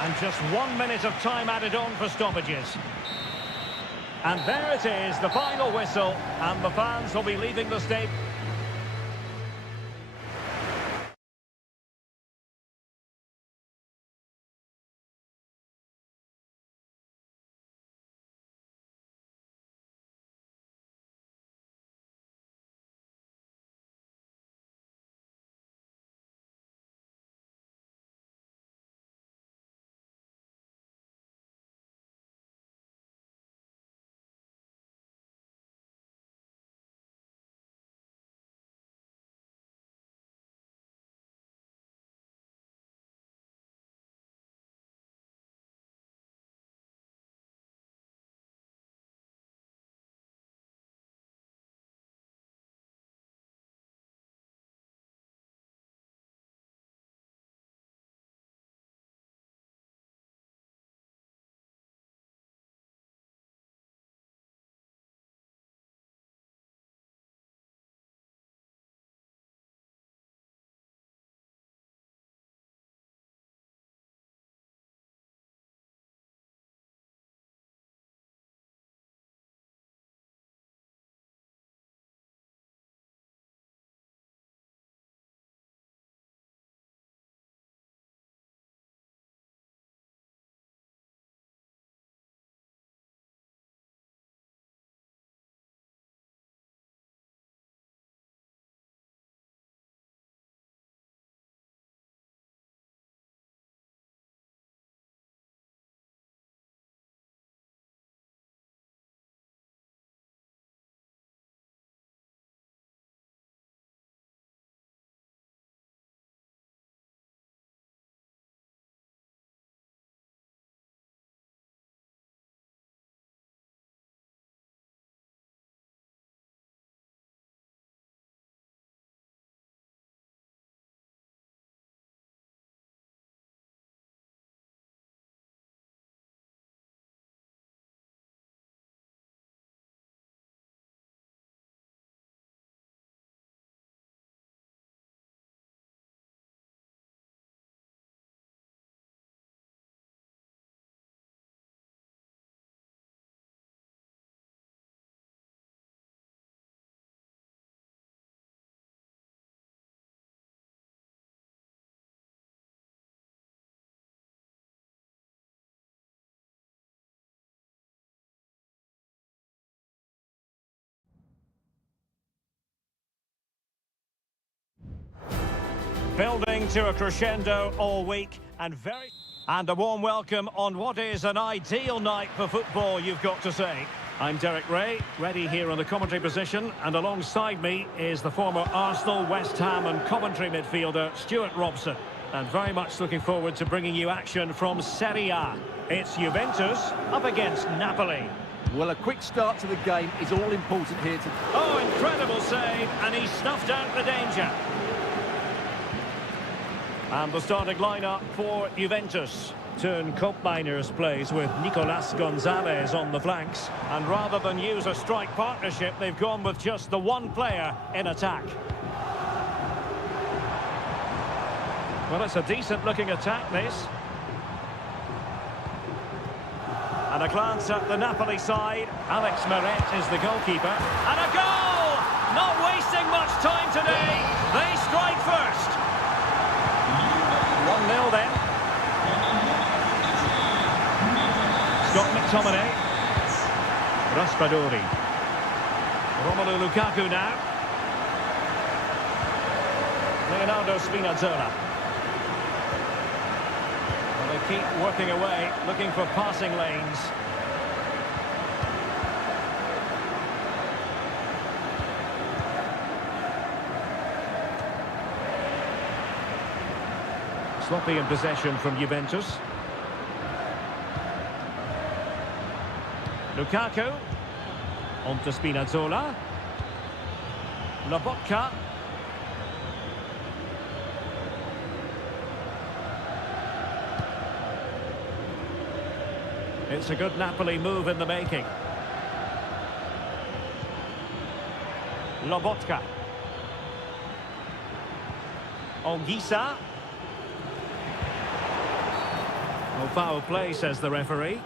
And just 1 minute of time added on for stoppages. And there it is, the final whistle, and the fans will be leaving the stadium. Building to a crescendo all week and a warm welcome on what is an ideal night for football, you've got to say. I'm Derek Ray, ready here on the commentary position, and alongside me is the former Arsenal, West Ham and Coventry midfielder Stuart Robson. And very much looking forward to bringing you action from Seria. It's Juventus up against Napoli. Well, a quick start to the game is all important here. Oh, incredible save, and he snuffed out the danger. And the starting lineup for Juventus. Turn Koopmeiners plays with Nicolas Gonzalez on the flanks. And rather than use a strike partnership, they've gone with just the one player in attack. Well, it's a decent-looking attack, this. And a glance at the Napoli side. Alex Meret is the goalkeeper. And a goal! Not wasting much time today. They strike first. 1-0 then. Scott McTominay. Raspadori. Romelu Lukaku now. Leonardo Spinazzola. Well, they keep working away, looking for passing lanes. Sloppy in possession from Juventus. Lukaku. On to Spinazzola. Lobotka. It's a good Napoli move in the making. Lobotka. Ongisa. No foul play, says the referee. You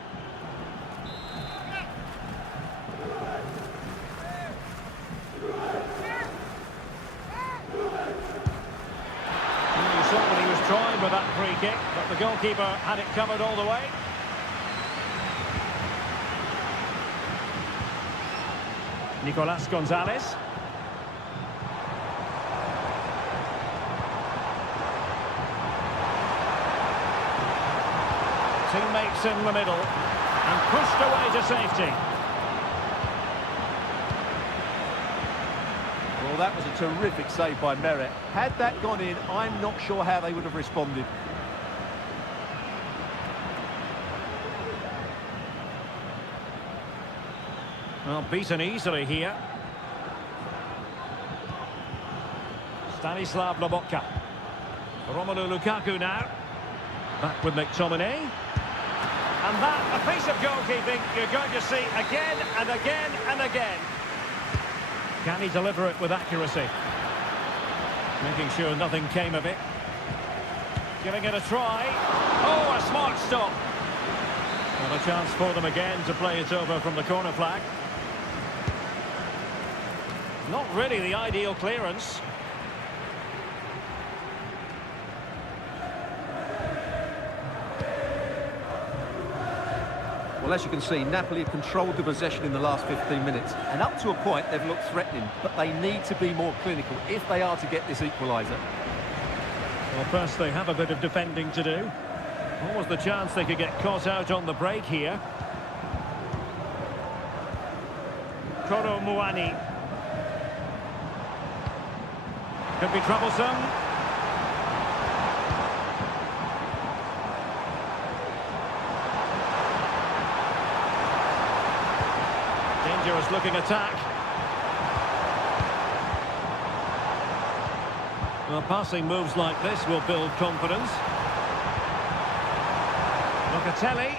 saw what he was trying with that free kick, but the goalkeeper had it covered all the way. Nicolas Gonzalez. Teammates in the middle and pushed away to safety. Well, that was a terrific save by Meret. Had that gone in, I'm not sure how they would have responded. Well, beaten easily here. Stanislav Lobotka. Romelu Lukaku now. Back with McTominay. And that, a piece of goalkeeping you're going to see again and again and again. Can he deliver it with accuracy? Making sure nothing came of it. Giving it a try. Oh, a smart stop. Well, a chance for them again to play it over from the corner flag. Not really the ideal clearance. Well, as you can see, Napoli have controlled the possession in the last 15 minutes. And up to a point, they've looked threatening. But they need to be more clinical if they are to get this equaliser. Well, first they have a bit of defending to do. What was the chance they could get caught out on the break here? Koro Muani. Could be troublesome. Dangerous looking attack. Well, passing moves like this will build confidence. Locatelli.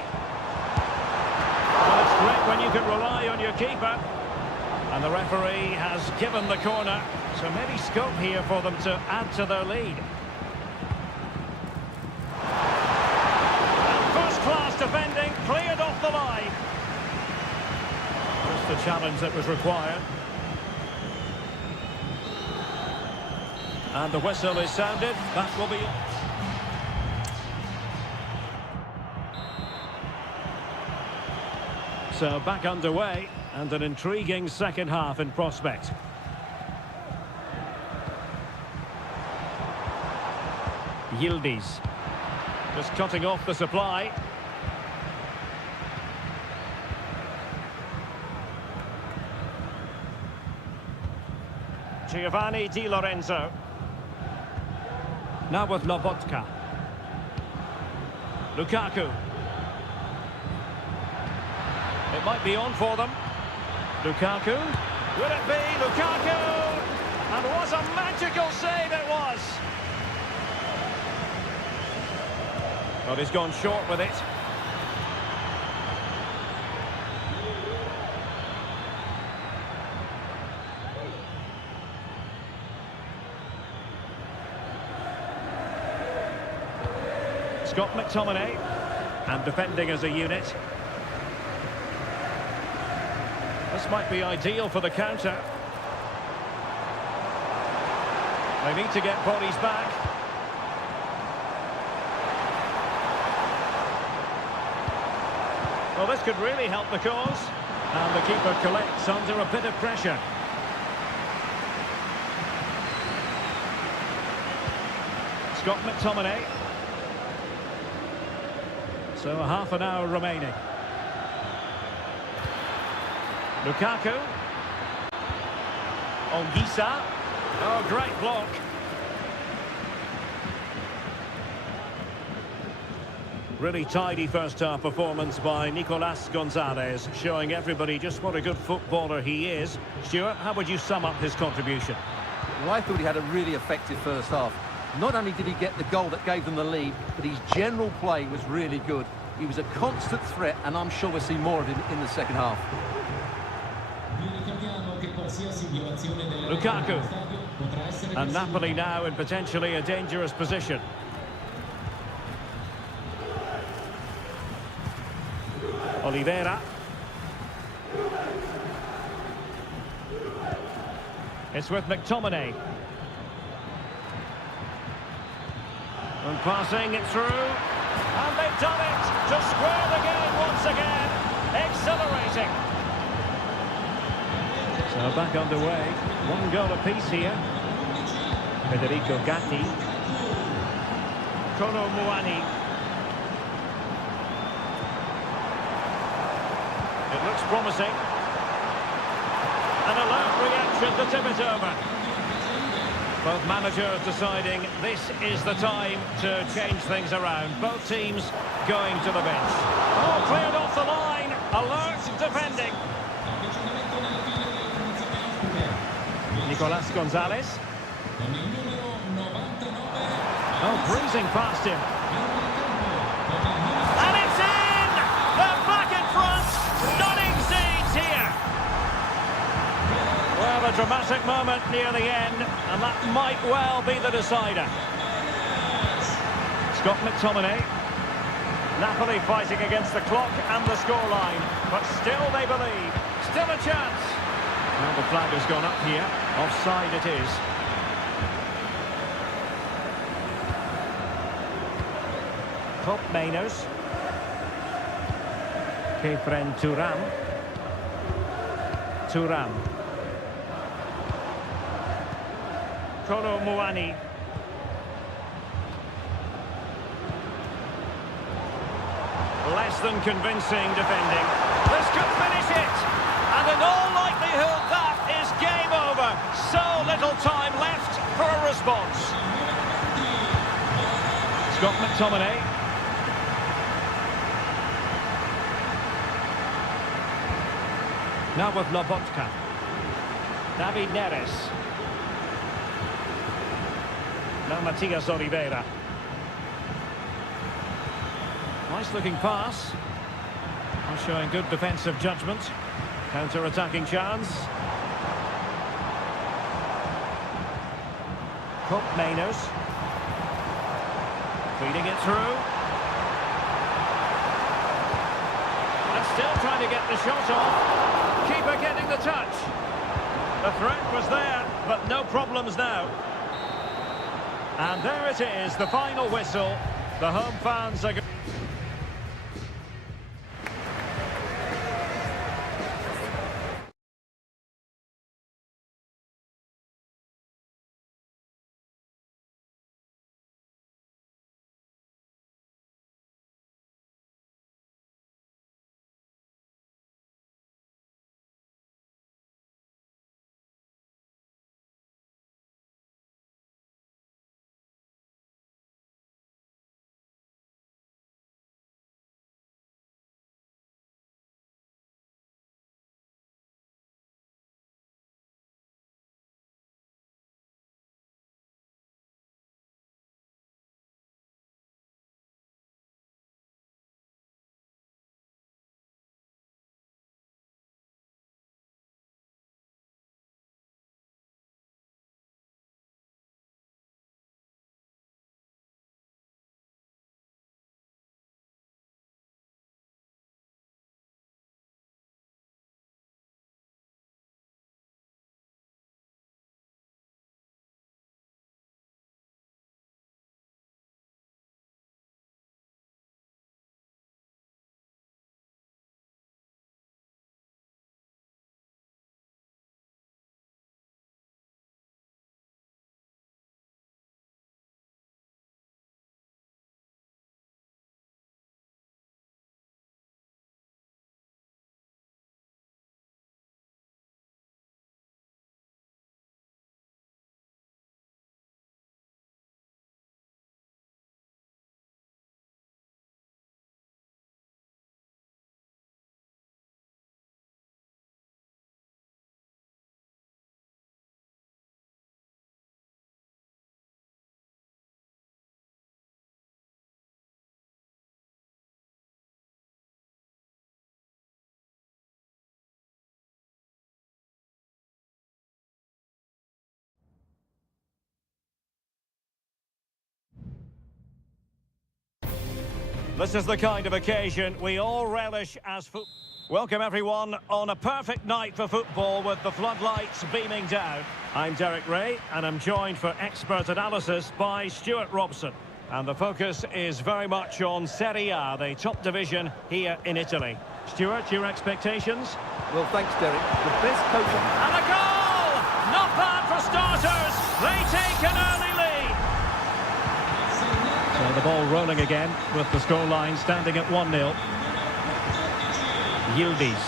Well, it's great when you can rely on your keeper. And the referee has given the corner. So maybe scope here for them to add to their lead. And first-class defending, cleared off the line. Just the challenge that was required. And the whistle is sounded. That will be... So back underway, and an intriguing second half in prospect. Yildiz. Just cutting off the supply. Giovanni Di Lorenzo. Now with Lobotka. Lukaku. It might be on for them. Lukaku. Will it be Lukaku? And what a magical save it was! But he's gone short with it. Scott McTominay, and defending as a unit. This might be ideal for the counter. They need to get bodies back. Well, this could really help the cause. And the keeper collects under a bit of pressure. Scott McTominay. So a half an hour remaining. Lukaku. Ongisa. Oh, great block. Really tidy first-half performance by Nicolas Gonzalez, showing everybody just what a good footballer he is. Stuart, how would you sum up his contribution? Well, I thought he had a really effective first half. Not only did he get the goal that gave them the lead, but his general play was really good. He was a constant threat, and I'm sure we'll see more of him in the second half. Lukaku. And Napoli now in potentially a dangerous position. Oliveira. It's with McTominay. And passing it through. And they've done it to square the game once again. Exhilarating. So back underway. One goal apiece here. Federico Gatti. Kolo Muani. It looks promising. An alert reaction to tip it over. Both managers deciding this is the time to change things around. Both teams going to the bench. Oh, cleared off the line. Alert defending. Nicolas Gonzalez. Oh, breezing past him. And it's in! They're back in front. Stunning scenes here. Well, a dramatic moment near the end, and that might well be the decider. Scott McTominay. Napoli fighting against the clock and the scoreline, but still they believe. Still a chance. Well, the flag has gone up here. Offside it is. Top Mainers. Kefren Turam. Turam. Kolo Muani. Less than convincing defending. This could finish it. And in all likelihood, that is game over. So little time left for a response. Scott McTominay. Now with Lobotka. David Neres. Now Matias Oliveira. Nice looking pass. Showing good defensive judgment. Counter-attacking chance. Top Mainers. Feeding it through. And still trying to get the shot off. Keeper getting the touch. The threat was there, but no problems now. And there it is, the final whistle. The home fans are going... This is the kind of occasion we all relish as football. Welcome everyone on a perfect night for football with the floodlights beaming down. I'm Derek Ray and I'm joined for expert analysis by Stuart Robson. And the focus is very much on Seria, the top division here in Italy. Stuart, your expectations? Well, thanks, Derek. The best coach... And a goal! Not bad for starters. They take an early lead. So the ball rolling again with the scoreline standing at 1-0. Yildiz.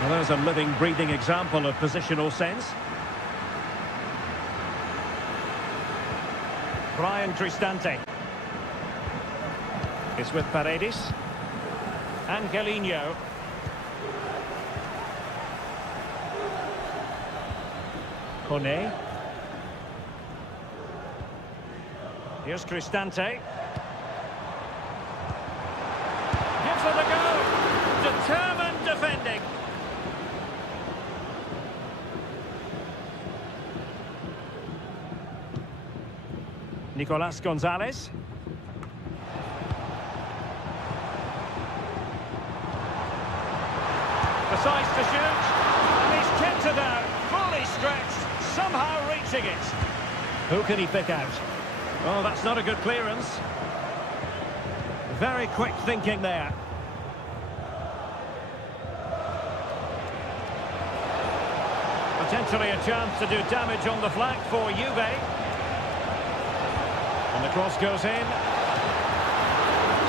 Well, there's a living, breathing example of positional sense. Brian Cristante. It's with Paredes. Angelino. Kone. Here's Cristante. Gives it a go. Determined defending. Nicolas Gonzalez. Decides to shoot. And he's kept it out. Fully stretched. Somehow reaching it. Who can he pick out? Oh, that's not a good clearance. Very quick thinking there. Potentially a chance to do damage on the flank for Juve. And the cross goes in.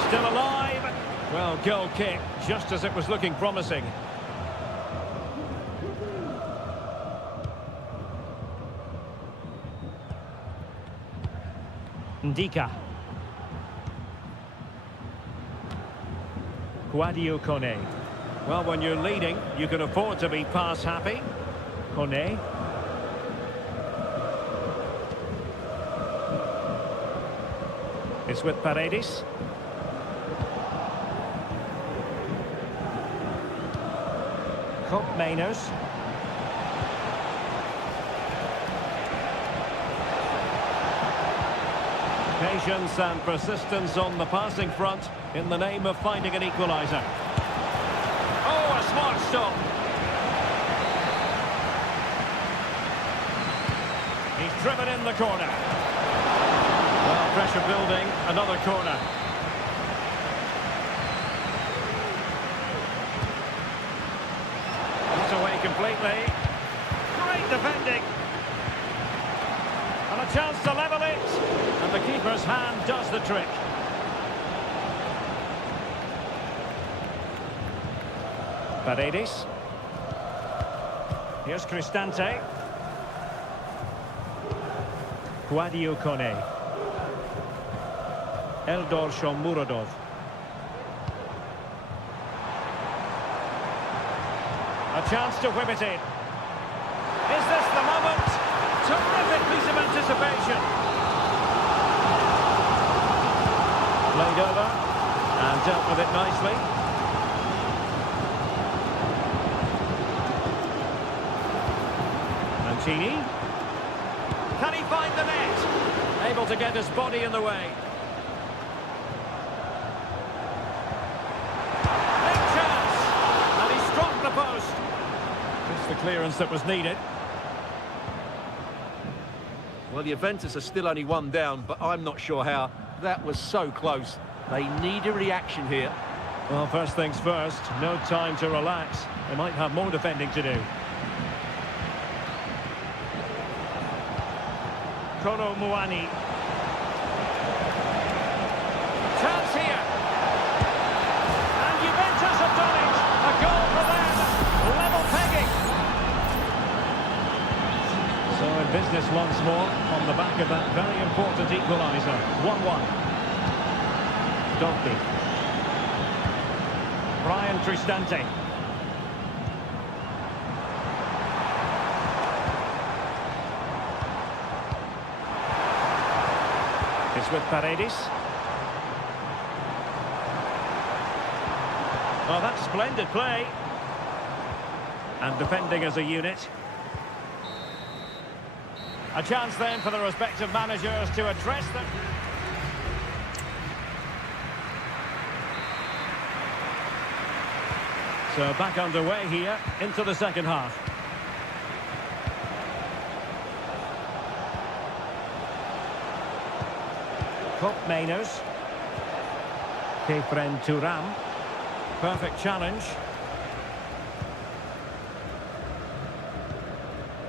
Still alive. Well, goal kick, just as it was looking promising. Ndika. Guadio Kone. Well, when you're leading, you can afford to be pass happy. Kone. It's with Paredes. Cup Mainers. Patience and persistence on the passing front in the name of finding an equaliser. Oh, a smart stop. He's driven in the corner. Well, pressure building, another corner. Not away completely. Great defending. And a chance to level it. And the keeper's hand does the trick. Paredes. Here's Cristante. Guadio Kone. Eldor Shomurodov. A chance to whip it in. Is this the moment? Terrific piece of anticipation. Played over and dealt with it nicely. Mancini. Can he find the net? Able to get his body in the way. Big chance. And he struck the post. Just the clearance that was needed. Well, the Juventus are still only one down, but I'm not sure how. That was so close. They need a reaction here. Well, first things first, no time to relax. They might have more defending to do. Kolo Muani. Chance here. And Juventus have done it. A goal for them. Level pegging. So in business once more on the back of that very important equaliser. 1-1. Donkey. Brian Cristante. It's with Paredes. Oh, that's splendid play. And defending as a unit. A chance then for the respective managers to address them. So back underway here into the second half. Cup Mainers. Kefren Turam. Perfect challenge.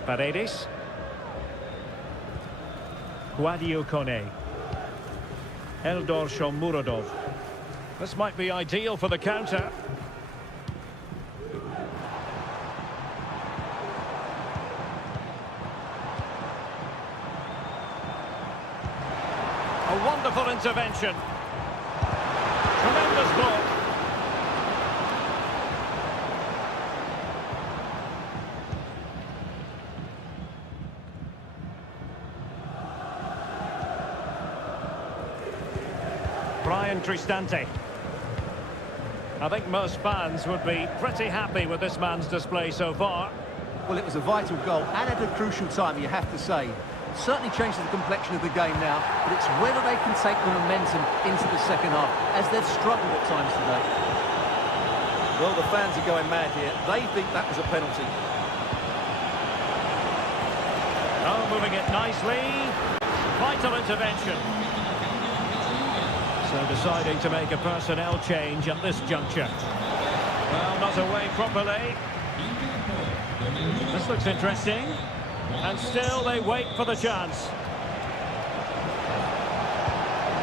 Paredes. Guadio Kone. Eldor Shomurodov. This might be ideal for the counter. A wonderful intervention. Tremendous block. Brian Tristante. I think most fans would be pretty happy with this man's display so far. Well, it was a vital goal and at a crucial time, you have to say. Certainly changes the complexion of the game now, but it's whether they can take the momentum into the second half, as they've struggled at times today. Well, the fans are going mad here. They think that was a penalty. Oh, moving it nicely. Vital intervention. So deciding to make a personnel change at this juncture. Well, not away properly. This looks interesting. And still they wait for the chance.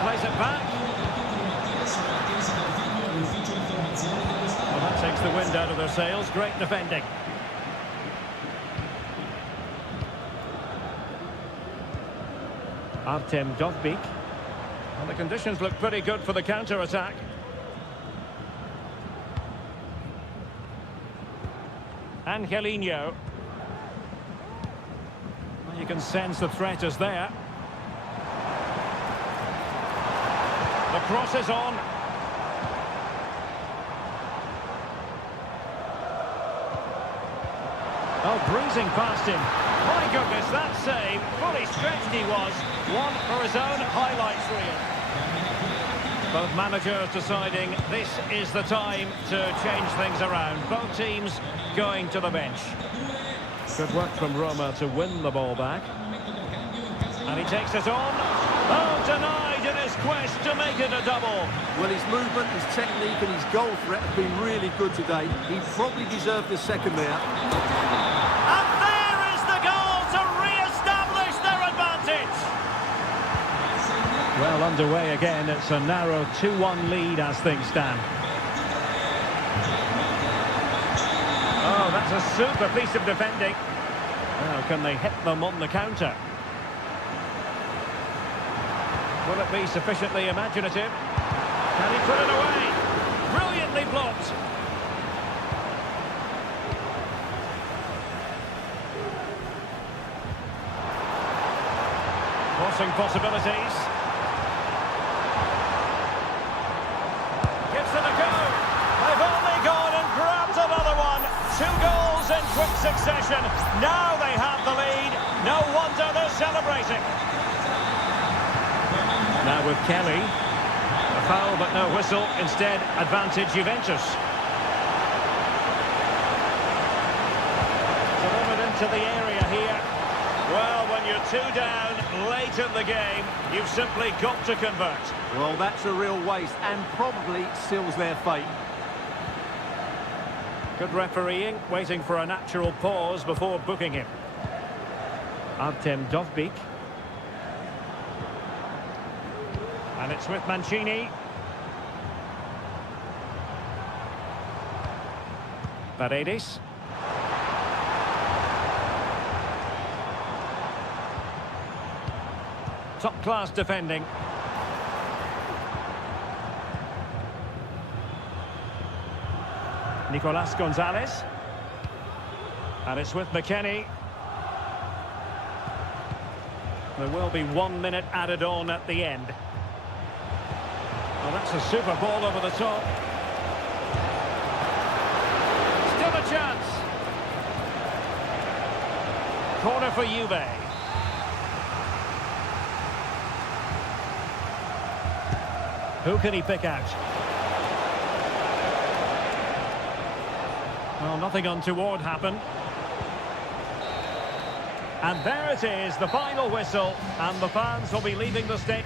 Plays it back. Well, that takes the wind out of their sails. Great defending. Artem Dovbyk. Well, the conditions look pretty good for the counter-attack. Angelino. Well, you can sense the threat is there. The cross is on. Oh, breezing past him. My goodness, that save. Fully stretched he was. One for his own highlights reel. Both managers deciding this is the time to change things around. Both teams going to the bench. Good work from Roma to win the ball back. And he takes it on. Oh, denied in his quest to make it a double. Well, his movement, his technique and his goal threat have been really good today. He probably deserved a second there. And there is the goal to re-establish their advantage. Well, underway again. It's a narrow 2-1 lead as things stand. Oh, that's a super piece of defending. Now, can they hit them on the counter? Will it be sufficiently imaginative? Can he put it away? Brilliantly blocked. Crossing possibilities. Gives it a go. They've only gone and grabbed another one. 2 goals in quick succession. Now they have the lead. No wonder they're celebrating. Now with Kelly. A foul but no whistle. Instead, advantage Juventus. Delivered into the area here. Well, when you're 2 down late in the game, you've simply got to convert. Well, that's a real waste and probably seals their fate. Good refereeing, waiting for a natural pause before booking him. Artem Dovbyk. And it's with Mancini. Paredes. Top-class defending. Nicolas Gonzalez. And it's with McKennie. There will be 1 minute added on at the end. Well, that's a super ball over the top. Still a chance. Corner for Juve. Who can he pick out? Well, nothing untoward happened. And there it is, the final whistle, and the fans will be leaving the stage.